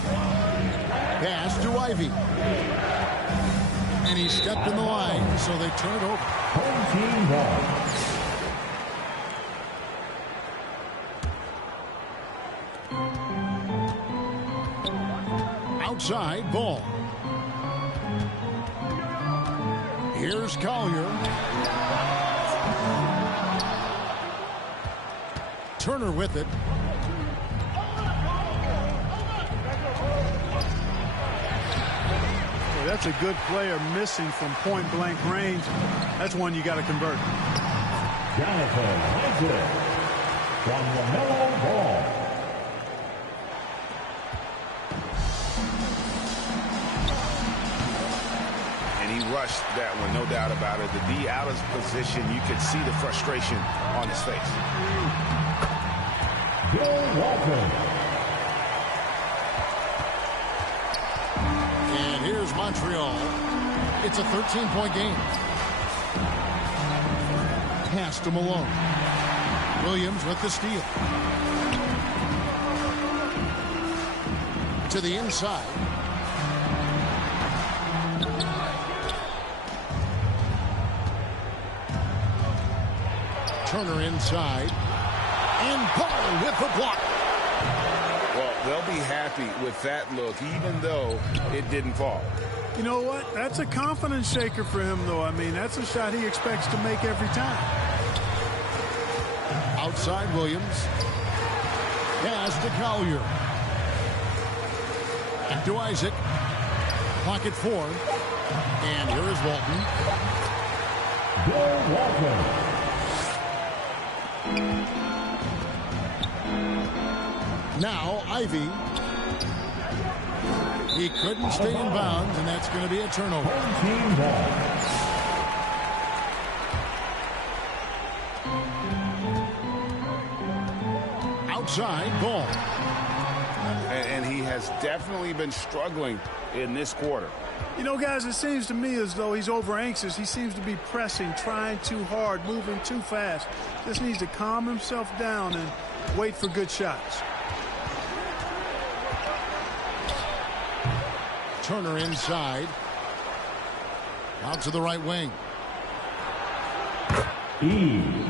Pass to Ivy. And he stepped in the line, so they turn it over. Home team ball. Outside, Ball. Here's Collier. Turner with it. Well, that's a good player missing from point-blank range. That's one you got to convert. Jonathan Isaac from LaMelo Ball. Rushed that one, no doubt about it. The D out of position, you could see the frustration on his face. Bill Walton. And here's Montreal. It's a 13-point game. Pass to Malone. Williams with the steal. To the inside. Turner inside. And Ball with the block. Well, they'll be happy with that look, even though it didn't fall. You know what? That's a confidence shaker for him, though. I mean, that's a shot he expects to make every time. Outside Williams. Pass to Collier. Back to Isaac. Pocket 4. And here is Walton. Bill Walton. Now Ivy. He couldn't stay in bounds, and that's going to be a turnover. Team ball. Outside Ball. And he has definitely been struggling in this quarter. You know, guys, it seems to me as though he's over anxious. He seems to be pressing, trying too hard, moving too fast. Just needs to calm himself down and wait for good shots. Turner inside. Out to the right wing. Liam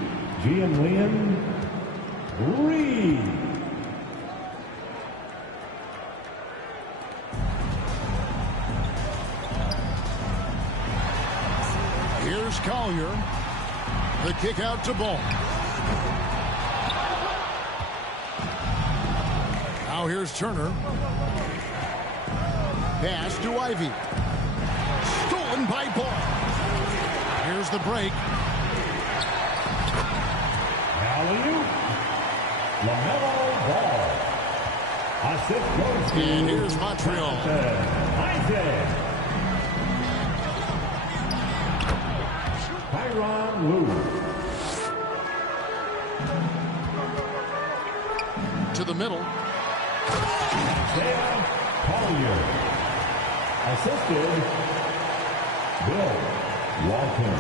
Reed. Here's Collier. The kick out to Ball. Now here's Turner. Pass to Ivy. Stolen by Ball. Here's the break. LaMelo Ball. Assist goes to and here's Montreal. Isaac. Tyronn Lue. To the middle. Isaiah Collier. Assisted Bill Walton.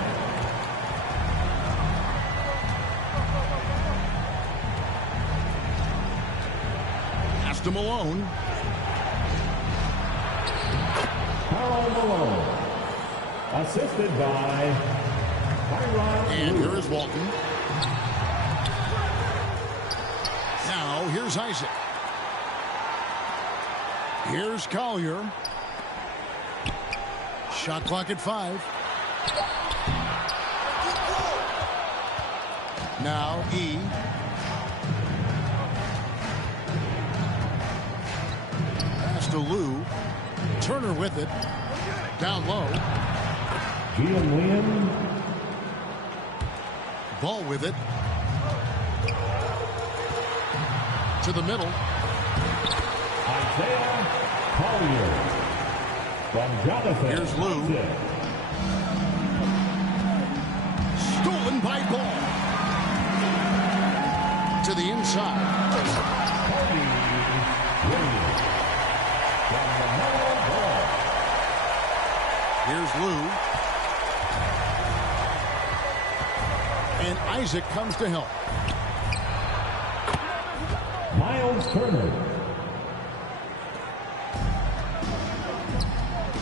Pass to Malone. Karl Malone. Assisted by Tyronn Lue. And here is Walton. Now here's Isaac. Here's Collier. Shot clock at 5. Now E. Pass to Lue. Turner with it. Down low. Liam. Ball with it. To the middle. Isaiah Collier. From Jonathan. Here's Lue. Stolen by Ball. To the inside. Here's Lue. And Isaac comes to help. Miles Turner.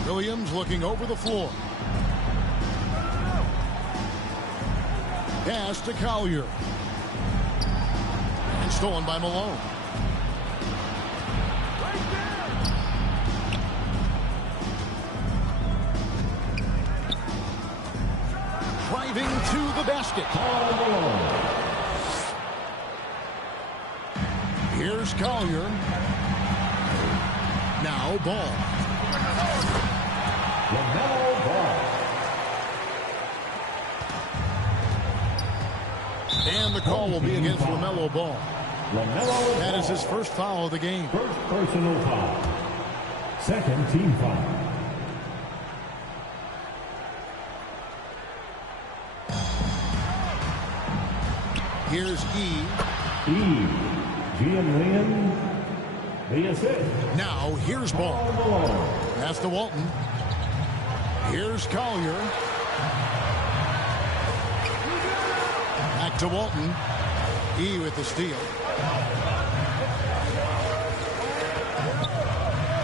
Williams looking over the floor. Pass to Collier. And stolen by Malone. Driving to the basket. Here's Collier. Now Ball. LaMelo Ball. And the call will be against LaMelo Ball. That is his first foul of the game. First personal foul. Second team foul. Here's E. Liam. The assist. Now here's Ball. Pass to Walton. Here's Collier. Back to Walton. E with the steal.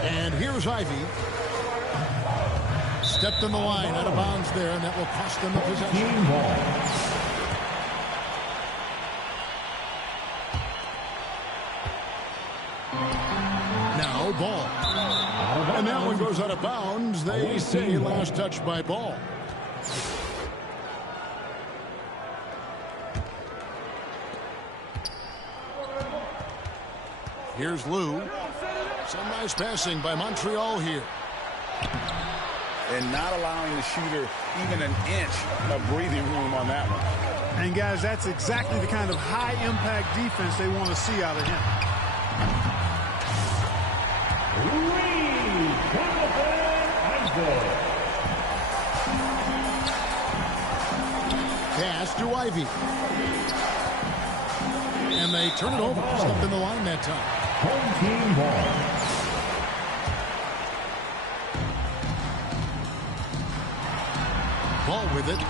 And here's Ivy. Stepped on the line out of bounds there, and that will cost them the possession. ball. And that one goes out of bounds. They say last touch by ball. Here's Lou. Some nice passing by Montreal here. And not allowing the shooter even an inch of breathing room on that one. And, guys, that's exactly the kind of high-impact defense they want to see out of him. Pass to Ivy. And they turn it over. Stepped in the line that time. Home team ball. Ball with it.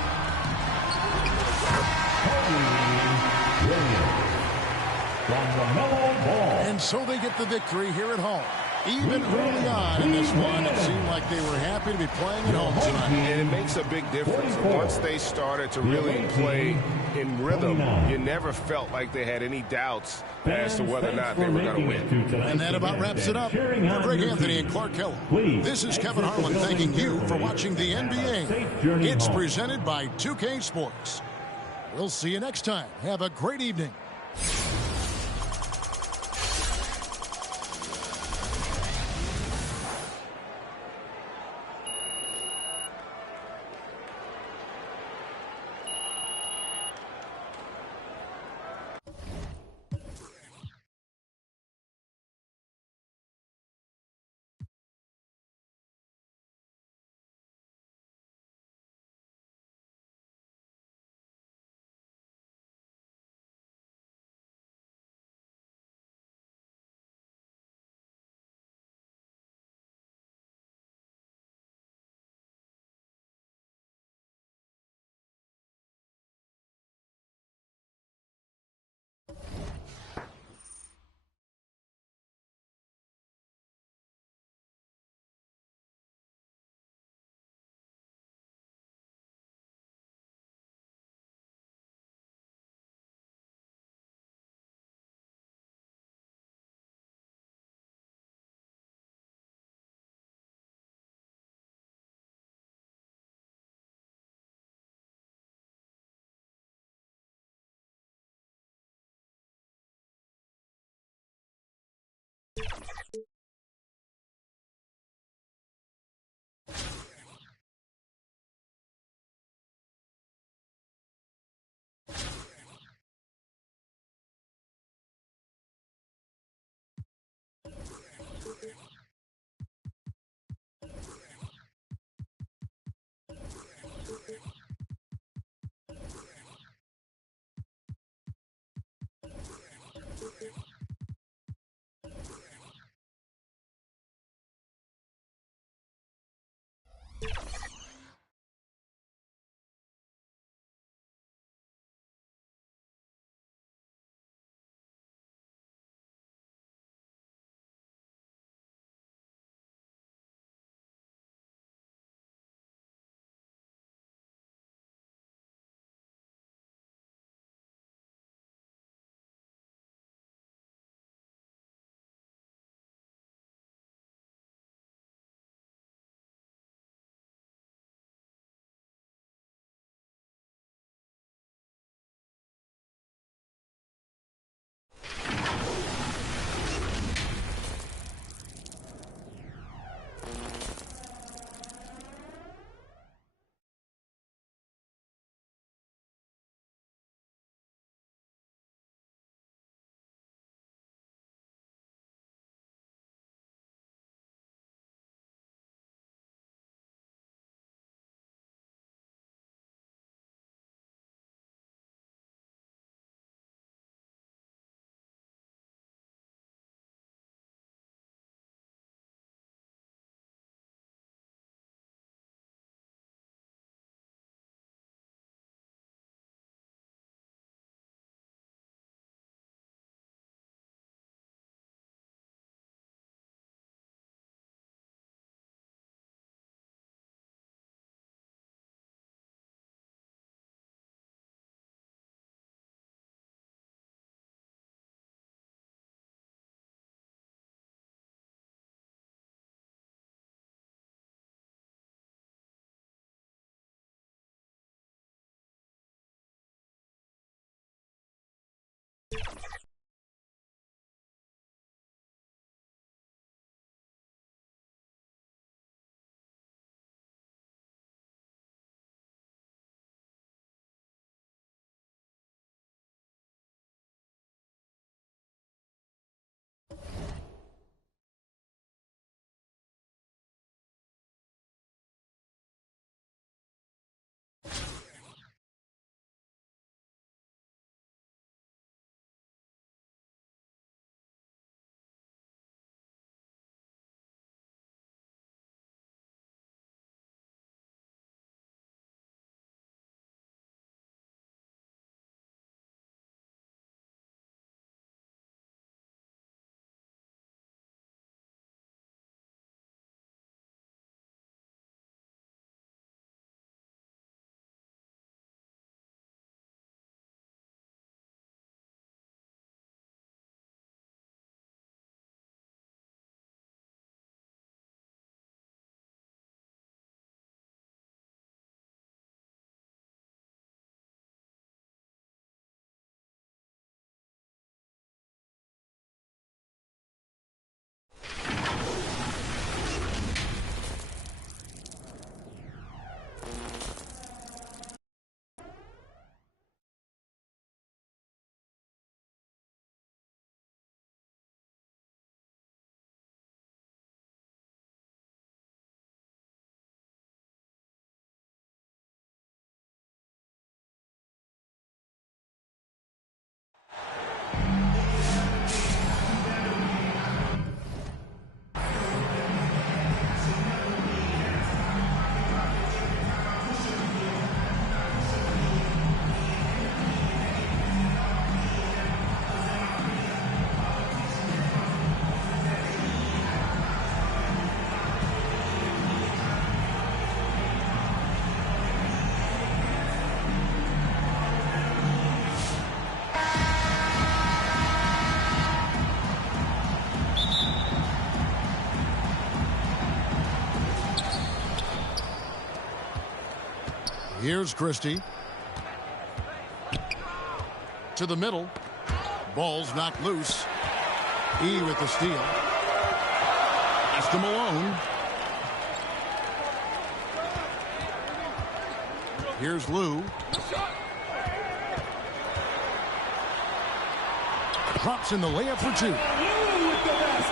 And so they get the victory here at home. Even early on in this one, it seemed like they were happy to be playing at home tonight. And it makes a big difference. Once they started to really play in rhythm, you never felt like they had any doubts as to whether or not they were going to win. And that about wraps it up. For Greg Anthony and Clark Keller, this is Kevin Harlan thanking you for watching the NBA. It's presented by 2K Sports. We'll see you next time. Have a great evening. Here's Christie. To the middle. Ball's knocked loose. E with the steal. Pass to Malone. Here's Lou. Drops in the layup for two.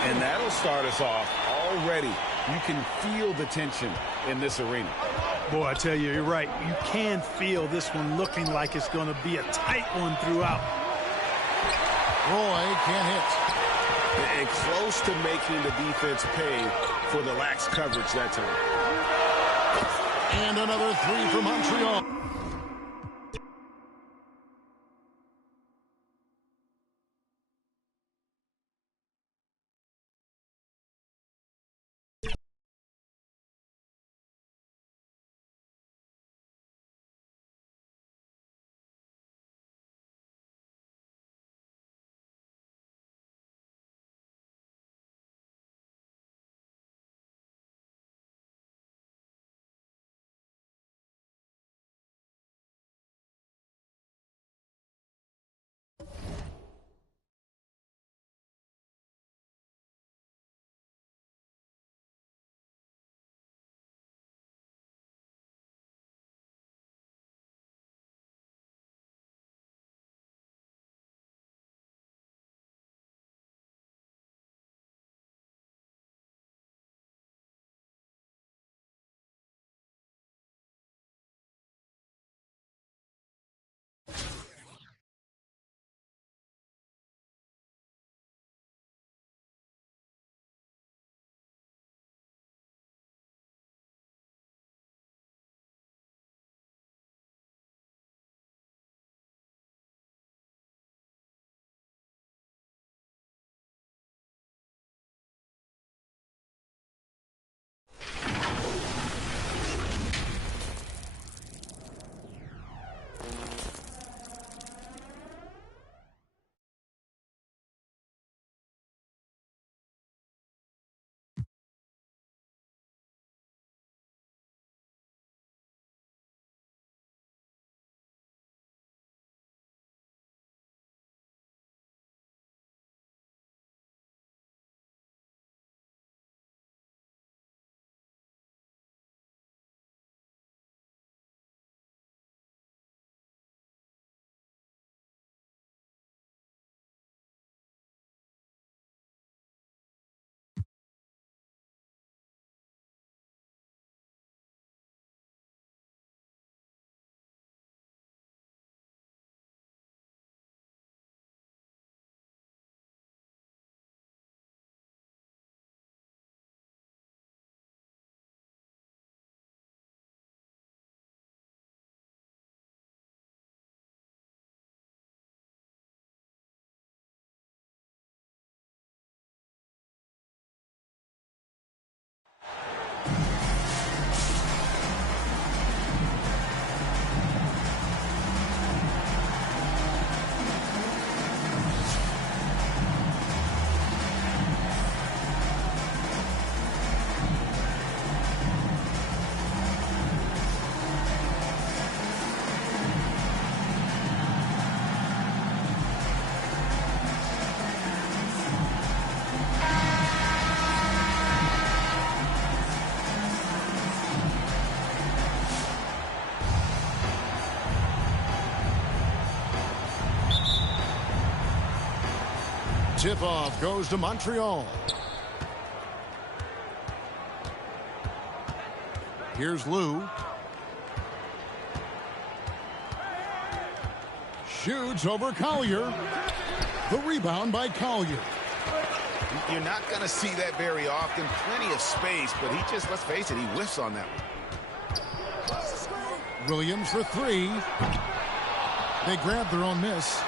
And that'll start us off already. You can feel the tension in this arena. Boy, I tell you, you're right. You can feel this one looking like it's going to be a tight one throughout. Roy can't hit. And close to making the defense pay for the lax coverage that time. And another three for Montreal. tip-off goes to Montreal. Here's Lou. Shoots over Collier. The rebound by Collier. You're not going to see that very often. Plenty of space, but he just, let's face it, he whiffs on that one. Williams for three. They grab their own miss.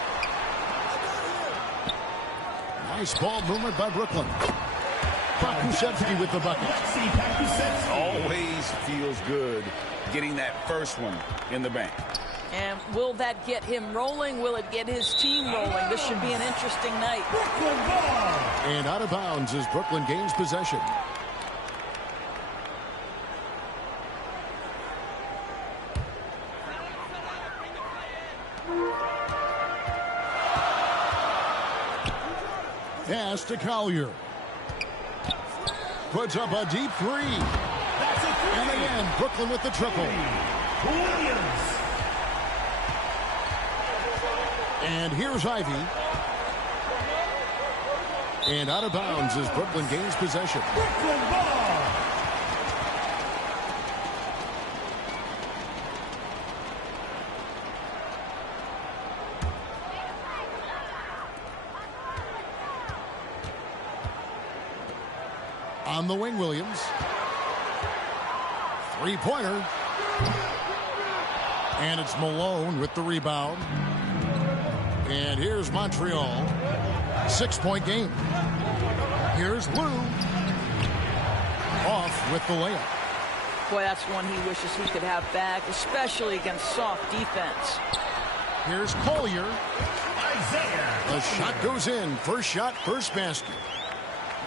Nice ball movement by Brooklyn. Pakusevsky with the bucket. Always feels good getting that first one in the bank. And will that get him rolling? Will it get his team rolling? This should be an interesting night. And out of bounds as Brooklyn gains possession. Pass to Collier. Puts up a deep three. And again, Brooklyn with the triple. Williams. And here's Ivy. And out of bounds as Brooklyn gains possession. Brooklyn ball. On the wing, Williams. Three-pointer. And it's Malone with the rebound. And here's Montreal. 6-point game. Here's Lou. Off with the layup. Boy, that's one he wishes he could have back, especially against soft defense. Here's Collier. The shot goes in. First shot, first basket.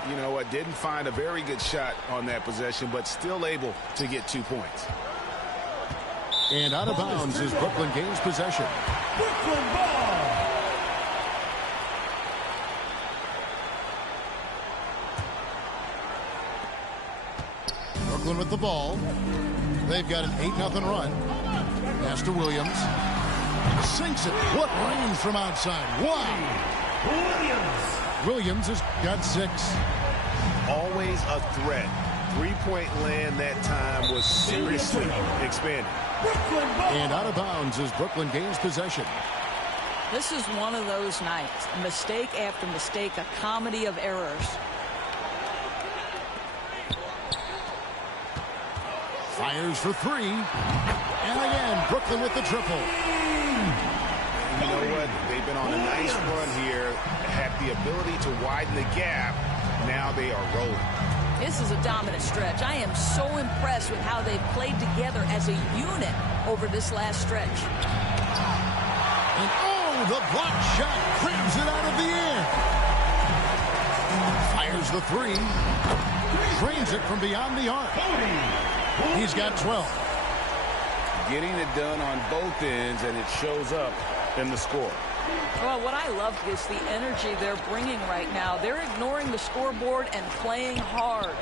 You know what? Didn't find a very good shot on that possession, but still able to get 2 points. And out of bounds as Brooklyn gains possession. Brooklyn ball. Brooklyn with the ball. They've got an 8-0 run. Pass to Williams. Sinks it. What range from outside. Wow. Williams has got 6. Always a threat. 3-point land that time was seriously expanded. And out of bounds as Brooklyn gains possession. This is one of those nights. Mistake after mistake, a comedy of errors. Fires for 3. And again, Brooklyn with the triple. You know what? They've been on a nice run here. Have the ability to widen the gap. Now they are rolling. This is a dominant stretch. I am so impressed with how they've played together as a unit over this last stretch. And oh, the block shot crams it out of the air. Fires the 3. Drains it from beyond the arc. He's got 12. Getting it done on both ends, and it shows up in the score. Well, what I love is the energy they're bringing right now. They're ignoring the scoreboard and playing hard.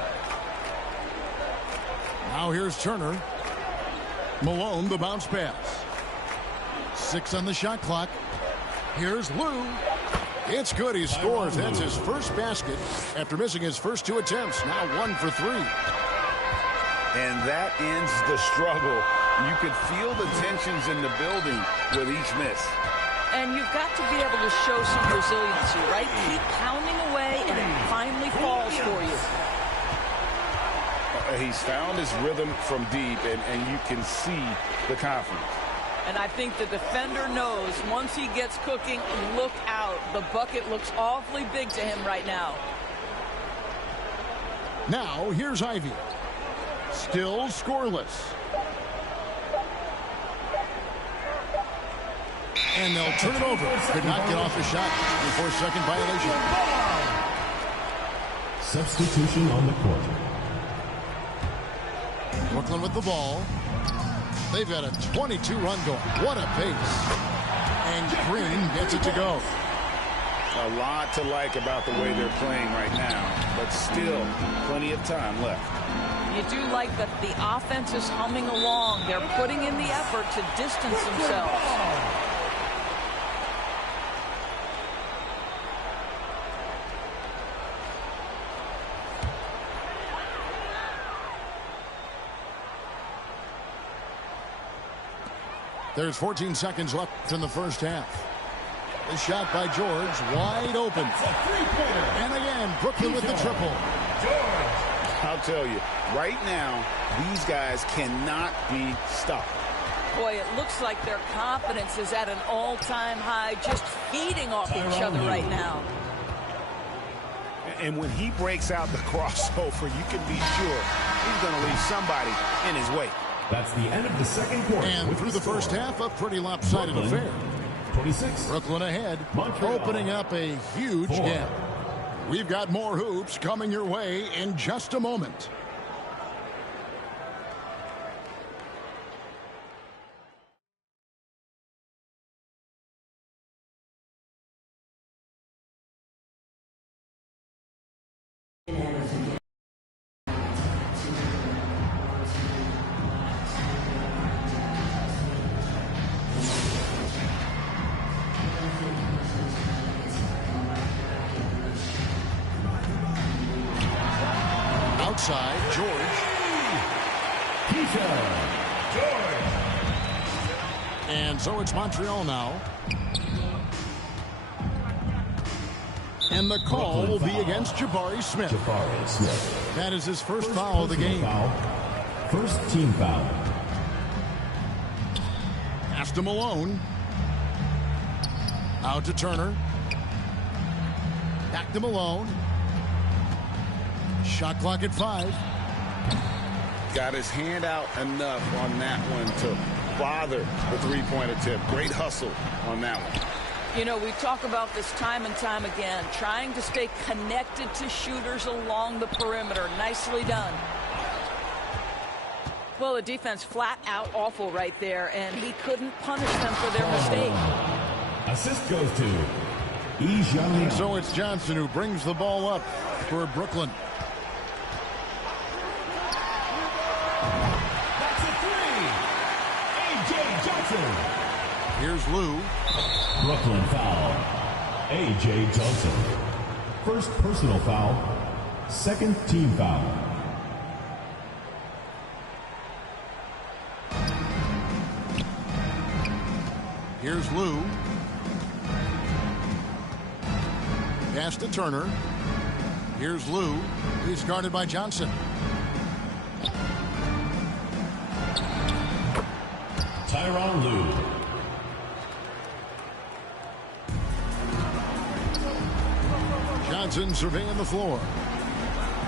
Now here's Turner. Malone, the bounce pass. 6 on the shot clock. Here's Lou. It's good. He scores. That's his first basket after missing his first 2 attempts. Now 1 for 3. And that ends the struggle. You could feel the tensions in the building with each miss. And you've got to be able to show some resiliency, right? Keep pounding away, and it finally falls for you. He's found his rhythm from deep, and you can see the confidence. And I think the defender knows once he gets cooking, look out. The bucket looks awfully big to him right now. Now here's Ivy. Still scoreless. And they'll turn it over. Could not get off the shot. 24-second violation. Substitution on the court. Brooklyn with the ball. They've got a 22-run going. What a pace. And Green gets it to go. A lot to like about the way they're playing right now, but still plenty of time left. You do like that the offense is humming along. They're putting in the effort to distance themselves. There's 14 seconds left in the first half. The shot by George, wide open. And again, Brooklyn with the triple. I'll tell you, right now, these guys cannot be stopped. Boy, it looks like their confidence is at an all-time high, just feeding off each other right now. And when he breaks out the crossover, you can be sure he's going to leave somebody in his way. That's the end of the second quarter. And through the first half, a pretty lopsided affair. 26. Brooklyn ahead, Montreal. opening up a huge 4. gap. We've got more hoops coming your way in just a moment. Outside, George. And so it's Montreal now. And the call will be against Jabari Smith. That is his first foul of the game. First team foul. Pass to Malone. Out to Turner. Back to Malone. Shot clock at 5. Got his hand out enough on that one to bother the three-point attempt. Great hustle on that one. You know, we talk about this time and time again, trying to stay connected to shooters along the perimeter. Nicely done. Well, the defense flat out awful right there, and he couldn't punish them for their mistake. Assist goes to Ijani. So it's Johnson who brings the ball up for Brooklyn. That's a 3. A.J. Johnson. Here's Lou. Brooklyn foul. A.J. Johnson. First personal foul. Second team foul. Here's Lou. Pass to Turner. Here's Lou. He's guarded by Johnson. Tyronn Lue. Johnson surveying the floor.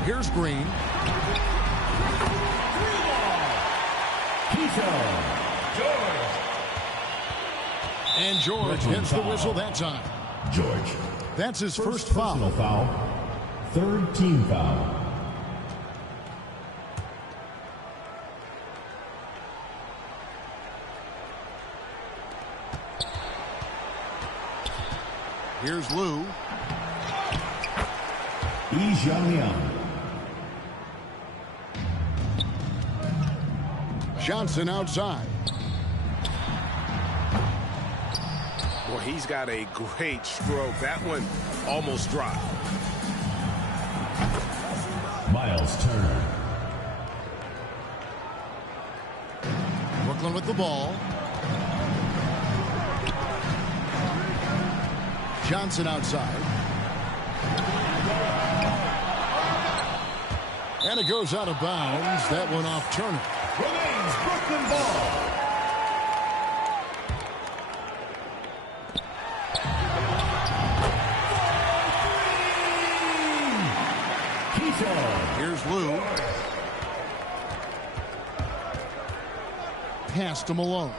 Here's Green. And George gets the whistle that time. George. That's his first personal foul. Third team foul. Here's Lou. Ijani. Johnson outside. Well, he's got a great stroke. That one almost dropped. Miles Turner. Brooklyn with the ball. Johnson outside. And it goes out of bounds. That one off Turner. Remains Brooklyn ball. Here's Lou. Pass to Malone.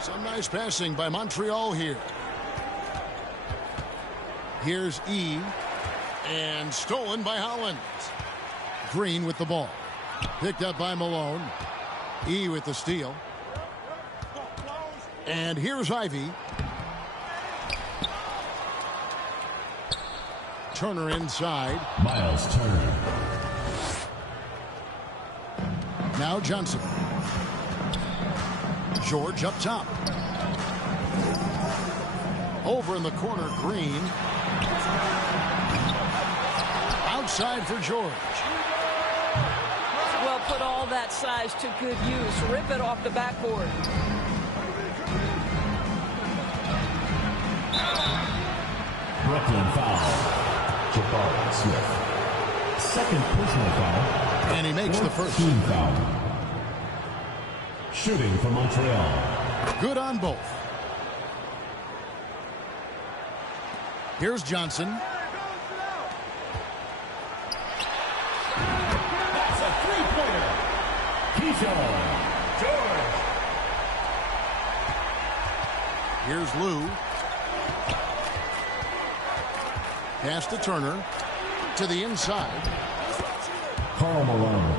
Some nice passing by Montreal here. Here's E. And stolen by Holland. Green with the ball. Picked up by Malone. E with the steal. And here's Ivy. Turner inside. Miles Turner. Now Johnson. George up top. Over in the corner, Green. Outside for George. Well put all that size to good use. Rip it off the backboard. Brooklyn foul. Jabari Smith. Second personal foul. And he makes the first. Team foul. Shooting for Montreal. Good on both. Here's Johnson. That's a three-pointer. Keyshawn. George. Here's Lou. Pass to Turner. To the inside. Karl Malone.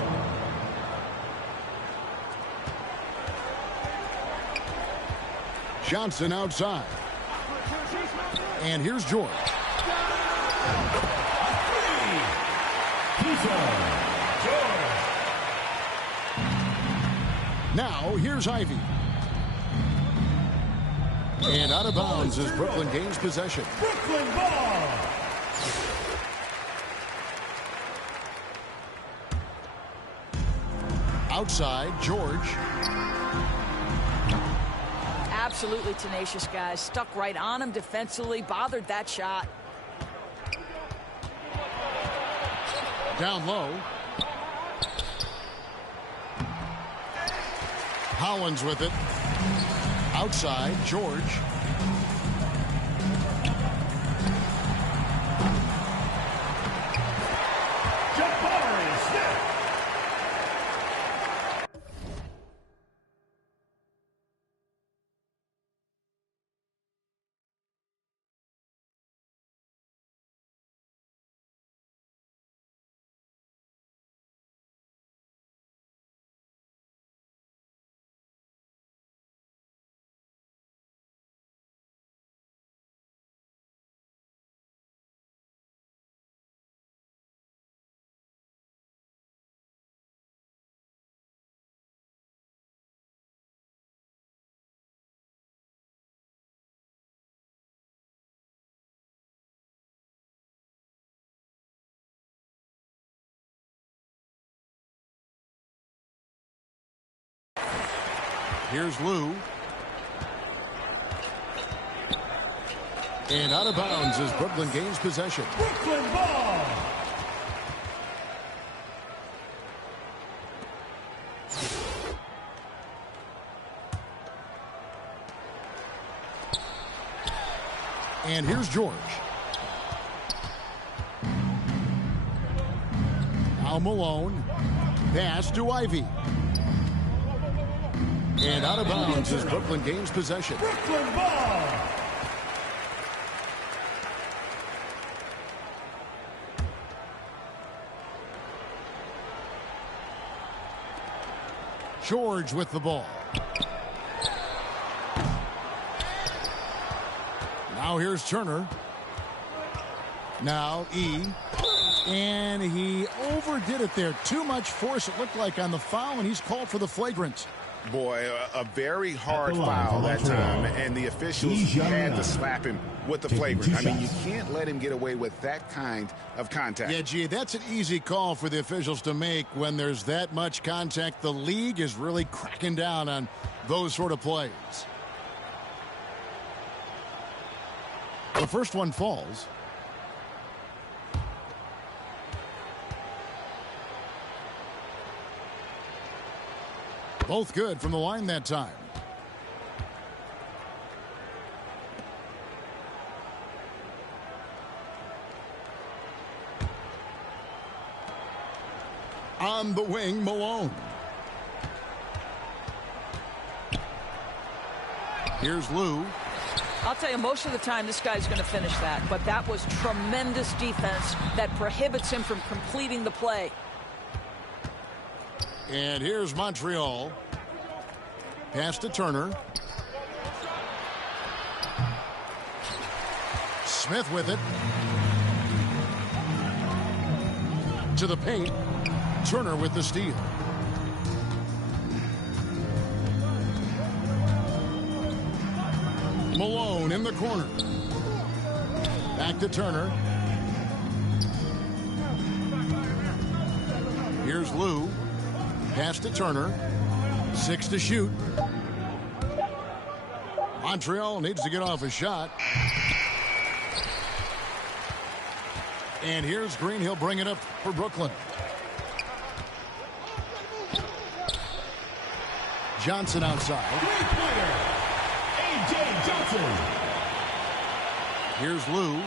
Johnson outside. And here's George. Now here's Ivy. And out of bounds as Brooklyn gains possession. Brooklyn ball. Outside, George. Absolutely tenacious, guys. Stuck right on him defensively, bothered that shot. Down low. Hollins with it. Outside, George. Jabari Smith. Here's Lou. And out of bounds as Brooklyn gains possession. Brooklyn ball. And here's George. Now Malone. Pass to Ivy. And out of bounds as Brooklyn gains possession. Brooklyn ball. George with the ball. Now here's Turner. Now E. And he overdid it there. Too much force, it looked like, on the foul, and he's called for the flagrant. Boy, a very hard foul that time, and the officials had to slap him with the flagrant. I mean, you can't let him get away with that kind of contact. Yeah, gee, that's an easy call for the officials to make when there's that much contact. The league is really cracking down on those sort of plays. The first one falls. Both good from the line that time. On the wing, Malone. Here's Lou. I'll tell you, most of the time this guy's going to finish that, but that was tremendous defense that prohibits him from completing the play. And here's Montreal. Pass to Turner. Smith with it. To the paint. Turner with the steal. Malone in the corner. Back to Turner. Here's Lou. Pass to Turner. 6 to shoot. Montreal needs to get off a shot. And here's Green. He'll bring it up for Brooklyn. Johnson outside. Great player, A.J. Johnson. Here's Lou.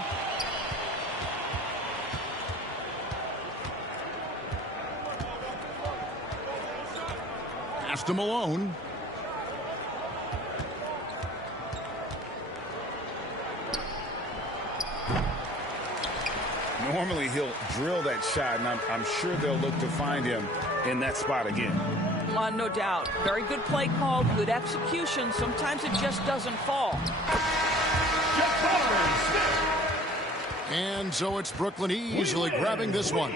Pass to Malone. Normally he'll drill that shot, and I'm sure they'll look to find him in that spot again. No doubt. Very good play call, good execution. Sometimes it just doesn't fall. And so it's Brooklyn easily grabbing this one.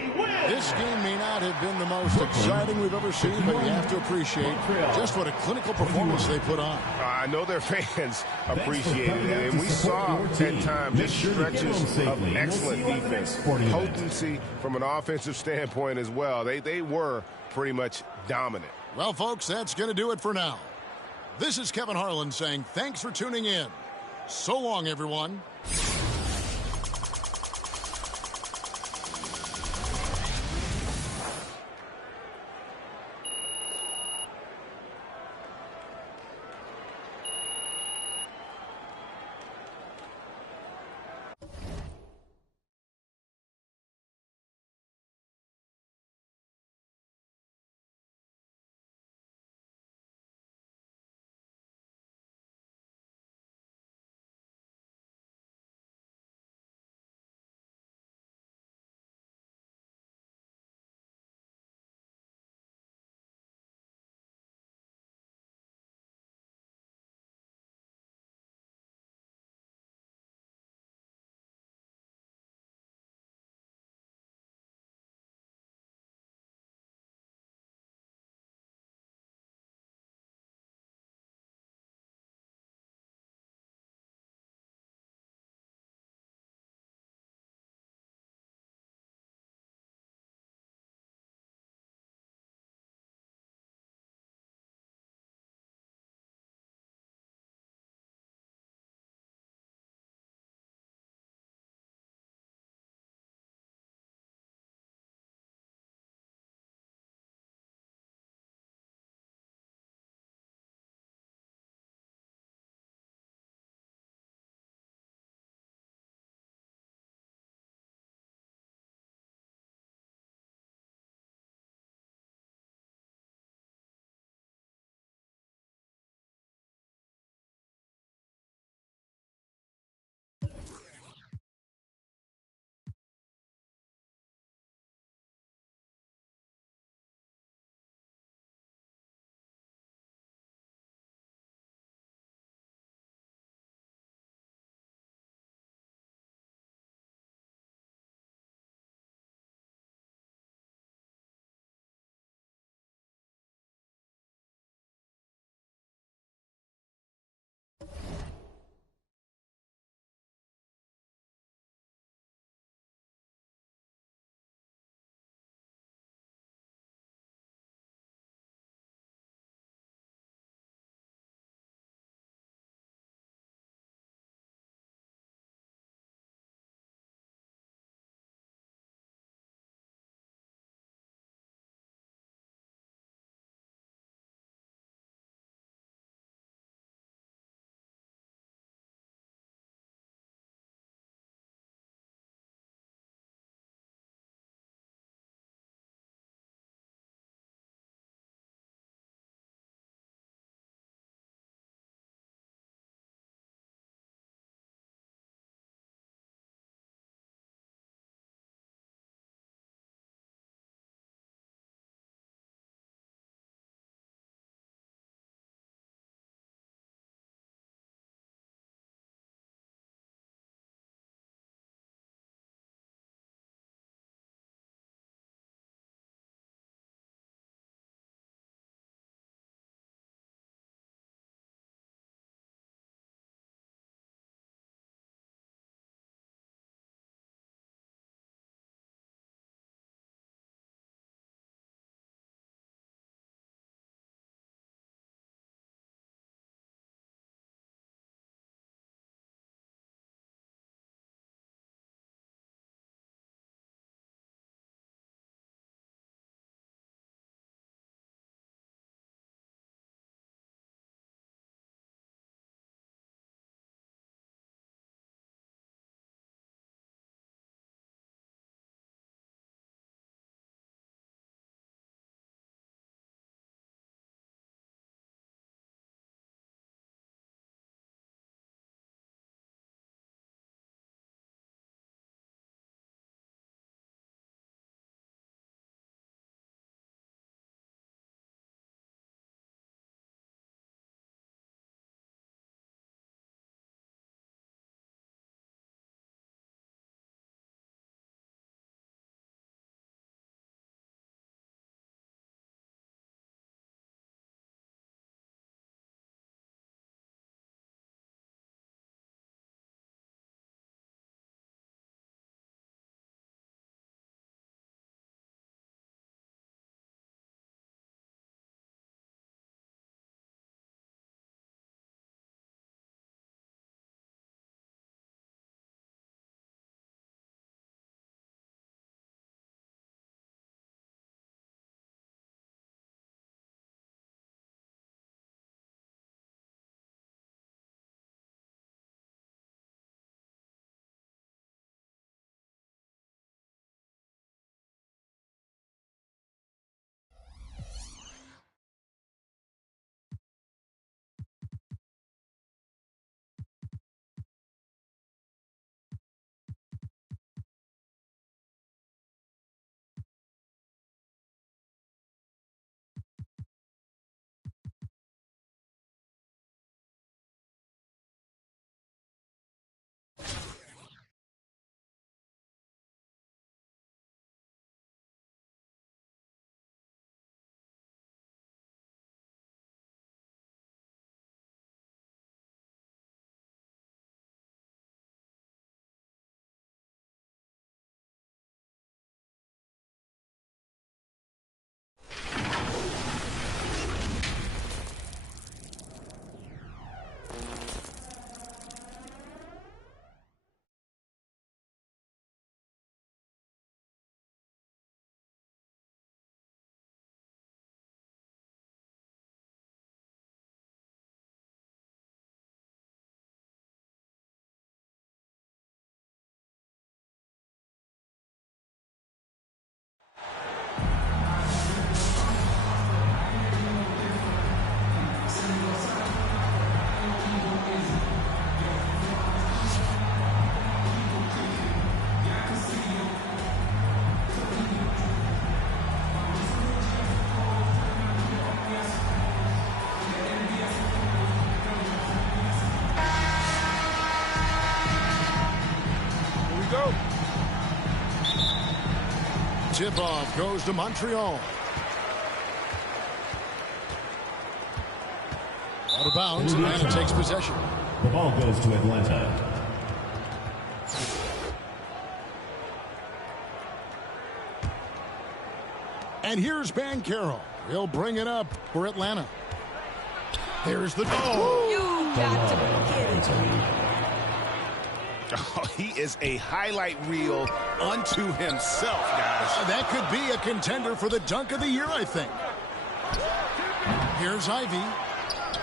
This game may not have been the most exciting we've ever seen, but you have to appreciate just what a clinical performance they put on. I know their fans appreciated it, and we saw at times just stretches of excellent defense, potency from an offensive standpoint as well. They were pretty much dominant. Well, folks, that's going to do it for now. This is Kevin Harlan saying thanks for tuning in. So long, everyone. tip-off goes to Montreal. Out of bounds, Atlanta takes possession. The ball goes to Atlanta. And here's Banchero. He'll bring it up for Atlanta. There's the goal. You got to be kidding. Oh, he is a highlight reel unto himself, guys. That could be a contender for the dunk of the year, I think. Here's Ivy.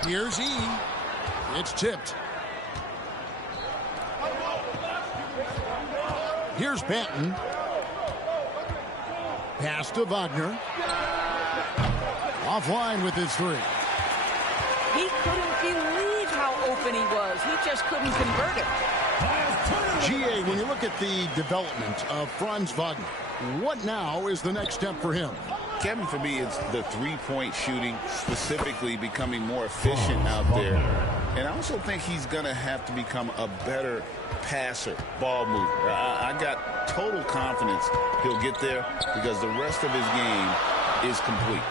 Here's E. It's tipped. Here's Banton. Pass to Wagner. Offline with his three. He couldn't believe how open he was. He just couldn't convert it. GA, when you look at the development of Franz Wagner, what now is the next step for him? Kevin, for me, it's the three-point shooting, specifically becoming more efficient out there. And I also think he's going to have to become a better passer, ball mover. I got total confidence he'll get there because the rest of his game is complete.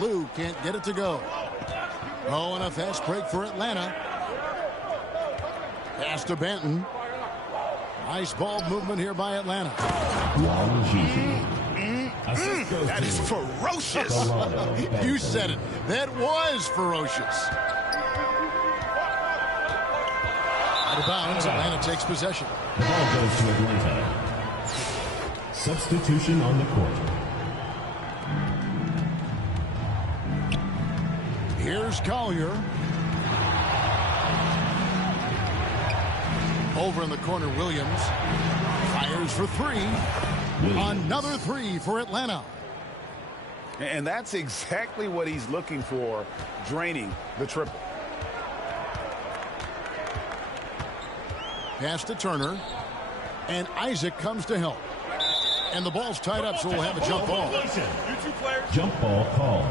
Lou can't get it to go. Oh, and a fast break for Atlanta. Pass to Banton. Nice ball movement here by Atlanta. That is ferocious. You said it. That was ferocious. Out of bounds, Atlanta takes possession. The ball goes to Atlanta. Substitution on the court. Here's Collier. Over in the corner, Williams fires for three. Another three for Atlanta. And that's exactly what he's looking for, draining the triple. Pass to Turner. And Isaac comes to help. And the ball's tied up, so we'll have a jump ball. Jump ball called.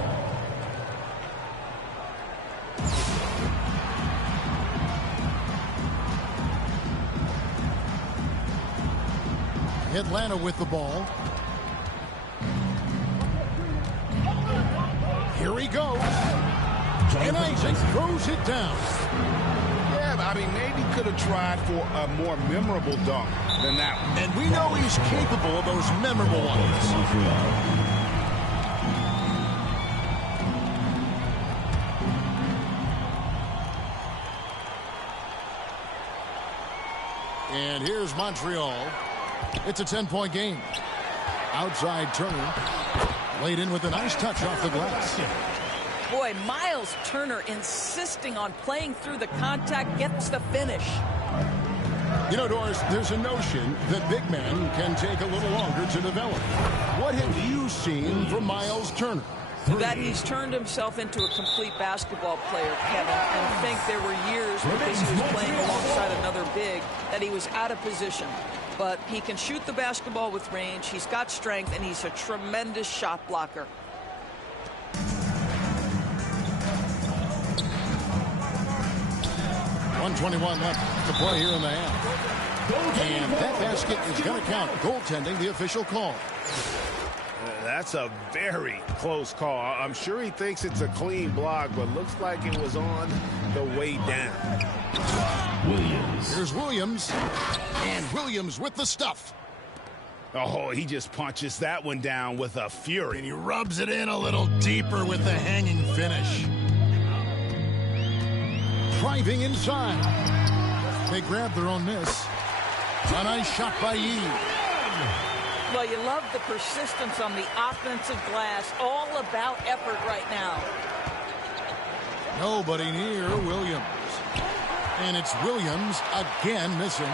Atlanta with the ball. Here he goes. And Isaac throws it down. Yeah, but I mean, maybe could have tried for a more memorable dunk than that one. And we know he's capable of those memorable ones. And here's Montreal. It's a 10-point game. Outside Turner. Laid in with a nice touch off the glass. Boy, Miles Turner insisting on playing through the contact gets the finish. You know, Doris, there's a notion that big men can take a little longer to develop. What have you seen from Miles Turner? That he's turned himself into a complete basketball player, Kevin. And I think there were years because he was playing alongside another big that he was out of position. But he can shoot the basketball with range. He's got strength, and he's a tremendous shot blocker. .121 left to play here in the half. And that basket is going to count. Goaltending, the official call. That's a very close call. I'm sure he thinks it's a clean block, but looks like it was on the way down. Williams. Here's Williams. And Williams with the stuff. Oh, he just punches that one down with a fury. And he rubs it in a little deeper with the hanging finish. Driving inside. They grab their own miss. A nice shot by Yee. Well, you love the persistence on the offensive glass. All about effort right now. Nobody near Williams. And it's Williams again missing.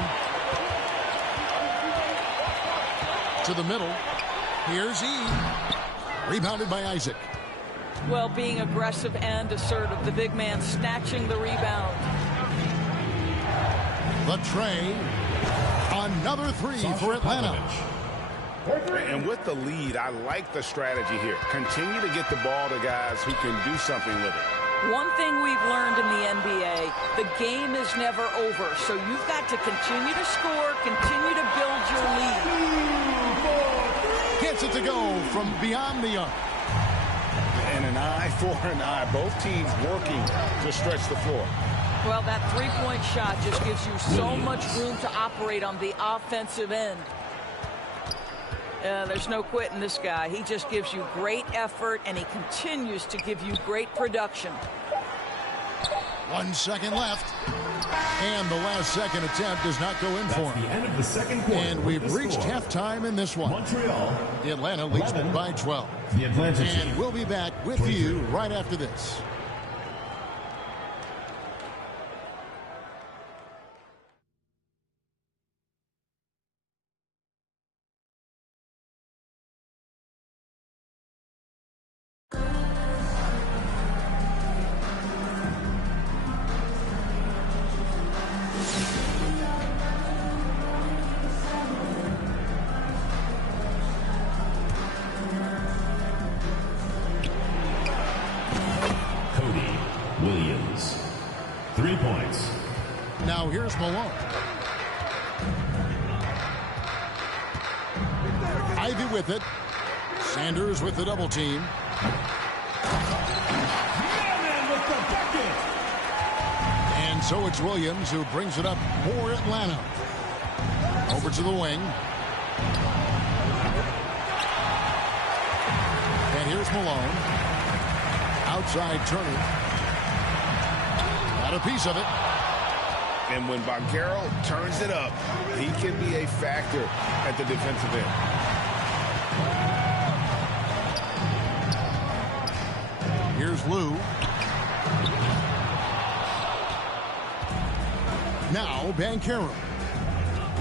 To the middle. Here's E. Rebounded by Isaac. Well, being aggressive and assertive. The big man snatching the rebound. The tray. Another three for Atlanta. And with the lead, I like the strategy here. Continue to get the ball to guys who can do something with it. One thing we've learned in the NBA, the game is never over. So you've got to continue to score, continue to build your lead. to go from beyond the arc. And an eye for an eye. Both teams working to stretch the floor. Well, that three-point shot just gives you so much room to operate on the offensive end. There's no quitting this guy. He just gives you great effort, and he continues to give you great production. 1 second left. And the last second attempt does not go in for him. The end of the second quarter. And we've reached halftime in this one. Montreal. Atlanta leads by 12. The Atlanta team. And we'll be back with 23. You right after this. Williams. 3 points. Now here's Malone. Ivy with it. Sanders with the double team. And so it's Williams who brings it up for Atlanta. Over to the wing. And here's Malone. Outside Turner. Got a piece of it. And when Banchero turns it up, he can be a factor at the defensive end. Here's Lou. Now Banchero.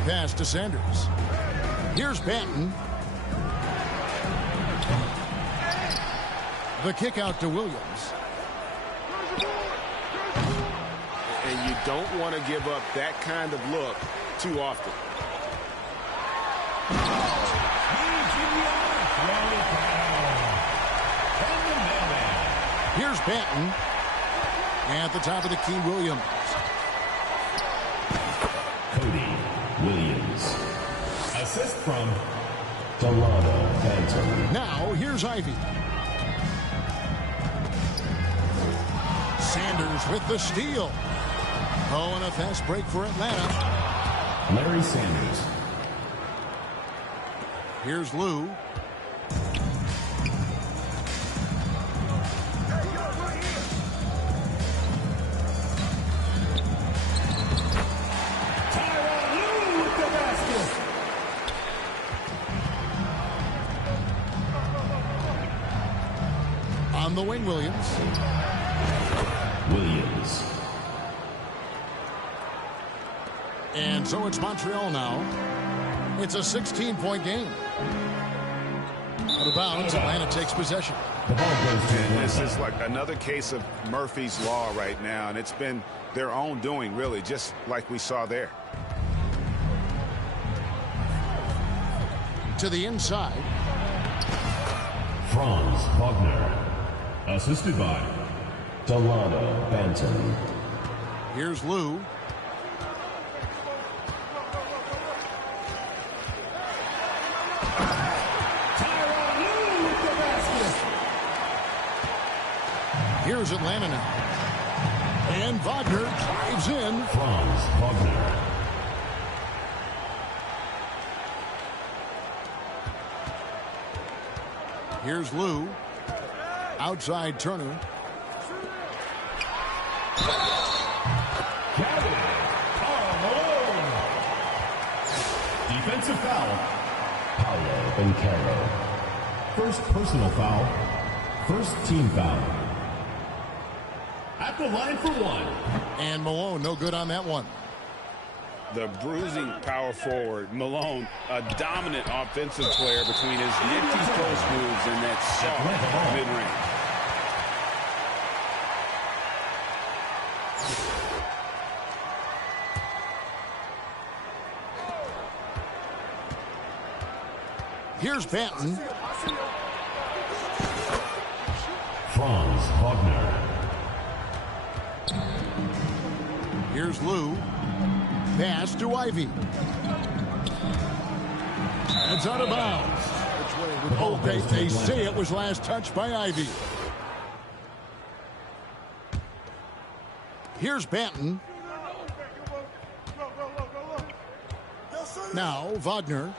Pass to Sanders. Here's Banton. The kick out to Williams. And you don't want to give up that kind of look too often. Here's Banton. At the top of the key, Williams. Cody Williams. Assist from Delano Banton. Now here's Ivy. Sanders with the steal. Oh, and a fast break for Atlanta. Larry Sanders. Here's Lou. On the wing, Williams. Williams. And so it's Montreal now. It's a 16-point game. Out of bounds, Atlanta takes possession. The ball goes to Atlanta. This is like another case of Murphy's Law right now, and it's been their own doing, really, just like we saw there. To the inside. Franz Wagner. Assisted by Delano Banton. Here's Lou. Here's Atlanta now. And Wagner drives in. Franz Wagner. Here's Lou. Outside Turner. Defensive foul. Paulo Banchero. First personal foul. First team foul. At the line for one. And Malone, no good on that one. The bruising power forward, Malone, a dominant offensive player between his nifty post moves and that soft mid-range. Here's Banton. Franz Wagner. Here's Lou. Pass to Ivy. It's out of bounds. Which way? Oh, they say it was last touched by Ivy. Here's Banton. Now Wagner.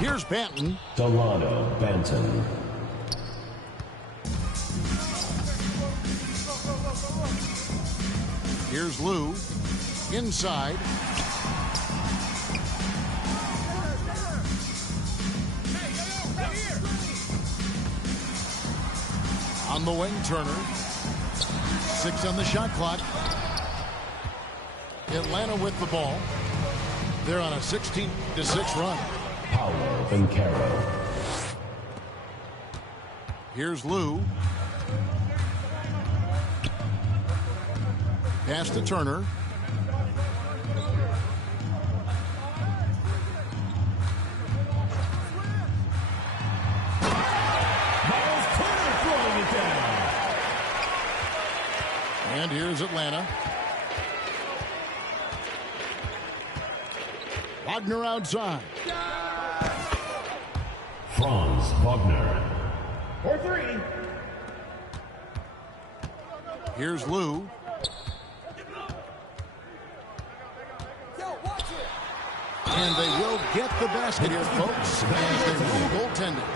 Here's Banton. Delano Banton. Here's Lou. Inside. On the wing, Turner. 6 on the shot clock. Atlanta with the ball. They're on a 16-6 run. Paolo Bencaro. Here's Lou. Pass to Turner. And here's Atlanta. Wagner outside. Franz Wagner. For 3. Here's Lou. And they will get the basket here, folks, as they rule goaltending.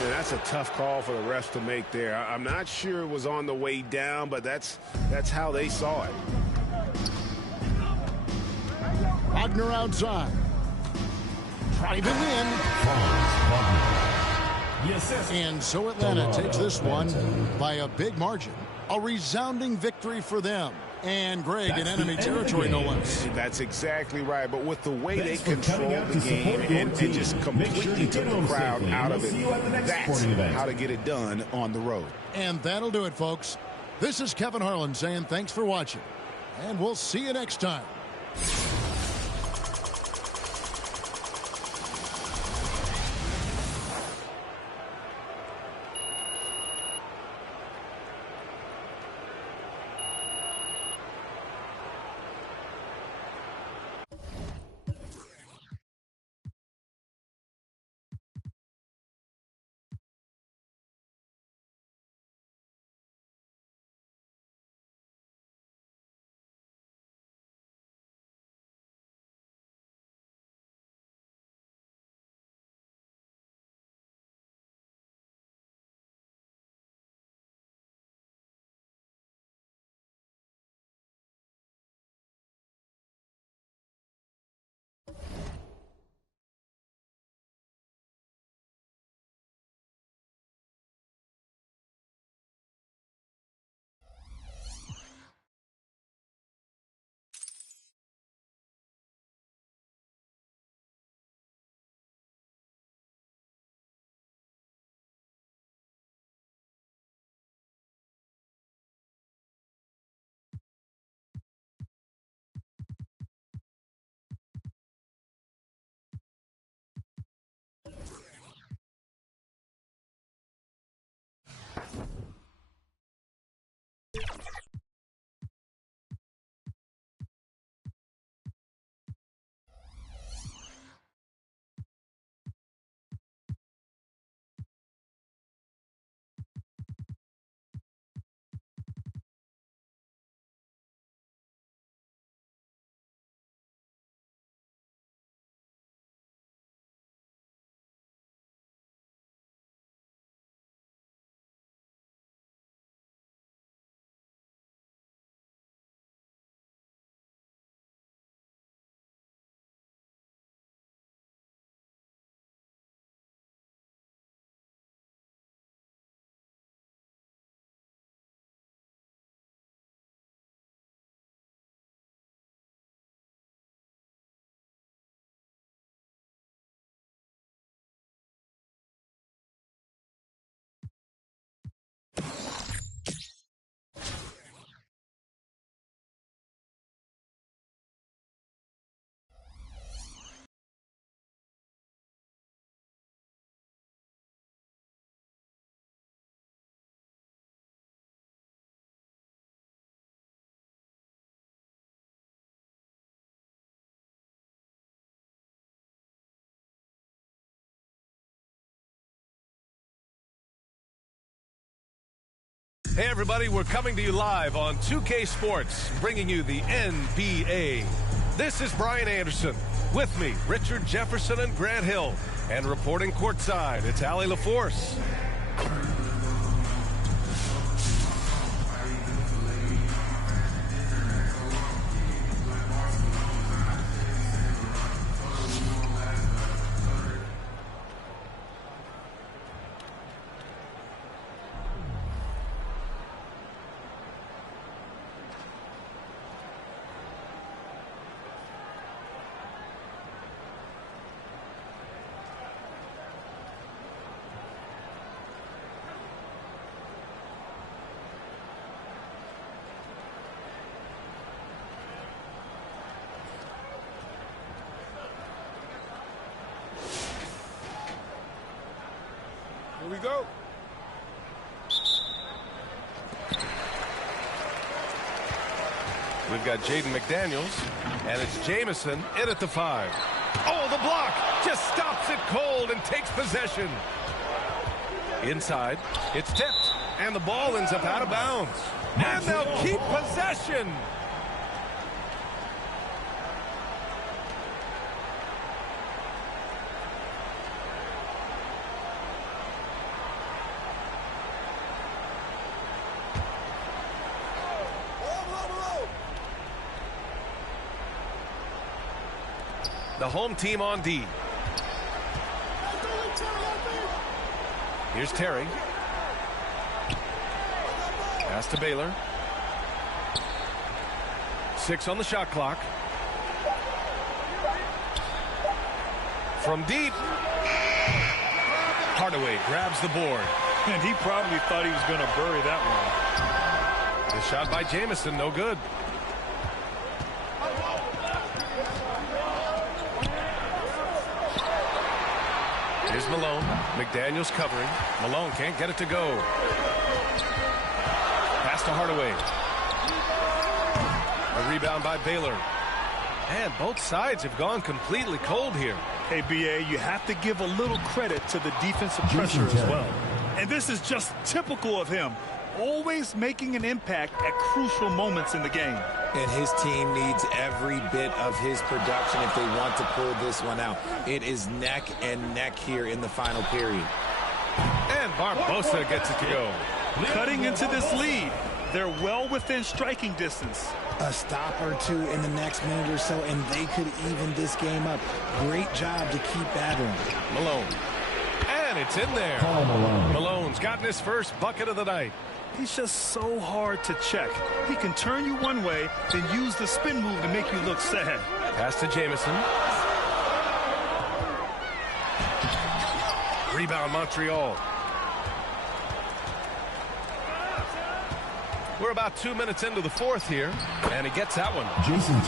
Yeah, that's a tough call for the refs to make there. I'm not sure it was on the way down, but that's how they saw it. Wagner outside. Driving in. And so Atlanta takes this one by a big margin. A resounding victory for them. And Greg in enemy territory, no less. That's exactly right. But with the way they controlled the game and just completely took the crowd out of it, that's how to get it done on the road. And that'll do it, folks. This is Kevin Harlan saying thanks for watching. And we'll see you next time. Hey, everybody, we're coming to you live on 2K Sports, bringing you the NBA. This is Brian Anderson. With me, Richard Jefferson and Grant Hill. And reporting courtside, it's Allie LaForce. Here we go. We've got Jaden McDaniels, and it's Jamison in at the 5. Oh, the block just stops it cold and takes possession. Inside, it's tipped, and the ball ends up out of bounds. And they'll keep possession. The home team on D. Here's Terry. Pass to Baylor. 6 on the shot clock. From deep. Hardaway grabs the board. And he probably thought he was going to bury that one. The shot by Jamison, no good. Here's Malone. McDaniels covering. Malone can't get it to go. Pass to Hardaway. A rebound by Baylor. And both sides have gone completely cold here. Hey, BA, you have to give a little credit to the defensive pressure as well. And this is just typical of him. Always making an impact at crucial moments in the game. And his team needs every bit of his production if they want to pull this one out. It is neck and neck here in the final period. And Barbosa gets it to go. Cutting into this lead. They're well within striking distance. A stop or two in the next minute or so, and they could even this game up. Great job to keep battling. Malone. And it's in there. Malone's gotten his first bucket of the night. He's just so hard to check. He can turn you one way, then use the spin move to make you look sad. Pass to Jamison. Rebound Montreal. We're about 2 minutes into the fourth here, and he gets that one.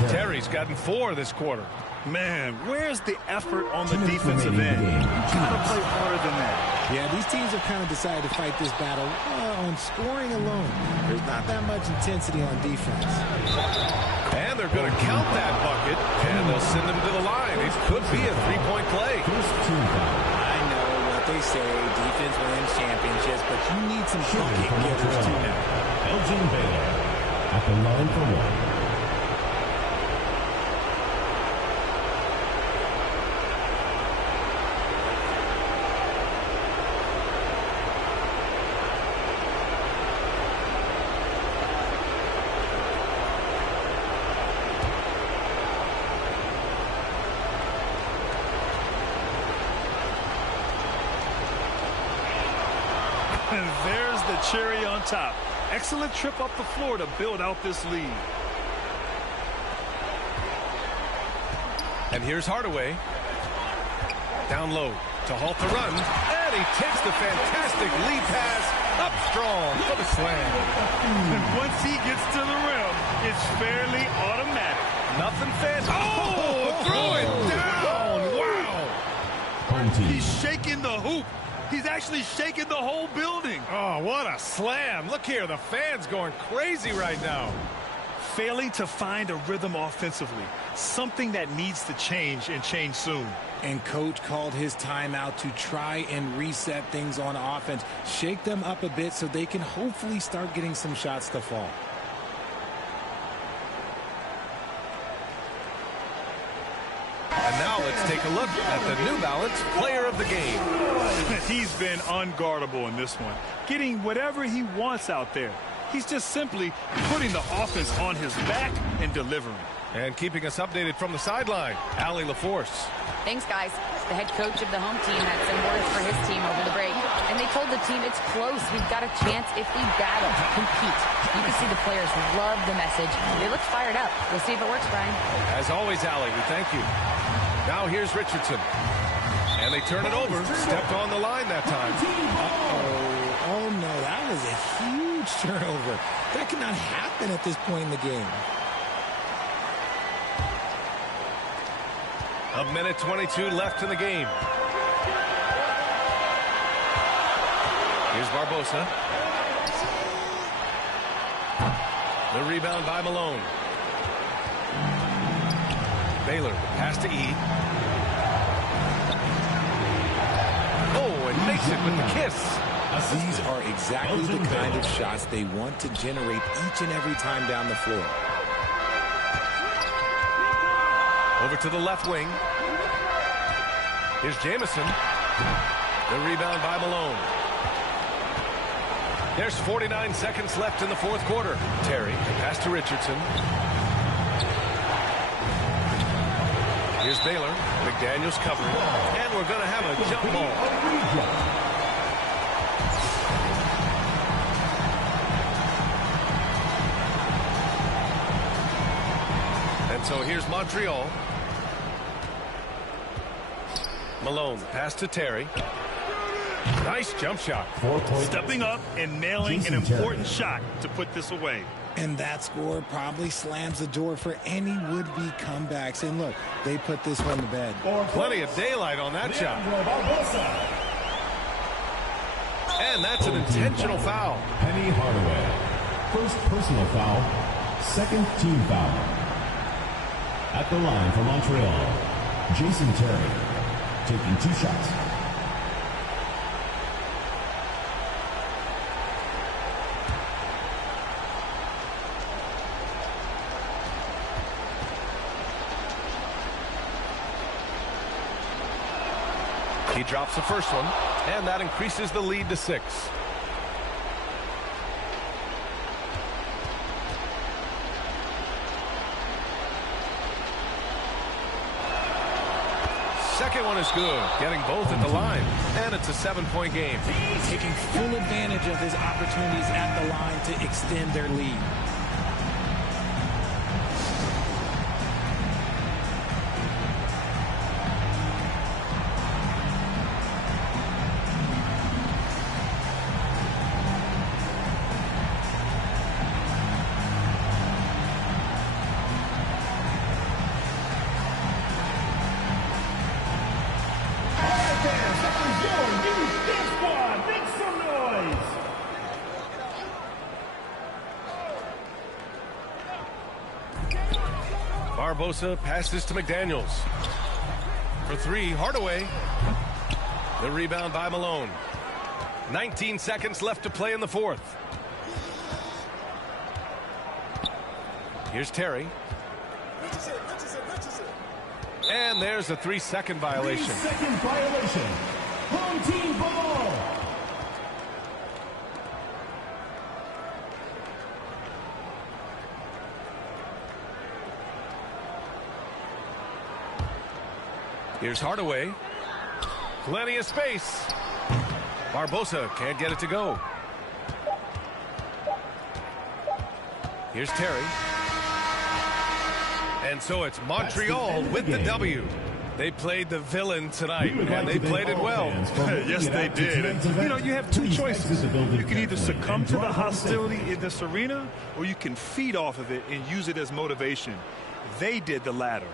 Terry's gotten 4 this quarter. Man, where's the effort on the defensive end? Gotta play harder than that. Yeah, these teams have kind of decided to fight this battle on scoring alone. There's not that much intensity on defense. And they're going to count that bucket, and they'll send him to the line. It could be a three-point play. I know what they say, defense wins championships, but you need some bucket getters too now. Elgin Baylor at the line for 1. And there's the cherry on top. Excellent trip up the floor to build out this lead. And here's Hardaway. Down low to halt the run. And he takes the fantastic lead pass up strong for the slam. And once he gets to the rim, it's fairly automatic. Nothing fancy. Oh, throw it down. Wow. He's shaking the hoop. He's actually shaking the whole building. Oh, what a slam. Look here, the fans going crazy right now. Failing to find a rhythm offensively, something that needs to change and change soon. And coach called his timeout to try and reset things on offense, shake them up a bit so they can hopefully start getting some shots to fall. And now let's take a look at the New Balance Player of the Game. He's been unguardable in this one, getting whatever he wants out there. He's just simply putting the offense on his back and delivering. And keeping us updated from the sideline, Allie LaForce. Thanks, guys. The head coach of the home team had some words for his team over the break. And they told the team it's close. We've got a chance if we battle, compete. You can see the players love the message. They look fired up. We'll see if it works, Brian. As always, Allie, we thank you. Now here's Richardson. And they turn it over. Stepped on the line that time. Uh-oh. Oh, no. That was a huge turnover. That cannot happen at this point in the game. A minute 22 left in the game. Here's Barbosa. The rebound by Malone. Baylor, pass to E. Oh, and makes it with the kiss. These are exactly the kind of shots they want to generate each and every time down the floor. Over to the left wing. Here's Jamison. The rebound by Malone. There's 49 seconds left in the fourth quarter. Terry, pass to Richardson. Here's Baylor. McDaniels covering. And we're going to have a jump ball. And so here's Montreal. Malone, pass to Terry. Nice jump shot. Stepping up and nailing an important shot to put this away. And that score probably slams the door for any would-be comebacks. And look, they put this one to bed. Plenty of daylight on that shot. And that's an intentional foul. Penny Hardaway. First personal foul. Second team foul. At the line for Montreal, Jason Terry, taking 2 shots. He drops the first one, and that increases the lead to 6. Second one is good, getting both at the line, and it's a 7-point game. Taking full advantage of his opportunities at the line to extend their lead. Barbosa passes to McDaniels. For 3, Hardaway. The rebound by Malone. 19 seconds left to play in the fourth. Here's Terry. And there's a 3-second violation. 3-second violation. Home team ball. Here's Hardaway. Plenty of space. Barbosa can't get it to go. Here's Terry. And so it's Montreal with the W. They played the villain tonight, and they played it well. Yes, they did. You know, you have 2 choices. You can either succumb to the hostility in this arena, or you can feed off of it and use it as motivation. They did the latter.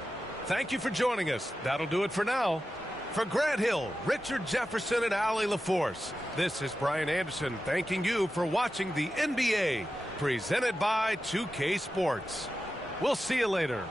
Thank you for joining us. That'll do it for now. For Grant Hill, Richard Jefferson, and Allie LaForce, this is Brian Anderson thanking you for watching the NBA, presented by 2K Sports. We'll see you later.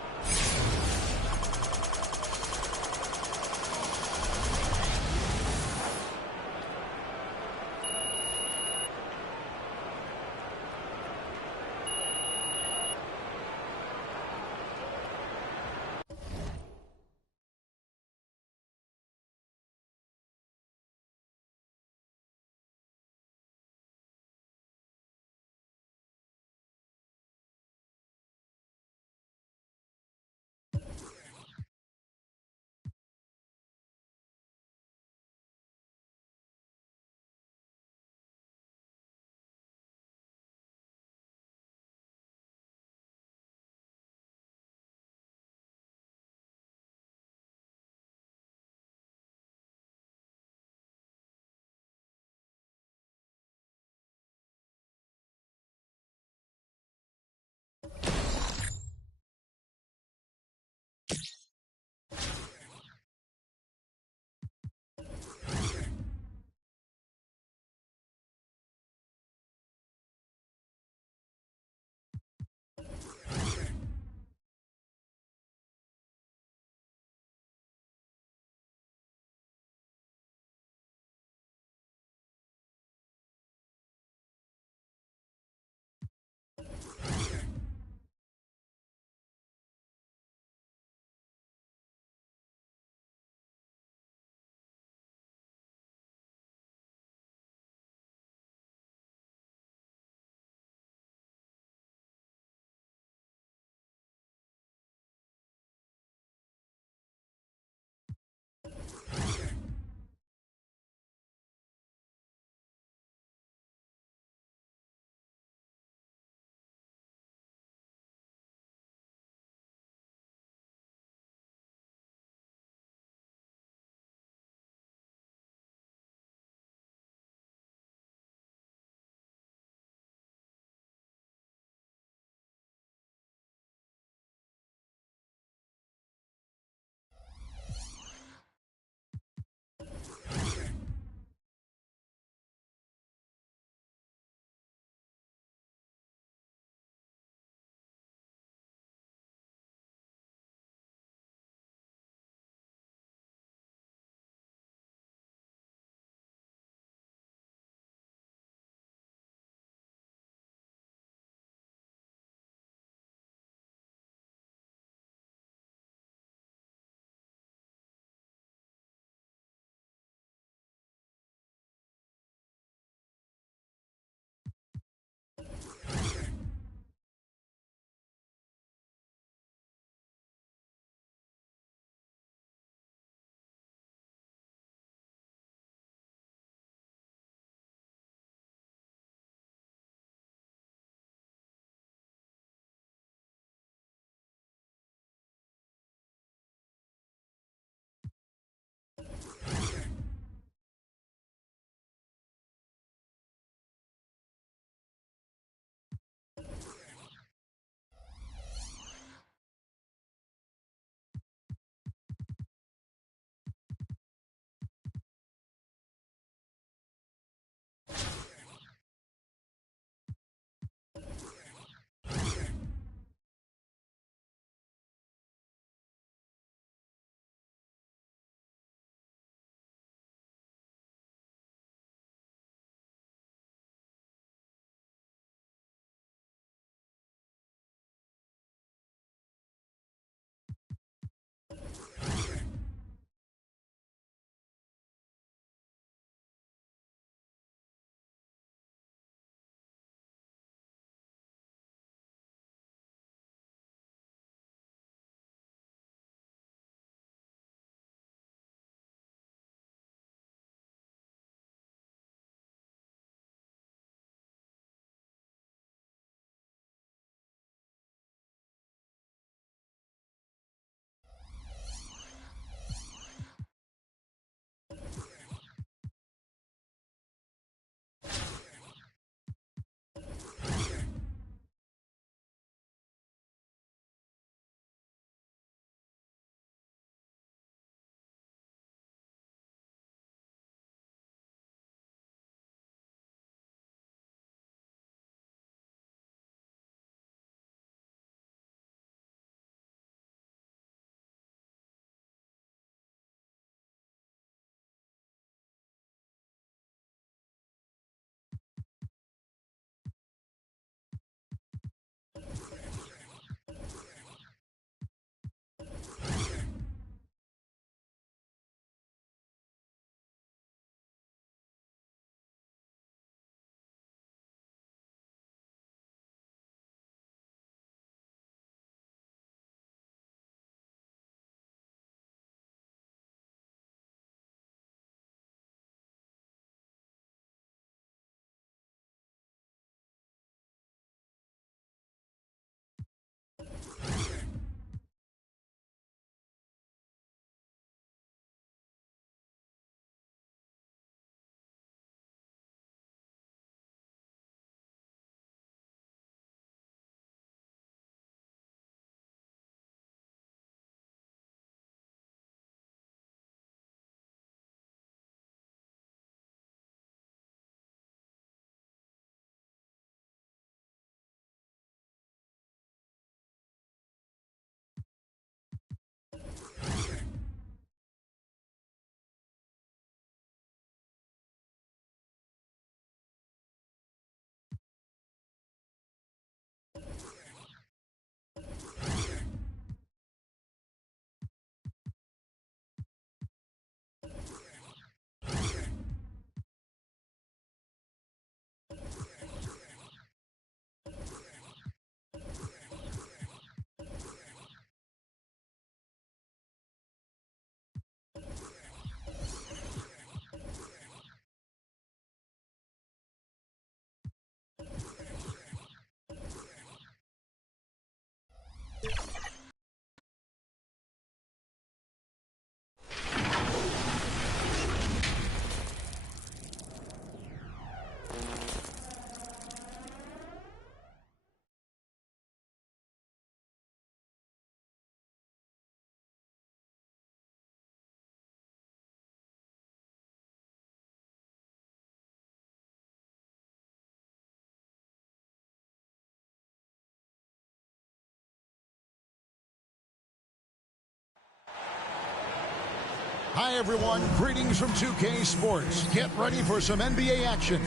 Hi, everyone. Greetings from 2K Sports. Get ready for some NBA action.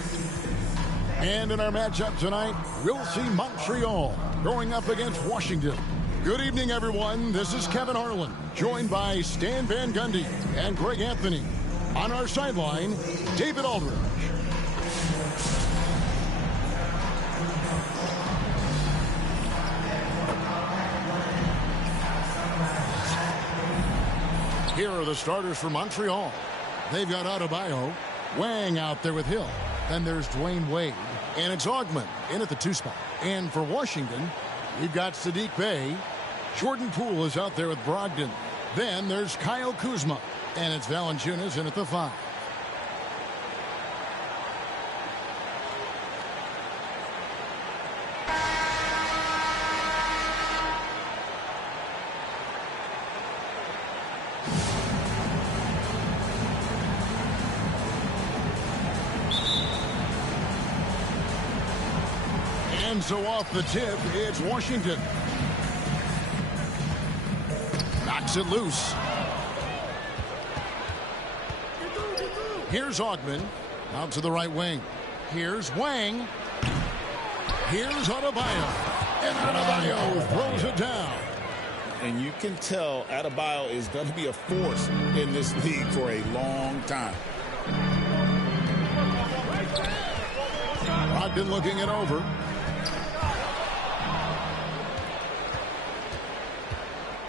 And in our matchup tonight, we'll see Montreal going up against Washington. Good evening, everyone. This is Kevin Harlan, joined by Stan Van Gundy and Greg Anthony. On our sideline, David Aldridge. Here are the starters for Montreal. They've got Adebayo, Wang out there with Hill. Then there's Dwayne Wade, and it's Augment in at the 2 spot. And for Washington, we've got Sadiq Bey. Jordan Poole is out there with Brogdon. Then there's Kyle Kuzma, and it's Valanciunas in at the 5. And so off the tip, it's Washington. Knocks it loose. Here's Augment. Out to the right wing. Here's Wang. Here's Adebayo. And Adebayo throws it down. And you can tell Adebayo is going to be a force in this league for a long time. Brogdon looking it over.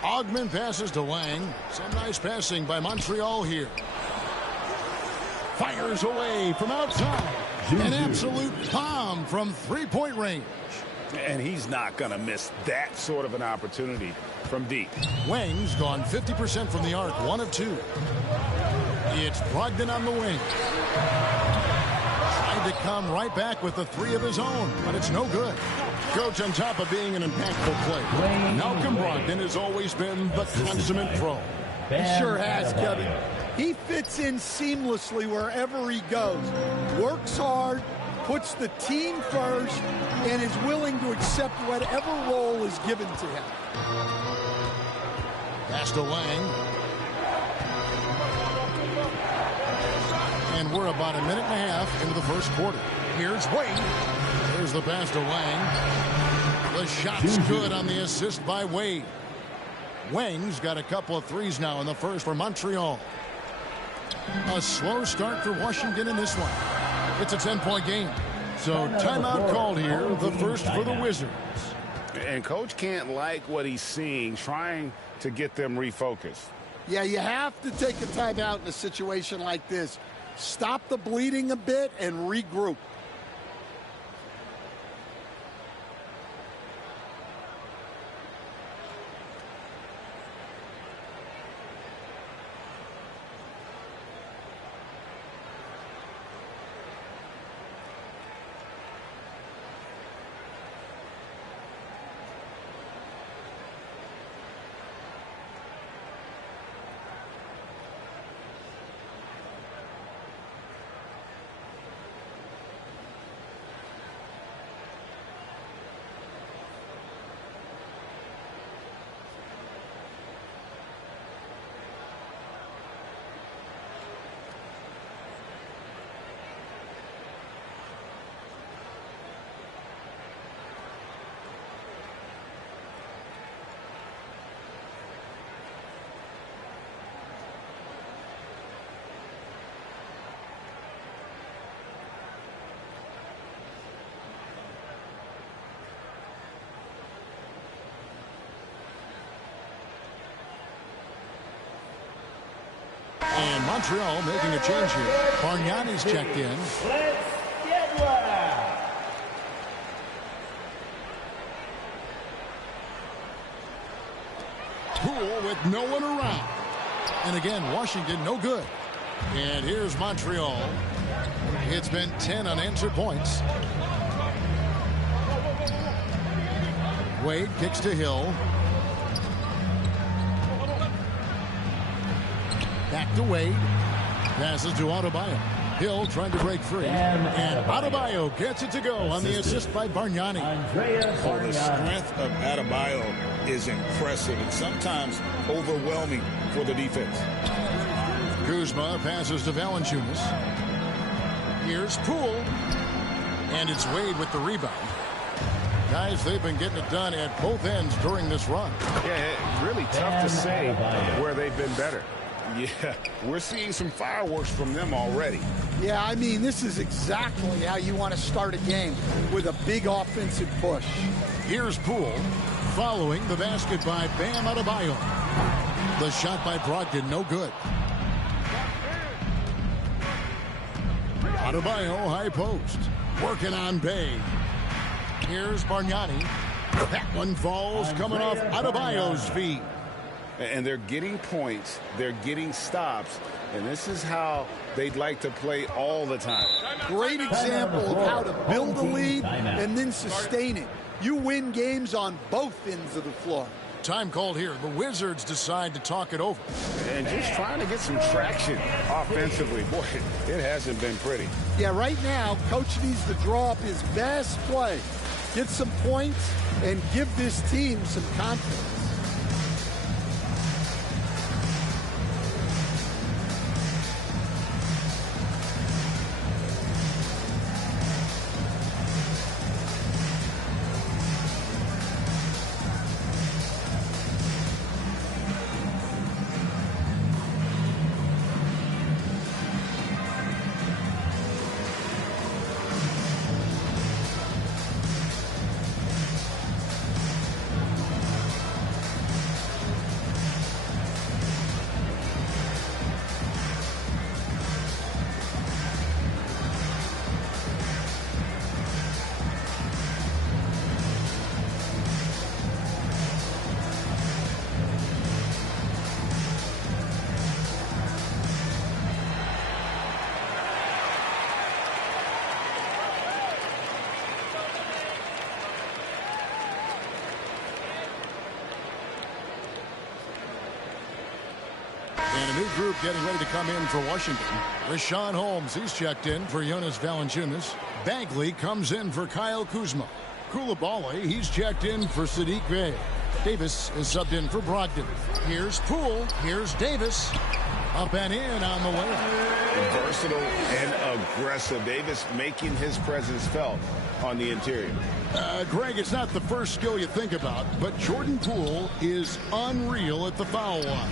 Augment passes to Wang. Some nice passing by Montreal here. Fires away from outside. An absolute bomb from three-point range. And he's not going to miss that sort of an opportunity from deep. Wang's gone 50% from the arc, 1 of 2. It's Brogdon on the wing. Tried to come right back with the 3 of his own, but it's no good. Coach, on top of being an impactful player, Malcolm Brogdon has always been the consummate pro. He sure has, Kevin. He fits in seamlessly wherever he goes. Works hard, puts the team first, and is willing to accept whatever role is given to him. Pass to Wang. And we're about a minute and a half into the first quarter. Here's Wade. There's the pass to Wang. The shot's good on the assist by Wade. Wang's got a couple of threes now in the first for Montreal. A slow start for Washington in this one. It's a 10-point game. So timeout called here, the first for the Wizards. And Coach can't like what he's seeing, trying to get them refocused. Yeah, you have to take a timeout in a situation like this. Stop the bleeding a bit and regroup. And Montreal making a change here. Bargnani's checked in. Let's get loud. Poole with no one around. And again, Washington no good. And here's Montreal. It's been 10 unanswered points. Wade kicks to Hill. Back to Wade. Passes to Adebayo. Hill trying to break free. And Adebayo gets it to go on the assist by Bargnani. The strength of Adebayo is impressive and sometimes overwhelming for the defense. Kuzma passes to Valanciunas. Here's Poole. And it's Wade with the rebound. Guys, they've been getting it done at both ends during this run. Yeah, really tough to say where they've been better. Yeah, we're seeing some fireworks from them already. Yeah, I mean, this is exactly how you want to start a game, with a big offensive push. Here's Poole, following the basket by Bam Adebayo. The shot by Brogdon, no good. Adebayo, high post, working on Bay. Here's Bargnani. That one falls, coming off Adebayo's feet. And they're getting points, they're getting stops, and this is how they'd like to play all the time. Great example of how to build a lead and then sustain it. You win games on both ends of the floor. Time called here. The Wizards decide to talk it over. And just trying to get some traction offensively. Boy, it hasn't been pretty. Yeah, right now, Coach needs to draw up his best play, get some points, and give this team some confidence. And a new group getting ready to come in for Washington. Rashawn Holmes, he's checked in for Jonas Valanciunas. Bagley comes in for Kyle Kuzma. Koulibaly, he's checked in for Sadiq Bey. Davis is subbed in for Brogdon. Here's Poole. Here's Davis. Up and in on the way. Versatile and aggressive. Davis making his presence felt on the interior. Greg, it's not the first skill you think about, but Jordan Poole is unreal at the foul line.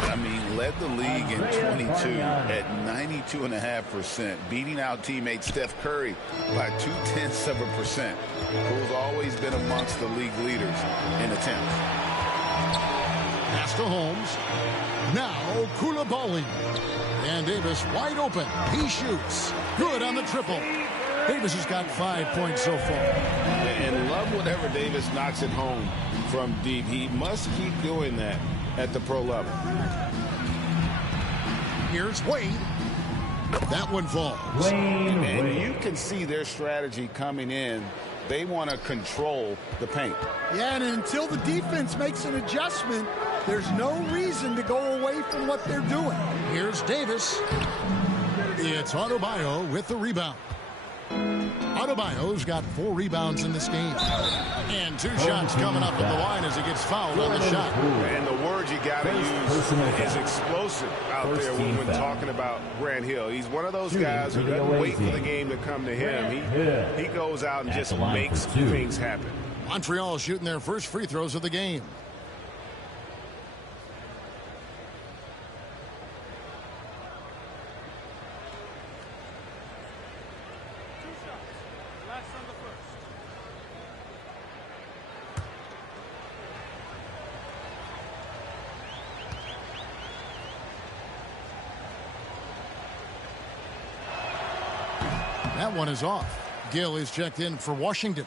I mean, led the league in 22 at 92.5%, beating out teammate Steph Curry by 0.2%. Poole's always been amongst the league leaders in attempts. Pass to Holmes. Now Koulibaly. And Davis wide open. He shoots. Good on the triple. Davis has got 5 points so far. And love whatever Davis knocks it home from deep. He must keep doing that at the pro level. Here's Wade. That one falls. And you can see their strategy coming in. They want to control the paint. Yeah, and until the defense makes an adjustment, there's no reason to go away from what they're doing. Here's Davis. It's Adebayo with the rebound. Adebayo's got 4 rebounds in this game. And 2 shots coming up at the line as he gets fouled on the shot. And the word you got to use is explosive out there when talking about Grant Hill. He's one of those guys who doesn't wait for the game to come to him. He goes out and just makes things happen. Montreal shooting their first free throws of the game. That one is off. Gill is checked in for Washington.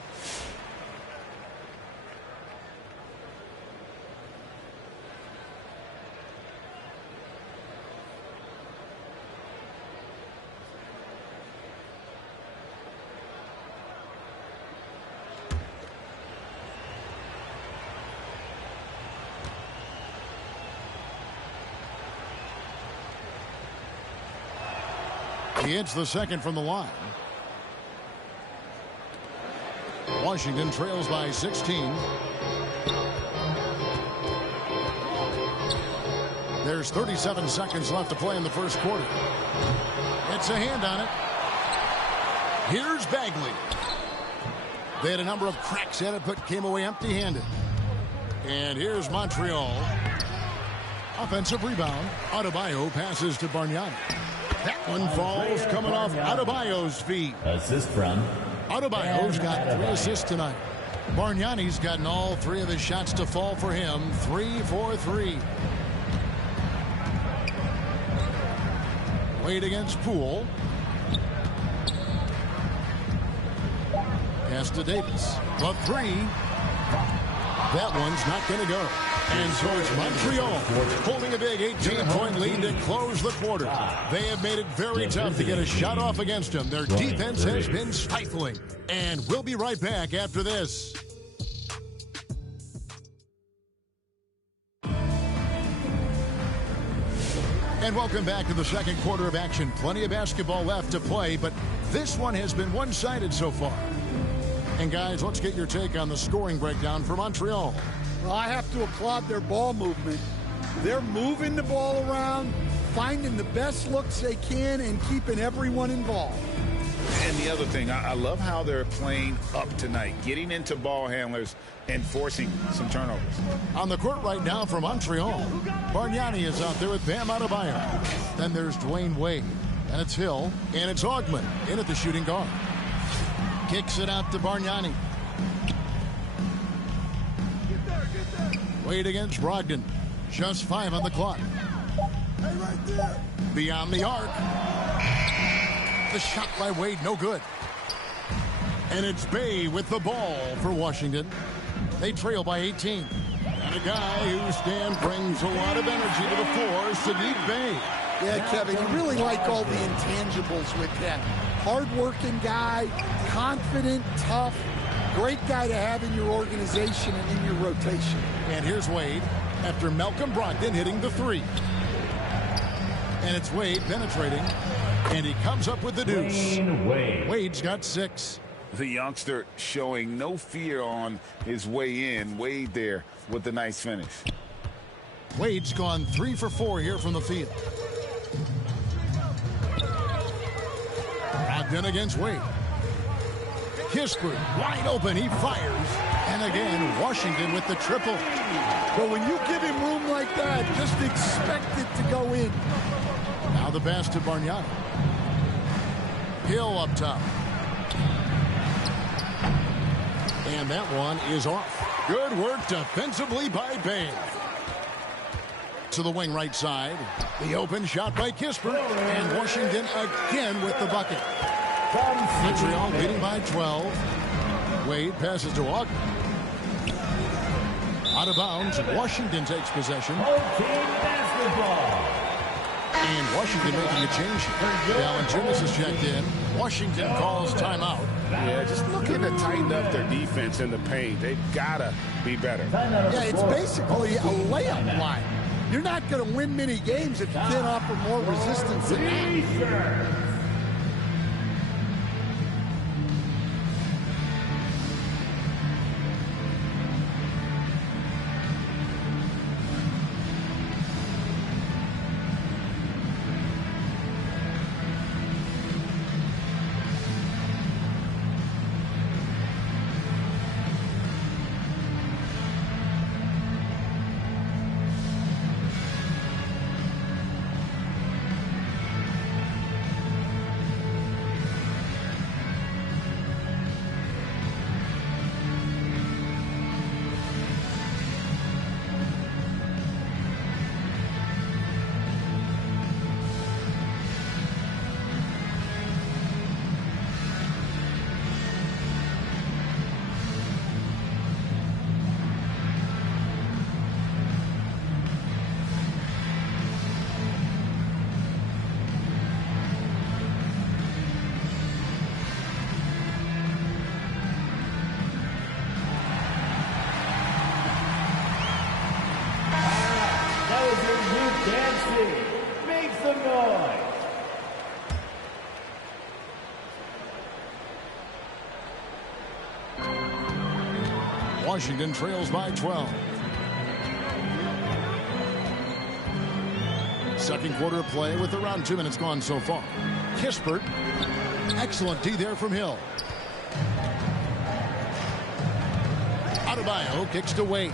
He hits the second from the line. Washington trails by 16. There's 37 seconds left to play in the first quarter. It's a hand on it. Here's Bagley. They had a number of cracks at it, but came away empty-handed. And here's Montreal. Offensive rebound. Adebayo passes to Bargnani. That one falls coming off Adebayo's feet. Assist from Adebayo's got 3 assists tonight. Bargnani's gotten all 3 of his shots to fall for him. 3 for 3. Wade against Poole. Pass to Davis. The 3. That one's not going to go. And so it's Montreal holding a big 18-point lead to close the quarter. They have made it very tough to get a shot off against them. Their defense has been stifling. And we'll be right back after this. And welcome back to the second quarter of action. Plenty of basketball left to play, but this one has been one-sided so far. And guys, let's get your take on the scoring breakdown for Montreal. Well, I have to applaud their ball movement. They're moving the ball around, finding the best looks they can, and keeping everyone involved. And the other thing, I love how they're playing up tonight, getting into ball handlers and forcing some turnovers. On the court right now for Montreal, Bargnani is out there with Bam Adebayo. Then there's Dwayne Wade, and it's Hill, and it's Augman in at the shooting guard. Kicks it out to Bargnani. Wade against Brogdon. Just 5 on the clock. Hey, right there. Beyond the arc. The shot by Wade, no good. And it's Bay with the ball for Washington. They trail by 18. And a guy who brings a lot of energy to the floor, Saddiq Bey. Yeah, Kevin, you really like all the intangibles with that. Hard-working guy, confident, tough, great guy to have in your organization and in your rotation. And here's Wade after Malcolm Brogdon hitting the 3. And it's Wade penetrating, and he comes up with the deuce. Wade's got 6. The youngster showing no fear on his way in. Wade there with the nice finish. Wade's gone 3 for 4 here from the field. Brogdon against Wade. Kispert wide open, he fires. And again, Washington with the triple. But when you give him room like that, just expect it to go in. Now the pass to Bargnani. Hill up top. And that one is off. Good work defensively by Bay. To the wing right side. The open shot by Kispert. And Washington again with the bucket. Montreal leading by 12. Wade passes to Augman. Out of bounds. Washington takes possession. And Washington making a change here. Valanciunas has checked in. Washington calls timeout. Yeah, just looking to tighten up their defense in the paint. They've got to be better. Yeah, it's basically a layup line. You're not going to win many games if you can't offer more resistance than that. Make some noise. Washington trails by 12. Second quarter of play with around 2 minutes gone so far. Kispert. Excellent D there from Hill. Adebayo kicks to Wade.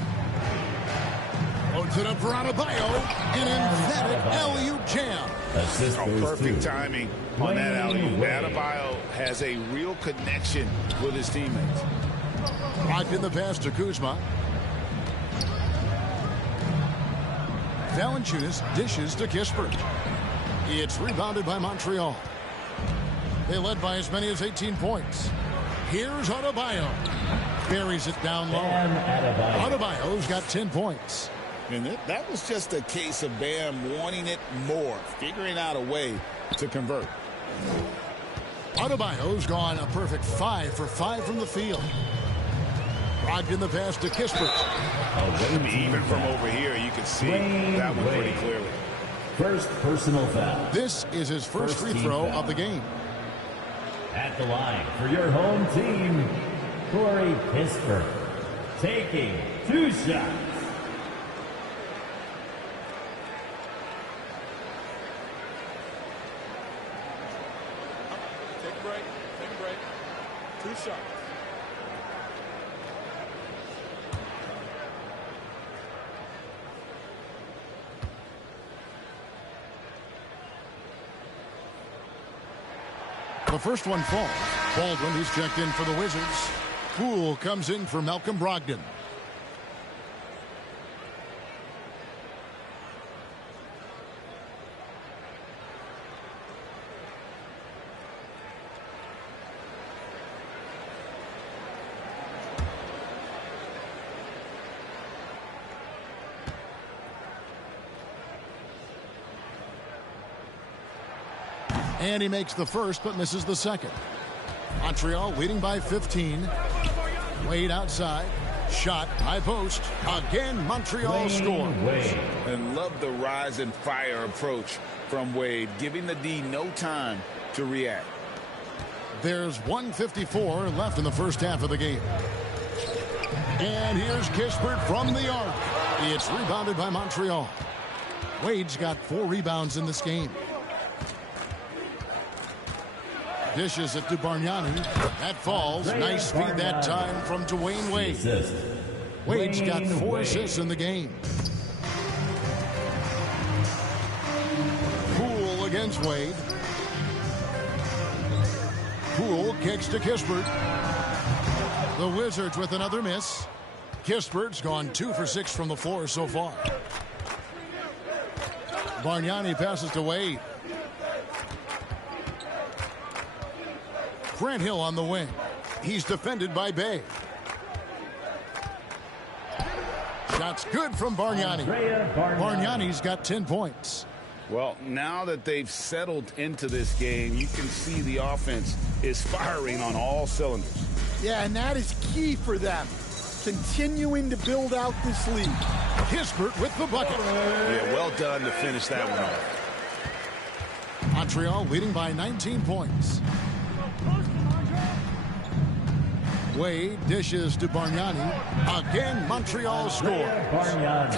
Loads it up for Adebayo. An emphatic alley-oop jam. Perfect timing on that alley-oop. Adebayo has a real connection with his teammates. Blocked in the pass to Kuzma. Valanciunas dishes to Kispert. It's rebounded by Montreal. They led by as many as 18 points. Here's Adebayo. Buries it down low. Adebayo's got 10 points. And that was just a case of Bam wanting it more, figuring out a way to convert. Adebayo's gone a perfect 5 for 5 from the field. Blocked in the pass to Kispert. Even from over here, you can see that one pretty clearly. First personal foul. This is his first free throw of the game. At the line for your home team, Corey Kispert, taking 2 shots. Take a break. Take a break. 2 shots. The first one falls. Baldwin, who's checked in for the Wizards. Poole comes in for Malcolm Brogdon. And he makes the first, but misses the second. Montreal leading by 15. Wade outside. Shot, high post. Again, Montreal scores. And love the rise and fire approach from Wade, giving the D no time to react. There's 1:54 left in the first half of the game. And here's Kispert from the arc. It's rebounded by Montreal. Wade's got 4 rebounds in this game. Dishes it to Bargnani. That falls. Nice feed that time from Dwayne Wade. Wade's got 4 assists in the game. Poole against Wade. Poole kicks to Kispert. The Wizards with another miss. Kispert's gone 2 for 6 from the floor so far. Bargnani passes to Wade. Grant Hill on the wing. He's defended by Bay. Shot's good from Bargnani. Bargnani's got 10 points. Well, now that they've settled into this game, you can see the offense is firing on all cylinders. Yeah, and that is key for them. Continuing to build out this lead. Kispert with the bucket. Yeah, well done to finish that one off. Montreal leading by 19 points. Wade dishes to Bargnani. Again, Montreal scores.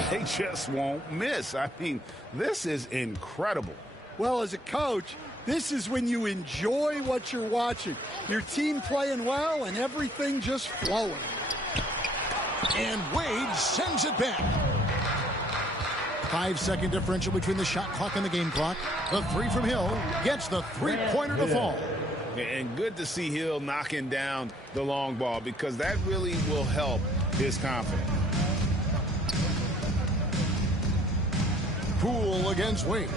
They just won't miss. I mean, this is incredible. Well, as a coach, this is when you enjoy what you're watching. Your team playing well and everything just flowing. And Wade sends it back. 5-second differential between the shot clock and the game clock. The 3 from Hill gets the 3-pointer to fall. And good to see Hill knocking down the long ball because that really will help his confidence. Poole against Wade.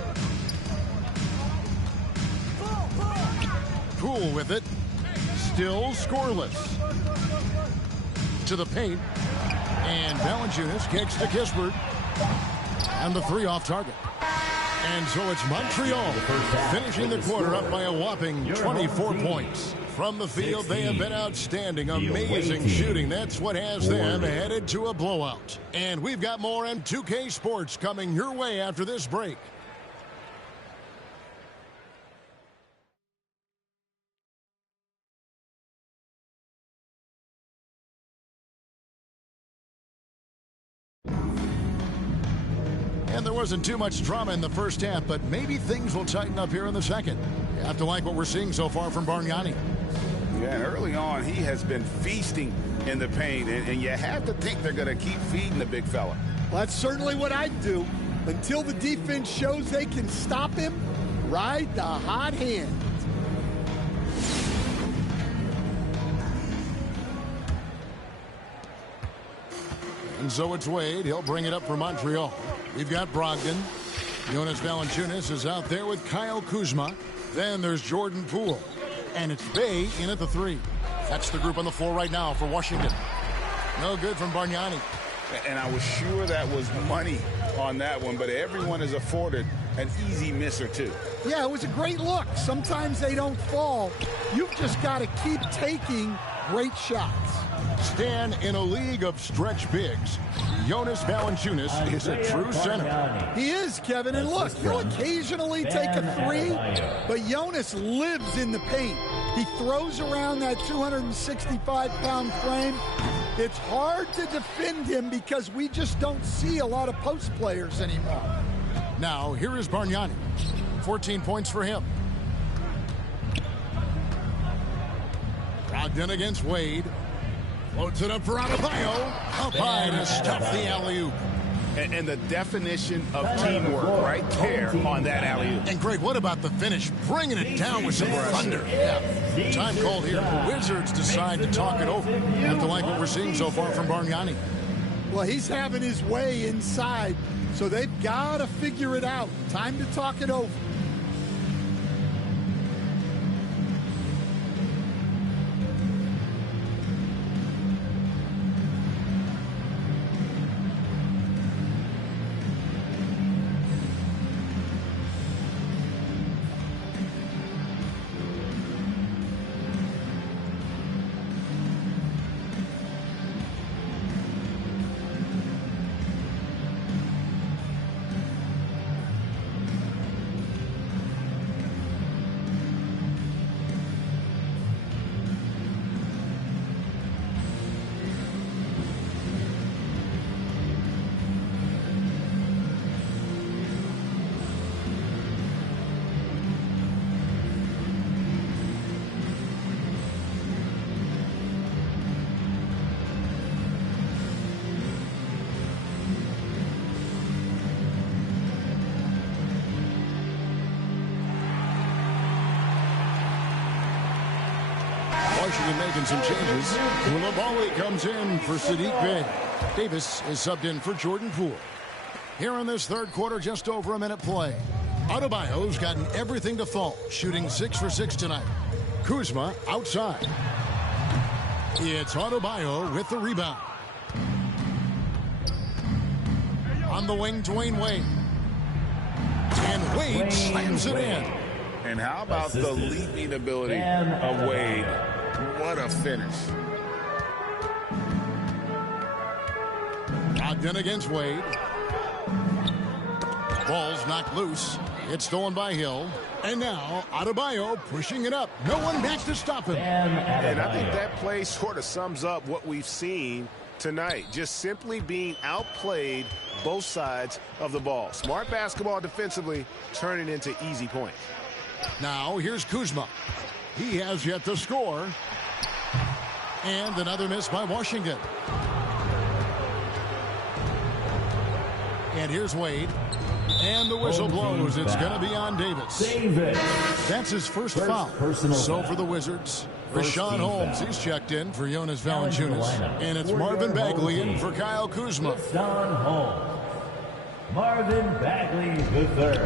Poole with it. Still scoreless. To the paint. And Valanciunas kicks to Kispert. And the 3 off target. And so it's Montreal finishing the quarter up by a whopping 24 points. From the field, they have been outstanding. Amazing shooting. That's what has them headed to a blowout. And we've got more M2K Sports coming your way after this break. And there wasn't too much drama in the first half, but maybe things will tighten up here in the second. You have to like what we're seeing so far from Bargnani. Yeah, and early on, he has been feasting in the paint, and you have to think they're going to keep feeding the big fella. Well, that's certainly what I'd do. Until the defense shows they can stop him, ride the hot hand. And so it's Wade. He'll bring it up for Montreal. We've got Brogdon. Jonas Valanciunas is out there with Kyle Kuzma. Then there's Jordan Poole. And it's Bay in at the 3. That's the group on the floor right now for Washington. No good from Bargnani. And I was sure that was money on that one, but everyone is afforded an easy miss or two. Yeah, it was a great look. Sometimes they don't fall. You've just got to keep taking great shots. Stan, in a league of stretch bigs, Jonas Valanciunas is a true center. He is, Kevin. And look, he'll occasionally take a 3, but Jonas lives in the paint. He throws around that 265-pound frame. It's hard to defend him because we just don't see a lot of post players anymore. Now, here is Bargnani. 14 points for him. Brogdon against Wade. Floats it up for Adebayo. Up high to stuff the alley-oop. And the definition of teamwork right there on that alley-oop. And, Greg, what about the finish? Bringing it down with some thunder. Yeah. Time called here. The Wizards decide to talk it over. Have to like what we're seeing so far from Bargnani. Well, he's having his way inside, so they've got to figure it out. Time to talk it over. Washington making some changes. Koulibaly comes in for Sadiq Bey. Davis is subbed in for Jordan Poole. Here in this third quarter, just over a minute play. Adebayo's gotten everything to fall, shooting 6 for 6 tonight. Kuzma outside. It's Adebayo with the rebound. On the wing, Dwayne Wade. And Wade slams it in. And how about the leaping ability of Wade? What a finish. Brogdon against Wade. Ball's knocked loose. It's stolen by Hill. And now Adebayo pushing it up. No one back to stop him. And I think that play sort of sums up what we've seen tonight. Just simply being outplayed both sides of the ball. Smart basketball defensively, turning into easy points. Now here's Kuzma. He has yet to score. And another miss by Washington. And here's Wade. And the whistle blows. It's going to be on Davis. That's his first foul. So for the Wizards, Rashawn Holmes, he's checked in for Jonas Valanciunas. And it's Marvin Bagley in for Kyle Kuzma. Rashawn Holmes. Marvin Bagley III.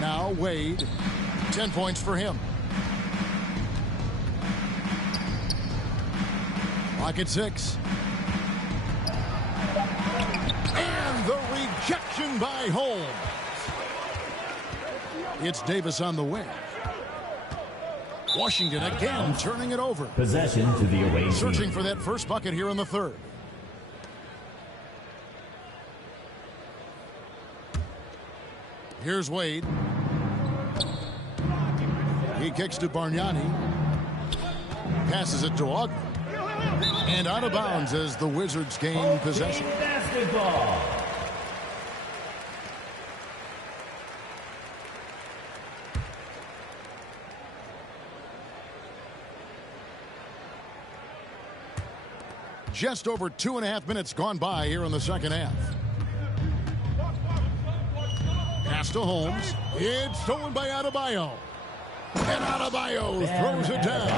Now Wade, 10 points for him. Clock at 6. And the rejection by Holmes. It's Davis on the wing. Washington again turning it over. Possession to the away team. Searching for that first bucket here in the third. Here's Wade. He kicks to Bargnani. Passes it to Ogden. And out of bounds as the Wizards gain possession. Basketball. Just over 2.5 minutes gone by here in the second half. Pass to Holmes. It's stolen by Adebayo. And Adebayo throws it down.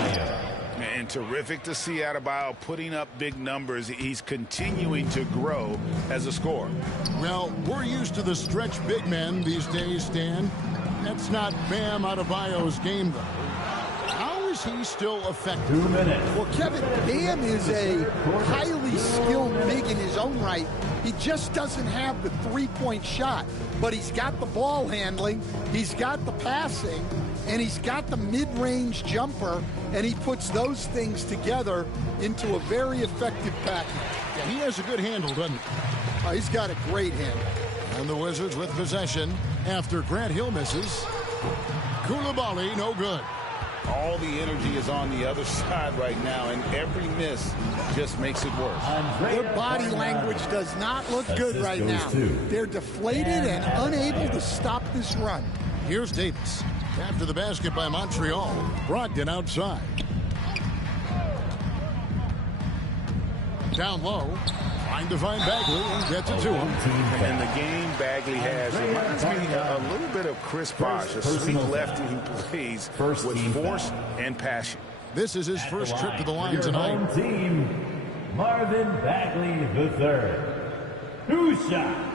And terrific to see Adebayo putting up big numbers. He's continuing to grow as a scorer. Well, we're used to the stretch big men these days, Stan. That's not Bam Adebayo's game, though. How is he still effective? 2 minutes. Well, Kevin, Bam is a highly skilled big in his own right. He just doesn't have the three-point shot, but he's got the ball handling, he's got the passing, and he's got the mid-range jumper, and he puts those things together into a very effective package. Yeah, he has a good handle, doesn't he? He's got a great handle. And the Wizards with possession after Grant Hill misses. Koulibaly, no good. All the energy is on the other side right now, and every miss just makes it worse. Their body language does not look good right now. They're deflated and unable to stop this run. Here's Davis. After the basket by Montreal. Brogdon outside. Down low. Trying to find Bagley and gets it to him. And the game Bagley has reminds me a little bit of Chris Bosh, a sweet lefty who plays with force and passion. This is his first trip to the line tonight. Home team, Marvin Bagley III. 2 shots.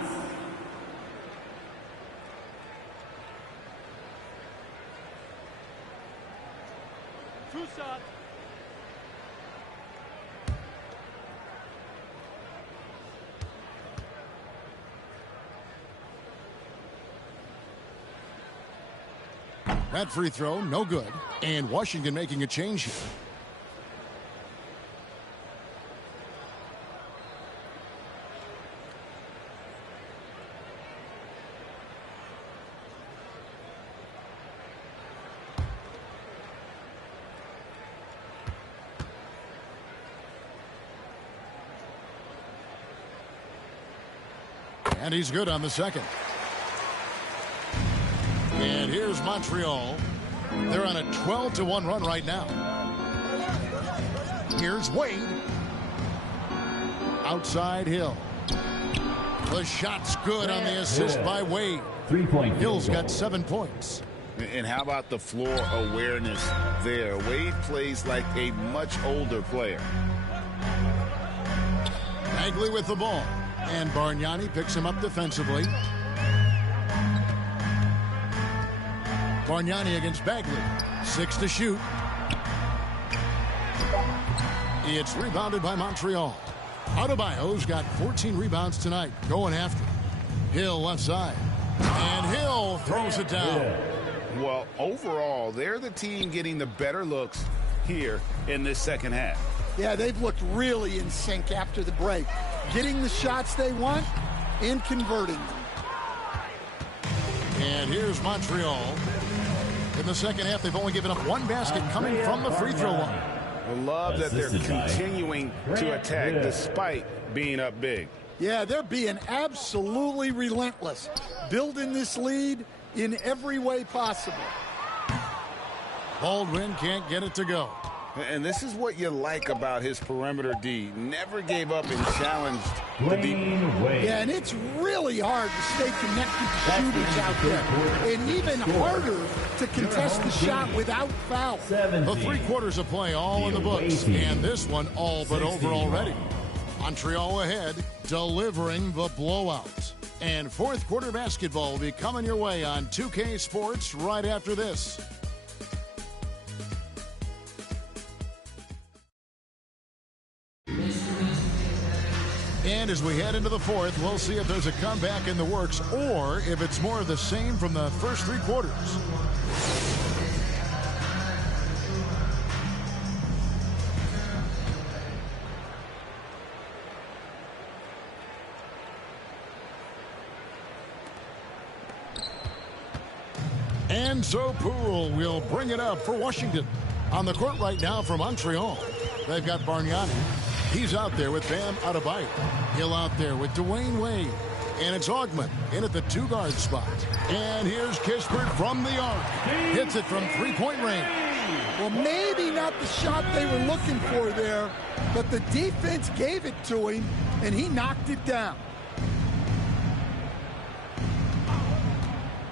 That free throw, no good. And Washington making a change here. And he's good on the second. And here's Montreal. They're on a 12-1 run right now. Here's Wade. Outside Hill. The shot's good on the assist by Wade. 3-point. Hill's got 7 points. And how about the floor awareness there? Wade plays like a much older player. Bagley with the ball. And Bargnani picks him up defensively. Bargnani against Bagley. 6 to shoot. It's rebounded by Montreal. Adebayo's got 14 rebounds tonight. Going after it. Hill left side. And Hill throws it down. Well, overall, they're the team getting the better looks here in this second half. Yeah, they've looked really in sync after the break. Getting the shots they want and converting them. And here's Montreal. In the second half, they've only given up 1 basket coming from the free throw line. I love that they're continuing to attack despite being up big. Yeah, they're being absolutely relentless, building this lead in every way possible. Baldwin can't get it to go. And this is what you like about his perimeter D. Never gave up and challenged the deep. Yeah, and it's really hard to stay connected to shooters out there. And even harder to contest the shot without foul. The 3 quarters of play all in the books. And this one all but over already. Montreal ahead, delivering the blowout. And fourth quarter basketball will be coming your way on 2K Sports right after this. And as we head into the fourth, we'll see if there's a comeback in the works or if it's more of the same from the first 3 quarters. And so Poole will bring it up for Washington. On the court right now for Montreal, they've got Bargnani. He's out there with Bam Adebayo. Hill out there with Dwayne Wade. And it's Augment in at the 2-guard spot. And here's Kispert from the arc. Hits it from 3-point range. Well, maybe not the shot they were looking for there, but the defense gave it to him, and he knocked it down.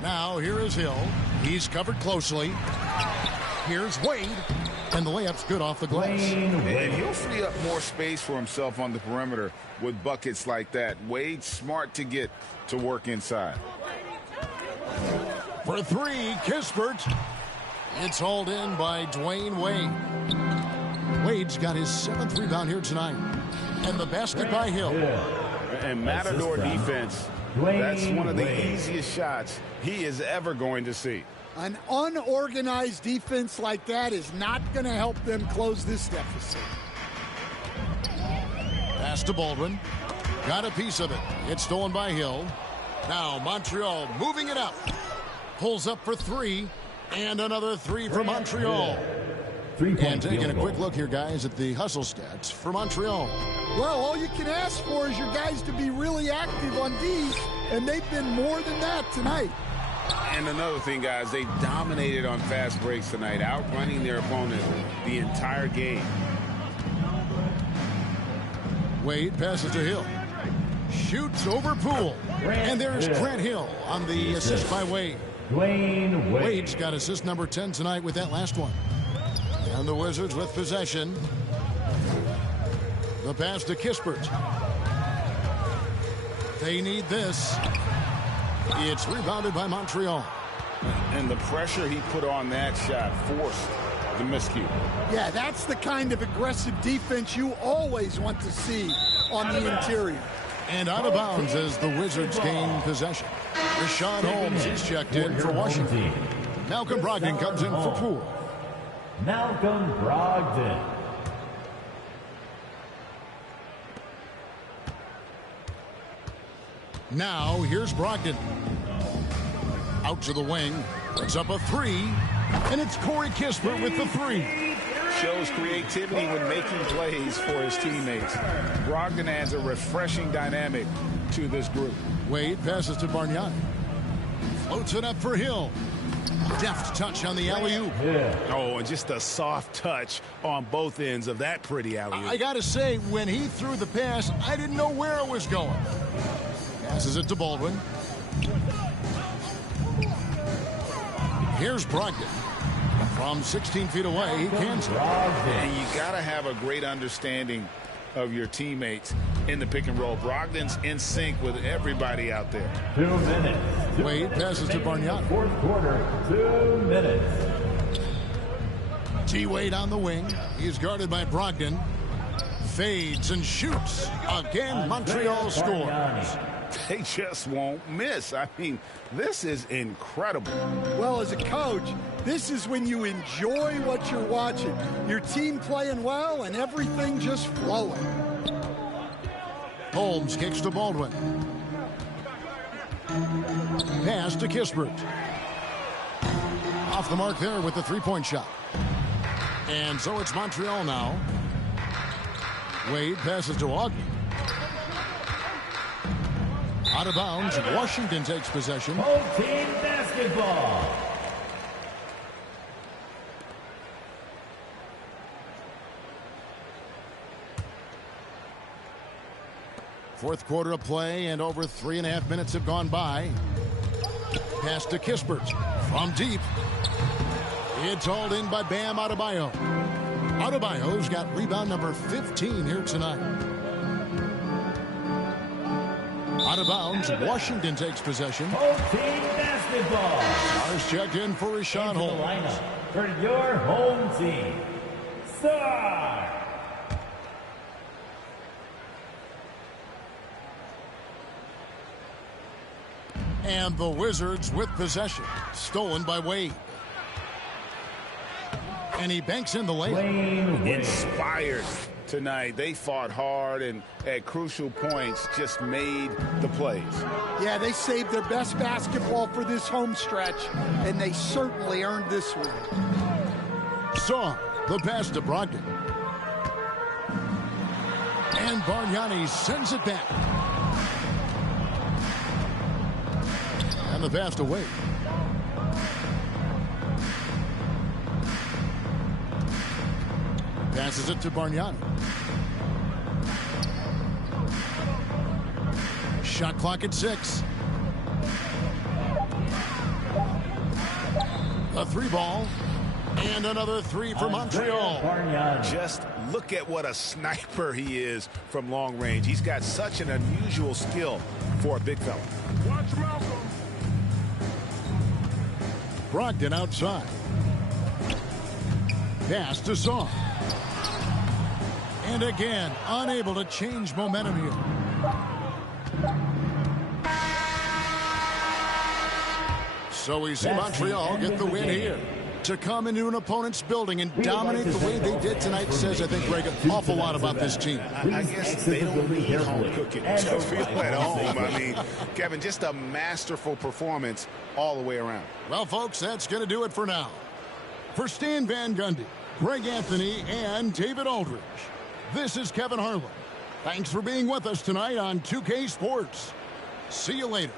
Now here is Hill. He's covered closely. Here's Wade. And the layup's good off the glass. And he'll free up more space for himself on the perimeter with buckets like that. Wade's smart to get to work inside. For three, Kispert. It's hauled in by Dwayne Wade. Wade's got his 7th rebound here tonight. And the basket by Hill. And Matador defense, that's one of the easiest shots he is ever going to see. An unorganized defense like that is not going to help them close this deficit. Pass to Baldwin. Got a piece of it. It's stolen by Hill. Now Montreal moving it up. Pulls up for three. And another three for Montreal. And taking a quick look here, guys, at the hustle stats for Montreal. Well, all you can ask for is your guys to be really active on D's, and they've been more than that tonight. And another thing, guys, they dominated on fast breaks tonight, outrunning their opponent the entire game. Wade passes to Hill. Shoots over Poole. And there's Grant Hill on the assist by Wade. Wade's got assist number 10 tonight with that last one. And the Wizards with possession. The pass to Kispert. They need this. It's rebounded by Montreal. And the pressure he put on that shot forced the miscue. Yeah, that's the kind of aggressive defense you always want to see on the interior. And out of bounds as the Wizards gain possession. Rashawn Holmes is checked in for Washington. Malcolm Brogdon comes in for Poole. Malcolm Brogdon. Now here's Brogdon. Out to the wing. Puts up a three. And it's Corey Kispert with the three. Shows creativity when making plays for his teammates. Brogdon adds a refreshing dynamic to this group. Wade passes to Bargnani. Floats it up for Hill. Deft touch on the alley-oop. Oh, and just a soft touch on both ends of that pretty alley-oop. I got to say, when he threw the pass, I didn't know where it was going. Passes it to Baldwin. Here's Brogdon. From 16 feet away, he cans it. And you got to have a great understanding of your teammates in the pick and roll. Brogdon's in sync with everybody out there. 2 minutes. Wade passes to Bargnani. Fourth quarter, 2 minutes. T-Wade on the wing. He's guarded by Brogdon. Fades and shoots. Again, Montreal scores. They just won't miss. I mean, this is incredible. Well, as a coach, this is when you enjoy what you're watching. Your team playing well and everything just flowing. Holmes kicks to Baldwin. Pass to Kispert. Off the mark there with the three-point shot. And so it's Montreal now. Wade passes to Ogden. Out of bounds, Washington takes possession. Home team basketball. Fourth quarter of play, and over 3.5 minutes have gone by. Pass to Kispert from deep. It's hauled in by Bam Adebayo. Adebayo's got rebound number 15 here tonight. Out of bounds, Washington takes possession. Home team basketball. Stars checked in for Rashawn Holmes. Lineup for your home team. Star. And the Wizards with possession. Stolen by Wade. And he banks in the layup. Inspired tonight. They fought hard and at crucial points just made the plays. Yeah, they saved their best basketball for this home stretch, and they certainly earned this one. Saw the pass to Brogdon. And Bargnani sends it back. And the pass to Wade. Passes it to Bargnani. Shot clock at 6. A 3-ball. And another 3 for Montreal. Just look at what a sniper he is from long range. He's got such an unusual skill for a big fella. Watch Malcolm. Brogdon outside. Pass to Saw. And again, unable to change momentum here. So we see Montreal get the win here. To come into an opponent's building and dominate the way they did tonight says, I think, Greg, an awful lot about this team. I guess they don't need home cooking to feel at home. I mean, Kevin, just a masterful performance all the way around. Well, folks, that's going to do it for now. For Stan Van Gundy, Greg Anthony, and David Aldridge, this is Kevin Harlan. Thanks for being with us tonight on 2K Sports. See you later.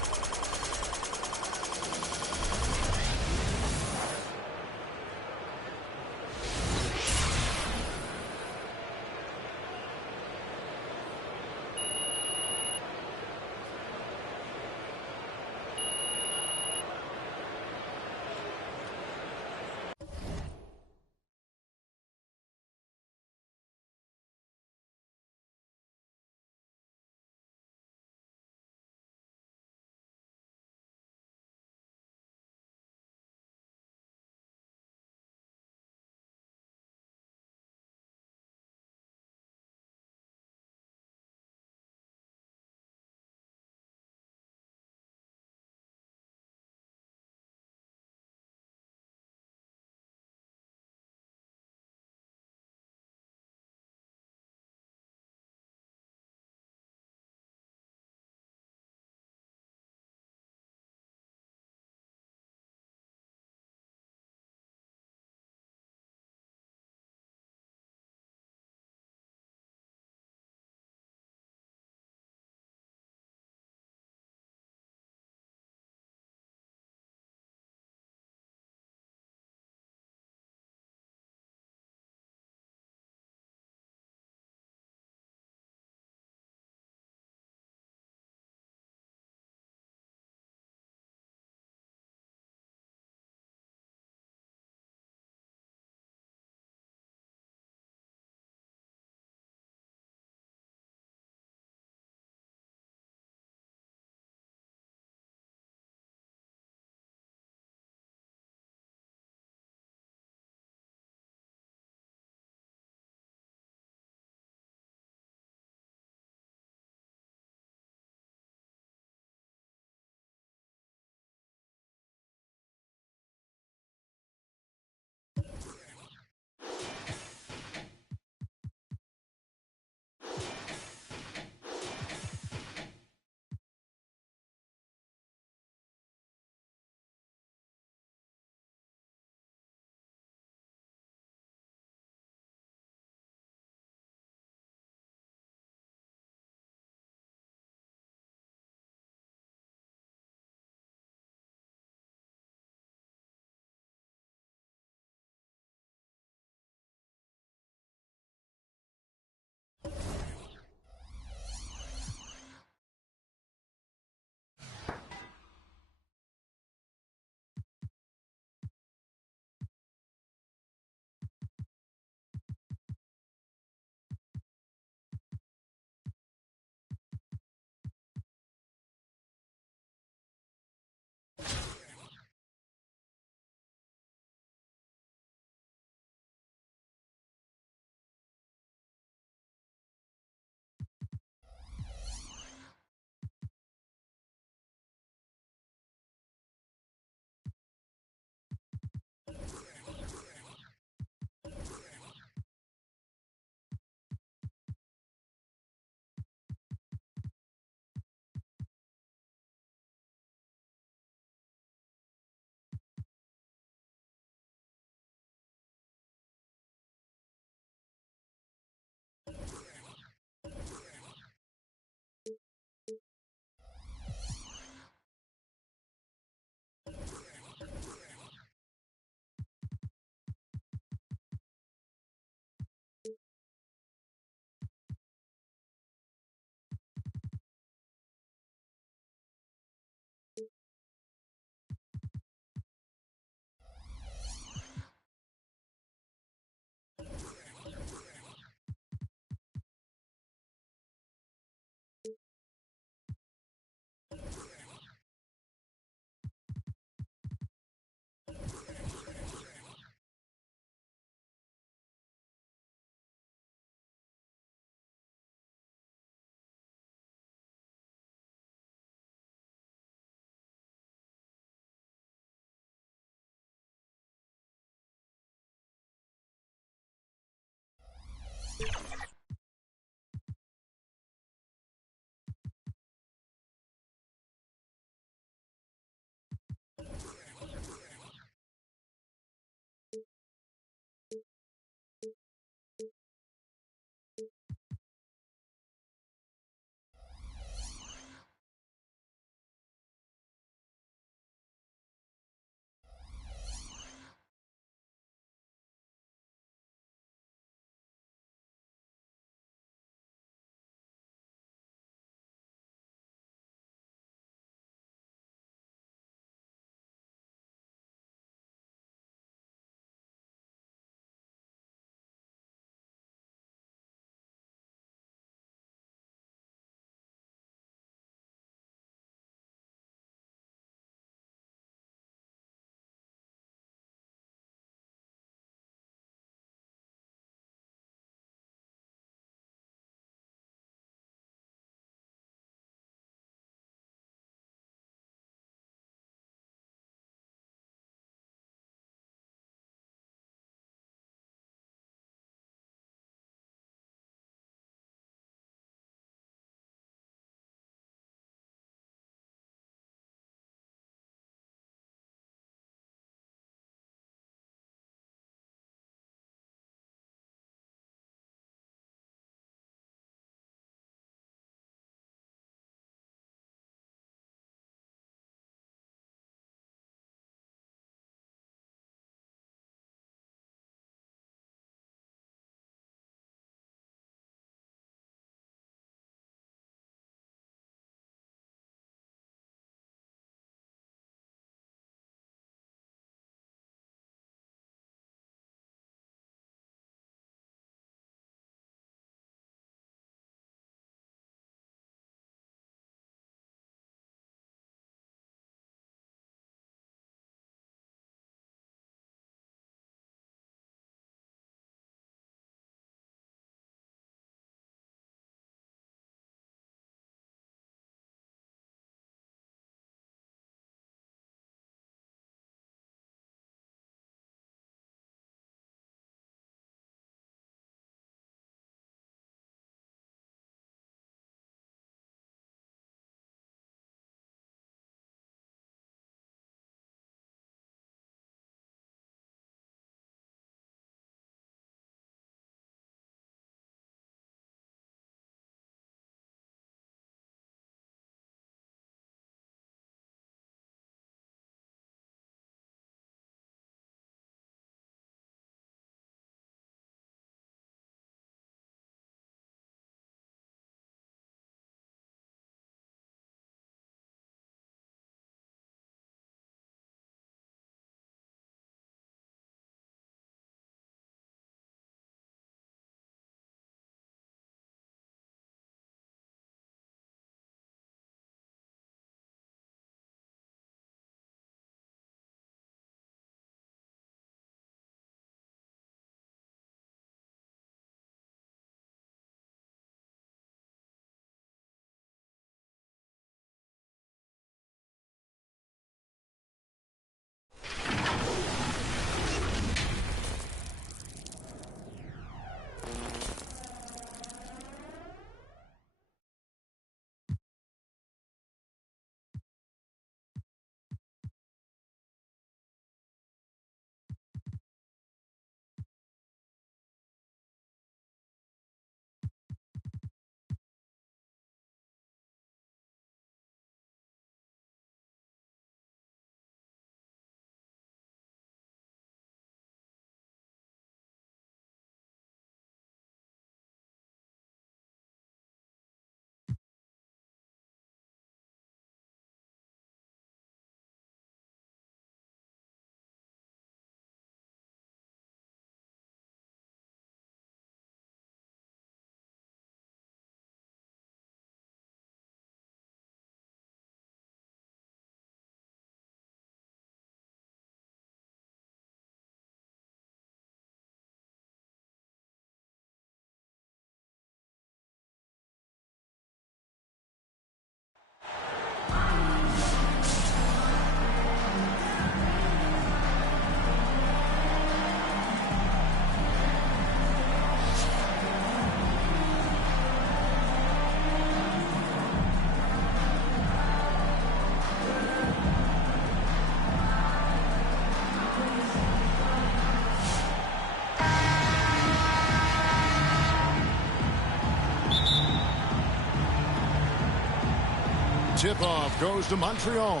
Tip-off goes to Montreal.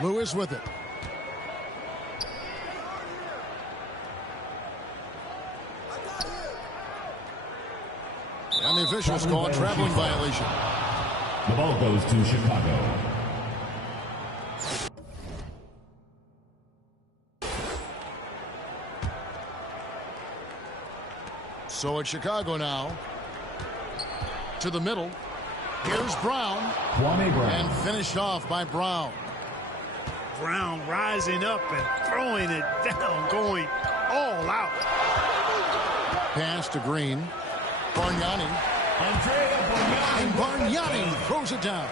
Lewis with it. And the officials call a traveling violation. The ball goes to Chicago. So it's Chicago now. To the middle. Here's Brown. And finished off by Brown. Brown rising up and throwing it down, going all out. Pass to Green. Bargnani. And Bargnani throws it down.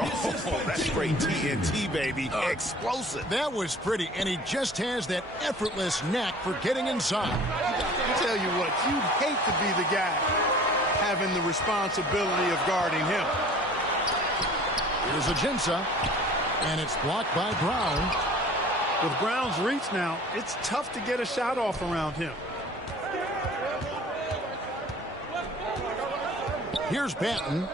Oh, that's great TNT, baby. Explosive. That was pretty, and he just has that effortless knack for getting inside. I tell you what, you'd hate to be the guy having the responsibility of guarding him. Here's Ajinça, and it's blocked by Brown. With Brown's reach now, it's tough to get a shot off around him. Here's Banton.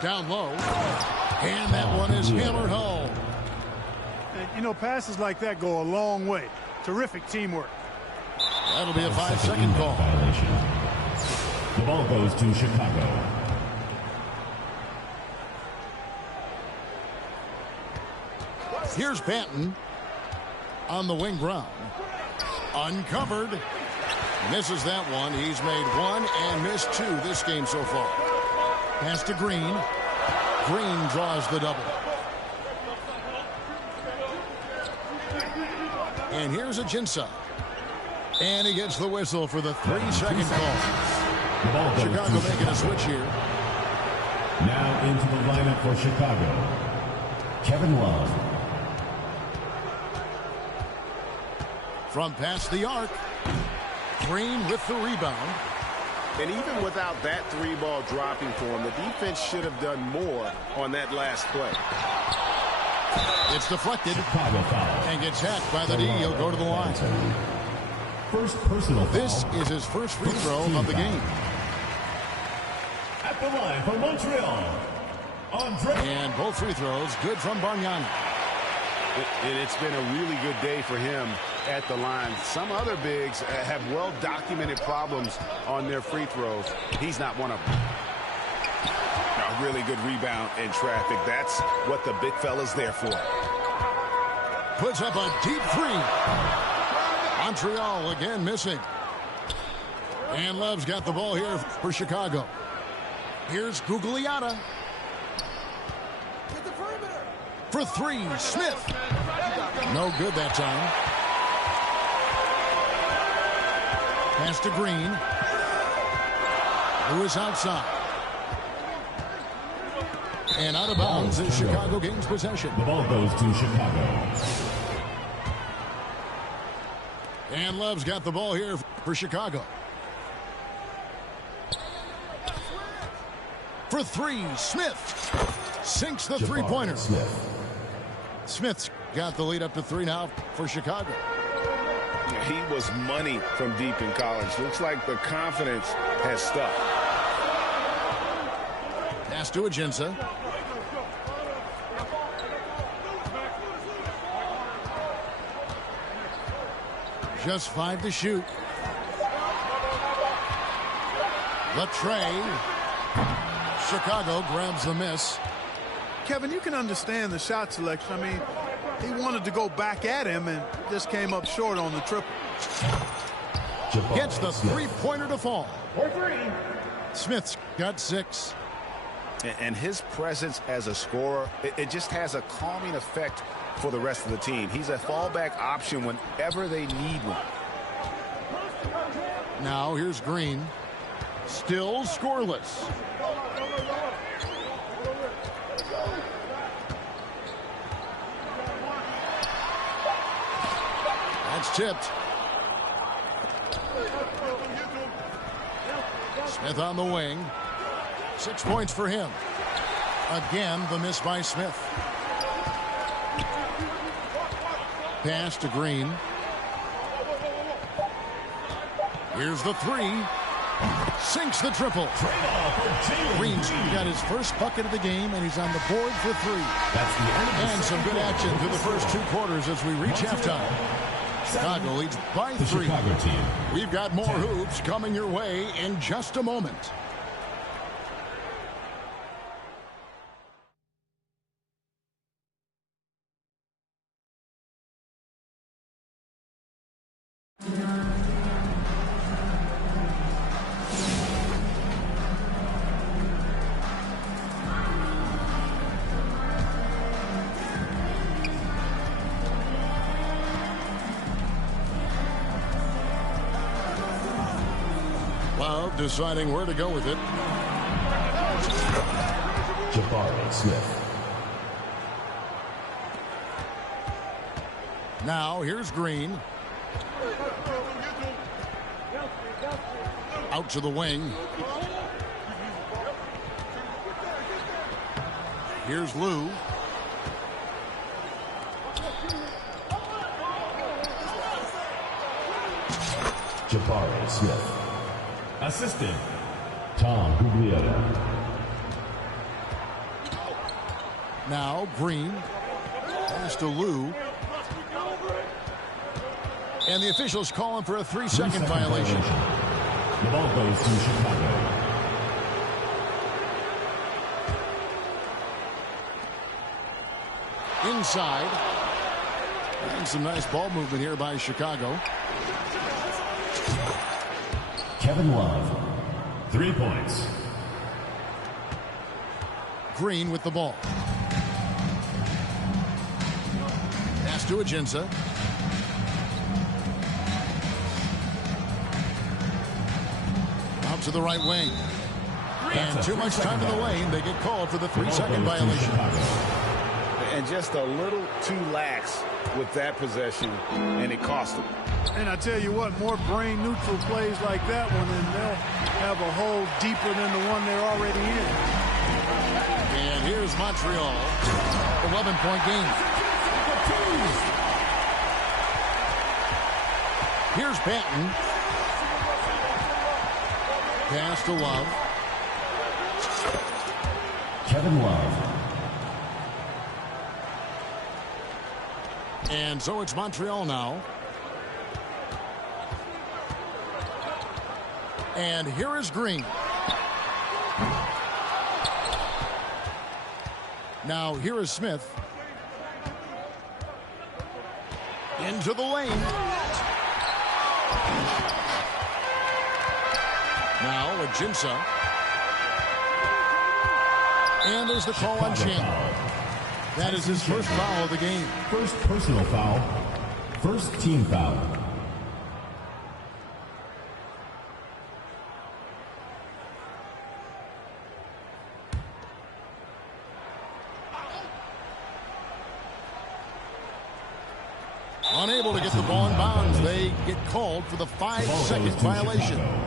Down low. And that one is hammered home. And, you know, passes like that go a long way. Terrific teamwork. That'll be a 5-second call. Violation. The ball goes to Chicago. Here's Banton on the wing. Brown. Uncovered. Misses that one. He's made one and missed two this game so far. Pass to Green. Green draws the double. And here's Ajinça. And he gets the whistle for the 3-second call. Chicago making a switch here. Now into the lineup for Chicago. Kevin Love. From past the arc. Green with the rebound. And even without that three-ball dropping for him, the defense should have done more on that last play. It's deflected and gets hacked by the D. He'll go to the line. First personal foul. This is his first free throw of the game. At the line for Montreal, Andre. And both free throws good from Bargnani. It's been a really good day for him at the line. Some other bigs have well-documented problems on their free throws. He's not one of them. A really good rebound in traffic. That's what the big fella's there for. Puts up a deep three. Montreal again missing. And Love's got the ball here for Chicago. Here's Gugliotta. For three, Smith. No good that time. Pass to Green. Lewis outside. And out of bounds as Chicago gains possession. The ball goes to Chicago. And Love's got the ball here for Chicago. For three, Smith. Sinks the three-pointer. Smith's got the lead up to 3 now for Chicago. He was money from deep in college. Looks like the confidence has stuck. Pass to Ajinça. Just 5 to shoot. The tray. Chicago grabs the miss. Kevin, you can understand the shot selection. I mean, he wanted to go back at him and just came up short on the triple. Gets the three-pointer to fall. Smith's got 6. And his presence as a scorer, it just has a calming effect for the rest of the team. He's a fallback option whenever they need one. Now here's Green. Still scoreless. That's tipped. Smith on the wing. 6 points for him. Again, the miss by Smith. Pass to Green. Here's the three. Sinks the triple. Green's got his first bucket of the game, and he's on the board for 3. And some good action through the first 2 quarters as we reach halftime. Chicago leads by 3. We've got more hoops coming your way in just a moment. Deciding where to go with it. Jabari Smith. Now here's Green. Out to the wing. Here's Lou. Jabari Smith. Assistant, Tom Gugliotta. Now Green. Pass to Lou. And the officials calling for a 3-second violation. The ball goes to Chicago. Inside. And some nice ball movement here by Chicago. Kevin Love, 3 points. Green with the ball. Pass to Ajinça. Out to the right wing. And too much time in the lane. They get called for the 3-second violation. And just a little too lax with that possession, and it cost them. And I tell you what, more brain-neutral plays like that one, and they'll have a hole deeper than the one they're already in. And here's Montreal. 11-point game. Here's Banton. Pass to Love. Kevin Love. And so it's Montreal now. And here is Green. Now here is Smith. Into the lane. Now Ajinça. And there's the call on Chandler. That is his first foul of the game. First personal foul. First team foul. Unable to get the ball in bounds. They get called for the 5-second violation. Chicago.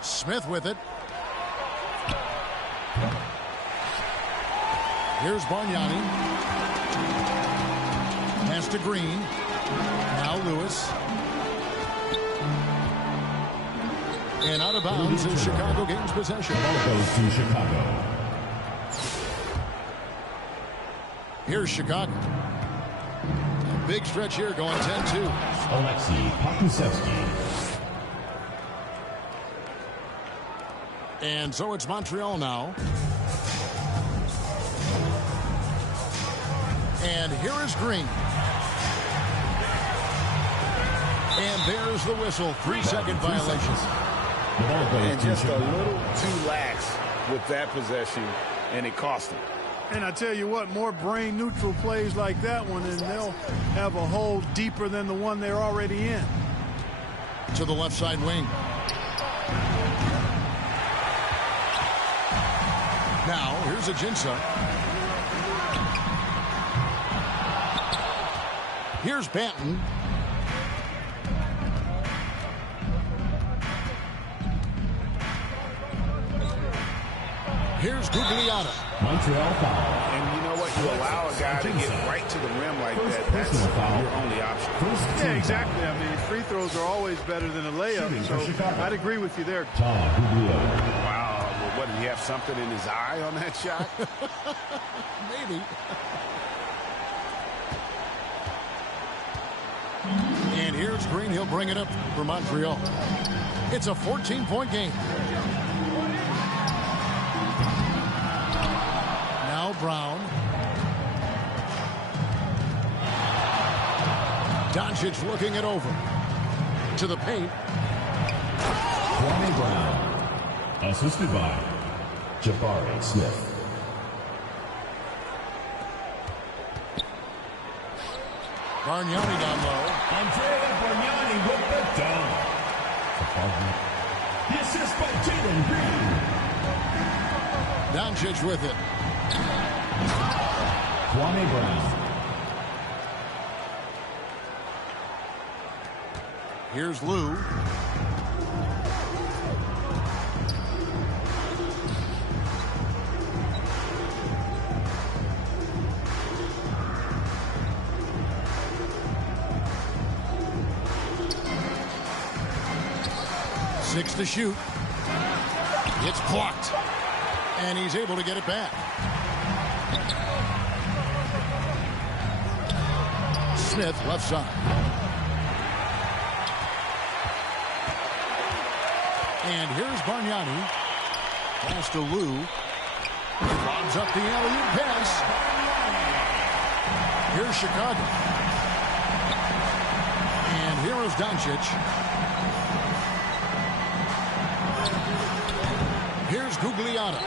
Smith with it. Here's Bargnani. Pass to Green. Now Lewis. And out of bounds as Chicago gains possession. The ball goes to Chicago. Here's Chicago. A big stretch here going 10-2. Alexei Pokusevsky. And so it's Montreal now. And here is Green. And there's the whistle. 3-second violation. And just a little too lax with that possession, and it cost them. And I tell you what, more brain-neutral plays like that one, and they'll have a hole deeper than the one they're already in. To the left side wing. Now, here's Ajinça. Here's Banton. Here's Gugliotta. Montreal foul. And you know what? You allow a guy to get right to the rim like that. That's your only option. Yeah, exactly. I mean, free throws are always better than a layup. So I'd agree with you there. Wow. Well, what, did he have something in his eye on that shot? Maybe. And here's Green. He'll bring it up for Montreal. It's a 14-point game. Now Brown. Doncic looking it over. To the paint. Kwame Brown. Assisted by Jabari Smith. Bargnani down low. Andrea Bargnani with the dunk. The assist by Jalen Green. Doncic with it. Kwame Brown. Here's Lou. Six to shoot. It's blocked. And he's able to get it back. Smith, left side. And here's Bargnani. Pass to Lou. Lobs up the alley-oop pass. Here's Chicago. And here is Doncic. Here's Gugliotta.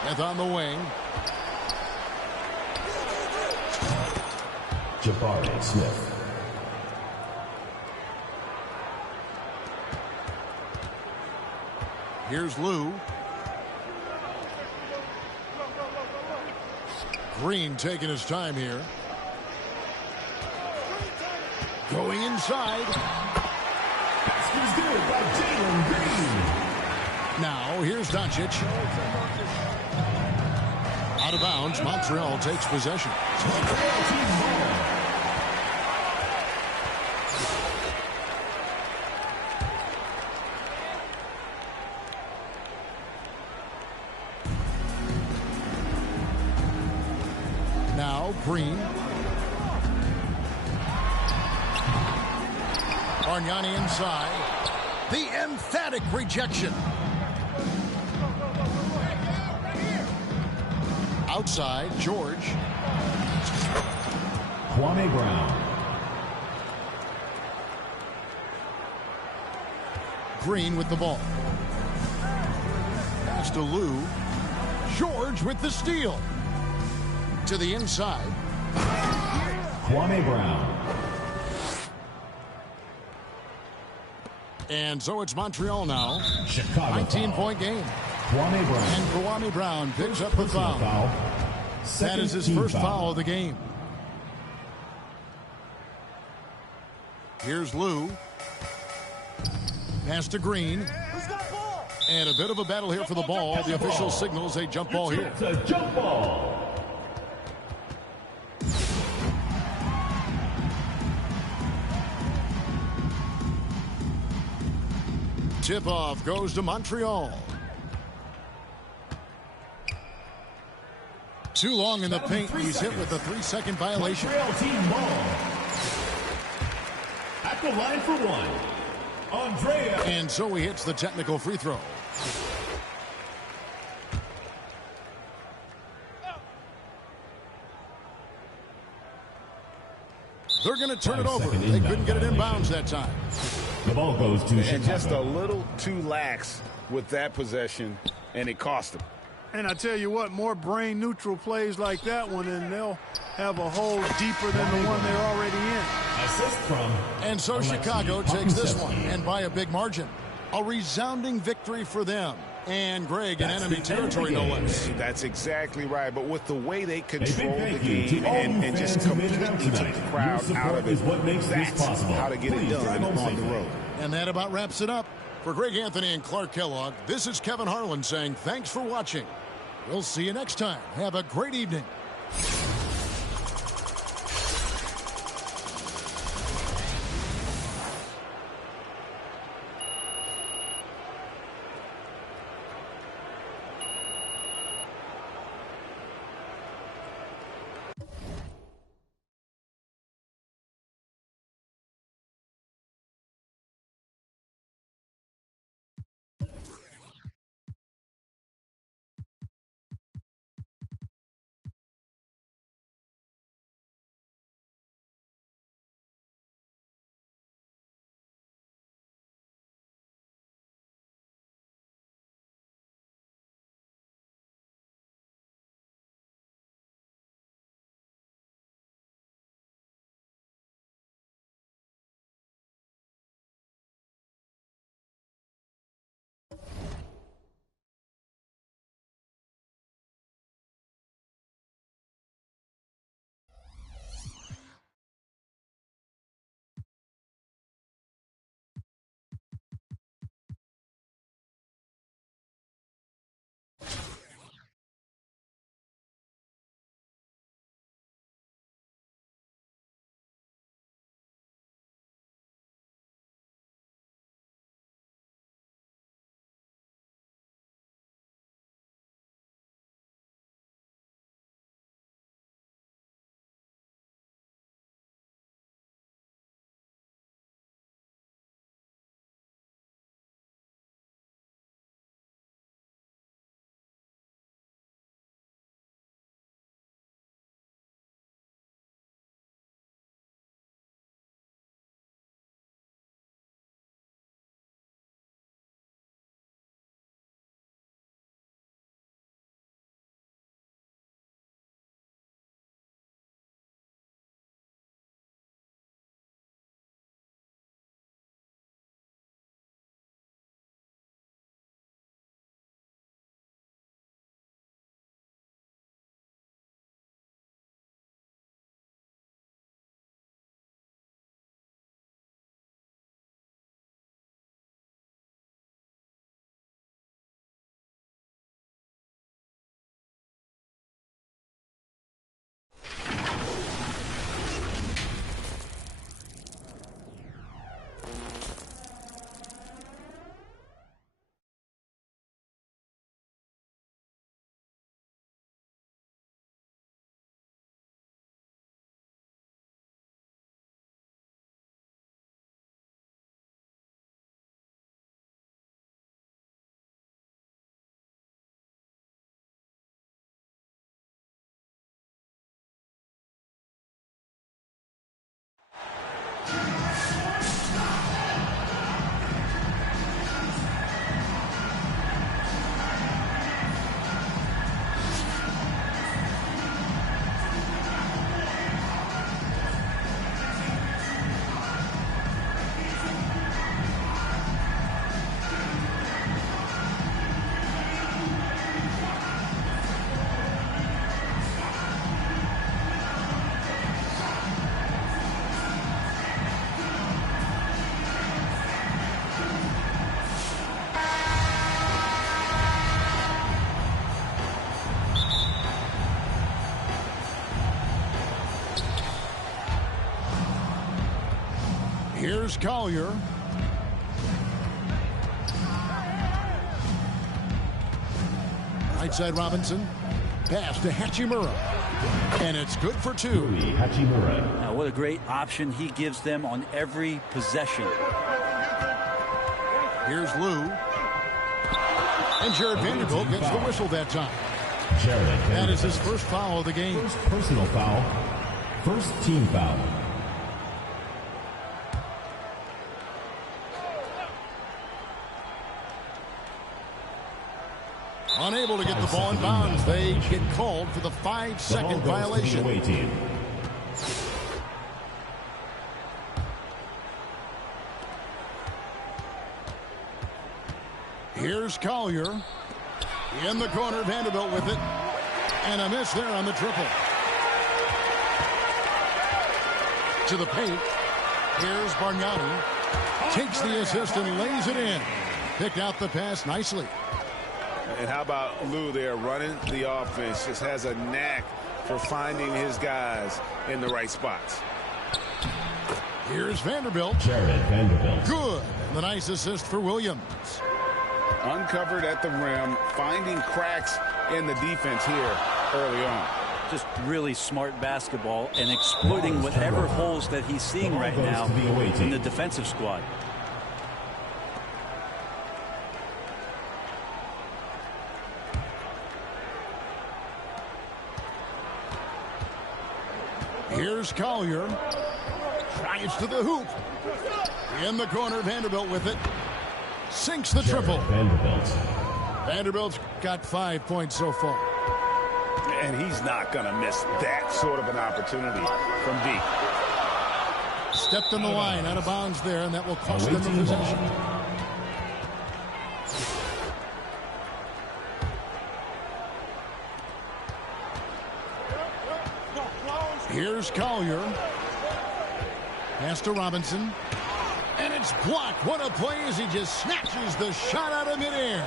Smith on the wing. Jabari Smith. Here's Lou. Green taking his time here. Going inside. Basket's good by Jalen Green. Now, here's Doncic. Out of bounds. Montreal takes possession. Now, Green. Bargnani inside. The emphatic rejection. Outside, George. Kwame Brown. Green with the ball. Pass to Lou. George with the steal. To the inside. Kwame Brown. And so it's Montreal now. Chicago 19-point game. Kwame Brown. And Kwame Brown picks up the foul. That is his first foul of the game. Here's Lou. Pass to Green. And a bit of a battle here for the ball. The official signals a jump ball here. It's a jump ball. Tip-off goes to Montreal. Too long in the paint. He's hit with a 3-second violation. Montreal team ball. At the line for one. Andrea. And so he hits the technical free throw. They're going to turn it over. They couldn't get it in bounds that time. The ball goes to Chicago. And just a little too lax with that possession, and it cost them. And I tell you what, more brain-neutral plays like that one, and they'll have a hole deeper than the one they're already in. Assist from. And so Chicago takes this one, and by a big margin. A resounding victory for them. And Greg in enemy territory, no less. That's exactly right. But with the way they control the game and just completely took the crowd out of it, that's how to get it done on the road. And that about wraps it up. For Greg Anthony and Clark Kellogg, this is Kevin Harlan saying thanks for watching. We'll see you next time. Have a great evening. Here's Collier. Right side Robinson. Pass to Hachimura. And it's good for two. Now, what a great option he gives them on every possession. Here's Lou. And Jared Vanderbilt gets the whistle that time. That is his first foul of the game. First personal foul. First team foul. Unable to get the ball in bounds. They get called for the 5-second violation. Here's Collier. In the corner, Vanderbilt with it. And a miss there on the triple. To the paint. Here's Bargnani. Takes the assist and lays it in. Picked out the pass nicely. And how about Lou there running the offense? Just has a knack for finding his guys in the right spots. Here's Vanderbilt. Jared Vanderbilt. Good. And the nice assist for Williams. Uncovered at the rim, finding cracks in the defense here early on. Just really smart basketball and exploiting whatever holes that he's seeing right now in the defensive squad. Here's Collier. Drives to the hoop. In the corner, Vanderbilt with it. Sinks the triple. Vanderbilt's got 5 points so far. And he's not going to miss that sort of an opportunity from deep. Stepped in the line, out of bounds there, and that will cost them the possession. Here's Collier. Pass to Robinson. And it's blocked. What a play as he just snatches the shot out of midair.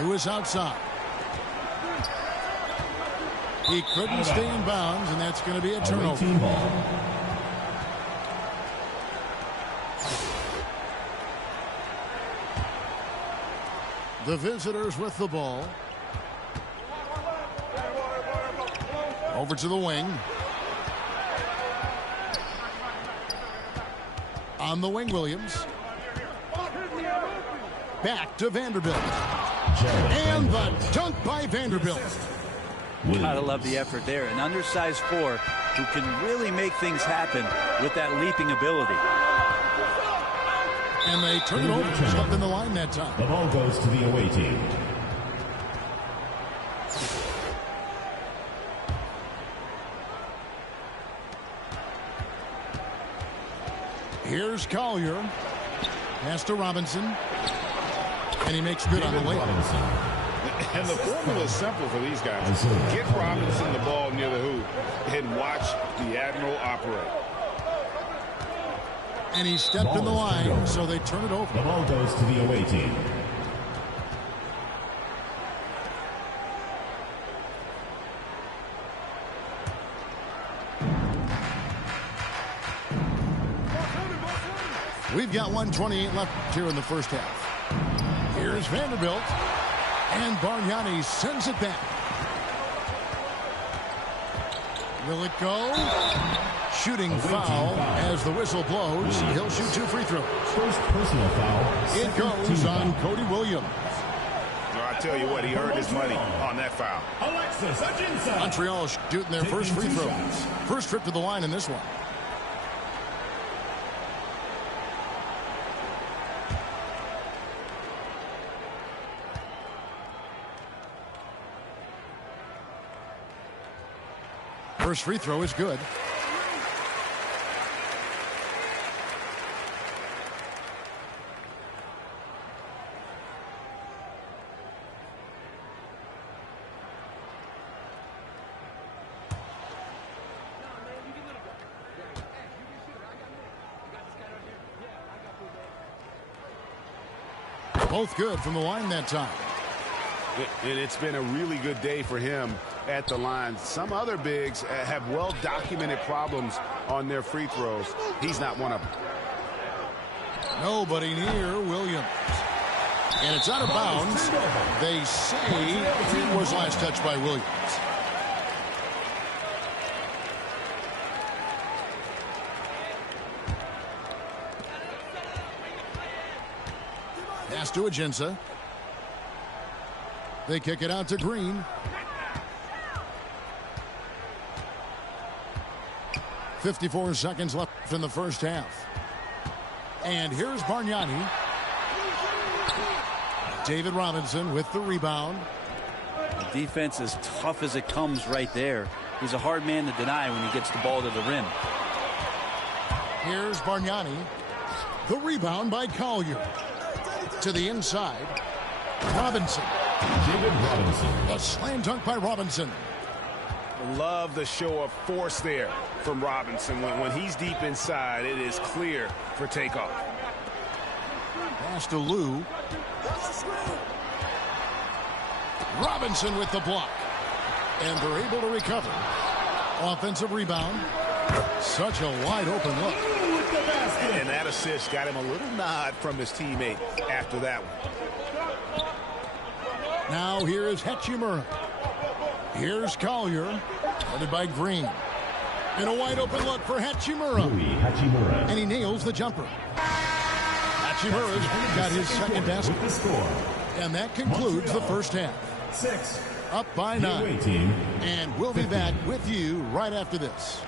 Lewis outside. He couldn't stay in bounds, and that's going to be a turnover. The visitors with the ball. Over to the wing. On the wing, Williams. Back to Vanderbilt. And the dunk by Vanderbilt. Gotta love the effort there. An undersized four who can really make things happen with that leaping ability. And they turn it over. Stepped in the line that time. The ball goes to the away team. Here's Collier. Pass to Robinson. And he makes good on the way. And the formula is simple for these guys. Get Robinson the ball near the hoop and watch the Admiral operate. And he stepped in the line, so they turn it over. The ball goes to the away team. We've got 1:28 left here in the first half. Here's Vanderbilt. And Bargnani sends it back. Will it go? Shooting foul as the whistle blows. He'll shoot 2 free throws. First personal foul. It goes on Cody Williams. I tell you what, he earned his money on that foul. Montreal shooting their first free throws. First trip to the line in this one. First free throw is good. Both good from the line that time. And it's been a really good day for him at the line. Some other bigs have well-documented problems on their free throws. He's not one of them. Nobody near Williams. And it's out of bounds. They say it was last touched by Williams. Pass to Ajinça. They kick it out to Green. 54 seconds left in the first half. And here's Bargnani. David Robinson with the rebound. The defense is tough as it comes right there. He's a hard man to deny when he gets the ball to the rim. Here's Bargnani. The rebound by Collier. To the inside. Robinson. David Robinson. A slam dunk by Robinson. Love the show of force there from Robinson. When he's deep inside, it is clear for takeoff. Pass to Lou. Robinson with the block. And they're able to recover. Offensive rebound. Such a wide open look. And that assist got him a little nod from his teammate after that one. Now here is Hachimura. Here's Collier. Guarded by Green. And a wide open look for Hachimura. And he nails the jumper. Hachimura's got his second basket. And that concludes the first half. Up by 9. And we'll be back with you right after this.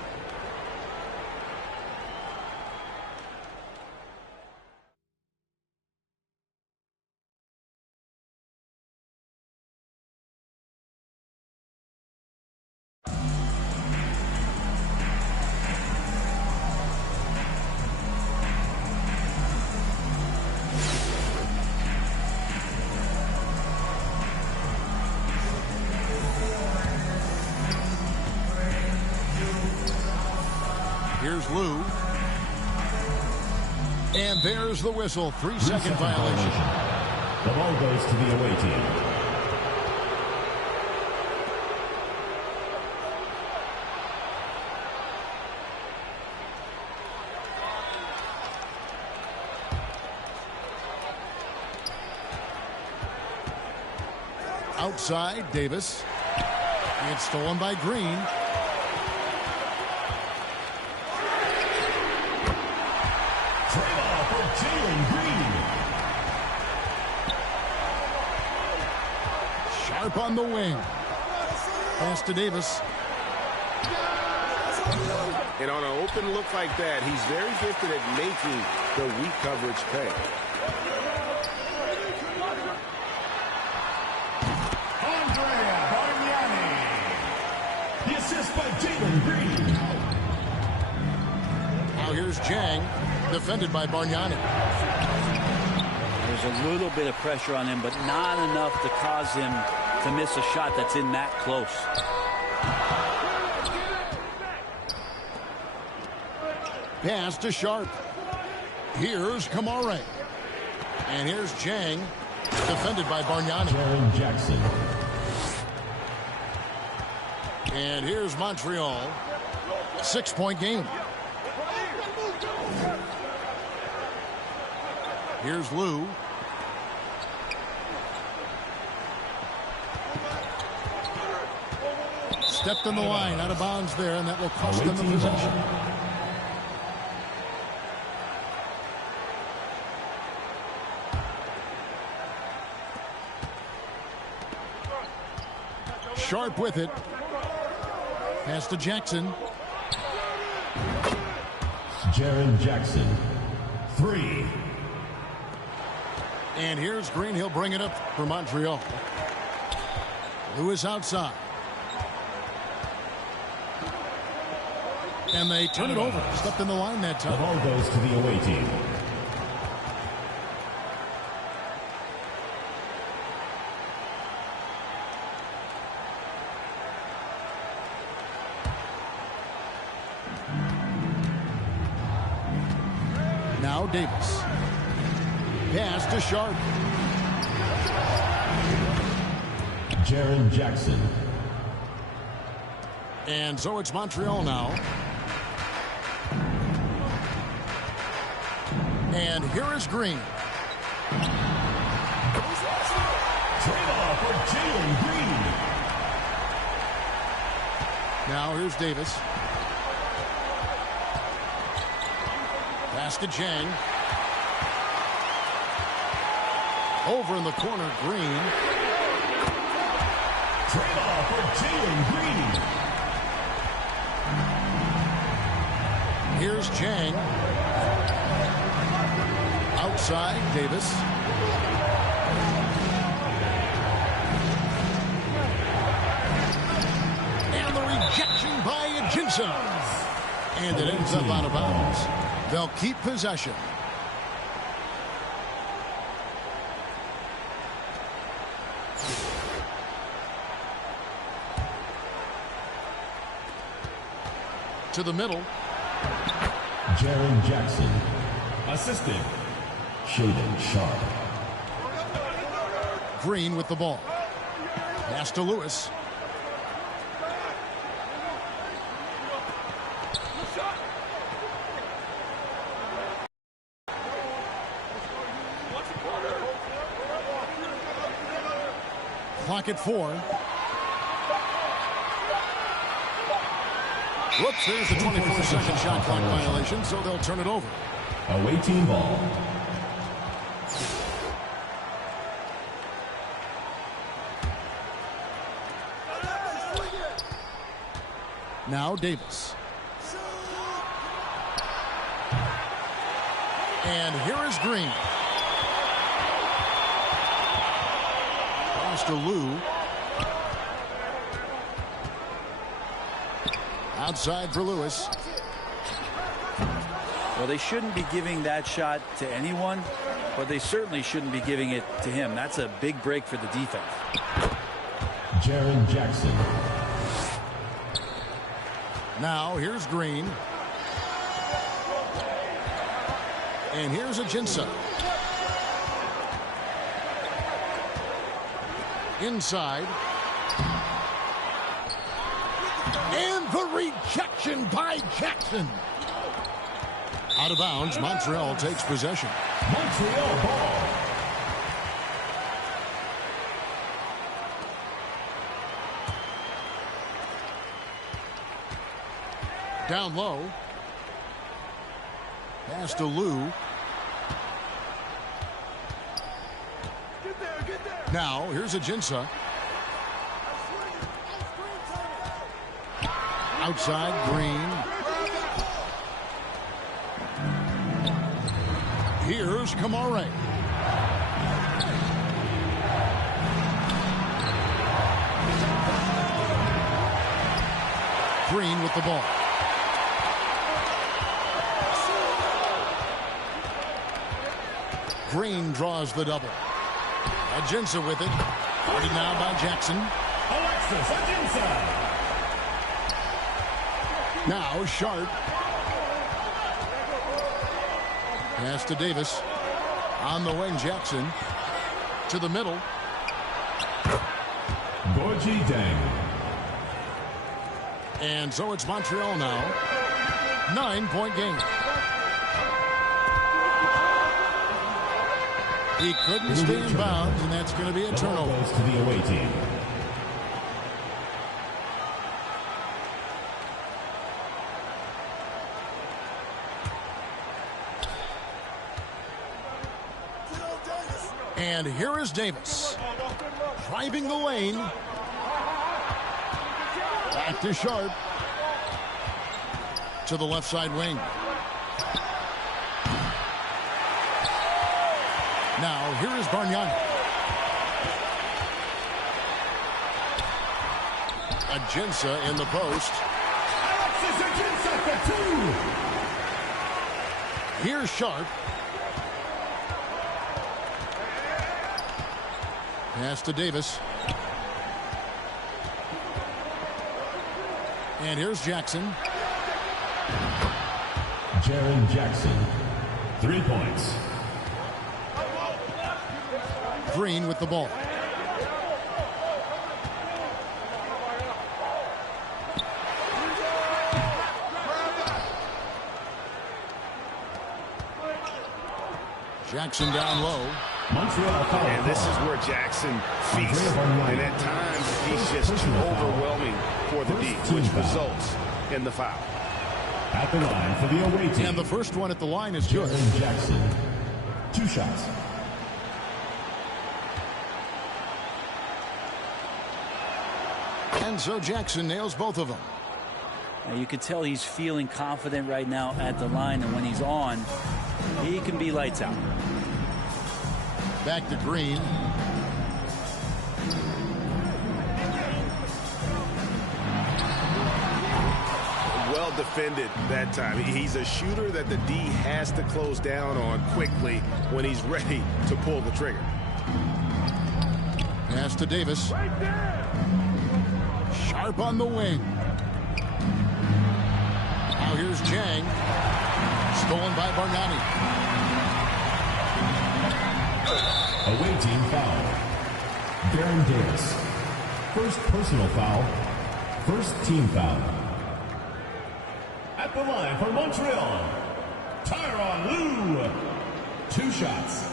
Here's Lou. And there's the whistle. 3-second violation. The ball goes to the away team. Outside, Davis. It's stolen by Green. Sharp on the wing. Pass to Davis. And on an open look like that, he's very gifted at making the weak coverage pay. The assist by Jalen Green. Now here's Jang, defended by Bargnani. There's a little bit of pressure on him, but not enough to cause him to miss a shot that's in that close. Pass to Sharp. Here's Kamare. And here's Jang, defended by Bargnani. Jaren Jackson. And here's Montreal. 6-point game. Here's Lou. Stepped in the line, out of bounds there, and that will cost them the possession. Sharp with it. Pass to Jackson. Jaren Jackson. 3. And here's Green. He'll bring it up for Montreal. Lewis outside. And they turn it over. Stepped in the line that time. The ball goes to the away team. Now Davis. Pass to Sharp. Jaren Jackson. And so it's Montreal now. And here is Green. Trade off for Jalen Green. Now here's Davis. Pass to Jang. Over in the corner, Green. Trade off for Jalen Green. Here's Jang. Outside, Davis. And the rejection by Jensen. And it ends up out of bounds. They'll keep possession. To the middle. Jaren Jackson. Assistant, Shaden Sharp. Green with the ball. Pass to Lewis. Clock at 4. Whoops, there's a 24-second shot clock violation, so they'll turn it over. Away team ball. Now Davis. And here is Green. Pass to Lou. Outside for Lewis. Well, they shouldn't be giving that shot to anyone, but they certainly shouldn't be giving it to him. That's a big break for the defense. Jaren Jackson. Now here's Green. And here's Ajinça. Inside. And the rejection by Jackson. Out of bounds, Montreal takes possession. Montreal ball. Down low. Pass to Lou. Now, here's Ajinça. Outside, Green. Here's Kamare. Green with the ball. Green draws the double. Ajinça with it. Guarded now by Jackson. Alexis Ajinça. Now Sharp. Pass to Davis. On the wing, Jackson. To the middle. Gorgie Dang. And so it's Montreal now. 9-point game. He couldn't stay in bounds, and that's going to be a turnover. Goes to the away team. And here is Davis. Driving the lane. Back to Sharp. To the left side wing. Now, here is Bargnani. Ajinça in the post. Alexis Ajinça for 2. Here's Sharp. Pass to Davis. And here's Jackson. Jaren Jackson. 3 points. Green with the ball. Jackson down low. Montreal foul. And this is where Jackson feasts. And at times, he's just too overwhelming for the D, which results in the foul. At the line for the away team. And the first one at the line is good. Jaren Jackson. 2 shots. And so Jackson nails both of them. Now you can tell he's feeling confident right now at the line, and when he's on, he can be lights out. Back to Green. Well defended that time. He's a shooter that the D has to close down on quickly when he's ready to pull the trigger. Pass to Davis. Right there. Sharp on the wing. Now here's Jang. Stolen by Bargnani. Away team foul. Baron Davis. First personal foul. First team foul. At the line for Montreal, Tyronn Lue. 2 shots.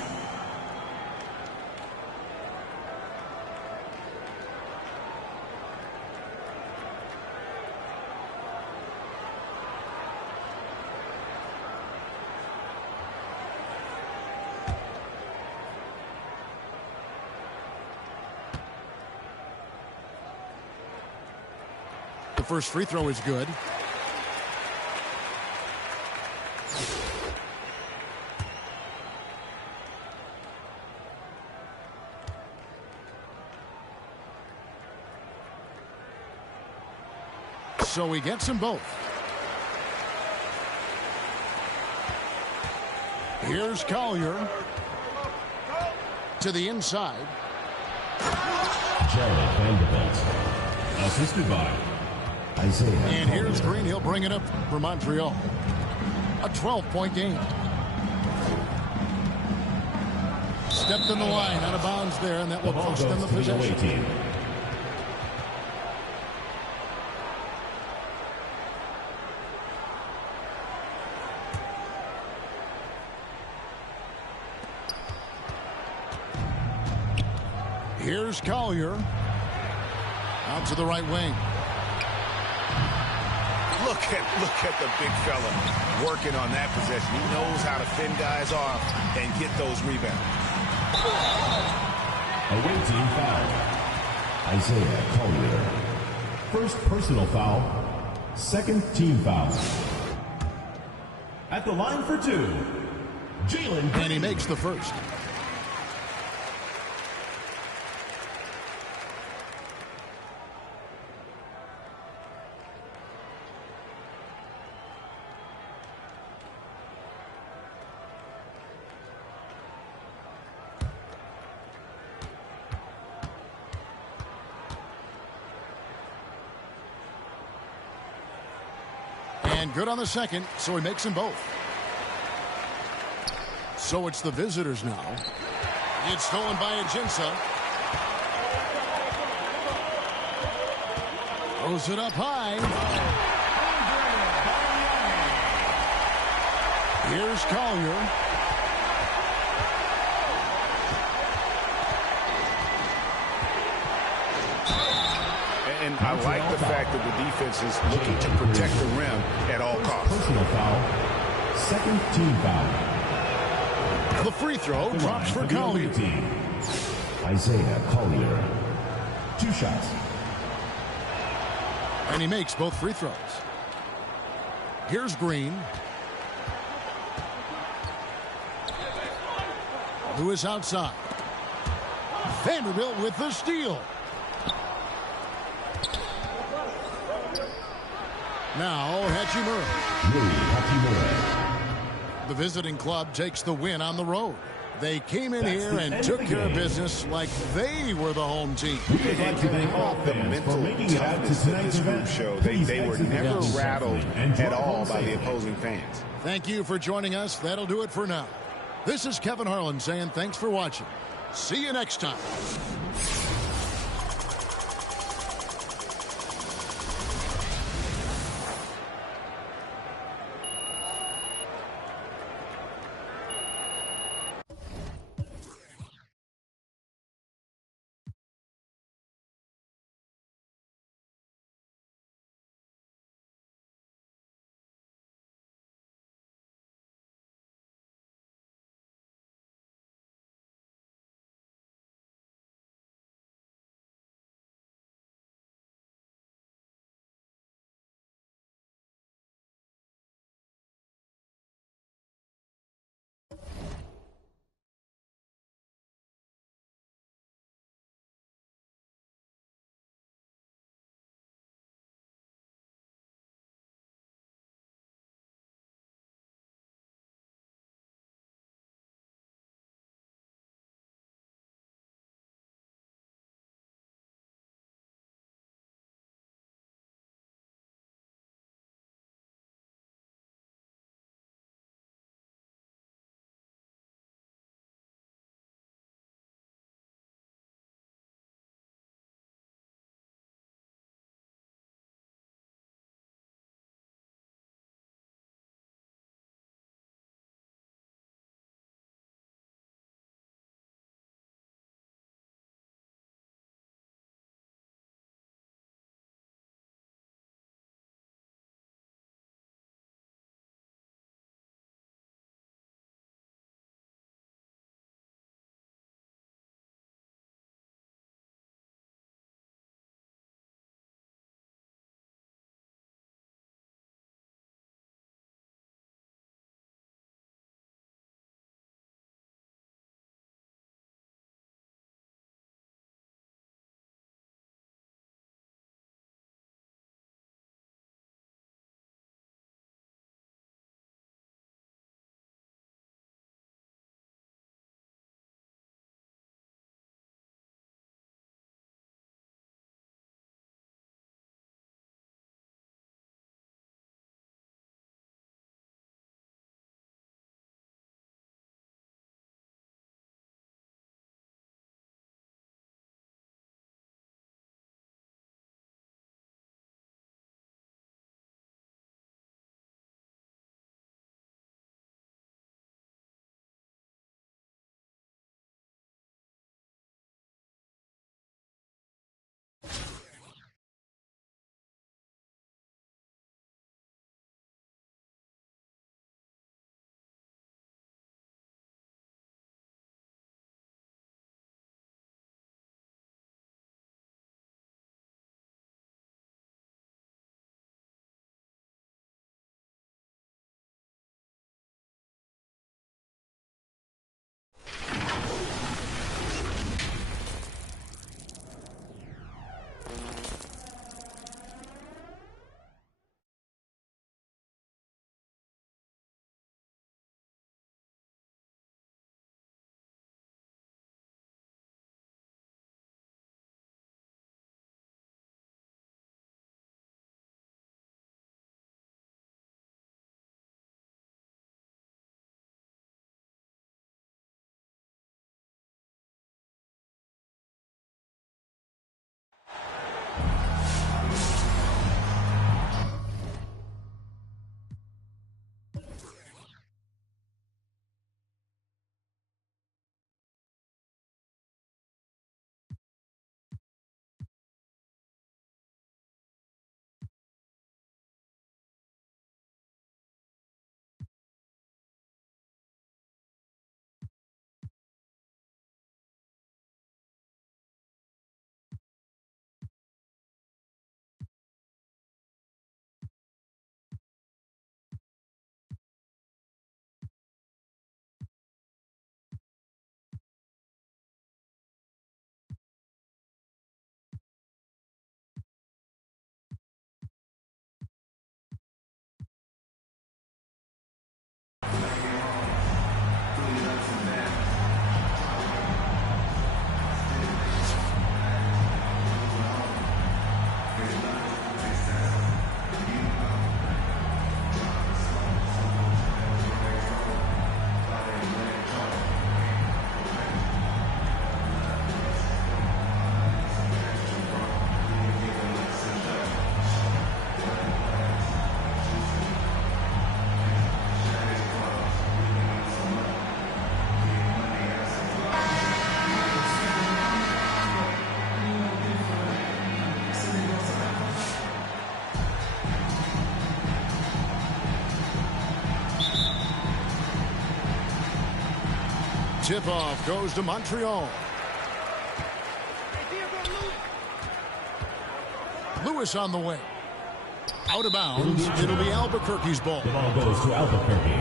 The first free throw is good. So he gets them both. Here's Collier to the inside. Jared Vanderbilt. Assisted by Isaiah. And here's Green. He'll bring it up for Montreal. A 12-point game. Stepped in the line, out of bounds there, and that will cost them the possession. Here's Collier. Out to the right wing. Look at the big fella working on that possession. He knows how to fend guys off and get those rebounds. Away team foul. Isaiah Collier. First personal foul. Second team foul. At the line for 2, Jalen. And he makes the first. And good on the second, so he makes them both. So it's the visitors now. It's stolen by Ajinça. Throws it up high. Here's Collier. And I like the fact that the defense is looking to protect the rim at all costs. Personal foul. Second team foul. The free throw drops for Collier. Isaiah Collier. 2 shots. And he makes both free throws. Here's Green. Who is outside. Vanderbilt with the steal. Now, Hachimura. The visiting club takes the win on the road. They came in here and took care of business like they were the home team. And think about the mental toughness that this group showed. They were never rattled at all by the opposing fans. Thank you for joining us. That'll do it for now. This is Kevin Harlan saying thanks for watching. See you next time. Tip-off goes to Montreal. Lewis on the way. Out of bounds. It'll be Albuquerque's ball. The ball goes to Albuquerque.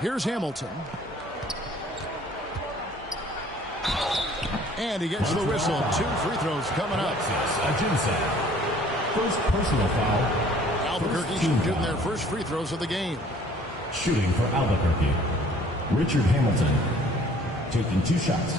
Here's Hamilton. And he gets the whistle. 2 free throws coming up. First personal foul. Albuquerque shooting their first free throws of the game. Shooting for Albuquerque. Richard Hamilton taking 2 shots.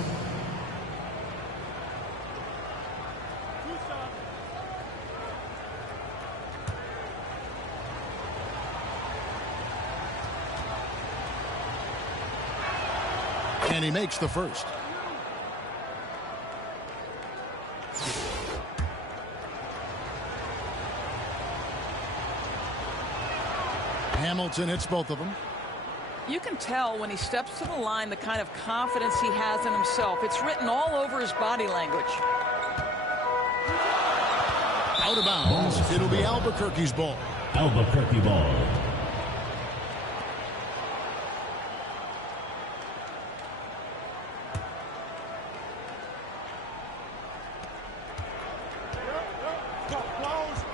And he makes the first. Hamilton hits both of them. You can tell when he steps to the line the kind of confidence he has in himself. It's written all over his body language. Out of bounds. It'll be Albuquerque's ball. Albuquerque ball.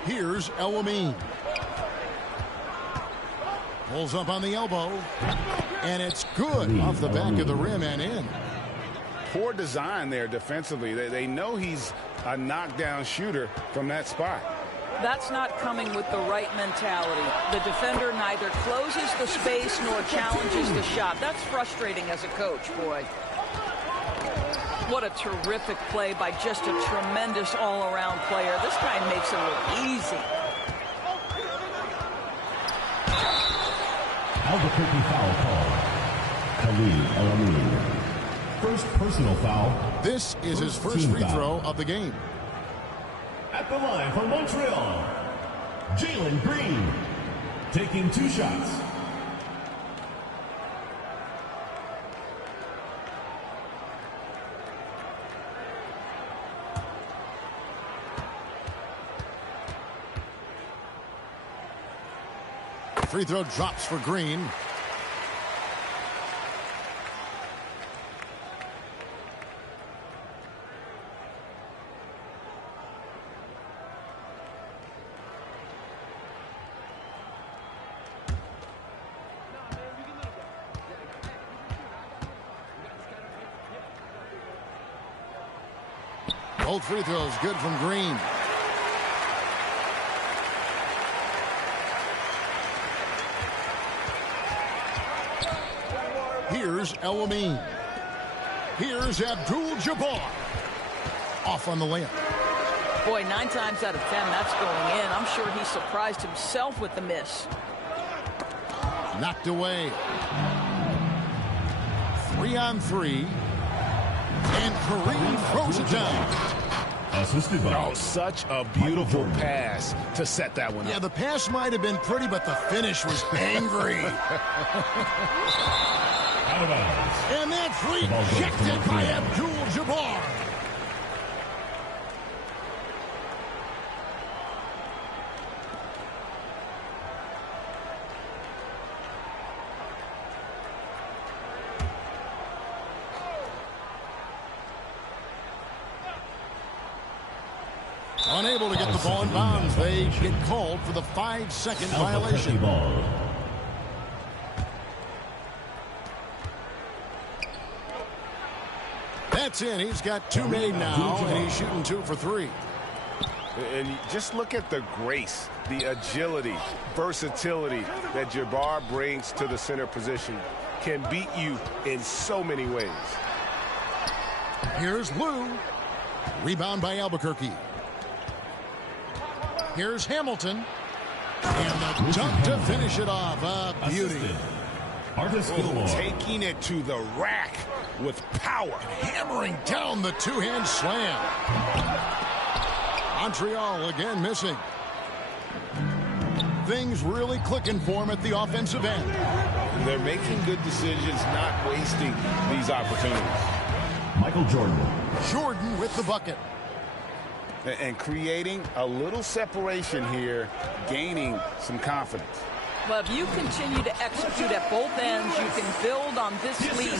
Here's El-Amin. Pulls up on the elbow. And it's good off the back of the rim and in. Poor design there defensively. They know he's a knockdown shooter from that spot. That's not coming with the right mentality. The defender neither closes the space nor challenges the shot. That's frustrating as a coach, boy. What a terrific play by just a tremendous all-around player. This guy makes it look easy. Albuquerque foul call. Khalid El-Amin. First personal foul. This is his first free throw of the game. At the line for Montreal, Jalen Green taking 2 shots. Free throw drops for Green. Both free throws good from Green. Here's El Amin. Here's Abdul-Jabbar. Off on the layup. Boy, 9 times out of 10, that's going in. I'm sure he surprised himself with the miss. Knocked away. 3-on-3. And Kareem throws it down. Assisted by. Oh, such a beautiful pass to set that one up. Yeah, the pass might have been pretty, but the finish was angry. And that's rejected by Abdul-Jabbar. Unable to get the ball in bounds. They get called for the 5-second violation. That's in. He's got 2 made now, and he's shooting 2 for 3. And just look at the grace, the agility, versatility that Jabbar brings to the center position. Can beat you in so many ways. Here's Lou. Rebound by Albuquerque. Here's Hamilton. And the dunk to finish it off. A beauty. Taking it to the rack with power. Hammering down the two-hand slam. Montreal again missing. Things really clicking for him at the offensive end. They're making good decisions, not wasting these opportunities. Michael Jordan. Jordan with the bucket. And creating a little separation here, gaining some confidence. Well, if you continue to execute at both ends, you can build on this lead.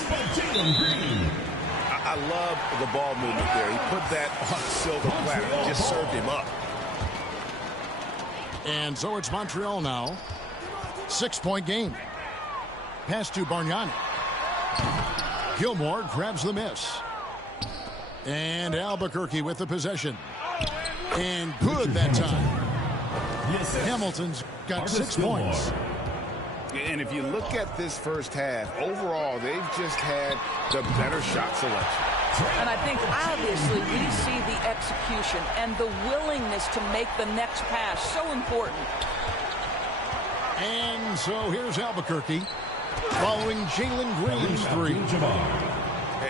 I love the ball movement there. He put that on a silver platter. He just served him up. And so it's Montreal now. 6-point game. Pass to Bargnani. Gilmore grabs the miss. And Albuquerque with the possession. And good that time. Hamilton's got 6 points. And if you look at this first half, overall, they've just had the better shot selection. And I think, obviously, we see the execution and the willingness to make the next pass so important. And so here's Albuquerque following Jalen Green's 3.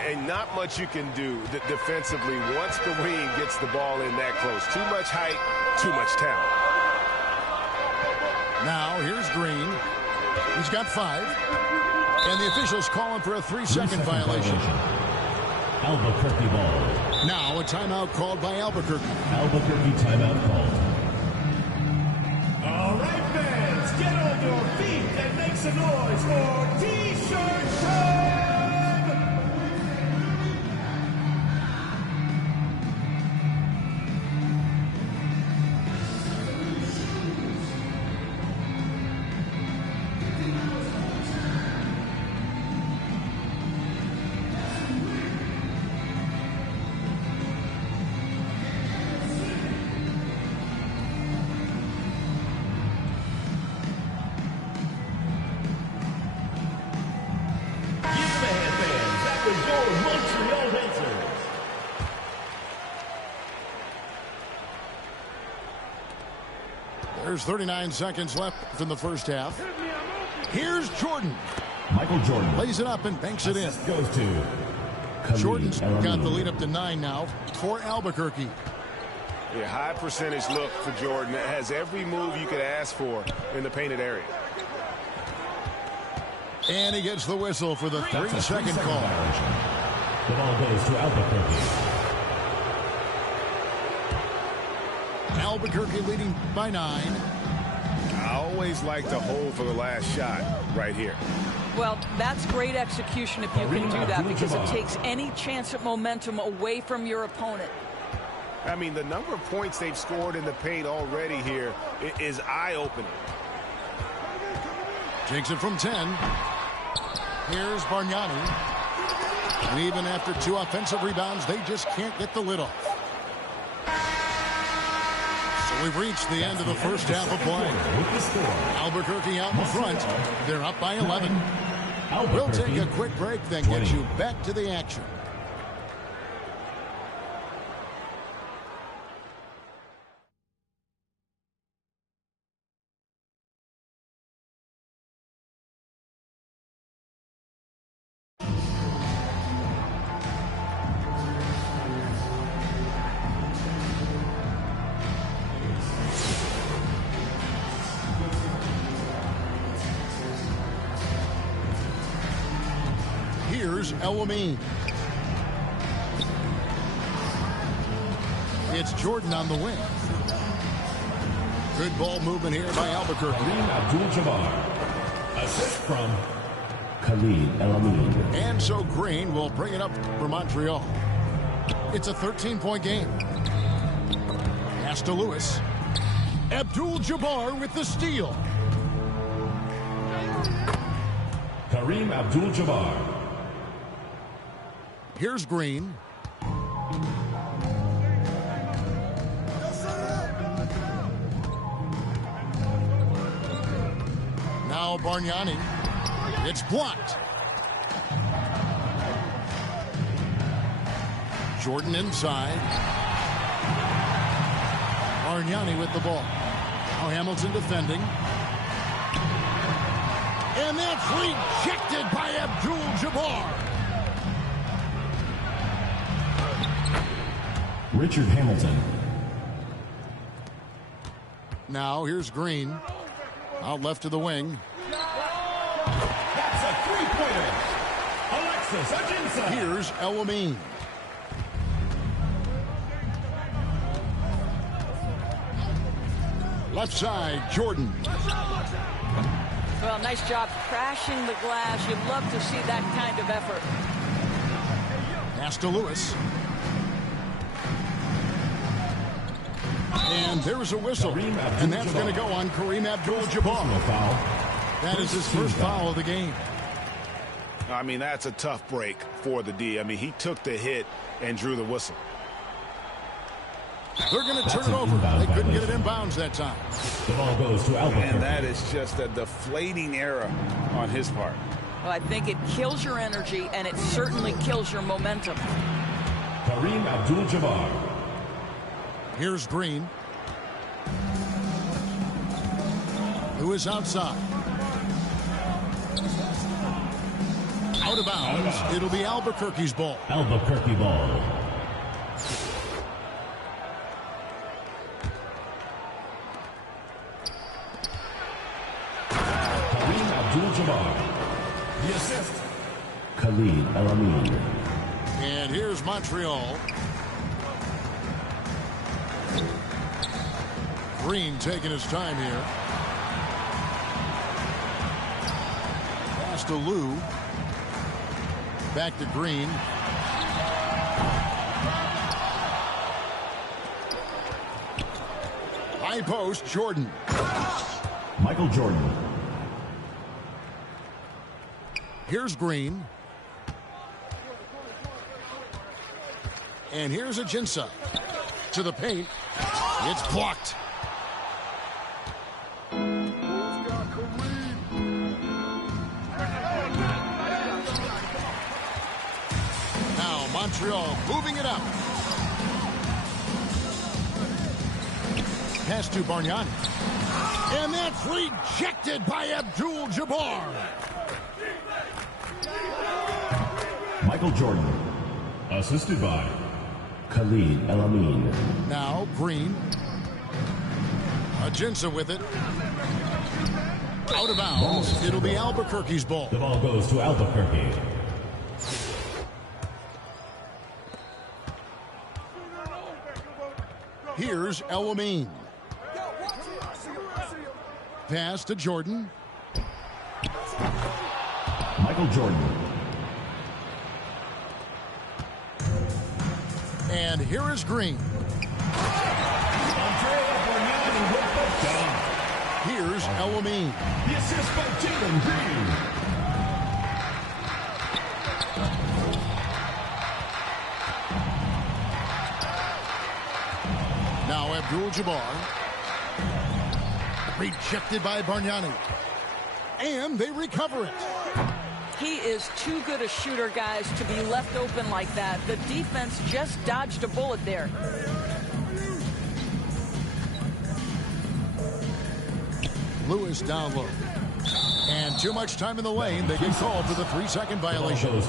And not much you can do defensively once Kareem gets the ball in that close. Too much height, too much talent. Now here's Green. He's got 5. And the officials calling for a 3-second violation. Albuquerque ball. Now a timeout called by Albuquerque. Albuquerque timeout called. All right, fans, get on your feet and make some noise for T-shirt time! There's 39 seconds left in the first half. Here's Jordan. Michael Jordan Lays it up and banks it in. Goes to Jordan's got the lead up to 9 now for Albuquerque. A high percentage look for Jordan. It has every move you could ask for in the painted area. And he gets the whistle for the 3-second call. The ball goes to Albuquerque. Albuquerque leading by 9. I always like to hold for the last shot right here. Well, that's great execution if you can do that, because it takes any chance at momentum away from your opponent. I mean, the number of points they've scored in the paint already here is eye-opening. Takes it from 10. Here's Bargnani. And even after 2 offensive rebounds, they just can't get the lid off. We've reached the end of the first half of play. Albuquerque out in front. They're up by 11. We'll take a quick break, then get you back to the action. Here's El-Amin. It's Jordan on the wing. Good ball movement here by Albuquerque. Kareem Abdul-Jabbar. Assist from Khalid El-Amin. And so Green will bring it up for Montreal. It's a 13-point game. Pass to Lewis. Abdul-Jabbar with the steal. Kareem Abdul-Jabbar. Here's Green. Now Bargnani. It's blocked. Jordan inside. Bargnani with the ball. Now Hamilton defending. And that's rejected by Abdul-Jabbar. Richard Hamilton. Now here's Green. Out left to the wing. That's a three-pointer. Alexis Ajinça. Here's El-Amin. Left side, Jordan. Well, nice job crashing the glass. You'd love to see that kind of effort. Pass to Lewis. And there's a whistle. And that's going to go on Kareem Abdul-Jabbar. That is his first foul of the game. I mean, that's a tough break for the D. I mean, he took the hit and drew the whistle. They're going to turn it over. They couldn't get it inbounds that time. The ball goes to Albuquerque. And that is just a deflating error on his part. Well, I think it kills your energy, and it certainly kills your momentum. Kareem Abdul-Jabbar. Here's Green. Who is outside? Out of bounds. It'll be Albuquerque's ball. Albuquerque ball. Kareem Abdul-Jabbar. The assist. Khalid El-Amin. And here's Montreal. Green taking his time here. Pass to Lou. Back to Green. High post, Jordan. Michael Jordan. Here's Green. And here's Ajinça. To the paint. It's blocked. Now Montreal moving it up. Pass to Bargnani. And that's rejected by Abdul-Jabbar. Michael Jordan. Assisted by Khalid El-Amin. Now Green. Ajinça with it. Out of bounds. It'll be Albuquerque's ball. The ball goes to Albuquerque. Here's El-Amin. Pass to Jordan. Michael Jordan. And here is Green. Here's El-Amin. The assist by Jalen Green. Now Abdul-Jabbar. Rejected by Bargnani. And they recover it. He is too good a shooter, guys, to be left open like that. The defense just dodged a bullet there. Lewis down low. And too much time in the lane. They get called for the 3-second violation.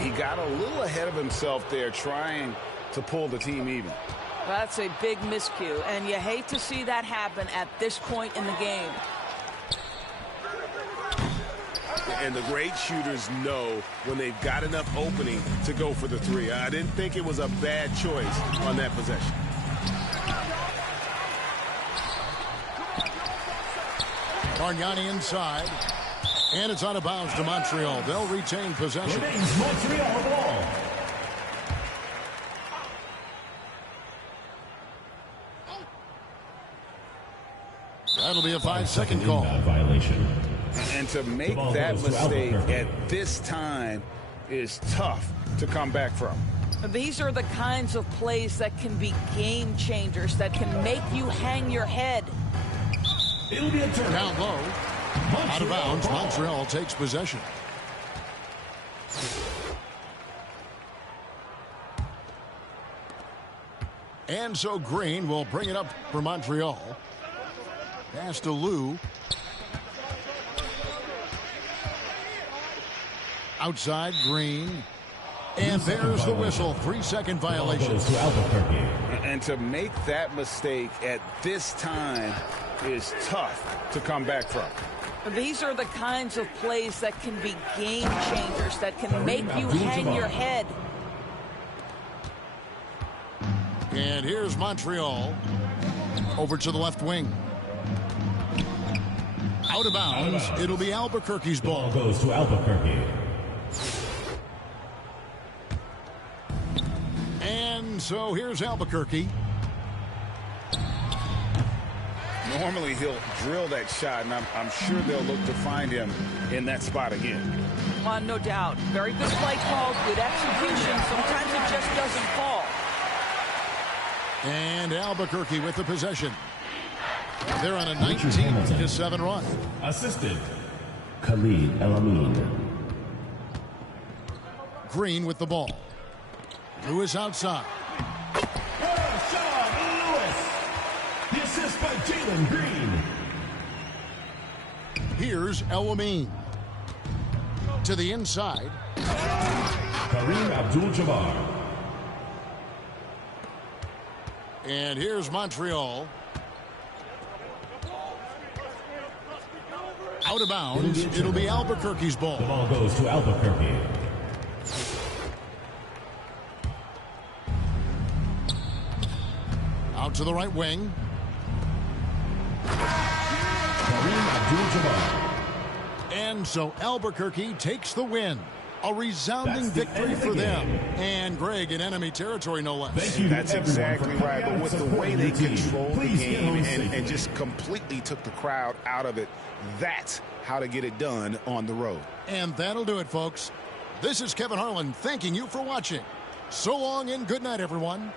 He got a little ahead of himself there trying to pull the team even. That's a big miscue, and you hate to see that happen at this point in the game. And the great shooters know when they've got enough opening to go for the three. I didn't think it was a bad choice on that possession. Bargnani inside. And it's out of bounds to Montreal. They'll retain possession. Montreal ball. That'll be a 5-second call. Violation. And to make that mistake at this time is tough to come back from. These are the kinds of plays that can be game changers, that can make you hang your head. It'll be a turn. Down low. Out of bounds. Montreal takes possession. And so Green will bring it up for Montreal. Pass to Lou. Outside Green. And there's the whistle. 3-second violation. And to make that mistake at this time is tough to come back from. These are the kinds of plays that can be game changers, that can make you hang your head. And here's Montreal. Over to the left wing. Out of bounds. It'll be Albuquerque's ball. Goes to Albuquerque. And so here's Albuquerque. Normally he'll drill that shot, and I'm sure they'll look to find him in that spot again. No doubt. Very good play call, good execution. Sometimes it just doesn't fall. And Albuquerque with the possession. They're on a 19-7 run. Assisted. Khalid El Amin. Green with the ball. Lewis outside. The assist by Jalen Green. Here's El Amin. To the inside. Kareem Abdul-Jabbar. And here's Montreal. Out of bounds. It'll be Albuquerque's ball. The ball goes to Albuquerque. Out to the right wing. Kareem Abdul-Jabbar. And so Albuquerque takes the win. A resounding victory for them. And Greg in enemy territory, no less. That's exactly right. But with the way they controlled the game and just completely took the crowd out of it, that's how to get it done on the road. And that'll do it, folks. This is Kevin Harlan thanking you for watching. So long and good night, everyone.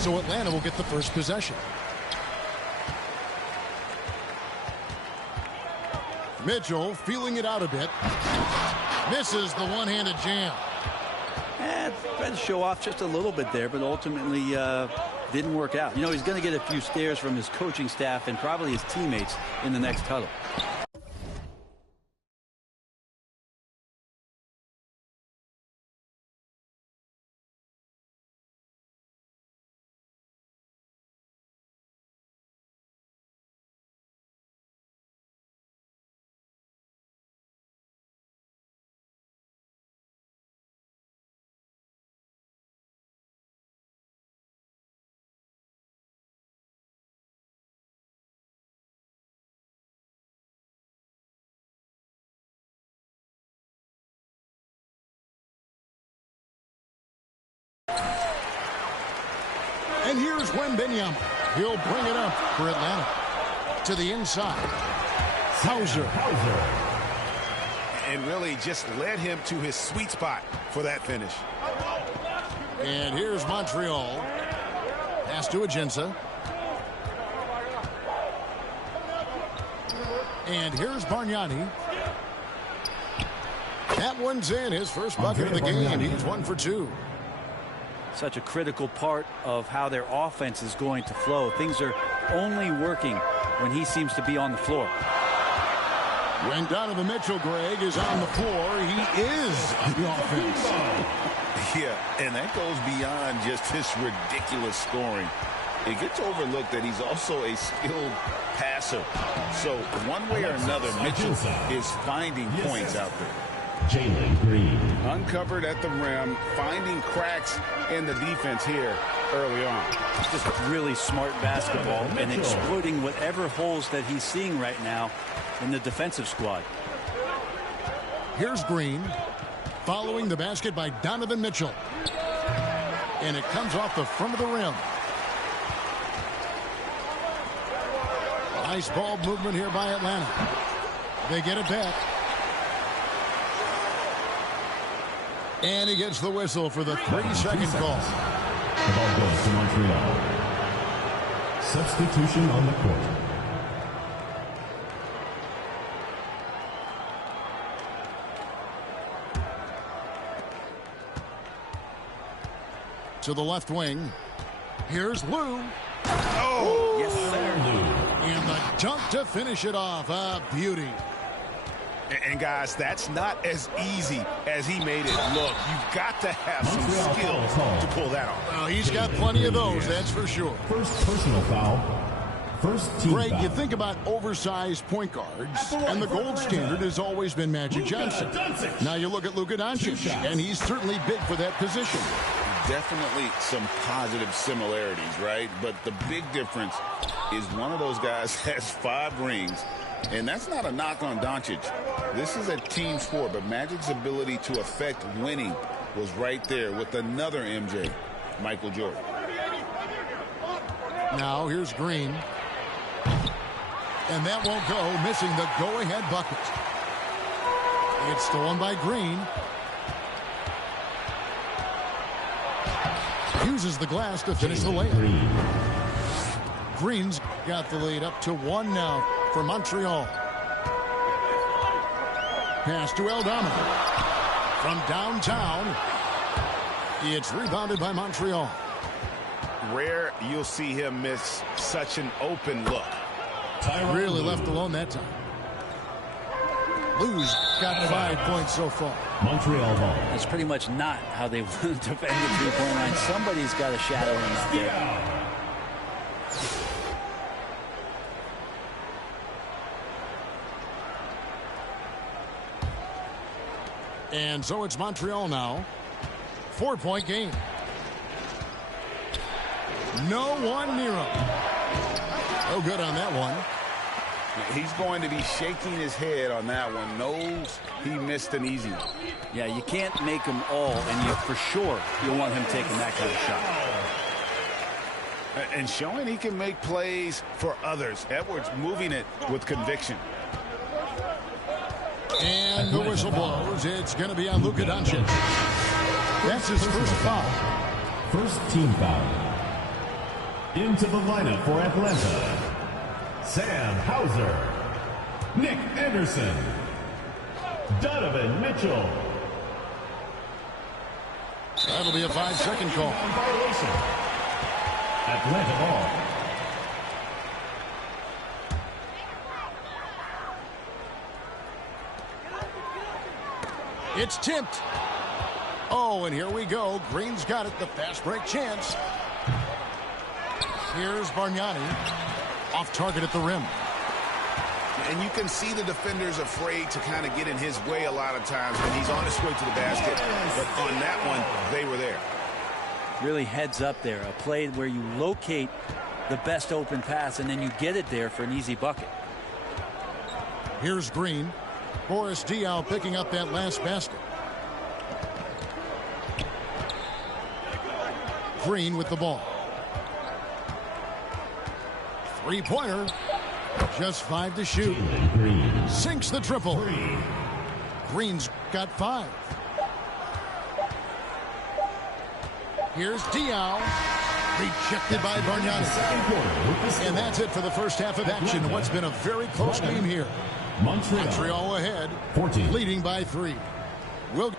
So Atlanta will get the first possession. Mitchell feeling it out a bit. Misses the one-handed jam. Tried to show off just a little bit there, but ultimately didn't work out. You know, he's going to get a few stares from his coaching staff and probably his teammates in the next huddle. And here's Wembanyama. He'll bring it up for Atlanta. To the inside. Hauser. And really just led him to his sweet spot for that finish. And here's Montreal. Pass to Agenza. And here's Bargnani. That one's in. His first bucket of the game. He's 1 for 2. Such a critical part of how their offense is going to flow. Things are only working when he seems to be on the floor. When Donovan Mitchell, Greg, is on the floor, he is the offense. Yeah, and that goes beyond just his ridiculous scoring. It gets overlooked that he's also a skilled passer. So one way or another, Mitchell is finding points out there. Jalen Green. Uncovered at the rim, finding cracks in the defense here early on. Just really smart basketball and exploiting whatever holes that he's seeing right now in the defensive squad. Here's Green, following the basket by Donovan Mitchell. And it comes off the front of the rim. Nice ball movement here by Atlanta. They get it back. And he gets the whistle for the 3-second call. The ball goes to Montreal. Substitution on the court. To the left wing. Here's Lou. Oh, yes, sir. And the dunk to finish it off. A beauty. And guys, that's not as easy as he made it look. You've got to have some skill to pull that off. Well, he's got plenty of those, that's for sure. First personal foul. First team Greg, foul. you think about oversized point guards, and the gold standard has always been Magic Johnson. Now you look at Luka Doncic, and he's certainly big for that position. Definitely some positive similarities, right? But the big difference is one of those guys has 5 rings. And that's not a knock on Doncic. This is a team sport, but Magic's ability to affect winning was right there with another MJ, Michael Jordan. Now here's Green. And that won't go, missing the go-ahead bucket. It's stolen by Green. Uses the glass to finish the layup. Green's got the lead up to 1 now for Montreal. Pass to Aldama. From downtown. It's rebounded by Montreal. Rare you'll see him miss such an open look. Really left alone that time. Lou's got 5 points so far. Montreal ball. That's pretty much not how they want to defend the three-point line. Somebody's got to shadow him out there. And so it's Montreal now. 4-point game. No one near him. No good on that one. He's going to be shaking his head on that one. Knows he missed an easy one. Yeah, you can't make them all, and you for sure you want him taking that kind of shot. And showing he can make plays for others. Edwards moving it with conviction. And the whistle blows. It's going to be on Luka Doncic. That's his first foul. First team foul. Into the lineup for Atlanta, Sam Hauser, Nick Anderson, Donovan Mitchell. That'll be a 5-second call. Violation. Atlanta ball. It's tipped. Oh, and here we go. Green's got it. The fast break chance. Here's Bargnani. Off target at the rim. And you can see the defenders afraid to kind of get in his way a lot of times when he's on his way to the basket. But on that one, they were there. Really heads up there. A play where you locate the best open pass and then you get it there for an easy bucket. Here's Green. Boris Diaw picking up that last basket. Green with the ball. Three-pointer. Just 5 to shoot. Sinks the triple. Green's got 5. Here's Diaw. Rejected by Bargnani. And that's it for the first half of action. What's been a very close game here. Montreal ahead, 14, leading by 3. We'll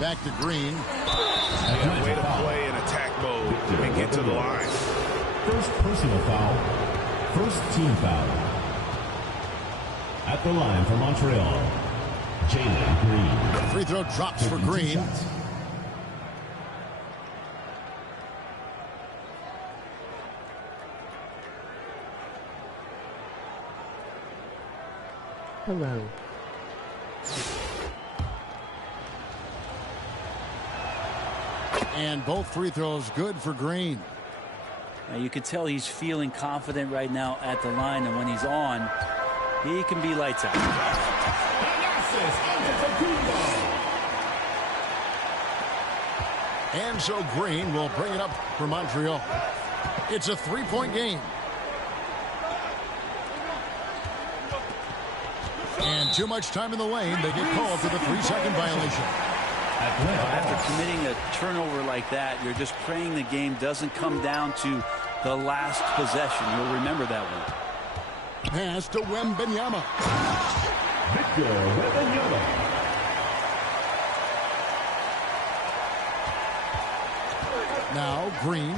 back to Green. Yeah, way to play in attack mode and get to the line. First personal foul. First team foul. At the line for Montreal, Jalen Green. Free throw drops for Green. Hello. And both free throws good for Green. Now you can tell he's feeling confident right now at the line, and when he's on, he can be lights out. And so Green will bring it up for Montreal. It's a 3-point game. And too much time in the lane. They get called for the 3-second violation. After committing a turnover like that, you're just praying the game doesn't come down to the last possession. You'll remember that one. Pass to Wembanyama. Victor Wembanyama. Now Green.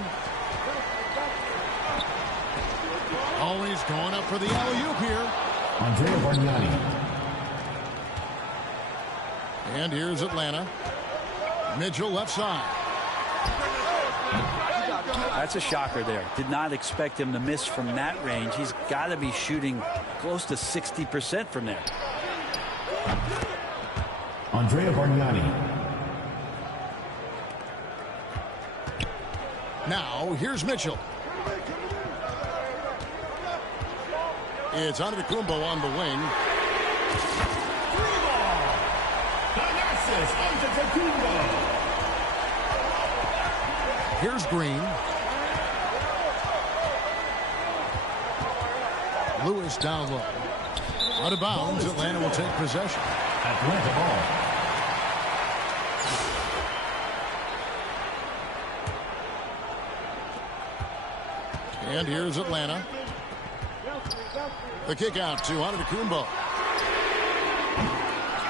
Always going up for the alley-oop here. Andrea Bargnani. And here's Atlanta. Mitchell left side. That's a shocker there. Did not expect him to miss from that range. He's got to be shooting close to 60% from there. Andrea Bargnani. Now here's Mitchell. It's Antetokounmpo on the wing. Here's Green. Lewis down low. Out of bounds. Atlanta will take possession. Atlanta ball. And here's Atlanta. The kick out to Antetokounmpo.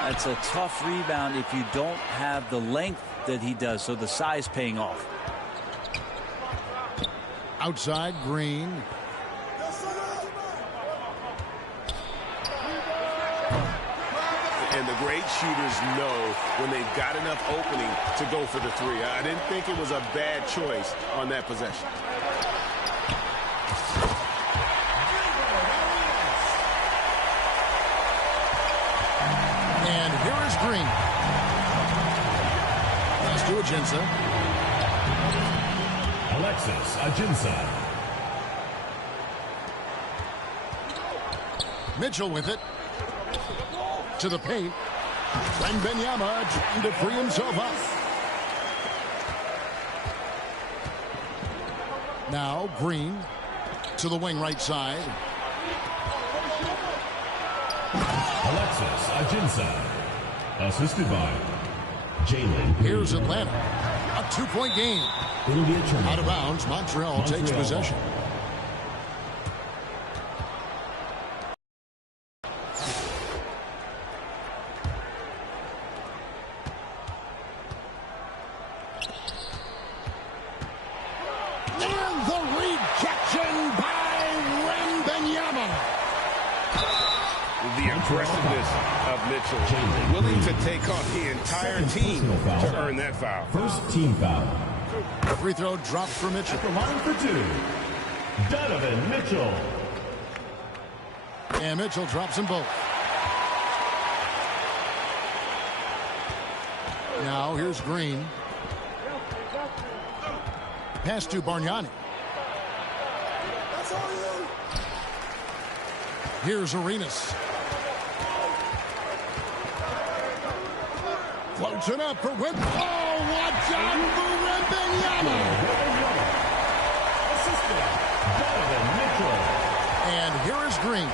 That's a tough rebound if you don't have the length that he does, so the size paying off. Outside, Green. And the great shooters know when they've got enough opening to go for the three. I didn't think it was a bad choice on that possession. And here is Green. Pass to Ajinça. Alexis Ajinça. Mitchell with it. To the paint. Wembanyama trying to free himself up. Now Green to the wing right side. Alexis Ajinça, assisted by Jalen. Here's Atlanta. A 2-point game. It'll be a turnover. Out of bounds. Montreal takes possession. And the rejection by Wembanyama. The aggressiveness of Mitchell, willing to take on the entire team to earn that foul. First team foul. Free throw dropped for Mitchell. At the line for two, Donovan Mitchell. And Mitchell drops them both. Now here's Green. Pass to Bargnani. Here's Arenas. Floats it up for Wimp. Oh, watch out for Wembanyama. Donovan Mitchell. And here is Green.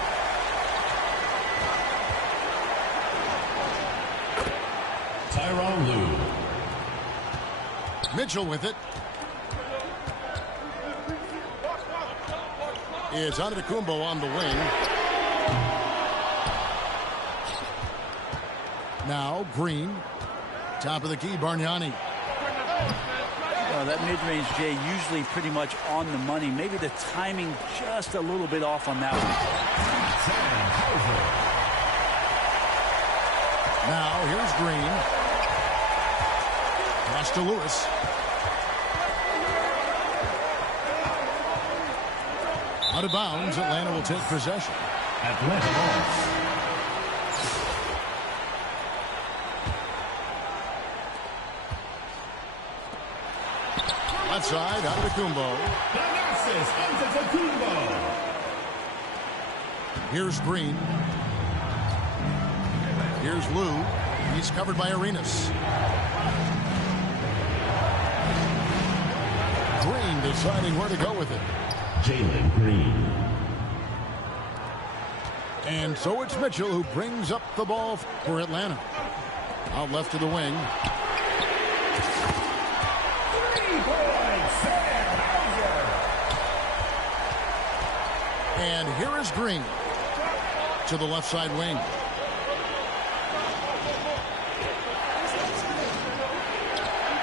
Tyronn Lue. Mitchell with it. It's Antetokounmpo on the wing. Now Green. Top of the key, Bargnani. That mid-range, Jay, usually pretty much on the money. Maybe the timing just a little bit off on that one. Now here's Green. Pass to Lewis. Out of bounds, Atlanta will take possession. Atlanta ball. Left side, Antetokounmpo. Here's Green. Here's Lue. He's covered by Arenas. Green deciding where to go with it. Jalen Green. And so it's Mitchell who brings up the ball for Atlanta. Out left to the wing. And here is Green to the left side wing.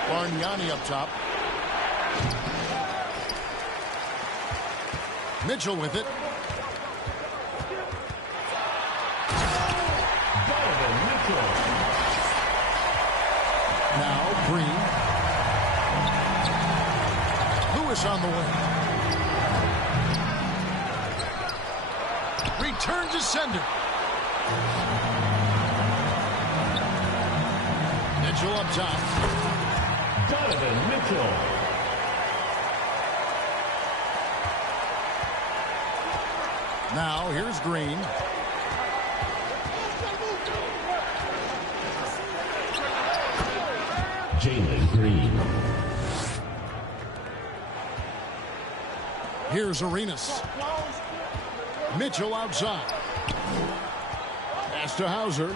Bargnani up top. Mitchell with it. Donovan Mitchell. Now Green. Lewis on the wing. Return to sender. Mitchell up top. Donovan Mitchell. Now here's Green. Jalen Green. Here's Arenas. Mitchell outside. Pass to Hauser.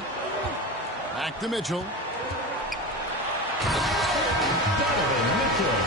Back to Mitchell. Donovan Mitchell.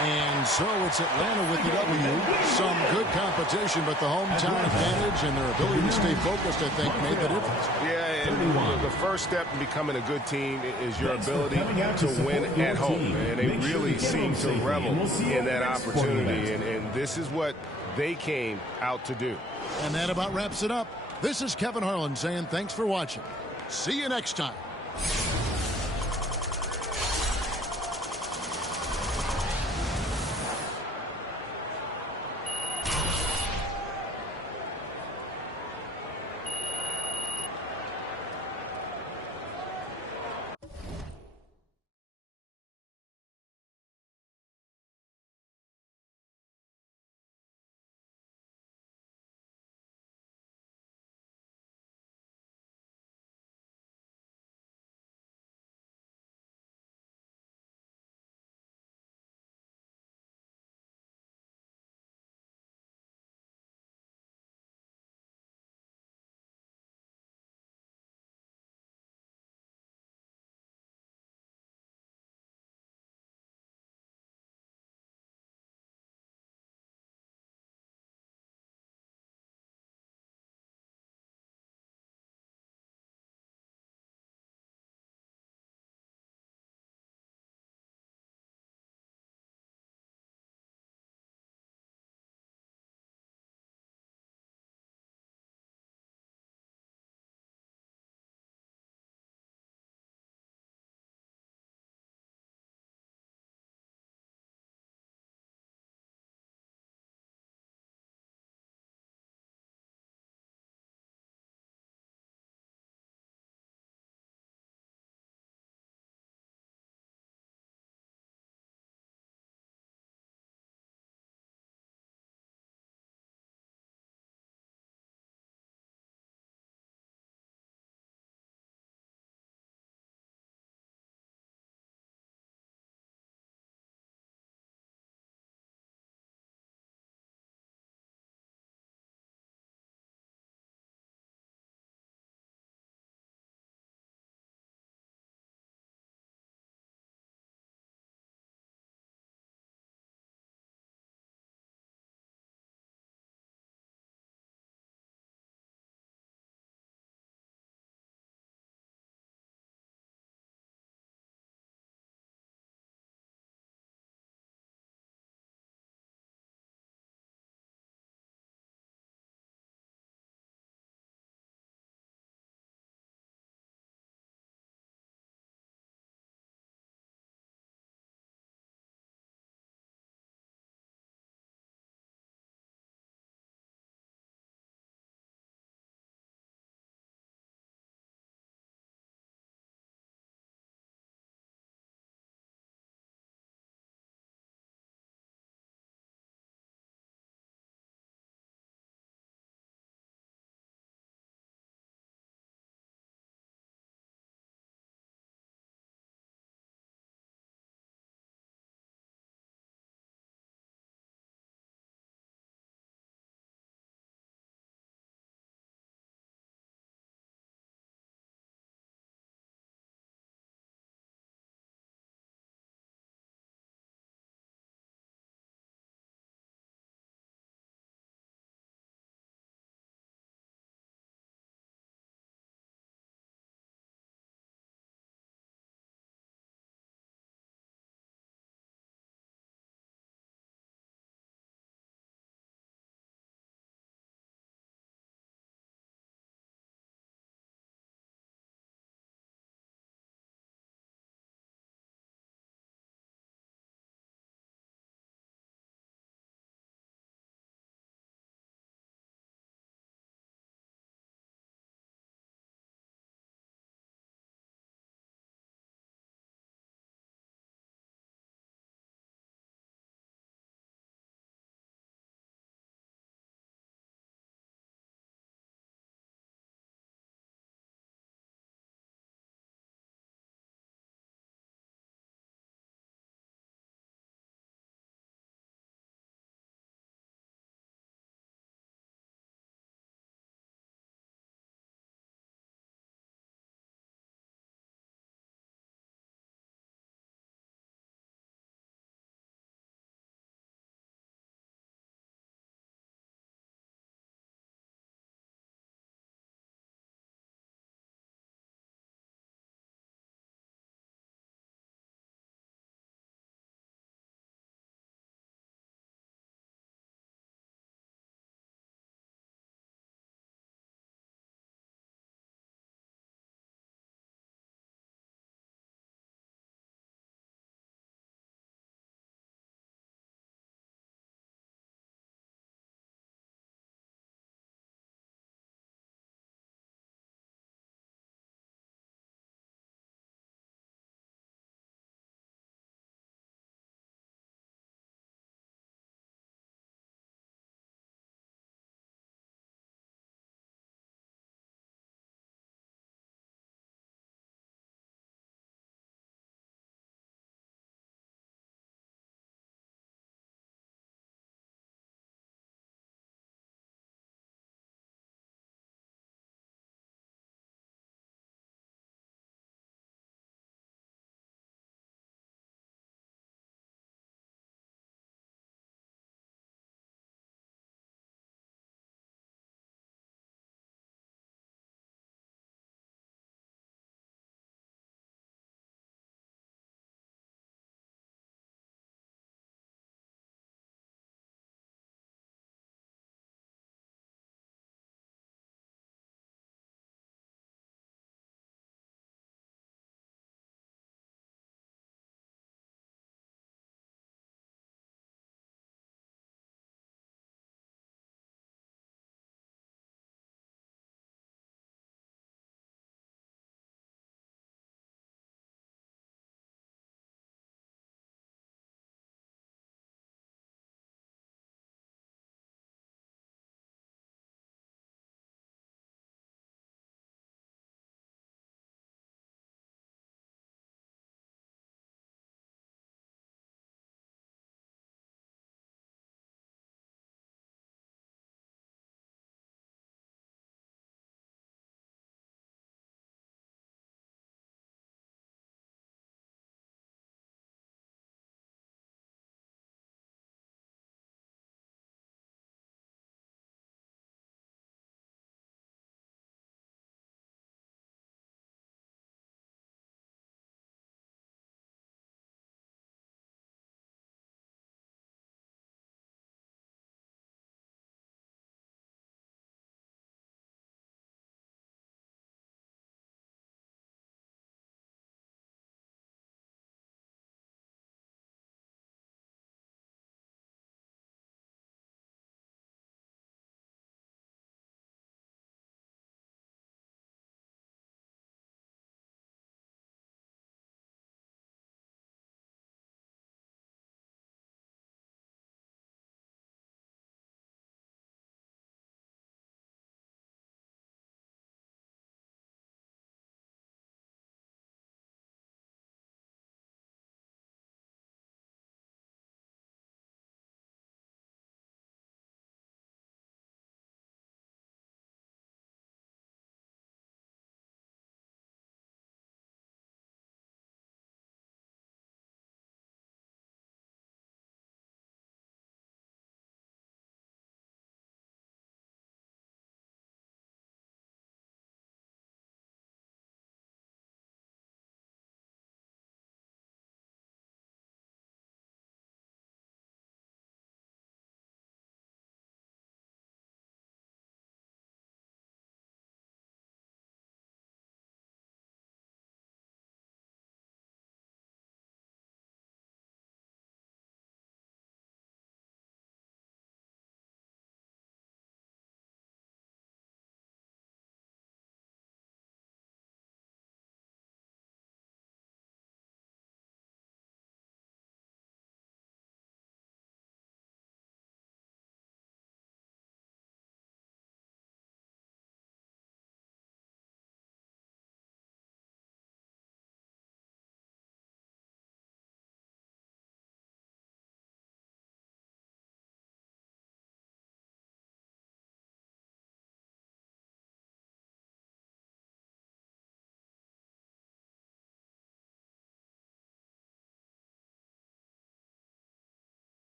And so it's Atlanta with the W. Some good competition, but the hometown advantage and their ability to stay focused, I think, made the difference. Yeah, and the first step in becoming a good team is your ability to win at home. And they really seem to revel in that opportunity. And this is what they came out to do. And that about wraps it up. This is Kevin Harlan saying thanks for watching. See you next time.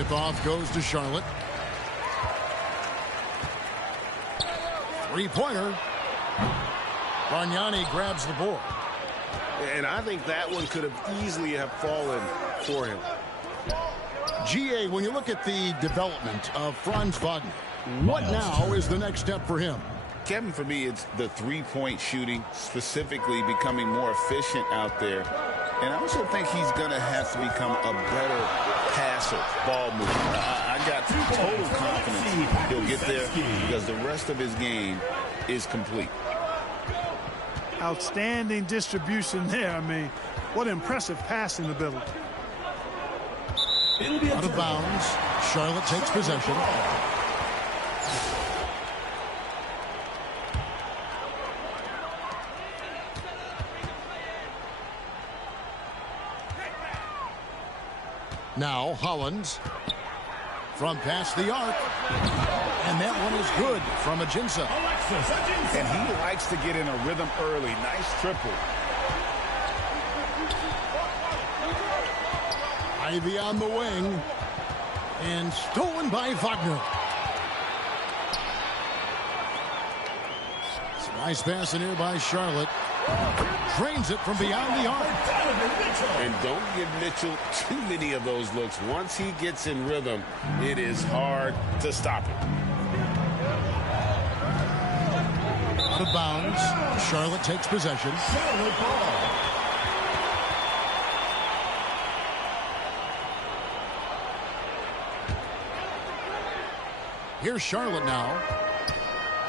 Tip-off goes to Charlotte. Three-pointer. Bargnani grabs the board. And I think that one could have easily have fallen for him. GA, when you look at the development of Franz Wagner, what now is the next step for him? Kevin, for me, it's the three-point shooting, specifically becoming more efficient out there. And I also think he's going to have to become a better passer, ball mover. I got total confidence he'll get there because the rest of his game is complete. Outstanding distribution there. I mean, what impressive passing ability. Out of bounds. Charlotte takes possession. Now Hollins from past the arc. And that one is good from Ajinça. And he likes to get in a rhythm early. Nice triple. Ivy on the wing. And stolen by Wagner. Some nice pass in here by Charlotte. Drains it from beyond the arc. And don't give Mitchell too many of those looks. Once he gets in rhythm, it is hard to stop him. Out of bounds. Charlotte takes possession. Charlotte ball. Here's Charlotte now.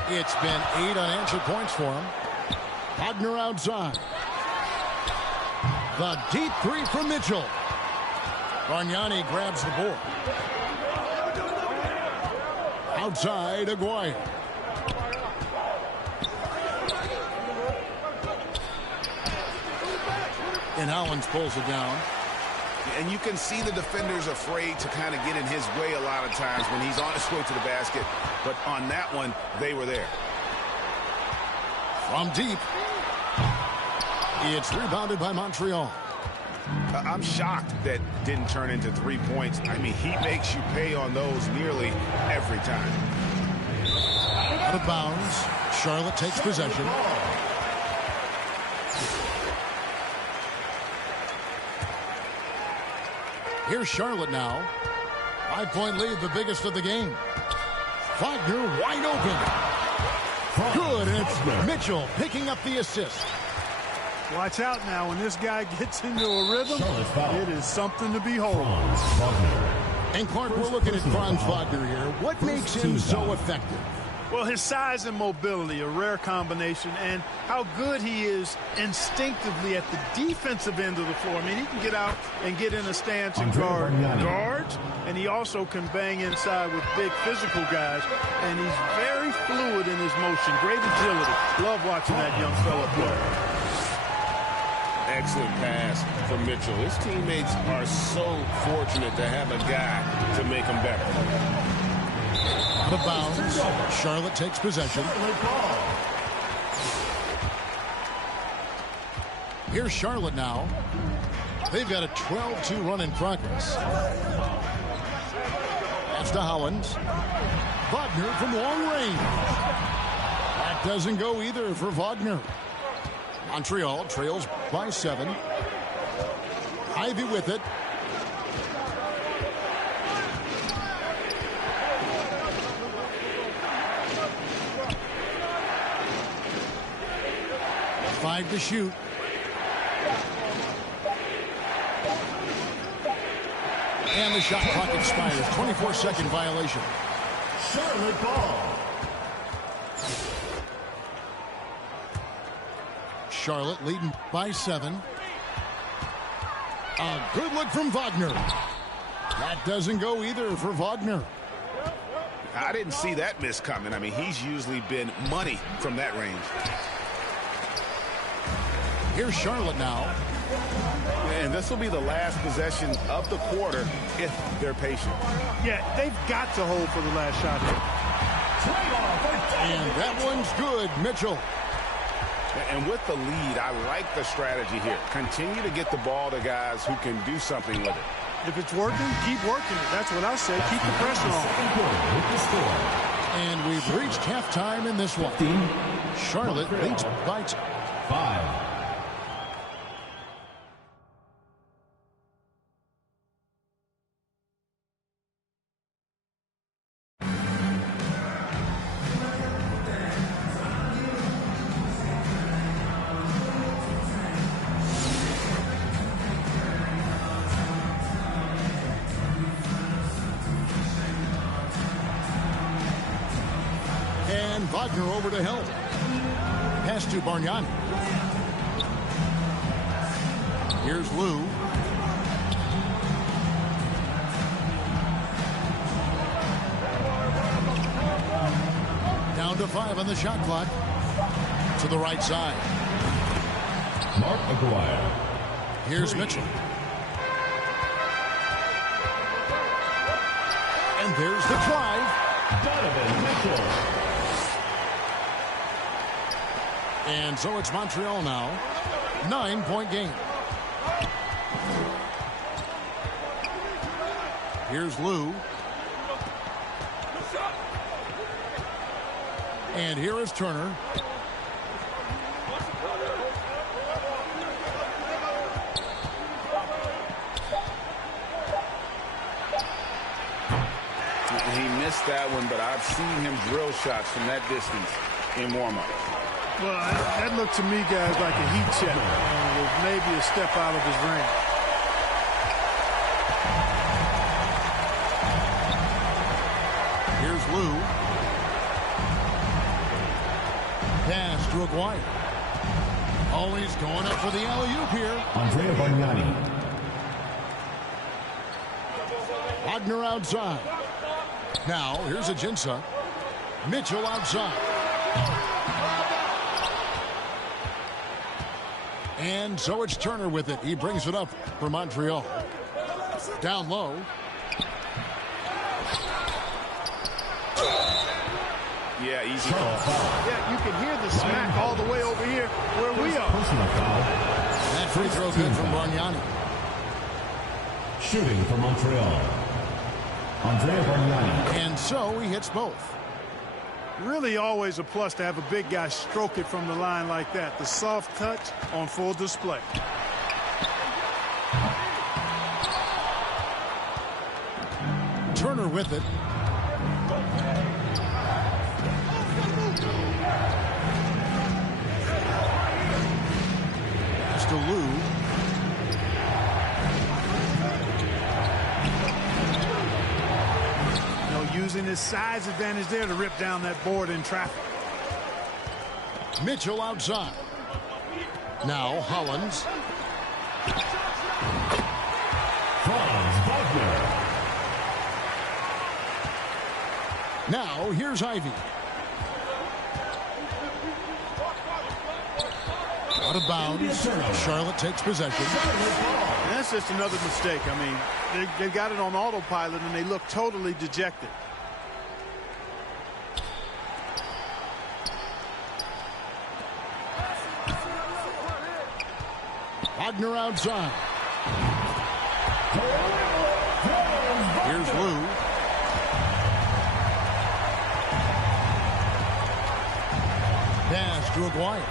It's been 8 unanswered points for him. Wagner outside. The deep three from Mitchell. Bargnani grabs the board. Outside, Aguirre. And Hollins pulls it down. And you can see the defenders afraid to kind of get in his way a lot of times when he's on his way to the basket. But on that one, they were there. From deep. It's rebounded by Montreal. I'm shocked that didn't turn into 3 points. I mean, he makes you pay on those nearly every time. Out of bounds. Charlotte takes possession. Here's Charlotte now. 5-point lead, the biggest of the game. Wagner wide open. Good, and it's Mitchell picking up the assist. Watch out now. When this guy gets into a rhythm, it is something to behold. And Clark, we're looking at Franz Wagner here. What makes him so effective? Well, his size and mobility, a rare combination, and how good he is instinctively at the defensive end of the floor. I mean, he can get out and get in a stance and guard guards, and he also can bang inside with big physical guys, and he's very fluid in his motion. Great agility. Love watching that young fella play. Excellent pass from Mitchell. His teammates are so fortunate to have a guy to make them better. Out of bounds. Charlotte takes possession. Here's Charlotte now. They've got a 12-2 run in progress. That's to Hollins. Wagner from long range. That doesn't go either for Wagner. Montreal trails by 7. Ivy with it. Five to shoot. And the shot clock expires. 24-second violation. Charlotte ball. Charlotte leading by 7. A good look from Wagner. That doesn't go either for Wagner. I didn't see that miss coming. I mean, he's usually been money from that range. Here's Charlotte now. And this will be the last possession of the quarter if they're patient. Yeah, they've got to hold for the last shot here. And that one's good, Mitchell. And with the lead, I like the strategy here. Continue to get the ball to guys who can do something with it. If it's working, keep working it. That's what I say. Keep the pressure on. And we've reached halftime in this one. Charlotte leads by 5. Wagner over to help. Pass to Bargnani. Here's Lou. Down to 5 on the shot clock. To the right side. Mark Aguirre. Here's Mitchell. And there's the drive. Donovan Mitchell. And so it's Montreal now. 9-point game. Here's Lou. And here is Turner. He missed that one, but I've seen him drill shots from that distance in warm-up. Well, that looked to me, guys, like a heat check. With maybe a step out of his range. Here's Lou. Pass to Aguirre. Always going up for the alley-oop here. Andrea Bargnani. Wagner outside. Now, here's Ajinça. Mitchell outside. And so it's Turner with it. He brings it up for Montreal. Down low. Yeah, easy call. Yeah, you can hear the smack all the way over here where we are. That free throw good from Bargnani. Shooting for Montreal, Andrea Bargnani. And so he hits both. Really always a plus to have a big guy stroke it from the line like that. The soft touch on full display. Turner with it. Pass to Lou. Using his size advantage there to rip down that board in traffic. Mitchell outside. Now Hollins. Now here's Ivy. Out of bounds. Charlotte takes possession. And that's just another mistake. I mean, they got it on autopilot and they look totally dejected. Wagner outside. Here's Lou. Pass to Aguirre.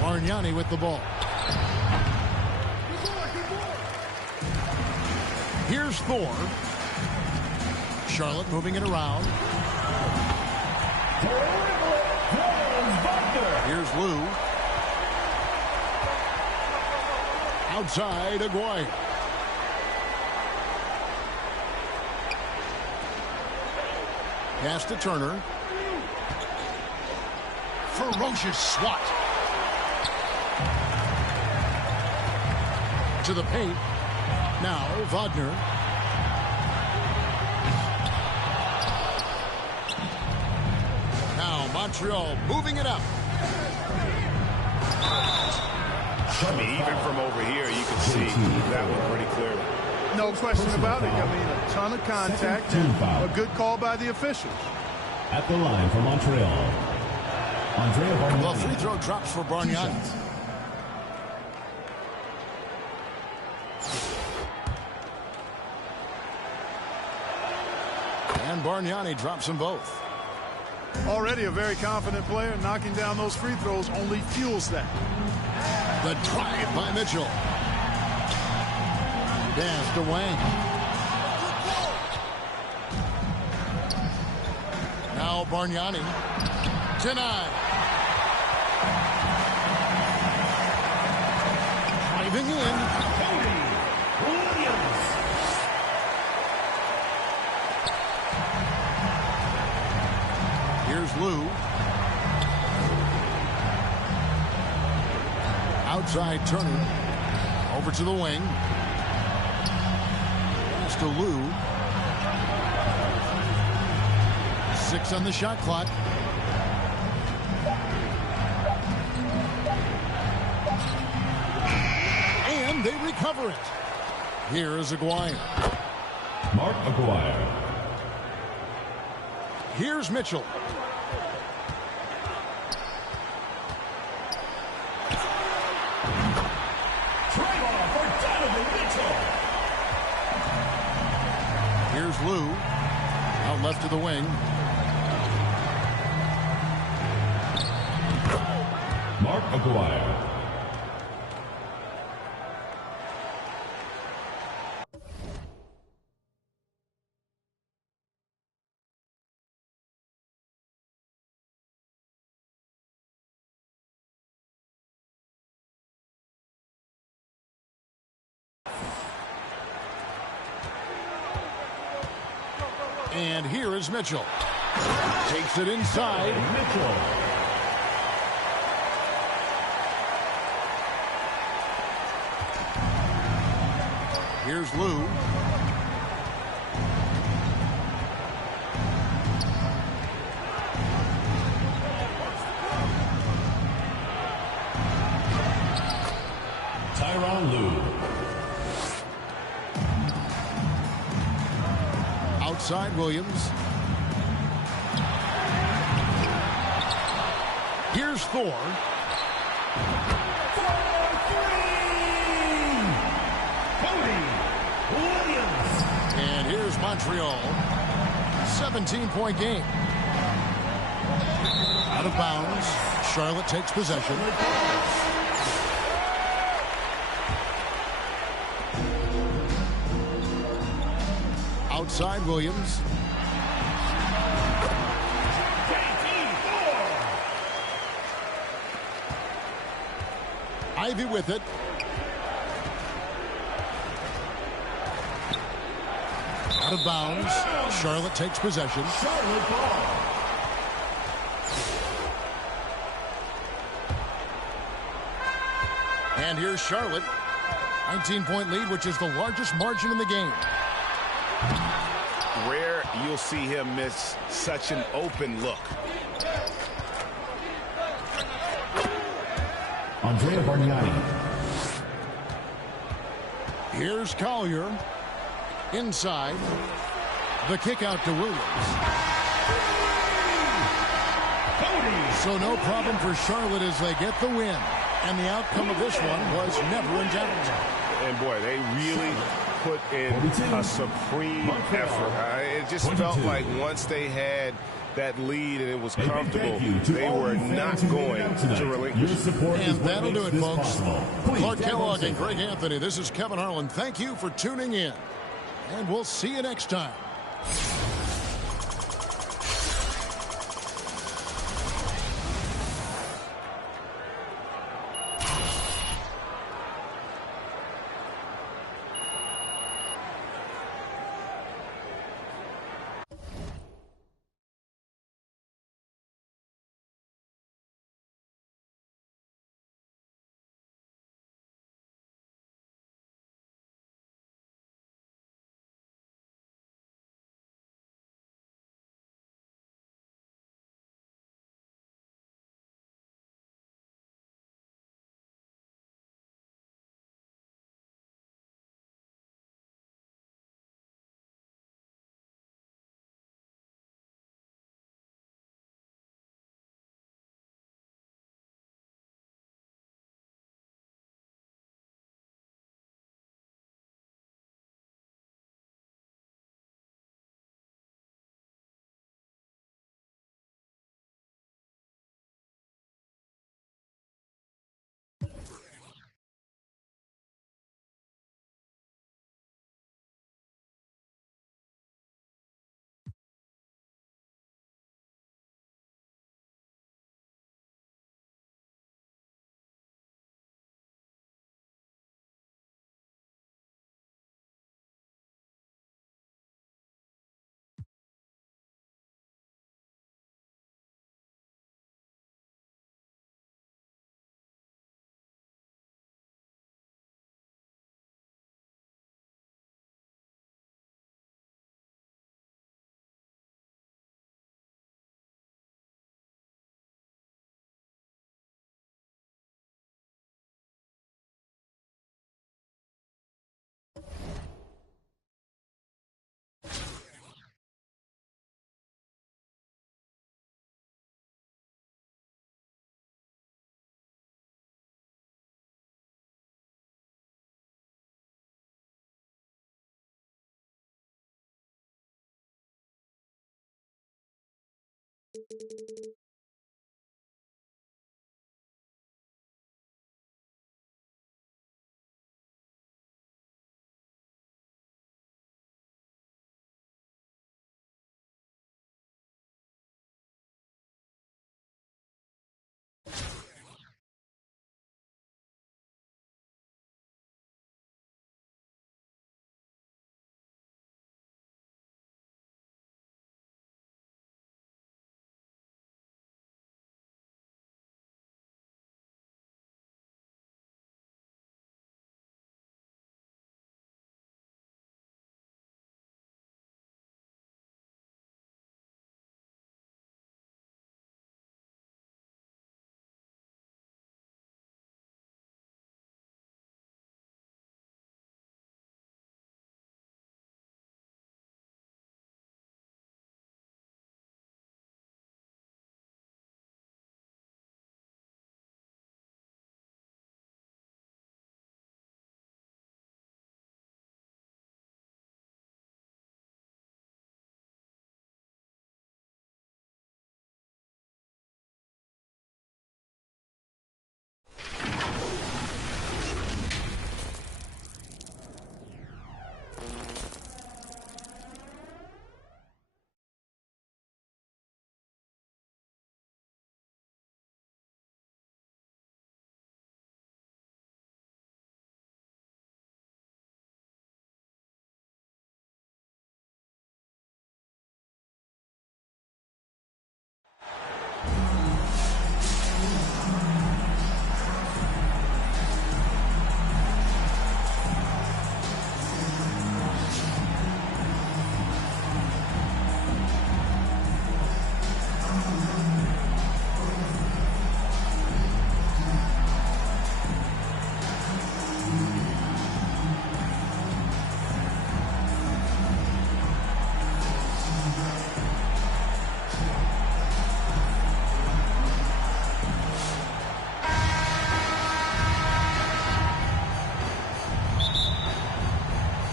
Bargnani with the ball. Here's Thor. Charlotte moving it around. Here's Lou. Outside, Aguirre. Pass to Turner. Ferocious swat. To the paint. Now, Wagner. Now, Montreal moving it up. I mean, even from over here, you can see that one pretty clearly. No question about it. I mean, a ton of contact and a good call by the officials. At the line for Montreal, Andrea Bargnani. The free throw drops for Bargnani. And Bargnani drops them both. Already a very confident player. Knocking down those free throws only fuels that. The drive by Mitchell. Pass to Wang. Now Bargnani. Denied. Driving in. Here's Lou. Outside Turner. Over to the wing. Pass to Lou. 6 on the shot clock. And they recover it. Here is Aguirre. Mark Aguirre. Here's Mitchell. Here's Lou. Out left to the wing. Mark Aguirre. And here is Mitchell. Takes it inside. Mitchell. Here's Lou. Tyronn Lue. Outside Williams. Here's Thor. And here's Montreal. 17-point game. Out of bounds. Charlotte takes possession. Outside Williams. Ivy with it. Out of bounds. Charlotte takes possession. Charlotte ball. And here's Charlotte. 19-point lead, which is the largest margin in the game. Rare you'll see him miss such an open look. Andrea Bargnani. Here's Collier. Inside. The kick out to Williams. So no problem for Charlotte as they get the win. And the outcome of this one was never in doubt. And boy, they really put in a supreme effort. It just felt like once they had that lead and it was comfortable, they were not going to relinquish. And that'll do it, folks. Clark Kellogg and Greg Anthony, this is Kevin Harlan. Thank you for tuning in. And we'll see you next time.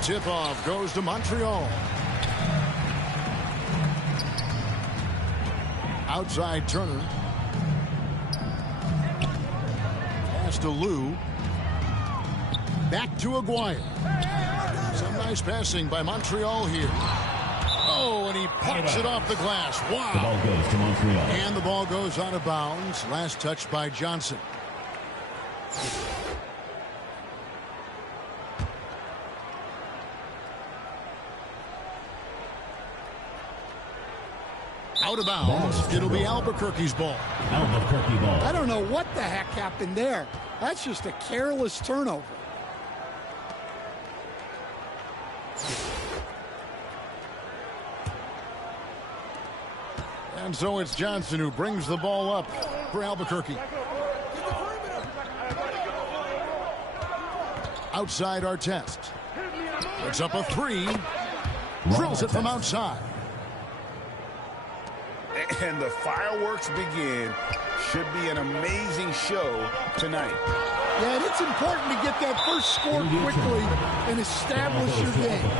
Tip-off goes to Montreal. Outside Turner. Pass to Lou. Back to Aguirre. Some nice passing by Montreal here. Oh, and he parks it off the glass. Wow. The ball goes to Montreal. And the ball goes out of bounds. Last touch by Johnson. Out of bounds. It'll be Albuquerque's ball. Albuquerque ball. I don't know what the heck happened there. That's just a careless turnover. And so it's Johnson who brings the ball up for Albuquerque. Outside Artest. Puts up a three. Drills it from outside. And the fireworks begin. Should be an amazing show tonight. Yeah, and it's important to get that first score quickly and establish your game.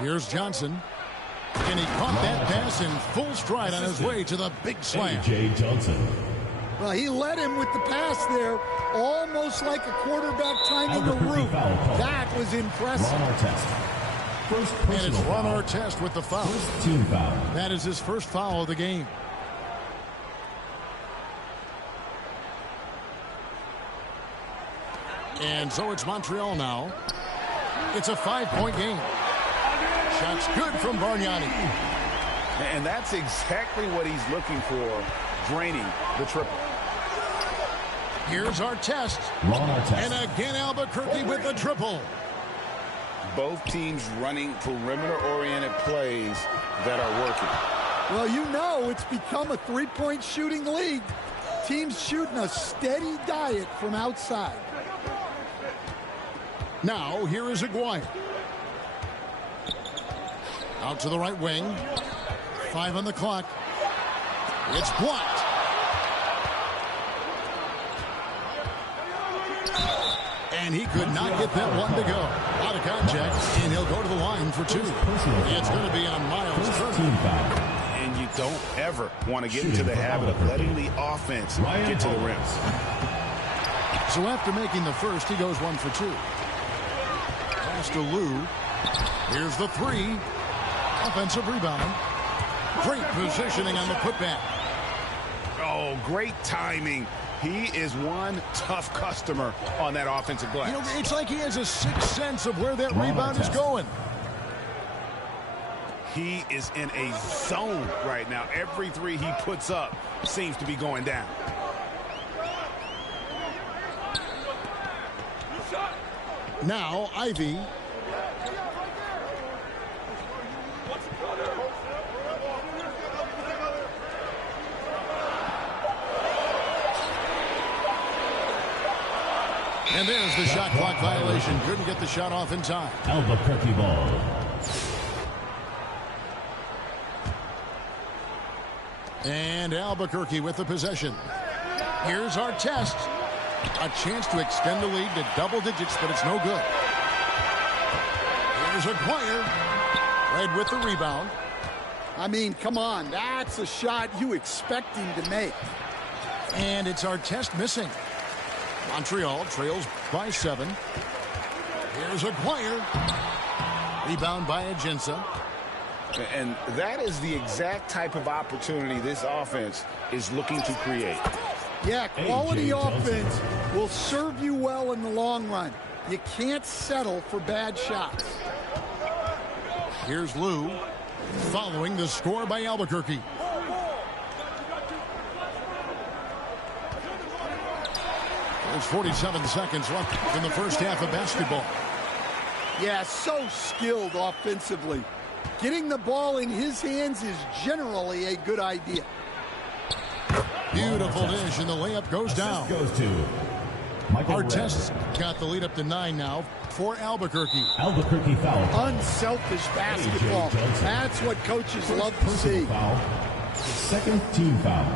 Here's Johnson. And he caught that pass in full stride on his way to the big slam. A.J. Johnson. Well, he led him with the pass there, almost like a quarterback timing a route. That was impressive. Ron Artest. First and it's Ron Artest with the foul. First team foul. That is his first foul of the game. And so it's Montreal now. It's a 5-point game. Shots good from Bargnani. And that's exactly what he's looking for, draining the triple. Here's Artest. Ron Artest. And again Albuquerque with the triple. Both teams running perimeter-oriented plays that are working. Well, you know it's become a three-point shooting league. Teams shooting a steady diet from outside. Now, here is Aguirre. Out to the right wing. 5 on the clock. It's blocked. And he could not get that one to go. Out of contact, and he'll go to the line for 2. It's going to be on Miles Turner. And you don't ever want to get into the habit of letting the offense get to the rim. So after making the first, he goes 1 for 2. Pass to Lou. Here's the 3. Offensive rebound. Great positioning on the putback. Oh, great timing. He is one tough customer on that offensive glass. You know, it's like he has a sixth sense of where that rebound is going. He is in a zone right now. Every 3 he puts up seems to be going down. Now, Ivy. And there's the shot clock violation. Couldn't get the shot off in time. Albuquerque ball. And Albuquerque with the possession. Here's Artest. A chance to extend the lead to double digits, but it's no good. Here's Aguirre. Red with the rebound. I mean, come on. That's a shot you expect him to make. And it's Artest missing. Montreal trails by 7. Here's Aguirre. Rebound by Aginsa. And that is the exact type of opportunity this offense is looking to create. Yeah, quality offense will serve you well in the long run. You can't settle for bad shots. Here's Lou following the score by Albuquerque. There's 47 seconds left in the first half of basketball. Yeah, so skilled offensively. Getting the ball in his hands is generally a good idea. Beautiful dish, and the layup goes down. Goes to Artest got the lead up to 9 now for Albuquerque. Albuquerque foul. Unselfish basketball. That's what coaches love to see. Foul. Second team foul.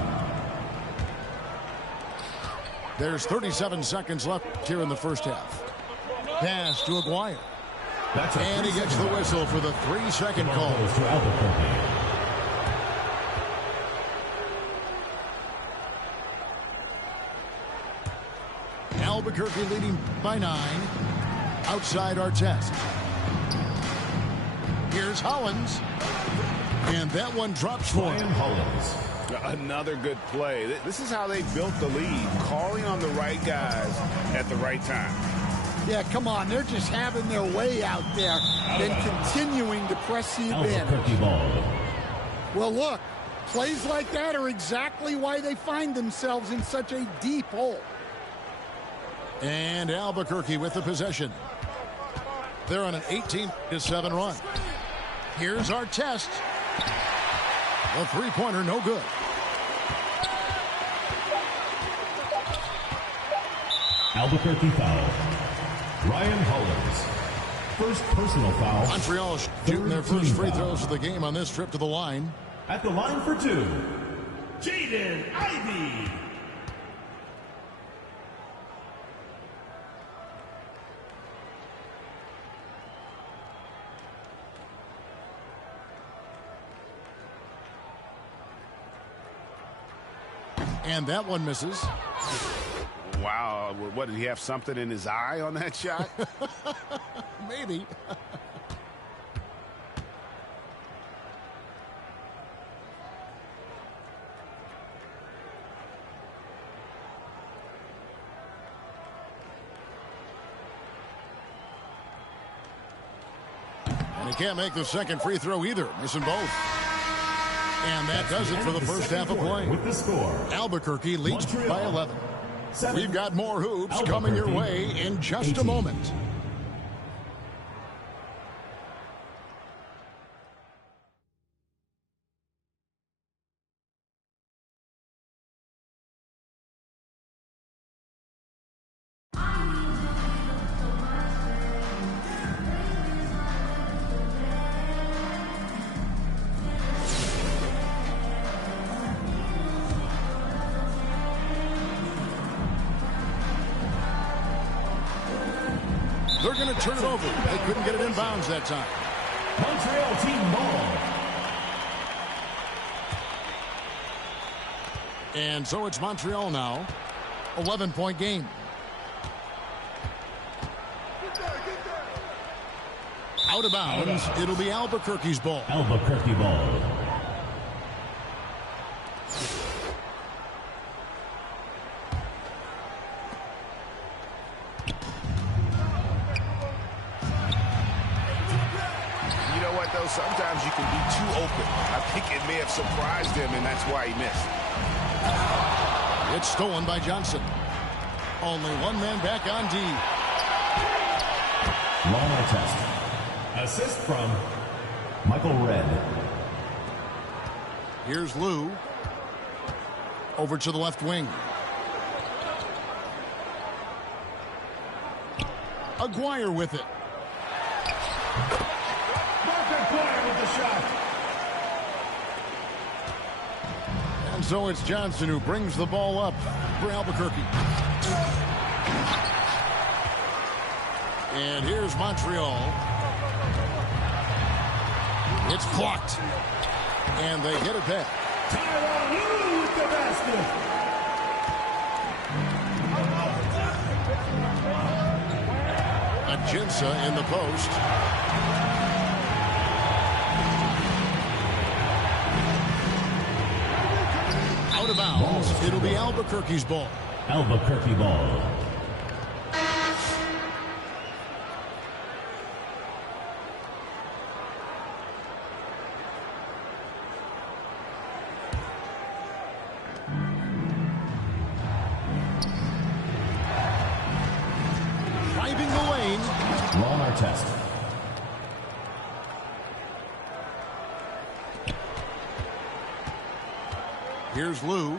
There's 37 seconds left here in the first half. Pass to Aguirre. And he gets the whistle for the 3-second call. Goes to Albuquerque. Albuquerque leading by 9. Outside Artest. Here's Hollins. And that one drops for him. Hollins. Another good play. This is how they built the lead. Calling on the right guys at the right time. Yeah, come on. They're just having their way out there and continuing to press the advantage. Well, look, plays like that are exactly why they find themselves in such a deep hole. And Albuquerque with the possession. They're on an 18-7 run. Here's Artest. The three-pointer, no good. Albuquerque foul. Ryan Hollins. First personal foul. Montreal shooting their first free throws of the game on this trip to the line. At the line for 2. Jaden Ivey. And that one misses. Wow, what, did he have something in his eye on that shot? Maybe. And he can't make the second free throw either, missing both. And that does it for the first half of play. With the score, Albuquerque leads Montreal by 11. 7. We've got more hoops coming your way in just 18. a moment. They're going to turn it over. They couldn't get it in bounds that time. Montreal team ball. And so it's Montreal now. 11-point game. Out of bounds. It'll be Albuquerque's ball. Albuquerque ball. Sometimes you can be too open. I think it may have surprised him, and that's why he missed. It's stolen by Johnson. Only one man back on D. Long test. Assist from Michael Red. Here's Lou. Over to the left wing. Aguirre with it. With the shot. And so it's Johnson who brings the ball up for Albuquerque. And here's Montreal. It's blocked. And they get it back. Tyronn Lue with the basket. Ajinça in the post. Out of bounds. It'll be Albuquerque's ball. Albuquerque ball. Driving the lane. Long test. Here's Lou.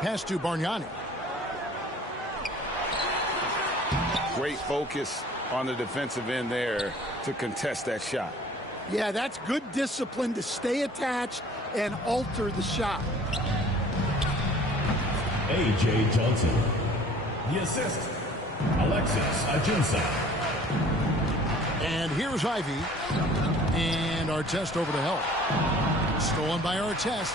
Pass to Bargnani. Great focus on the defensive end there to contest that shot. Yeah, that's good discipline to stay attached and alter the shot. A.J. Johnson. The assist, Alexis Ajinça. And here's Ivy. And Artest over to help. Stolen by Artest.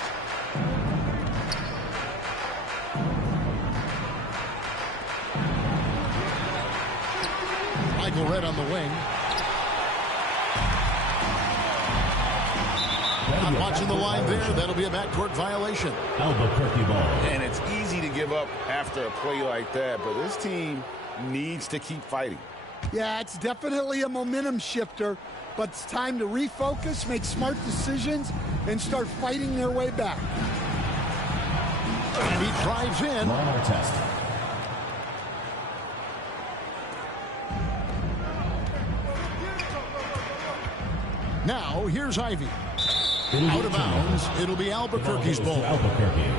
Michael Redd on the wing. Not watching the line there. That'll be a backcourt violation. Albuquerque ball. And it's easy to give up after a play like that, but this team needs to keep fighting. Yeah, it's definitely a momentum shifter, but it's time to refocus, make smart decisions, and start fighting their way back. And he drives in. Test. Now, here's Ivy. Out of bounds. It'll be Albuquerque's ball. Albuquerque.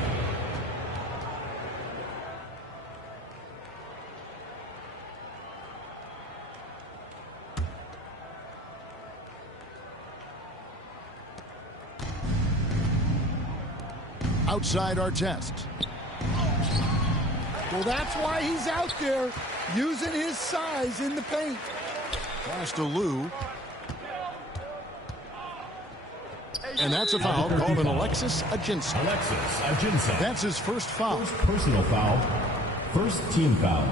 Outside Artest. Well, that's why he's out there using his size in the paint. Pass to Lou. And that's a foul called an Alexis Ajinça. Alexis Ajinça. That's his first foul. First personal foul. First team foul.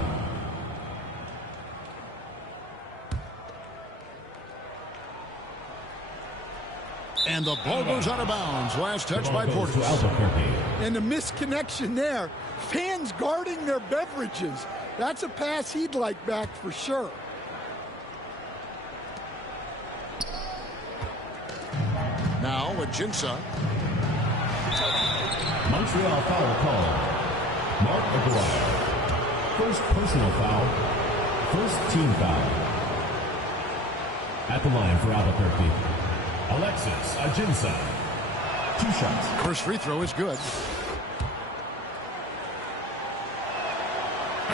And the ball goes out of bounds. Last touch by Portis. And the misconnection there. Fans guarding their beverages. That's a pass he'd like back for sure. Now Ajinça. Montreal foul call. Mark Aguirre. First personal foul. First team foul. At the line for Albuquerque, Alexis Ajinça. 2 shots. First free throw is good.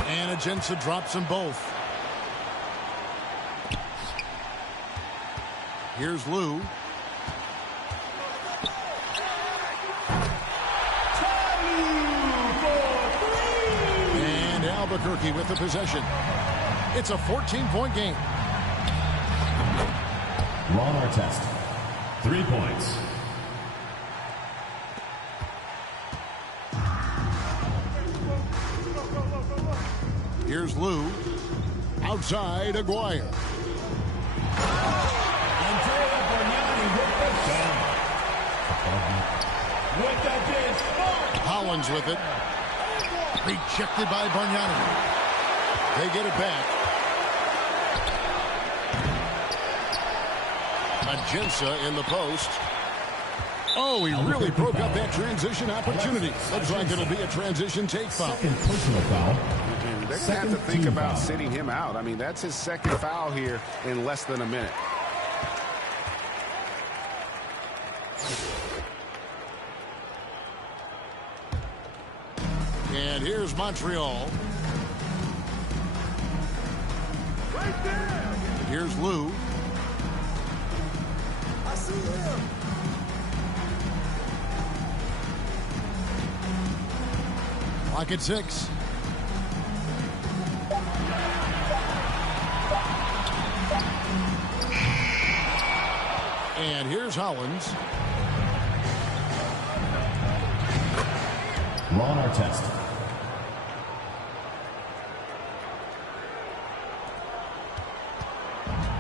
And Ajinça drops them both. Here's Lou. And Albuquerque with the possession. It's a 14-point game. Ron Artest. 3 points. Here's Lou. Outside Aguirre. Hollins with it. Rejected by Bargnani. They get it back. Ajinça in the post. Oh, he really broke up that transition opportunity. Looks like it'll be a transition take foul. Second personal foul. They're going to have to think about sitting him out. I mean, that's his second foul here in less than a minute. And here's Montreal. Right there. Here's Lou. I see him. Clock at 6. And here's Hollins. Ron Artest.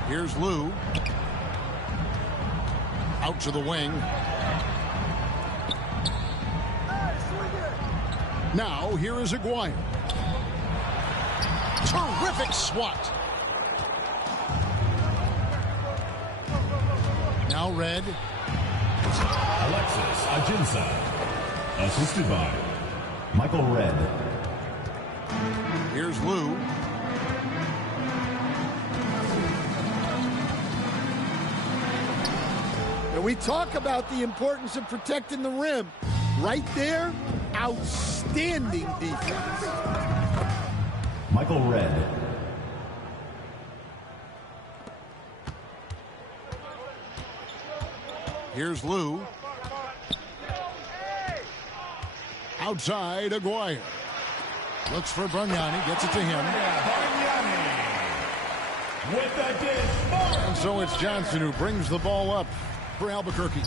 Here's Lou. Out to the wing. Now, here is Aguirre. Terrific swat. Now Redd. Alexis Ajinça. Assisted by Michael Redd. Here's Lou. And we talk about the importance of protecting the rim. Right there, outstanding defense. Michael Redd. Here's Lou. Outside, Aguirre. Looks for Bargnani, gets it to him. And so it's Johnson who brings the ball up for Albuquerque.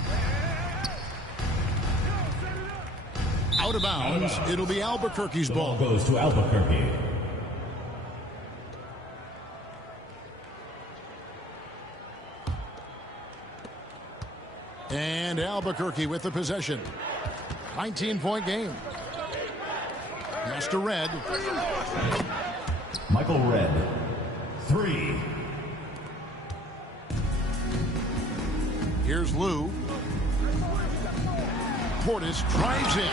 Out of bounds. It'll be Albuquerque's ball. Goes to Albuquerque. And Albuquerque with the possession. 19-point game. Pass to Red. Michael Red. 3. Here's Lou. Portis drives in.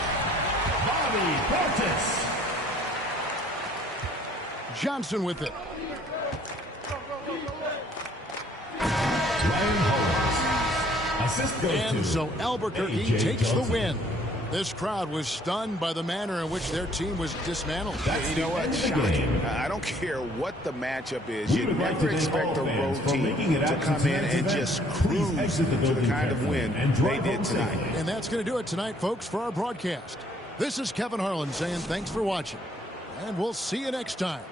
Bobby Portis. Johnson with it. Assist goes and to so Albuquerque A.J. takes Johnson. the win. This crowd was stunned by the manner in which their team was dismantled. You know what? Shocking. I don't care what the matchup is. You never expect a road team to come in and just cruise to the kind of win they did tonight. And that's going to do it tonight, folks, for our broadcast. This is Kevin Harlan saying thanks for watching. And we'll see you next time.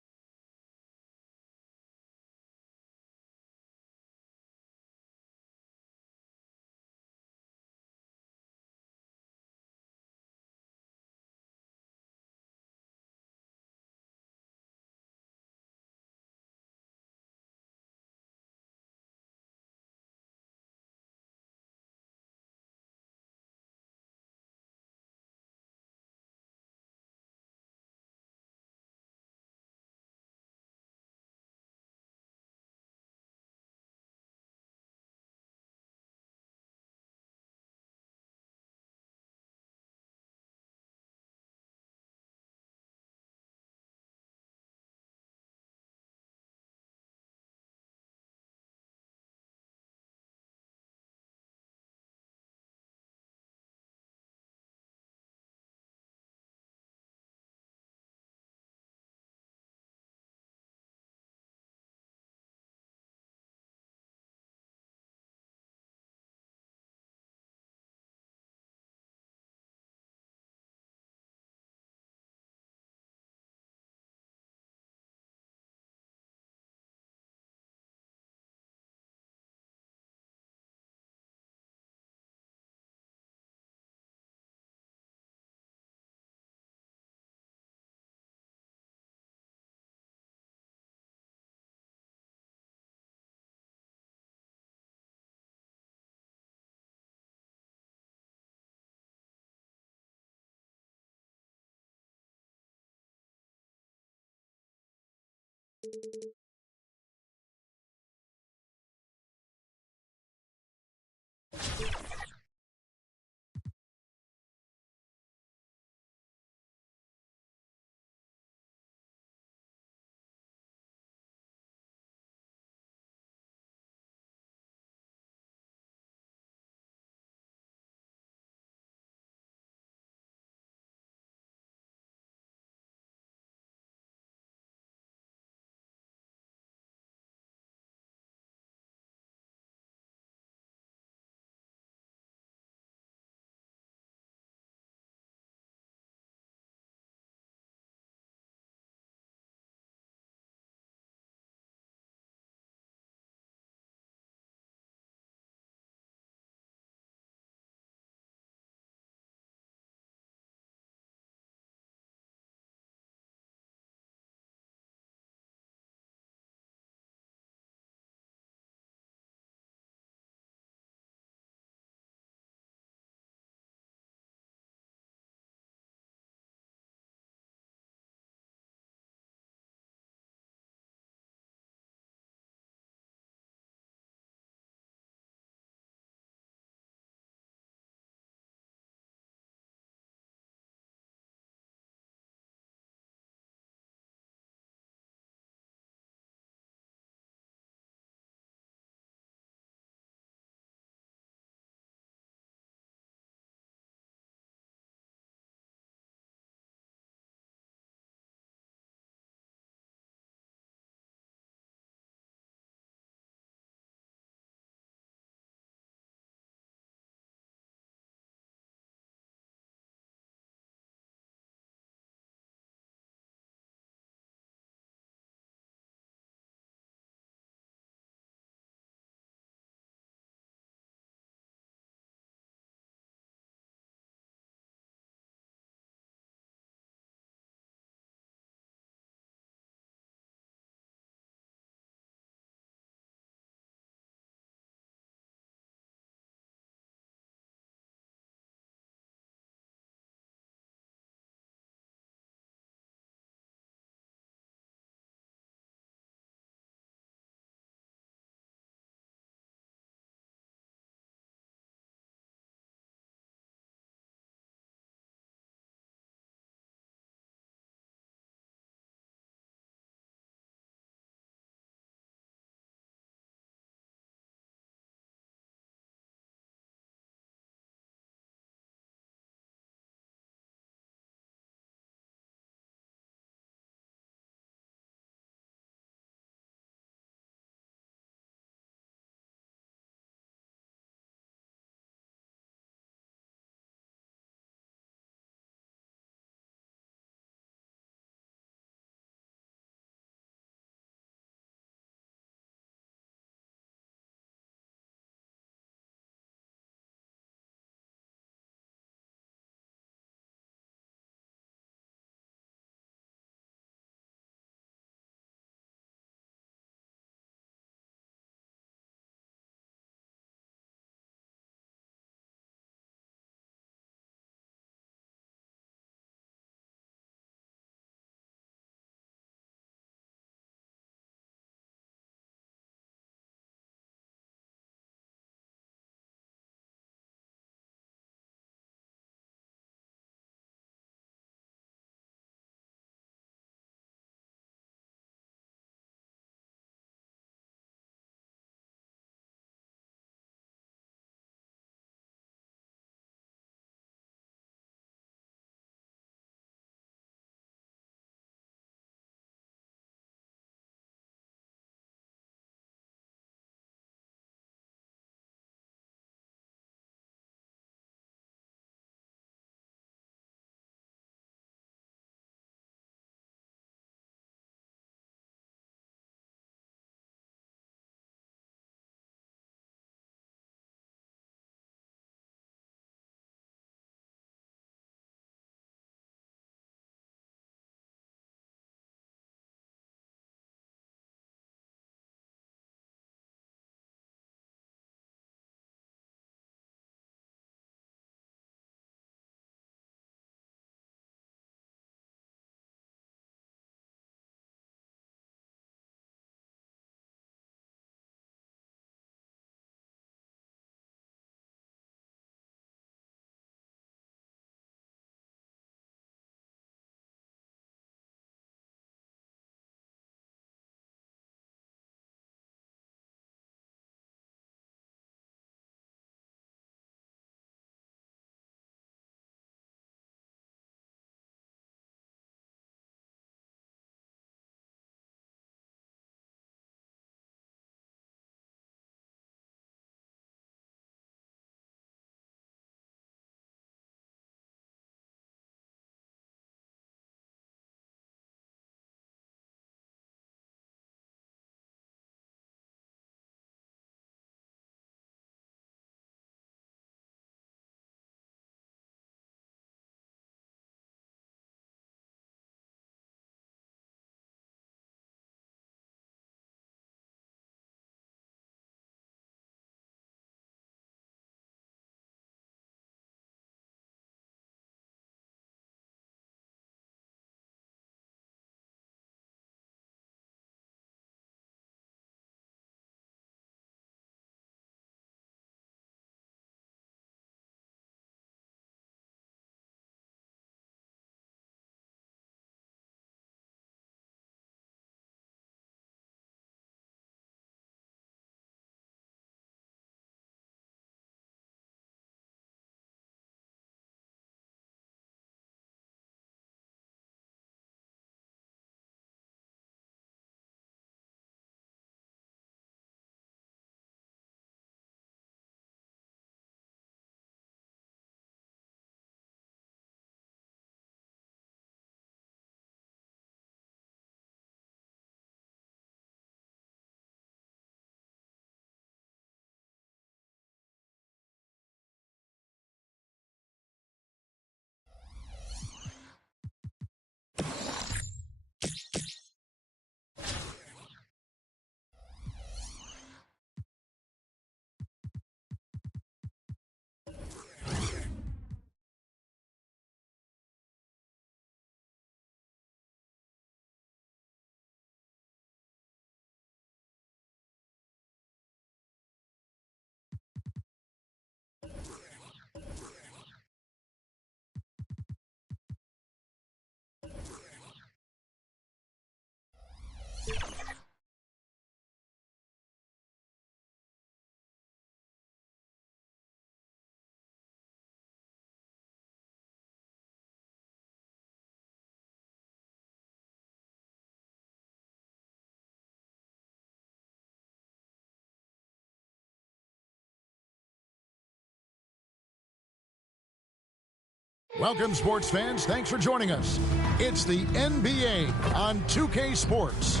Welcome, sports fans. Thanks for joining us. It's the NBA on 2K Sports.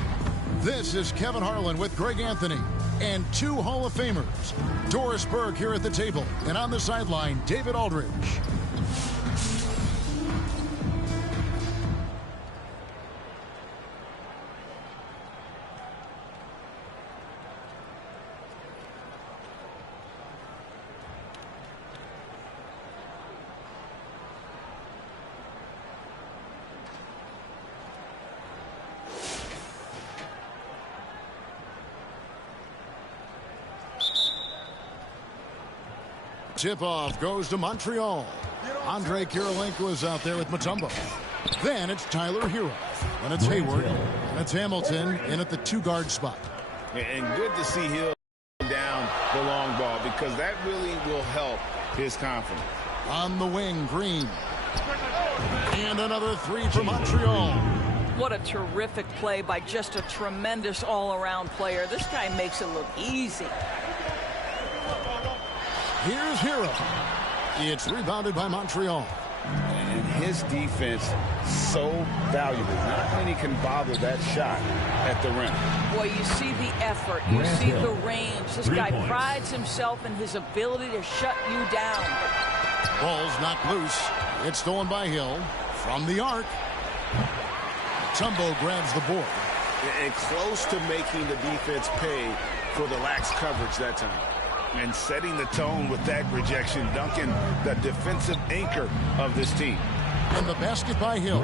This is Kevin Harlan with Greg Anthony and two Hall of Famers. Doris Burke here at the table, and on the sideline, David Aldridge. Tip-off goes to Montreal. Andre Kirilenko is out there with Mutombo. Then it's Tyler Hero. And it's Hayward. And it's Hamilton in at the two-guard spot. And good to see Hill down the long ball because that really will help his confidence. On the wing, Green. And another three for Montreal. What a terrific play by just a tremendous all-around player. This guy makes it look easy. Here's Hero. It's rebounded by Montreal. And his defense so valuable. Not many can bother that shot at the rim. Boy, you see the effort. You see the range. This guy prides himself in his ability to shut you down. Ball's knocked loose. It's stolen by Hill. From the arc. Tumbo grabs the board. And close to making the defense pay for the lax coverage that time. And setting the tone with that rejection, Duncan, the defensive anchor of this team. And the basket by Hill.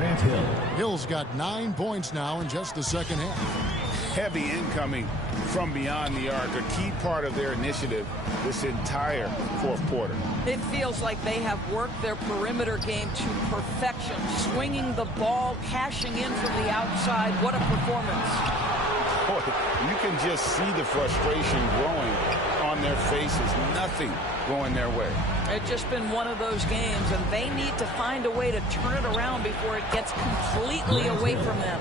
Hill's got 9 points now in just the second half. Heavy incoming from beyond the arc, a key part of their initiative this entire fourth quarter. It feels like they have worked their perimeter game to perfection, swinging the ball, cashing in from the outside. What a performance. Boy, you can just see the frustration growing on their faces. Nothing going their way. It's just been one of those games, and they need to find a way to turn it around before it gets completely away from them.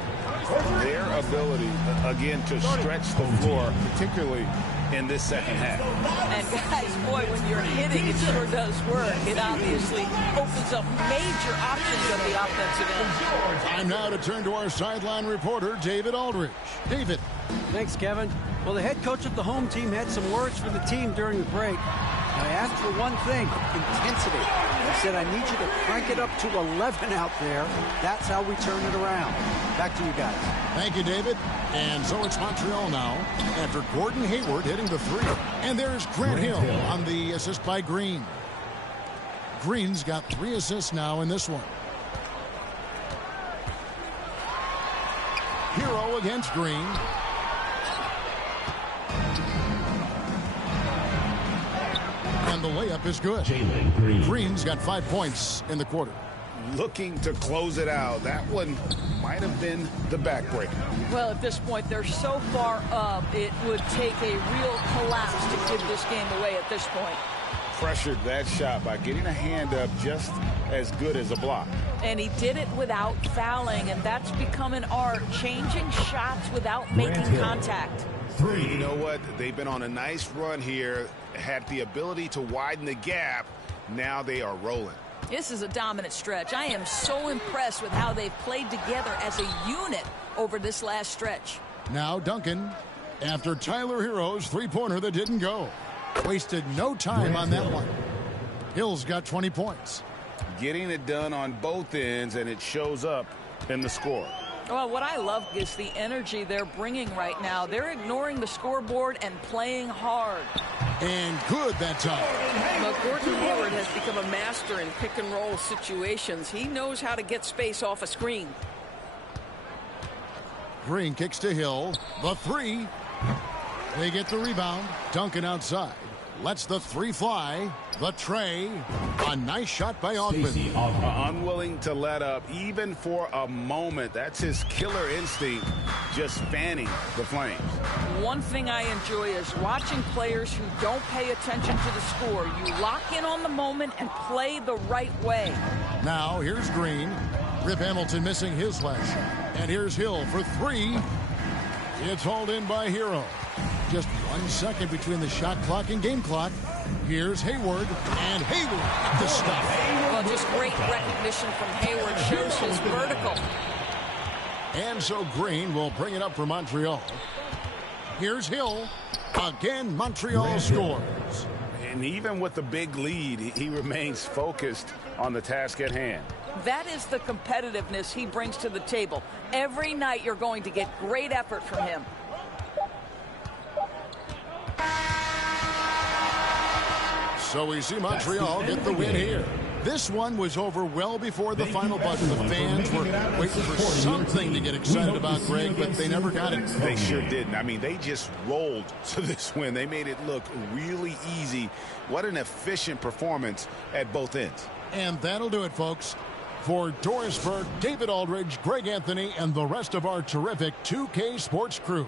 Their ability, again, to stretch the floor, particularly in this second half. And guys, boy, when you're hitting, it sure does work. It obviously opens up major options on the offensive end. Time now to turn to our sideline reporter, David Aldridge. David. Thanks, Kevin. Well, the head coach of the home team had some words for the team during the break. I asked for one thing, intensity. He said, I need you to crank it up to 11 out there. That's how we turn it around. Back to you guys. Thank you, David. And so it's Montreal now after Gordon Hayward hitting the three. And there's Grant Hill on the assist by Green. Green's got 3 assists now in this one. Hero against Green. And the layup is good. Green's got 5 points in the quarter. Looking to close it out. That one might have been the backbreaker. Well, at this point, they're so far up, it would take a real collapse to give this game away at this point. Pressured that shot by getting a hand up just as good as a block. And he did it without fouling, and that's become an art, changing shots without making contact. You know what? They've been on a nice run here, had the ability to widen the gap. Now they are rolling. This is a dominant stretch. I am so impressed with how they've played together as a unit over this last stretch. Now Duncan, after Tyler Hero's three-pointer that didn't go. Wasted no time on that one. Hill's got 20 points. Getting it done on both ends, and it shows up in the score. Well, what I love is the energy they're bringing right now. They're ignoring the scoreboard and playing hard. And good that time. Well, Gordon Hayward has become a master in pick-and-roll situations. He knows how to get space off a screen. Green kicks to Hill. The three. They get the rebound. Duncan outside. Lets the three fly. The tray. A nice shot by Ogden. Unwilling to let up even for a moment. That's his killer instinct, just fanning the flames. One thing I enjoy is watching players who don't pay attention to the score. You lock in on the moment and play the right way. Now here's Green. Rip Hamilton missing his last shot. And here's Hill for three. It's hauled in by Hero. Just 1 second between the shot clock and game clock. Here's Hayward, and Hayward the stuff. Well, just great recognition from Hayward. Shows his vertical. And so Green will bring it up for Montreal. Here's Hill. Again, Montreal scores. And even with the big lead, he remains focused on the task at hand. That is the competitiveness he brings to the table. Every night you're going to get great effort from him. So we see Montreal get the win here. This one was over well before the final buzzer. The fans were waiting for something to get excited about, Greg, but they never got it. They sure didn't. I mean, they just rolled to this win. They made it look really easy. What an efficient performance at both ends. And that'll do it, folks. For Doris Burke, David Aldridge, Greg Anthony, and the rest of our terrific 2K Sports crew.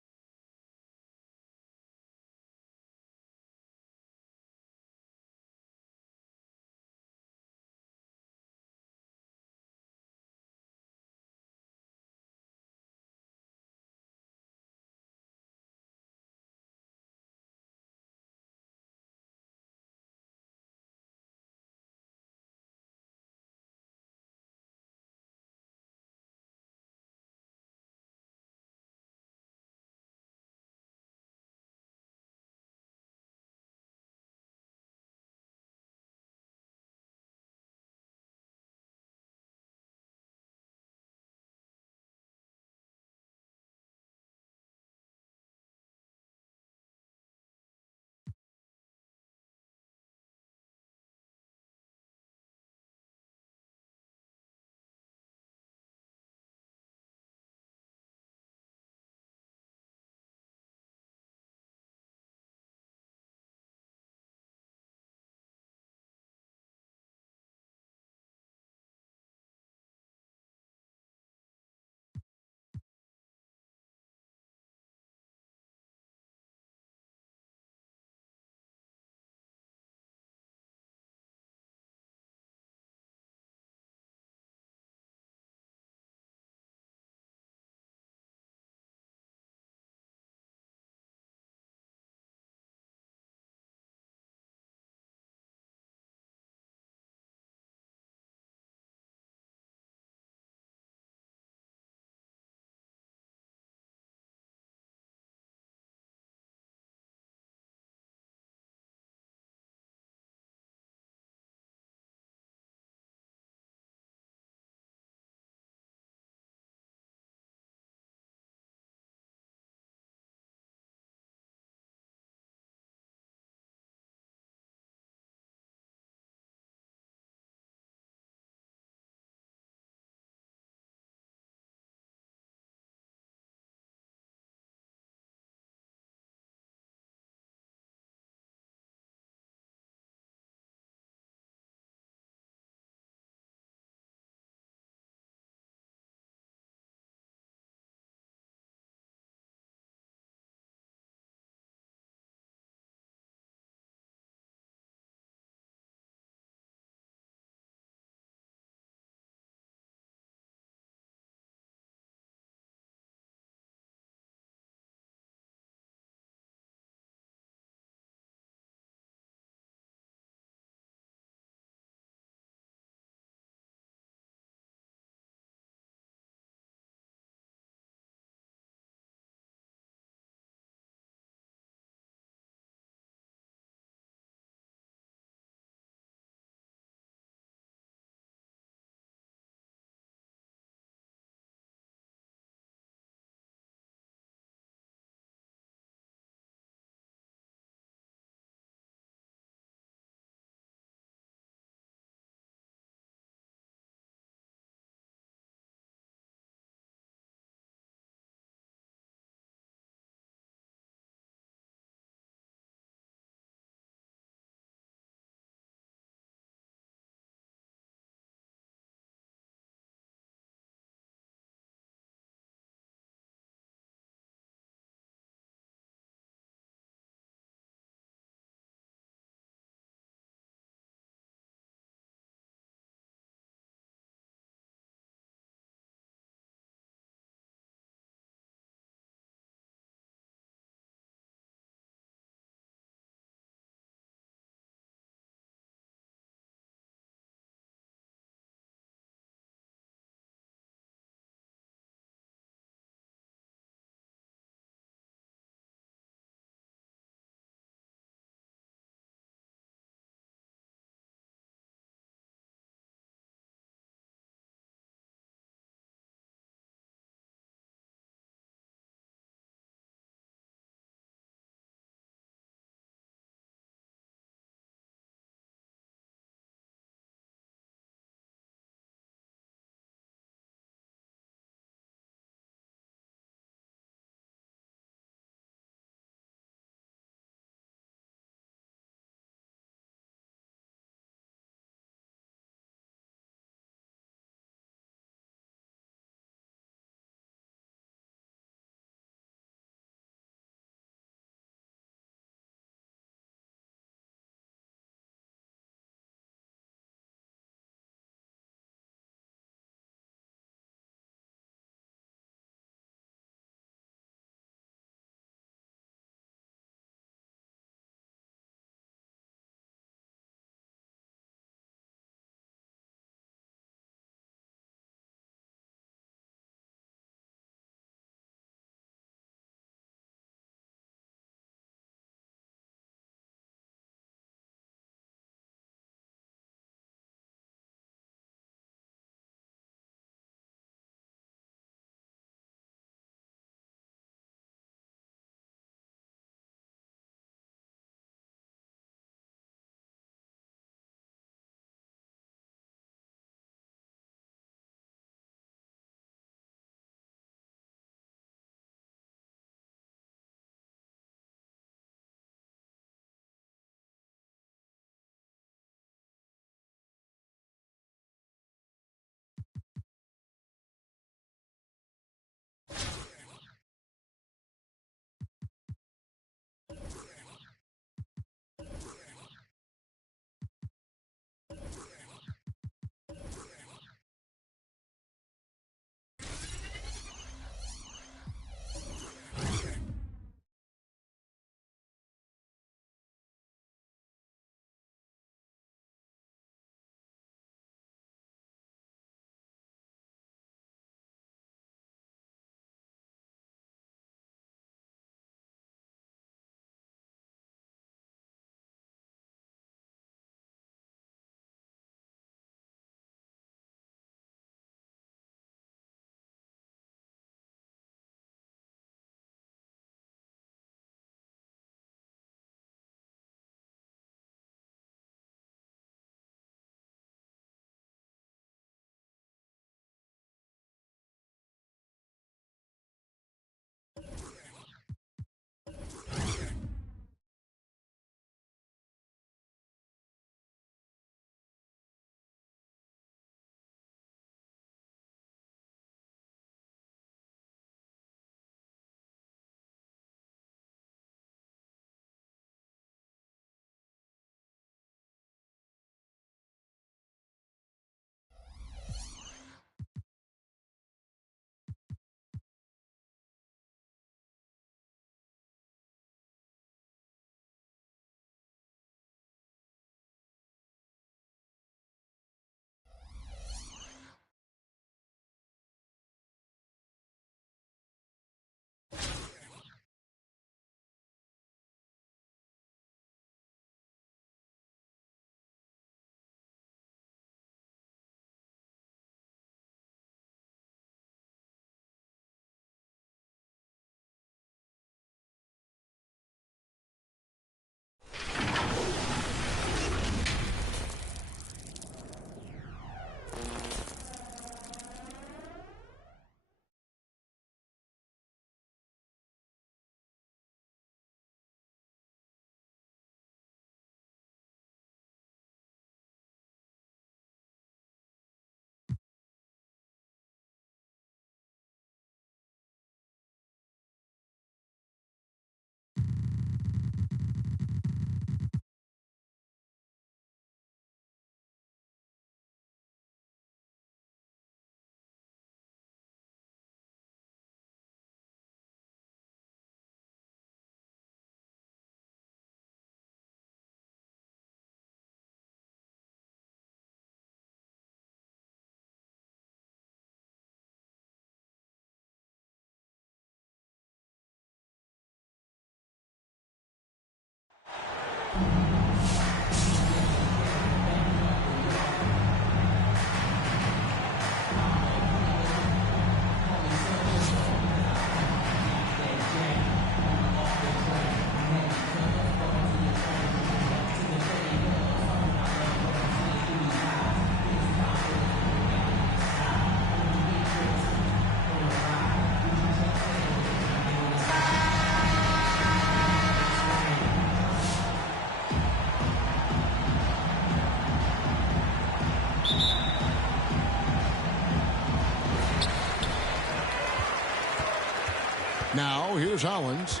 Now here's Hollins.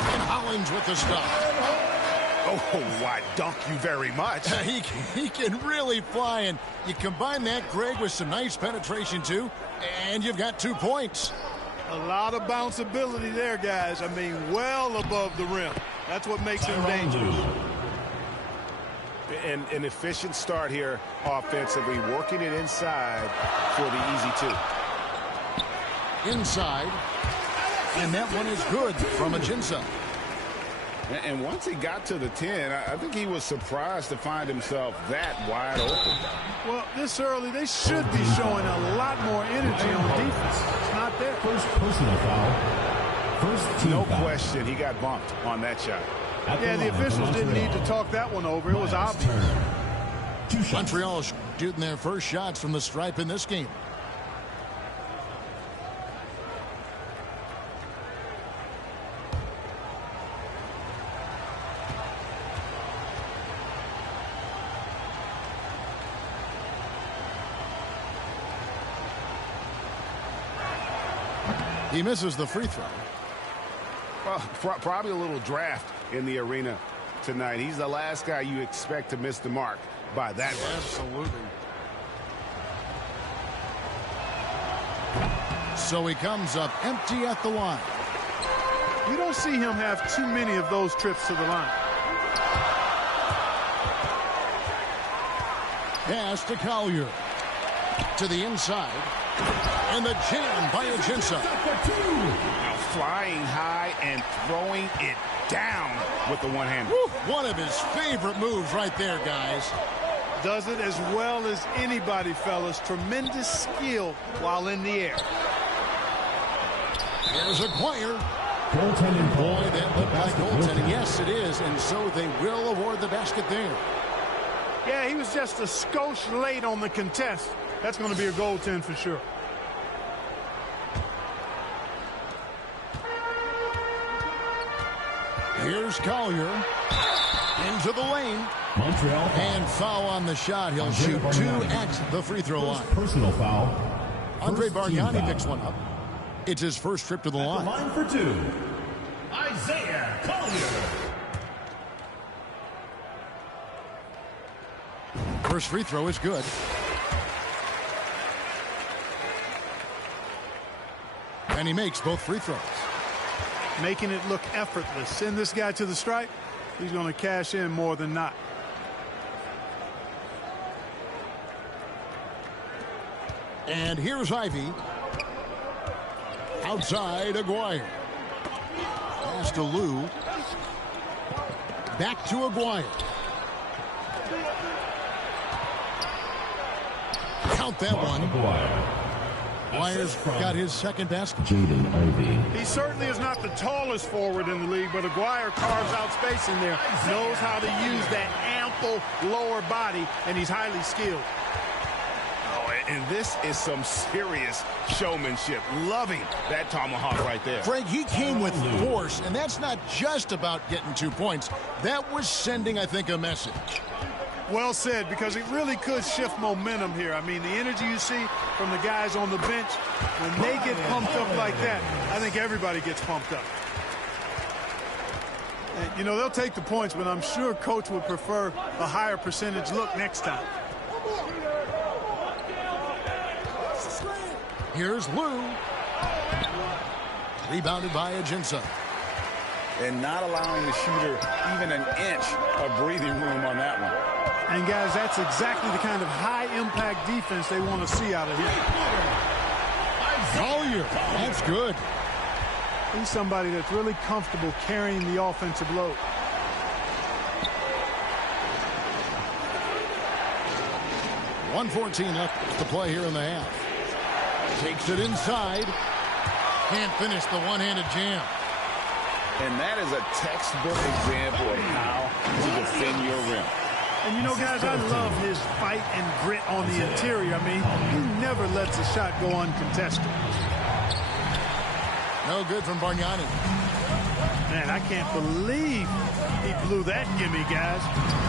And Hollins with the stop. Oh, why, dunk you very much. He can really fly, and you combine that, Greg, with some nice penetration, too, and you've got 2 points. A lot of bounceability there, guys. I mean, well above the rim. That's what makes him dangerous. An efficient start here offensively, working it inside for the easy 2. Inside, and that one is good from Ajinça. And once he got to the 10, I think he was surprised to find himself that wide open. Well, this early, they should be showing a lot more energy on defense. It's not there. First personal foul. First team No foul. question, he got bumped on that shot. Yeah, the officials didn't need to talk that one over. It was obvious. Montreal shooting their first shots from the stripe in this game. He misses the free throw. Well, probably a little draft in the arena tonight. He's the last guy you expect to miss the mark by that much. Absolutely. So he comes up empty at the line. You don't see him have too many of those trips to the line. Pass to Collier. To the inside. And the jam by Ajinça. Flying high and throwing it down with the one-hand. One of his favorite moves right there, guys. Does it as well as anybody, fellas. Tremendous skill while in the air. Here's Aguirre. Goaltending. Boy, that looked like goaltending. Yes, it is, and so they will award the basket there. Yeah, he was just a skosh late on the contest. That's going to be a goaltend for sure. Here's Collier. Into the lane. Montreal. And foul on the shot. He'll shoot 2 at the free throw line. Personal foul. Andre First team Bargnani foul. picks one up. It's his first trip to the line. Line for 2. Isaiah Collier. First free throw is good. And he makes both free throws. Making it look effortless. Send this guy to the stripe. He's going to cash in more than not. And here's Ivy. Outside, Aguirre. Pass to Lou. Back to Aguirre. Count that one. Aguirre's got his second basket. Jaden Ivey. He certainly is not the tallest forward in the league, but Aguirre carves out space in there. Knows how to use that ample lower body, and he's highly skilled. And this is some serious showmanship. Loving that tomahawk right there. Frank, he came with force, and that's not just about getting 2 points. That was sending, I think, a message. Well said, because it really could shift momentum here. I mean, the energy you see from the guys on the bench, when they get pumped up like that, I think everybody gets pumped up. And, you know, they'll take the points, but I'm sure Coach would prefer a higher percentage look next time. Here's Lou. Rebounded by Ajinça. And not allowing the shooter even an inch of breathing room on that one. And, guys, that's exactly the kind of high-impact defense they want to see out of him. Collier, that's good. He's somebody that's really comfortable carrying the offensive load. .114 left to play here in the half. Takes it inside. Can't finish the one-handed jam. And that is a textbook example of how to defend your rim. And, you know, guys, I love his fight and grit on the interior. I mean, he never lets a shot go uncontested. No good from Bargnani. Man, I can't believe he blew that gimme, guys.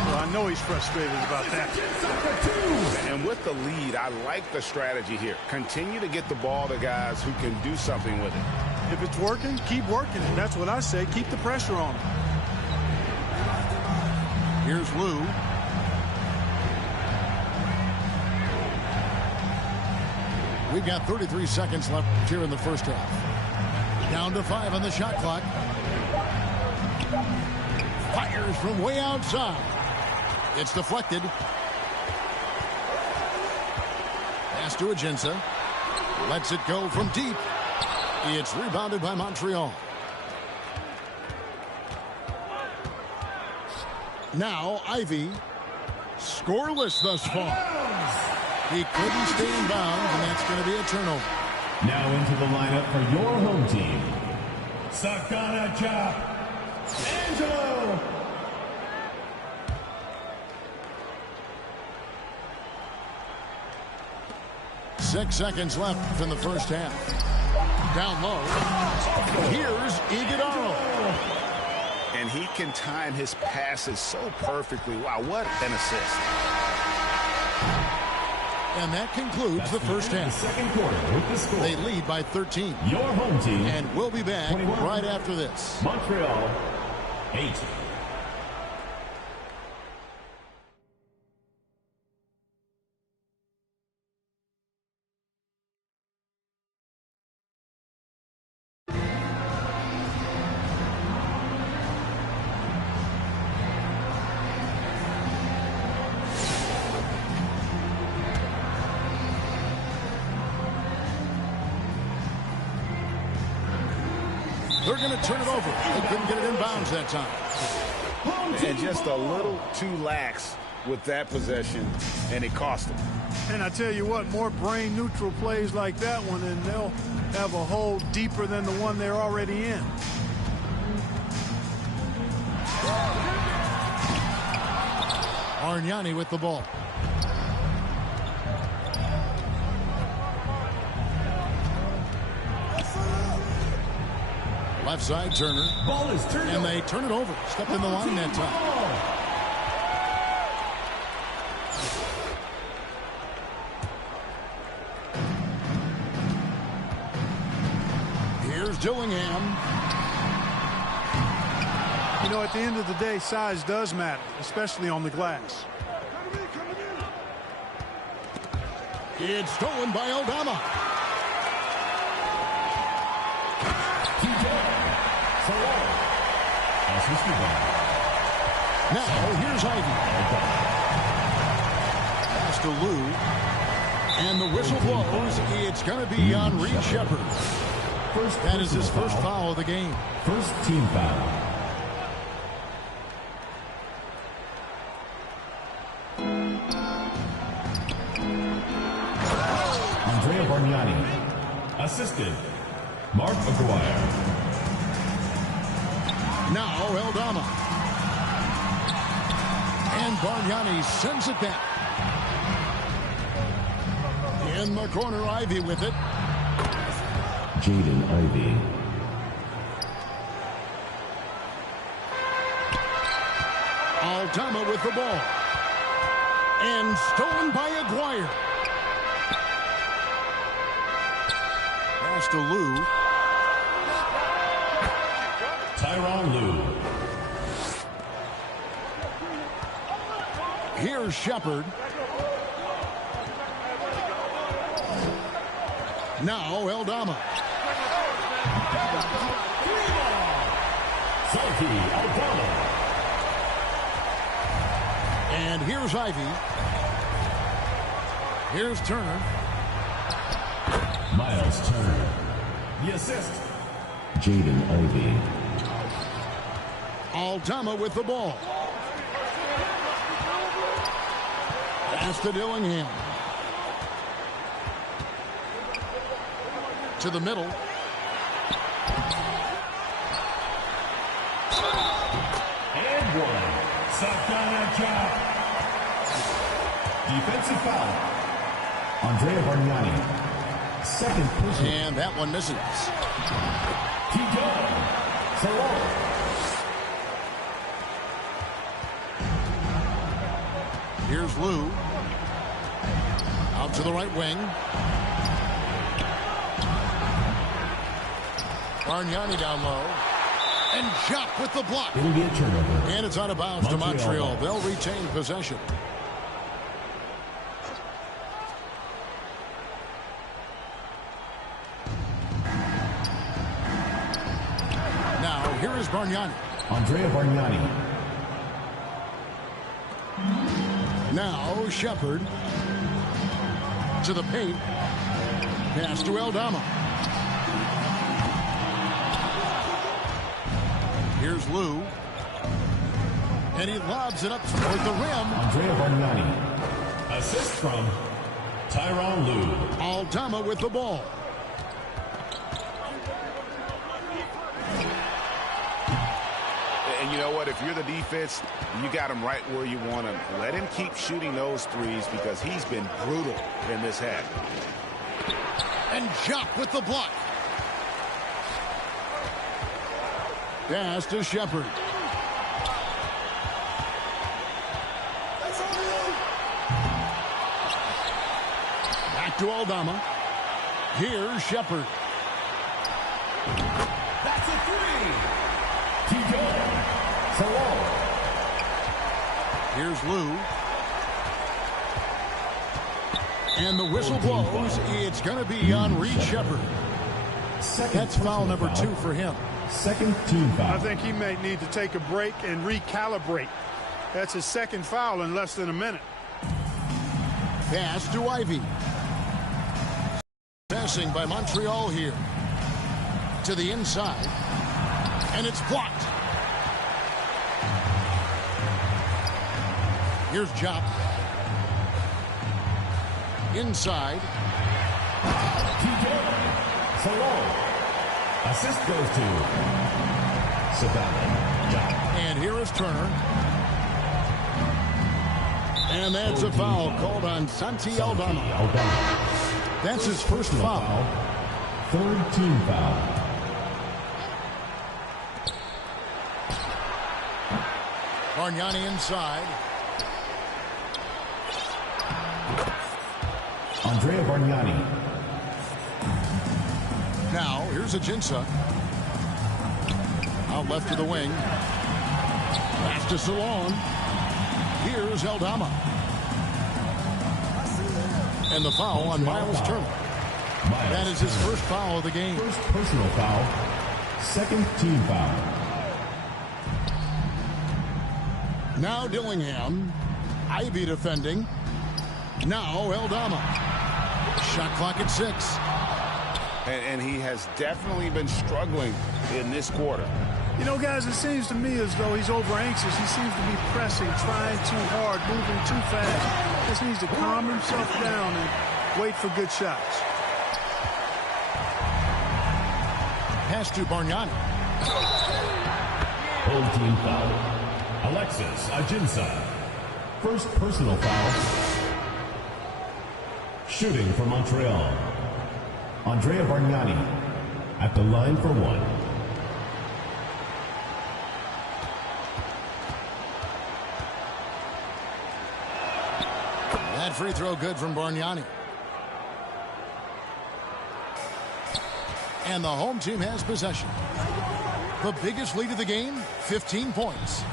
Well, I know he's frustrated about that. And with the lead, I like the strategy here. Continue to get the ball to guys who can do something with it. If it's working, keep working it. That's what I say. Keep the pressure on him. Here's Lou. We've got 33 seconds left here in the first half. Down to 5 on the shot clock. Fires from way outside. It's deflected. Pass to Aginsa. Lets it go from deep. It's rebounded by Montreal. Now Ivy. Scoreless thus far. He couldn't stay in bounds, and that's going to be a turnover. Now into the lineup for your home team. Sakana Chop, Angelo. Six seconds left in the first half. Down low. Here's Iguodala. And he can time his passes so perfectly. Wow, what an assist. And that concludes the first half. Second quarter with the score. They lead by 13. Your home team. And we'll be back right after this. Montreal, 8. They're going to turn it over. They couldn't get it in bounds that time. And just a little too lax with that possession, and it cost them. And I tell you what, more brain-neutral plays like that one, and they'll have a hole deeper than the one they're already in. Argnani with the ball. Left side, Turner. Ball is turned and they turn it over. Stepped in the line that time. Here's Dillingham. You know, at the end of the day, size does matter, especially on the glass. It's stolen by Aldama. Now, here's Ivy. Pass to Lou. And the whistle blows. It's going to be on Reed Shepherd. That is his first foul of the game. First team foul. Andrea Bargnani. Assisted. Mark Aguirre. Now Aldama. And Bargnani sends it back. In the corner, Ivy with it. Jaden Ivey. Aldama with the ball. And stolen by Aguirre. Pass to Lou. Tyronn Lue. Here's Shepherd. Now Aldama. Salty Aldama. And here's Ivy. Here's Turner. Miles Turner. The assist. Jaden Ivey. Aldama with the ball. Pass to Dillingham. To the middle. And one. Sakana Chop. Defensive foul. Andrea Bargnani. Second person. And that one misses. Here's Lou. Out to the right wing. Bargnani down low. And Jock with the block. It'll be a turnover. And it's out of bounds to Montreal. They'll retain possession. Now, here is Bargnani. Andrea Bargnani. Now, Shepard. To the paint. Pass to Aldama. Here's Lou. And he lobs it up toward the rim. Andrea Bargnani. Assist from Tyronn Lue. Aldama with the ball. And you know what? If you're the defense, you got him right where you want him. Let him keep shooting those threes because he's been brutal in this half. And Jock with the block. Pass to Shepard. Back to Aldama. Here's Shepard. That's a three. Here's Lou. And the whistle blows. It's going to be on Reed Shepard. That's foul number 2 for him. Second team foul. I think he may need to take a break and recalibrate. That's his second foul in less than a minute. Pass to Ivy. Passing by Montreal here. To the inside. And it's blocked. Here's Jock. Inside. TJ Salon. Assist goes to Savannah Jock. And here is Turner. And that's a foul called on Santi Aldama. That's his first foul. Third team foul. Bargnani inside. Andrea Bargnani. Now, here's Ajinça. Out left to the wing. Pass to Salon. Here's Aldama. And the foul on Miles Turner. That is his first foul of the game. First personal foul. Second team foul. Now Dillingham. Ivy defending. Now Aldama. Shot clock at 6. And he has definitely been struggling in this quarter. You know, guys, it seems to me as though he's over anxious. He seems to be pressing, trying too hard, moving too fast. Just needs to calm himself down and wait for good shots. Pass to Bargnani. Home team foul. Alexis Ajinça. First personal foul. Shooting for Montreal. Andrea Bargnani at the line for 1. That free throw good from Bargnani. And the home team has possession. The biggest lead of the game, 15 points.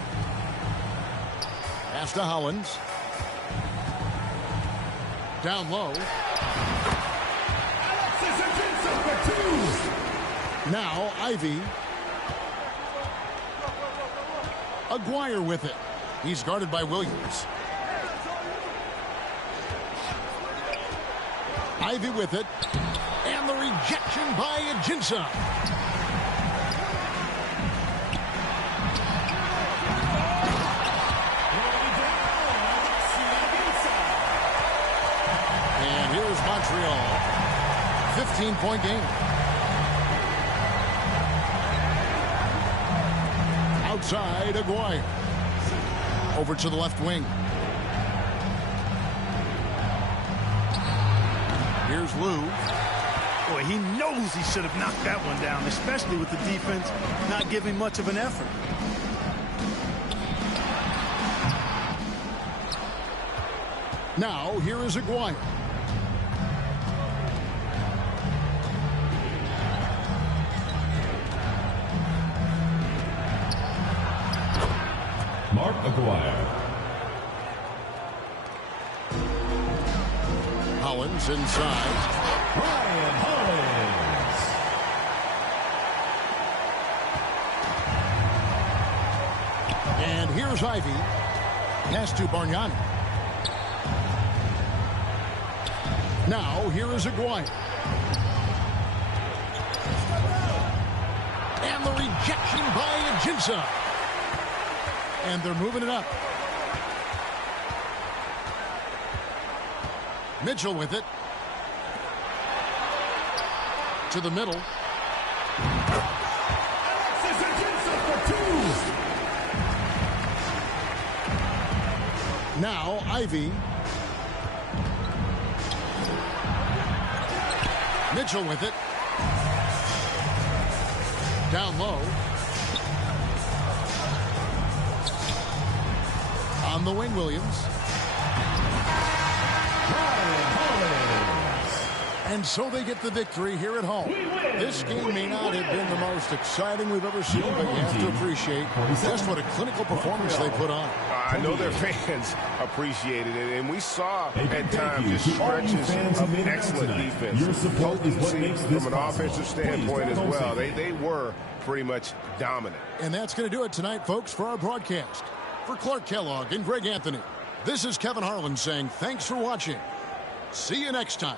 Pass to Hollins. Down low. Now Ivy. Aguirre with it. He's guarded by Williams. Ivy with it. And the rejection by Ajinça. And here's Montreal. 15-point game. Outside, Aguirre. Over to the left wing. Here's Lou. Boy, he knows he should have knocked that one down, especially with the defense not giving much of an effort. Now, here is Aguirre. Mark Aguirre. Hollins inside. Ryan Hollins. And here's Ivy. Pass to Bargnani. Now, here is Aguirre. And the rejection by Ajinça. And they're moving it up. Mitchell with it. To the middle. Now, Ivy. Mitchell with it. Down low. On the wing, Williams. And so they get the victory here at home. This game may not have been the most exciting we've ever seen, but you have to appreciate just what a clinical performance they put on. I know their fans appreciated it, and we saw at times just stretches of excellent defense. Your support is what makes this from an offensive standpoint as well. They were pretty much dominant. And that's going to do it tonight, folks, for our broadcast. For Clark Kellogg and Greg Anthony, this is Kevin Harlan saying thanks for watching. See you next time.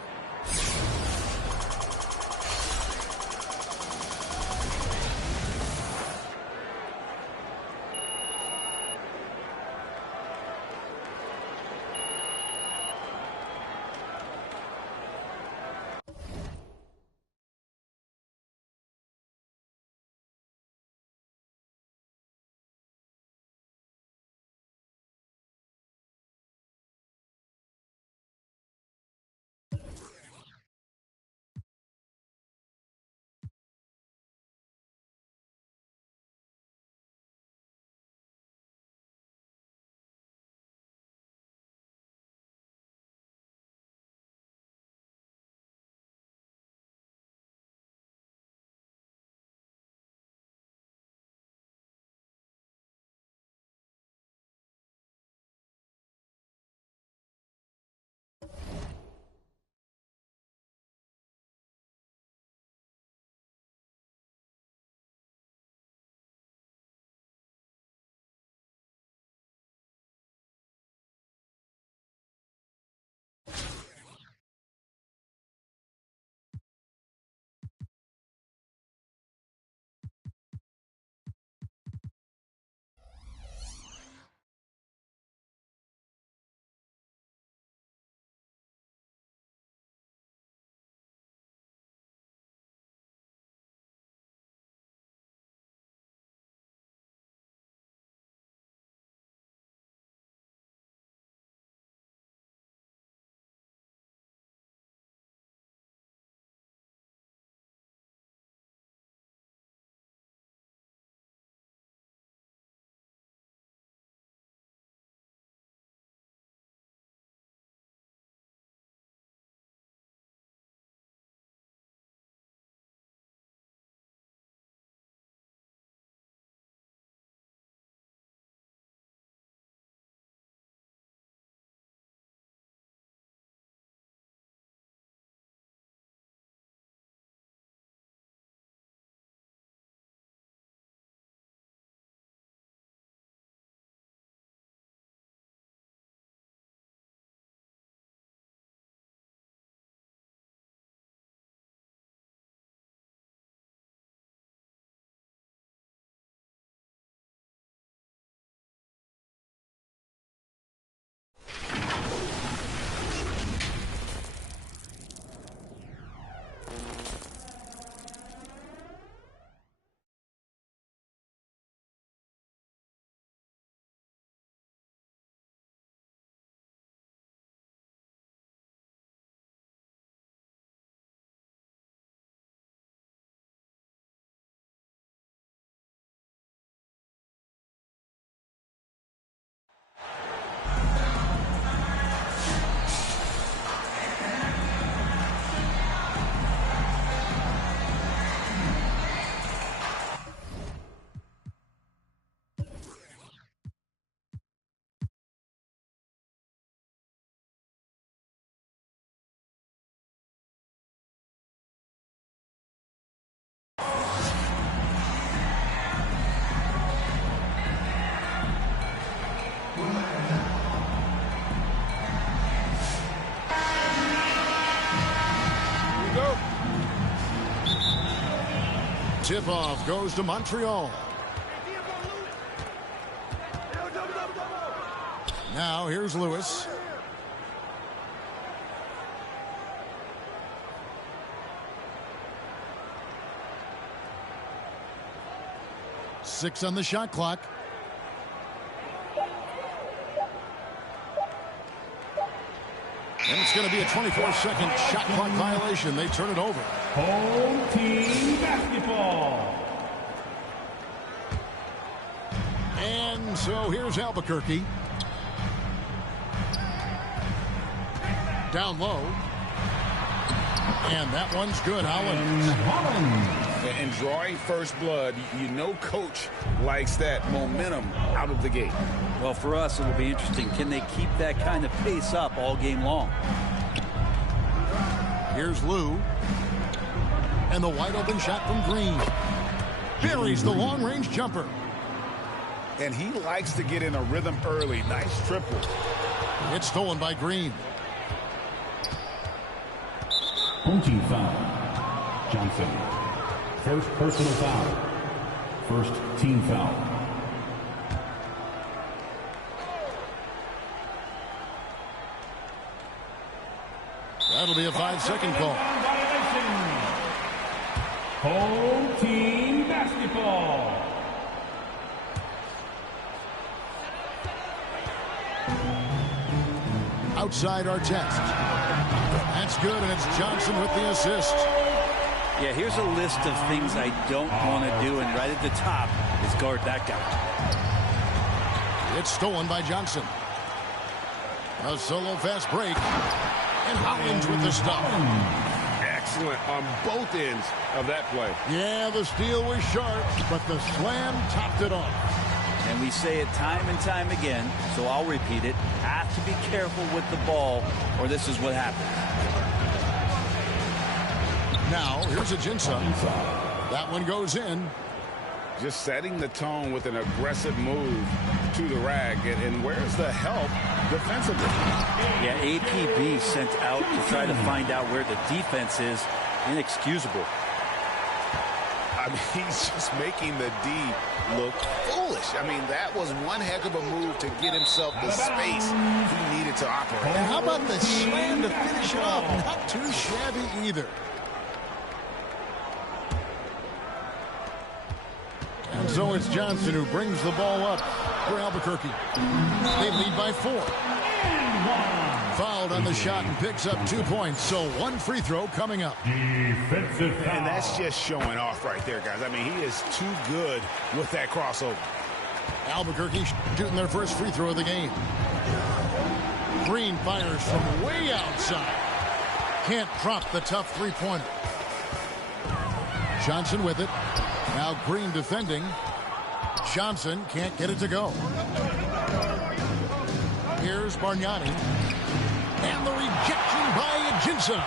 tip-off goes to Montreal. Now here's Lewis. Six on the shot clock. And it's going to be a 24-second shot clock violation. They turn it over. Home team basketball. And so here's Albuquerque. Down low. And that one's good. Holland. And drawing first blood, you know coach likes that momentum out of the gate. Well, for us, it will be interesting. Can they keep that kind of pace up all game long? Here's Lou. And the wide open shot from Green. Buries the long-range jumper. And he likes to get in a rhythm early. Nice triple. It's stolen by Green. Home team foul. Johnson. First personal foul. First team foul. That'll be a 5-second call. Home team basketball. Outside our test. That's good, and it's Johnson with the assist. Yeah, here's a list of things I don't want to do, and right at the top is guard that guy. It's stolen by Johnson. A solo fast break. And Hollins with the stop. Excellent on both ends of that play. Yeah, the steal was sharp, but the slam topped it off. And we say it time and time again, so I'll repeat it. Have to be careful with the ball, or this is what happens. Now, here's Ajinça. That one goes in. Just setting the tone with an aggressive move to the rack. And where's the help defensively? Yeah, APB sent out to try to find out where the defense is. Inexcusable. I mean, he's just making the D look foolish. I mean, that was one heck of a move to get himself the space he needed to operate. And how about the slam to finish it off? Not too shabby either. And so it's Johnson who brings the ball up for Albuquerque. They lead by 4. Fouled on the shot and picks up 2 points. So one free throw coming up. Defensive foul. And that's just showing off right there, guys. I mean, he is too good with that crossover. Albuquerque shooting their first free throw of the game. Green fires from way outside. Can't drop the tough three-pointer. Johnson with it. Now Green defending. Johnson can't get it to go. Here's Bargnani. And the rejection by Ajinça.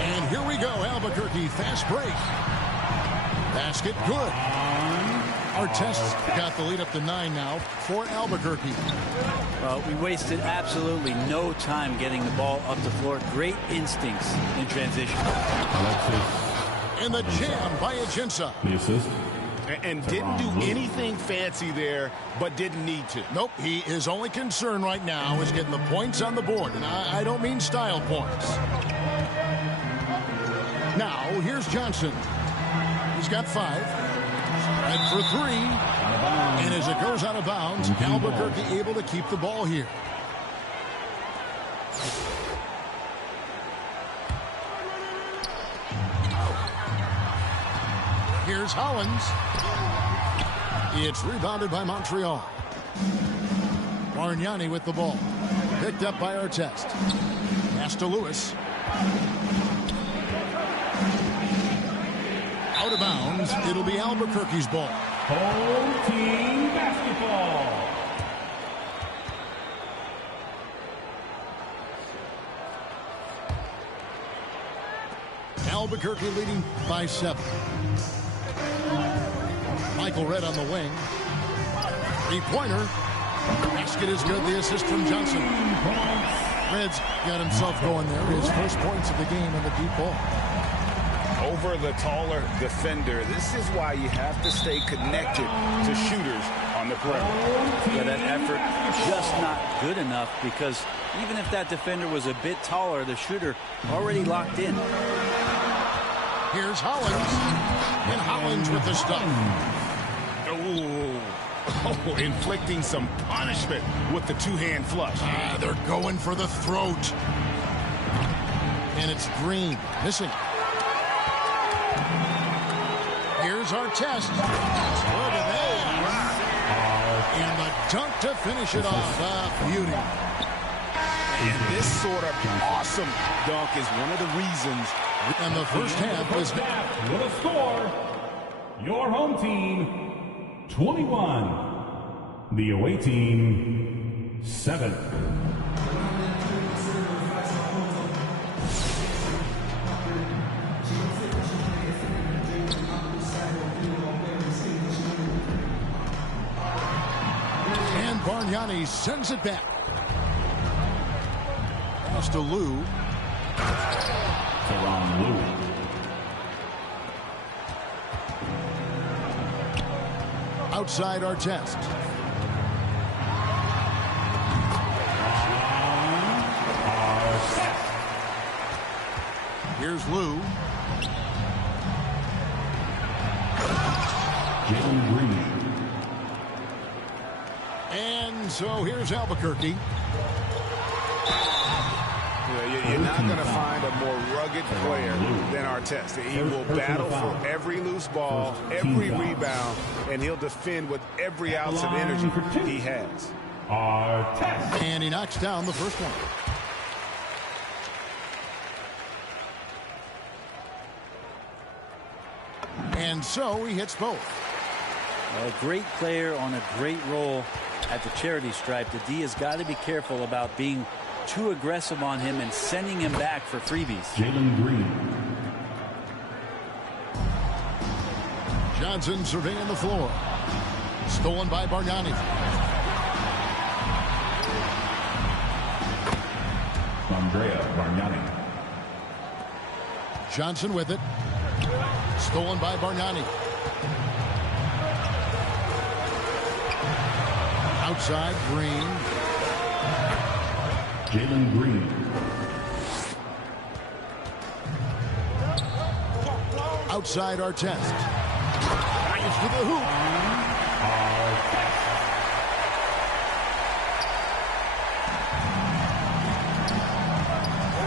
And here we go. Albuquerque fast break. Basket good. Artest's got the lead up to 9 now for Albuquerque. Well, we wasted absolutely no time getting the ball up the floor. Great instincts in transition. And the jam by Ajinça. The assist. And didn't do anything fancy there, but didn't need to. Nope, his only concern right now is getting the points on the board. And I don't mean style points. Now, here's Johnson. He's got 5. Right for 3. And as it goes out of bounds, Albuquerque able to keep the ball here. Here's Hollins. It's rebounded by Montreal. Bargnani with the ball. Picked up by Artest. Pass to Lewis. Out of bounds. It'll be Albuquerque's ball. Home team basketball. Albuquerque leading by 7. Michael Redd on the wing. 3-pointer. Basket is good. The assist from Johnson. Redd's got himself going there. His first points of the game on the deep ball. over the taller defender. This is why you have to stay connected to shooters on the perimeter. Yeah, that effort just not good enough, because even if that defender was a bit taller, the shooter already locked in. Here's Hollins. And Hollins with the stuff. Oh, inflicting some punishment with the two-hand flush. They're going for the throat. And it's Green. Missing. Here's our test. Look at that. And the dunk to finish it off. Beauty. And this sort of awesome dunk is one of the reasons. And the first half was... With a score, your home team, 21. The away team, 7. And Bargnani sends it back. Pass to Lou. Teron Lou. Outside our test. Here's Lou. Jalen Green. And so here's Albuquerque. You're not going to find a more rugged player than Artest. He will battle for every loose ball, every rebound, and he'll defend with every ounce of energy he has. Artest. And he knocks down the first one. And so he hits both. A great player on a great role at the charity stripe. The D has got to be careful about being too aggressive on him and sending him back for freebies. Jalen Green. Johnson surveying the floor. Stolen by Bargnani. Andrea Bargnani. Johnson with it. Stolen by Bargnani. Outside, Green. Jalen Green. Outside our test. Drives to the hoop.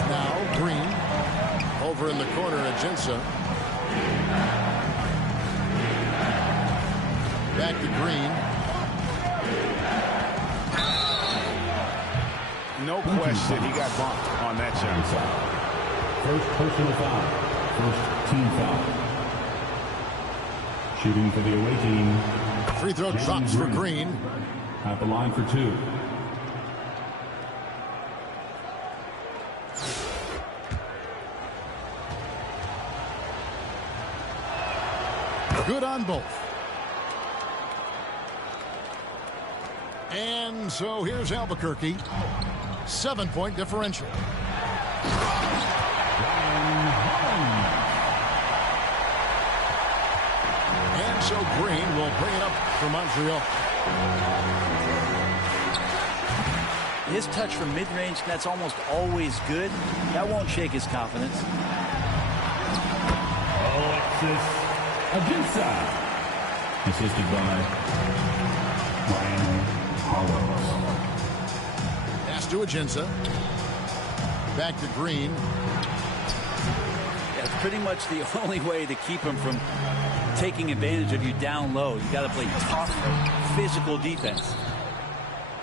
Now Green. Over in the corner at Jinsa. Back to Green. No question, he got bumped on that shot. First personal foul. First team foul. Shooting for the away team. Free throw drops for Green. At the line for 2. Good on both. And so here's Albuquerque. 7-point differential. And so Green will bring it up for Montreal. His touch from mid-range, that's almost always good. That won't shake his confidence. Alexis Ajinça. Assisted by Ryan Hollins. Pass to Ajinça. Back to Green. That's pretty much the only way to keep him from taking advantage of you down low. You got to play tough, physical defense.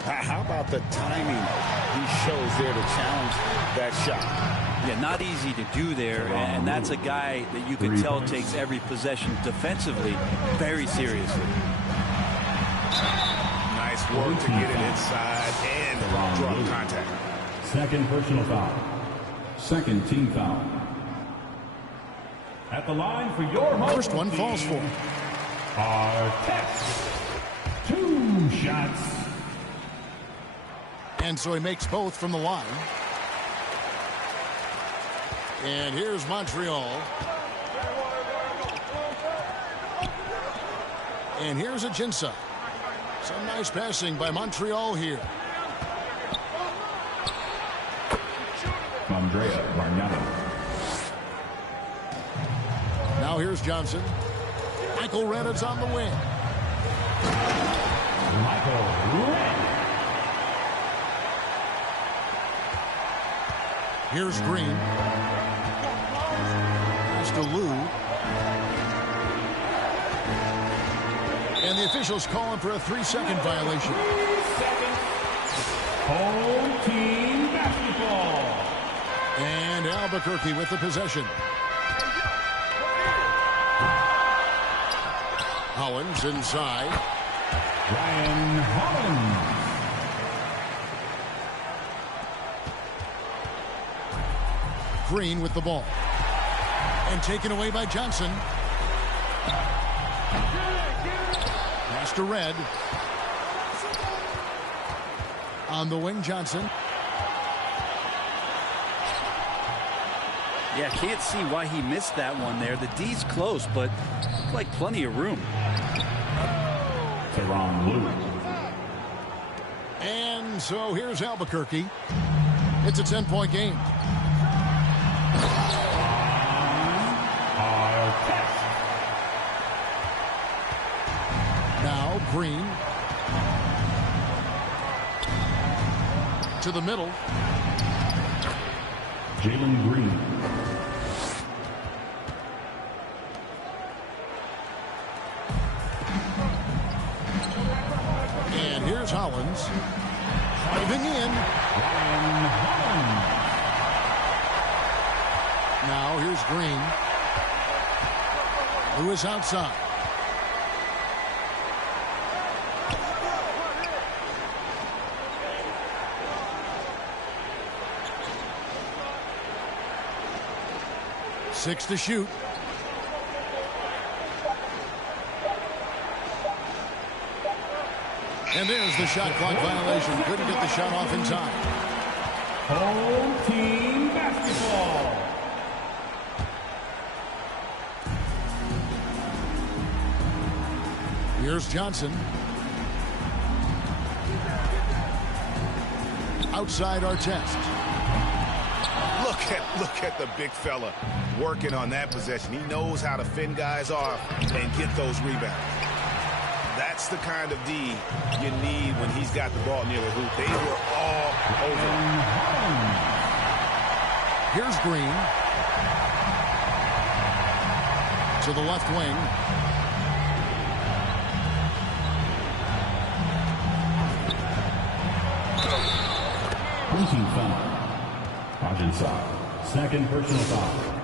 How about the timing he shows there to challenge that shot? Yeah, not easy to do there, and that's a guy that you can tell takes every possession defensively very seriously. Nice work to get it inside and draw contact. Second personal foul. Second team foul. At the line for your home. First one falls for him. Artest. 2 shots. And so he makes both from the line. And here's Montreal. And here's a Jinsa. Some nice passing by Montreal here. Andrea Bargnani. Now here's Johnson. Michael Red is on the wing. Michael Red. Here's Green. Pass to Lou. And the officials calling for a 3-second violation. 3 seconds. Home team basketball. And Albuquerque with the possession. Hollins inside. Ryan Hollins. Green with the ball. And taken away by Johnson. Pass to Red. On the wing, Johnson. Yeah, can't see why he missed that one there. The D's close, but looked like plenty of room. Teron Blue. And so here's Albuquerque. It's a 10-point game. Now Green. To the middle. Jalen Green. And here's Hollins. Driving in. Ryan Hollins. Now here's Green. Lewis outside. Six to shoot. And there's the shot clock violation. Couldn't get the shot off in time. Home team basketball. Here's Johnson. Outside Artest. Look at the big fella working on that possession. He knows how to fend guys off and get those rebounds. That's the kind of D you need when he's got the ball near the hoop. They were all over. Here's Green. To the left wing. Personal foul. Arkansas. Second personal foul.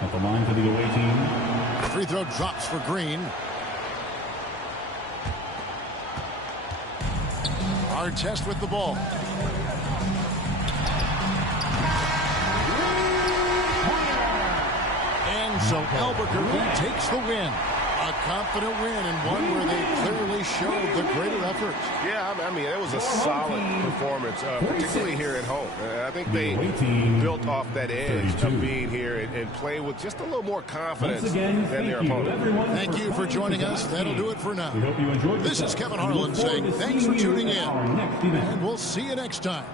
At the line for the away team. Free throw drops for Green. Artest with the ball. And so Albuquerque takes the win. A confident win and one where they clearly showed the greater effort. Yeah, I mean, it was a solid performance, particularly here at home. I think they built off that edge of being here and playing with just a little more confidence than their opponent. Thank you for joining us. That'll do it for now. This is Kevin Harlan saying thanks for tuning in, and we'll see you next time.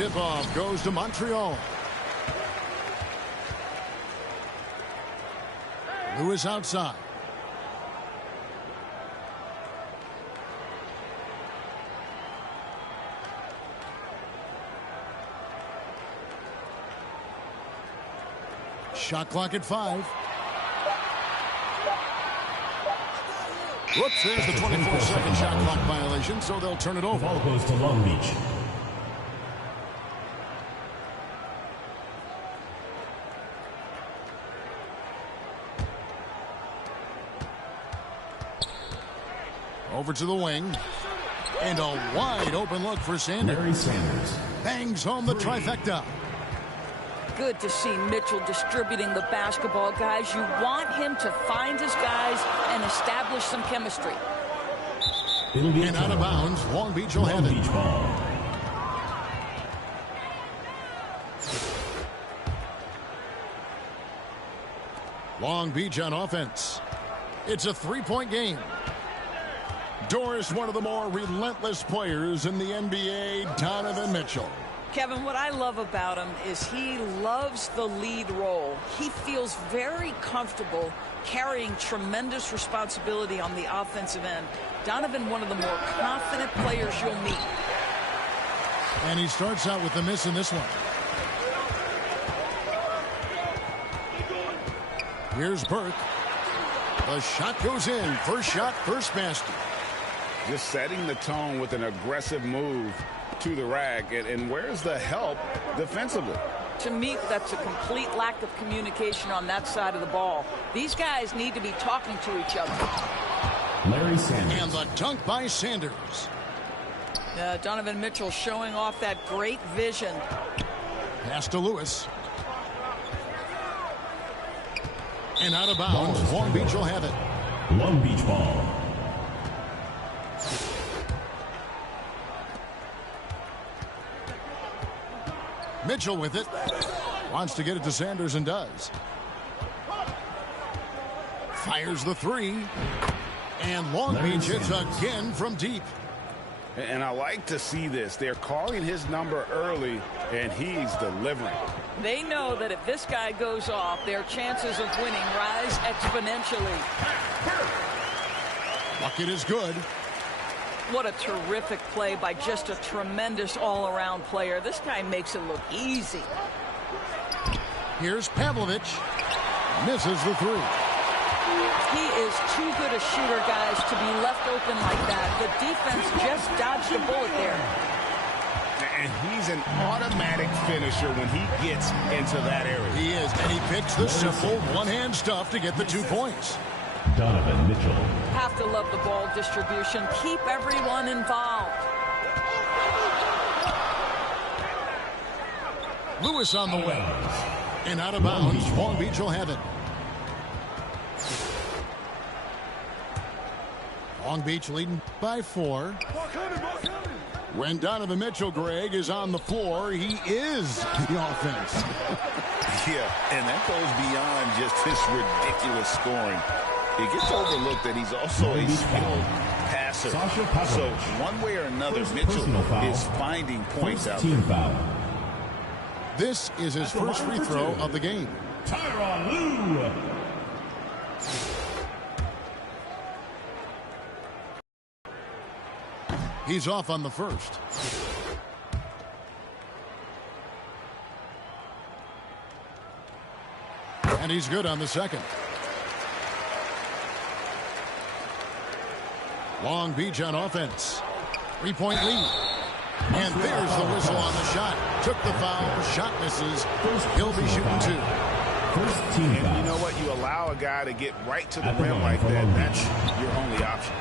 tip-off goes to Montreal. Lewis outside. Shot clock at 5. Whoops, there's the 24-second shot clock violation, so they'll turn it over. The ball goes to Long Beach. Over to the wing. And a wide open look for Sanders. Larry Sanders bangs home the trifecta. Good to see Mitchell distributing the basketball, guys. You want him to find his guys and establish some chemistry. And out of bounds, Long Beach will have it. Ball. Long Beach on offense. It's a 3-point game. Doris, one of the more relentless players in the NBA, Donovan Mitchell. Kevin, what I love about him is he loves the lead role. He feels very comfortable carrying tremendous responsibility on the offensive end. Donovan, one of the more confident players you'll meet. And he starts out with the miss in this one. Here's Burke. The shot goes in. First shot, first basket. Just setting the tone with an aggressive move to the rack. And where's the help defensively? To me, that's a complete lack of communication on that side of the ball. These guys need to be talking to each other. Larry Sanders. And the dunk by Sanders. Donovan Mitchell showing off that great vision. Pass to Lewis. And out of bounds. Long Beach will have it. Long Beach ball. Mitchell with it. Wants to get it to Sanders and does. Fires the 3. And Long Beach hits again from deep. And I like to see this. They're calling his number early, and he's delivering. They know that if this guy goes off, their chances of winning rise exponentially. Bucket is good. What a terrific play by just a tremendous all-around player. This guy makes it look easy. Here's Pavlovich. Misses the 3. He is too good a shooter, guys, to be left open like that. The defense just dodged a bullet there. And he's an automatic finisher when he gets into that area. He is, and he picks the simple one-hand stuff to get the 2 points. Donovan Mitchell. Have to love the ball distribution. Keep everyone involved. Lewis on the way. And out of bounds. Long Beach will have it. Long Beach leading by 4. When Donovan Mitchell, Greg, is on the floor, he is the offense. Yeah, and that goes beyond just his ridiculous scoring. It gets overlooked that he's also a skilled passer. So one way or another, Mitchell is finding points out there. Foul. This is his first free throw of the game. Tyronn Lue. He's off on the first. And he's good on the second. Long Beach on offense. 3-point lead. And there's the whistle on the shot. Took the foul. Shot misses. He'll be shooting 2. First team foul. And you know what? You allow a guy to get right to the rim like that. That's your only option.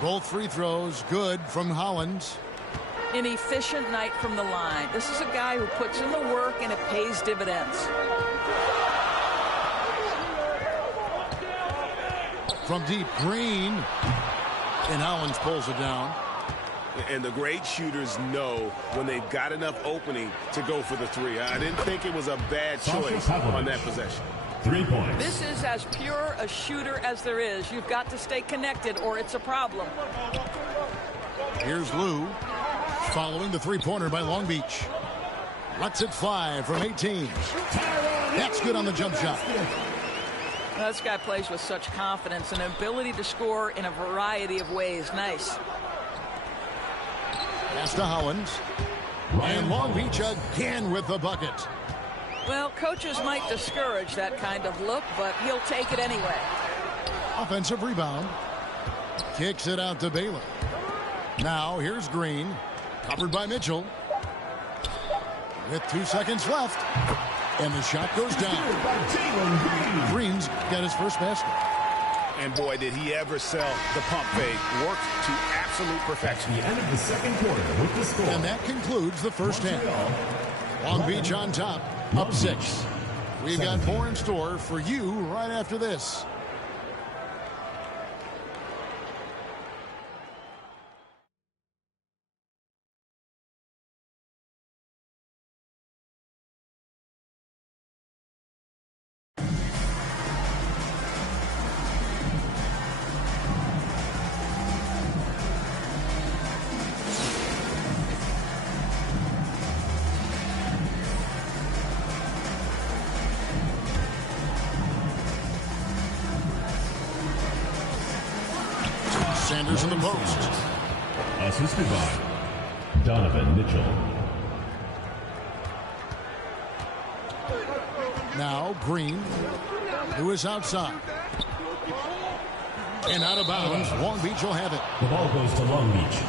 Both free throws good from Hollins. An efficient night from the line. This is a guy who puts in the work and it pays dividends. From deep, Green. And Hollins pulls it down. And the great shooters know when they've got enough opening to go for the 3. I didn't think it was a bad choice on that possession. 3 points. This is as pure a shooter as there is. You've got to stay connected or it's a problem. Here's Lue. Following the three-pointer by Long Beach. Lets it fly from 18. That's good on the jump shot. This guy plays with such confidence and ability to score in a variety of ways. Nice. Pass to Hollins. And Long Beach again with the bucket. Well, coaches might discourage that kind of look, but he'll take it anyway. Offensive rebound. Kicks it out to Baylor. Now here's Green. Covered by Mitchell. With 2 seconds left. And the shot goes down. Green's got his first basket. And boy, did he ever sell the pump fake. Worked to absolute perfection. The end of the second quarter with the score. And that concludes the first half. Long Beach on top, up 6. We've got more in store for you right after this. Sanders in the post. Assisted by Donovan Mitchell. Now Green, who is outside. And out of bounds. Long Beach will have it. The ball goes to Long Beach.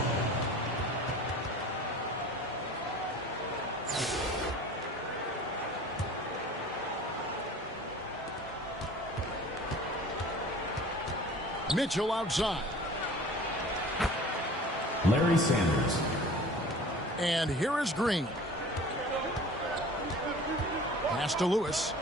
Mitchell outside. Larry Sanders. And here is Green. Pass to Lewis.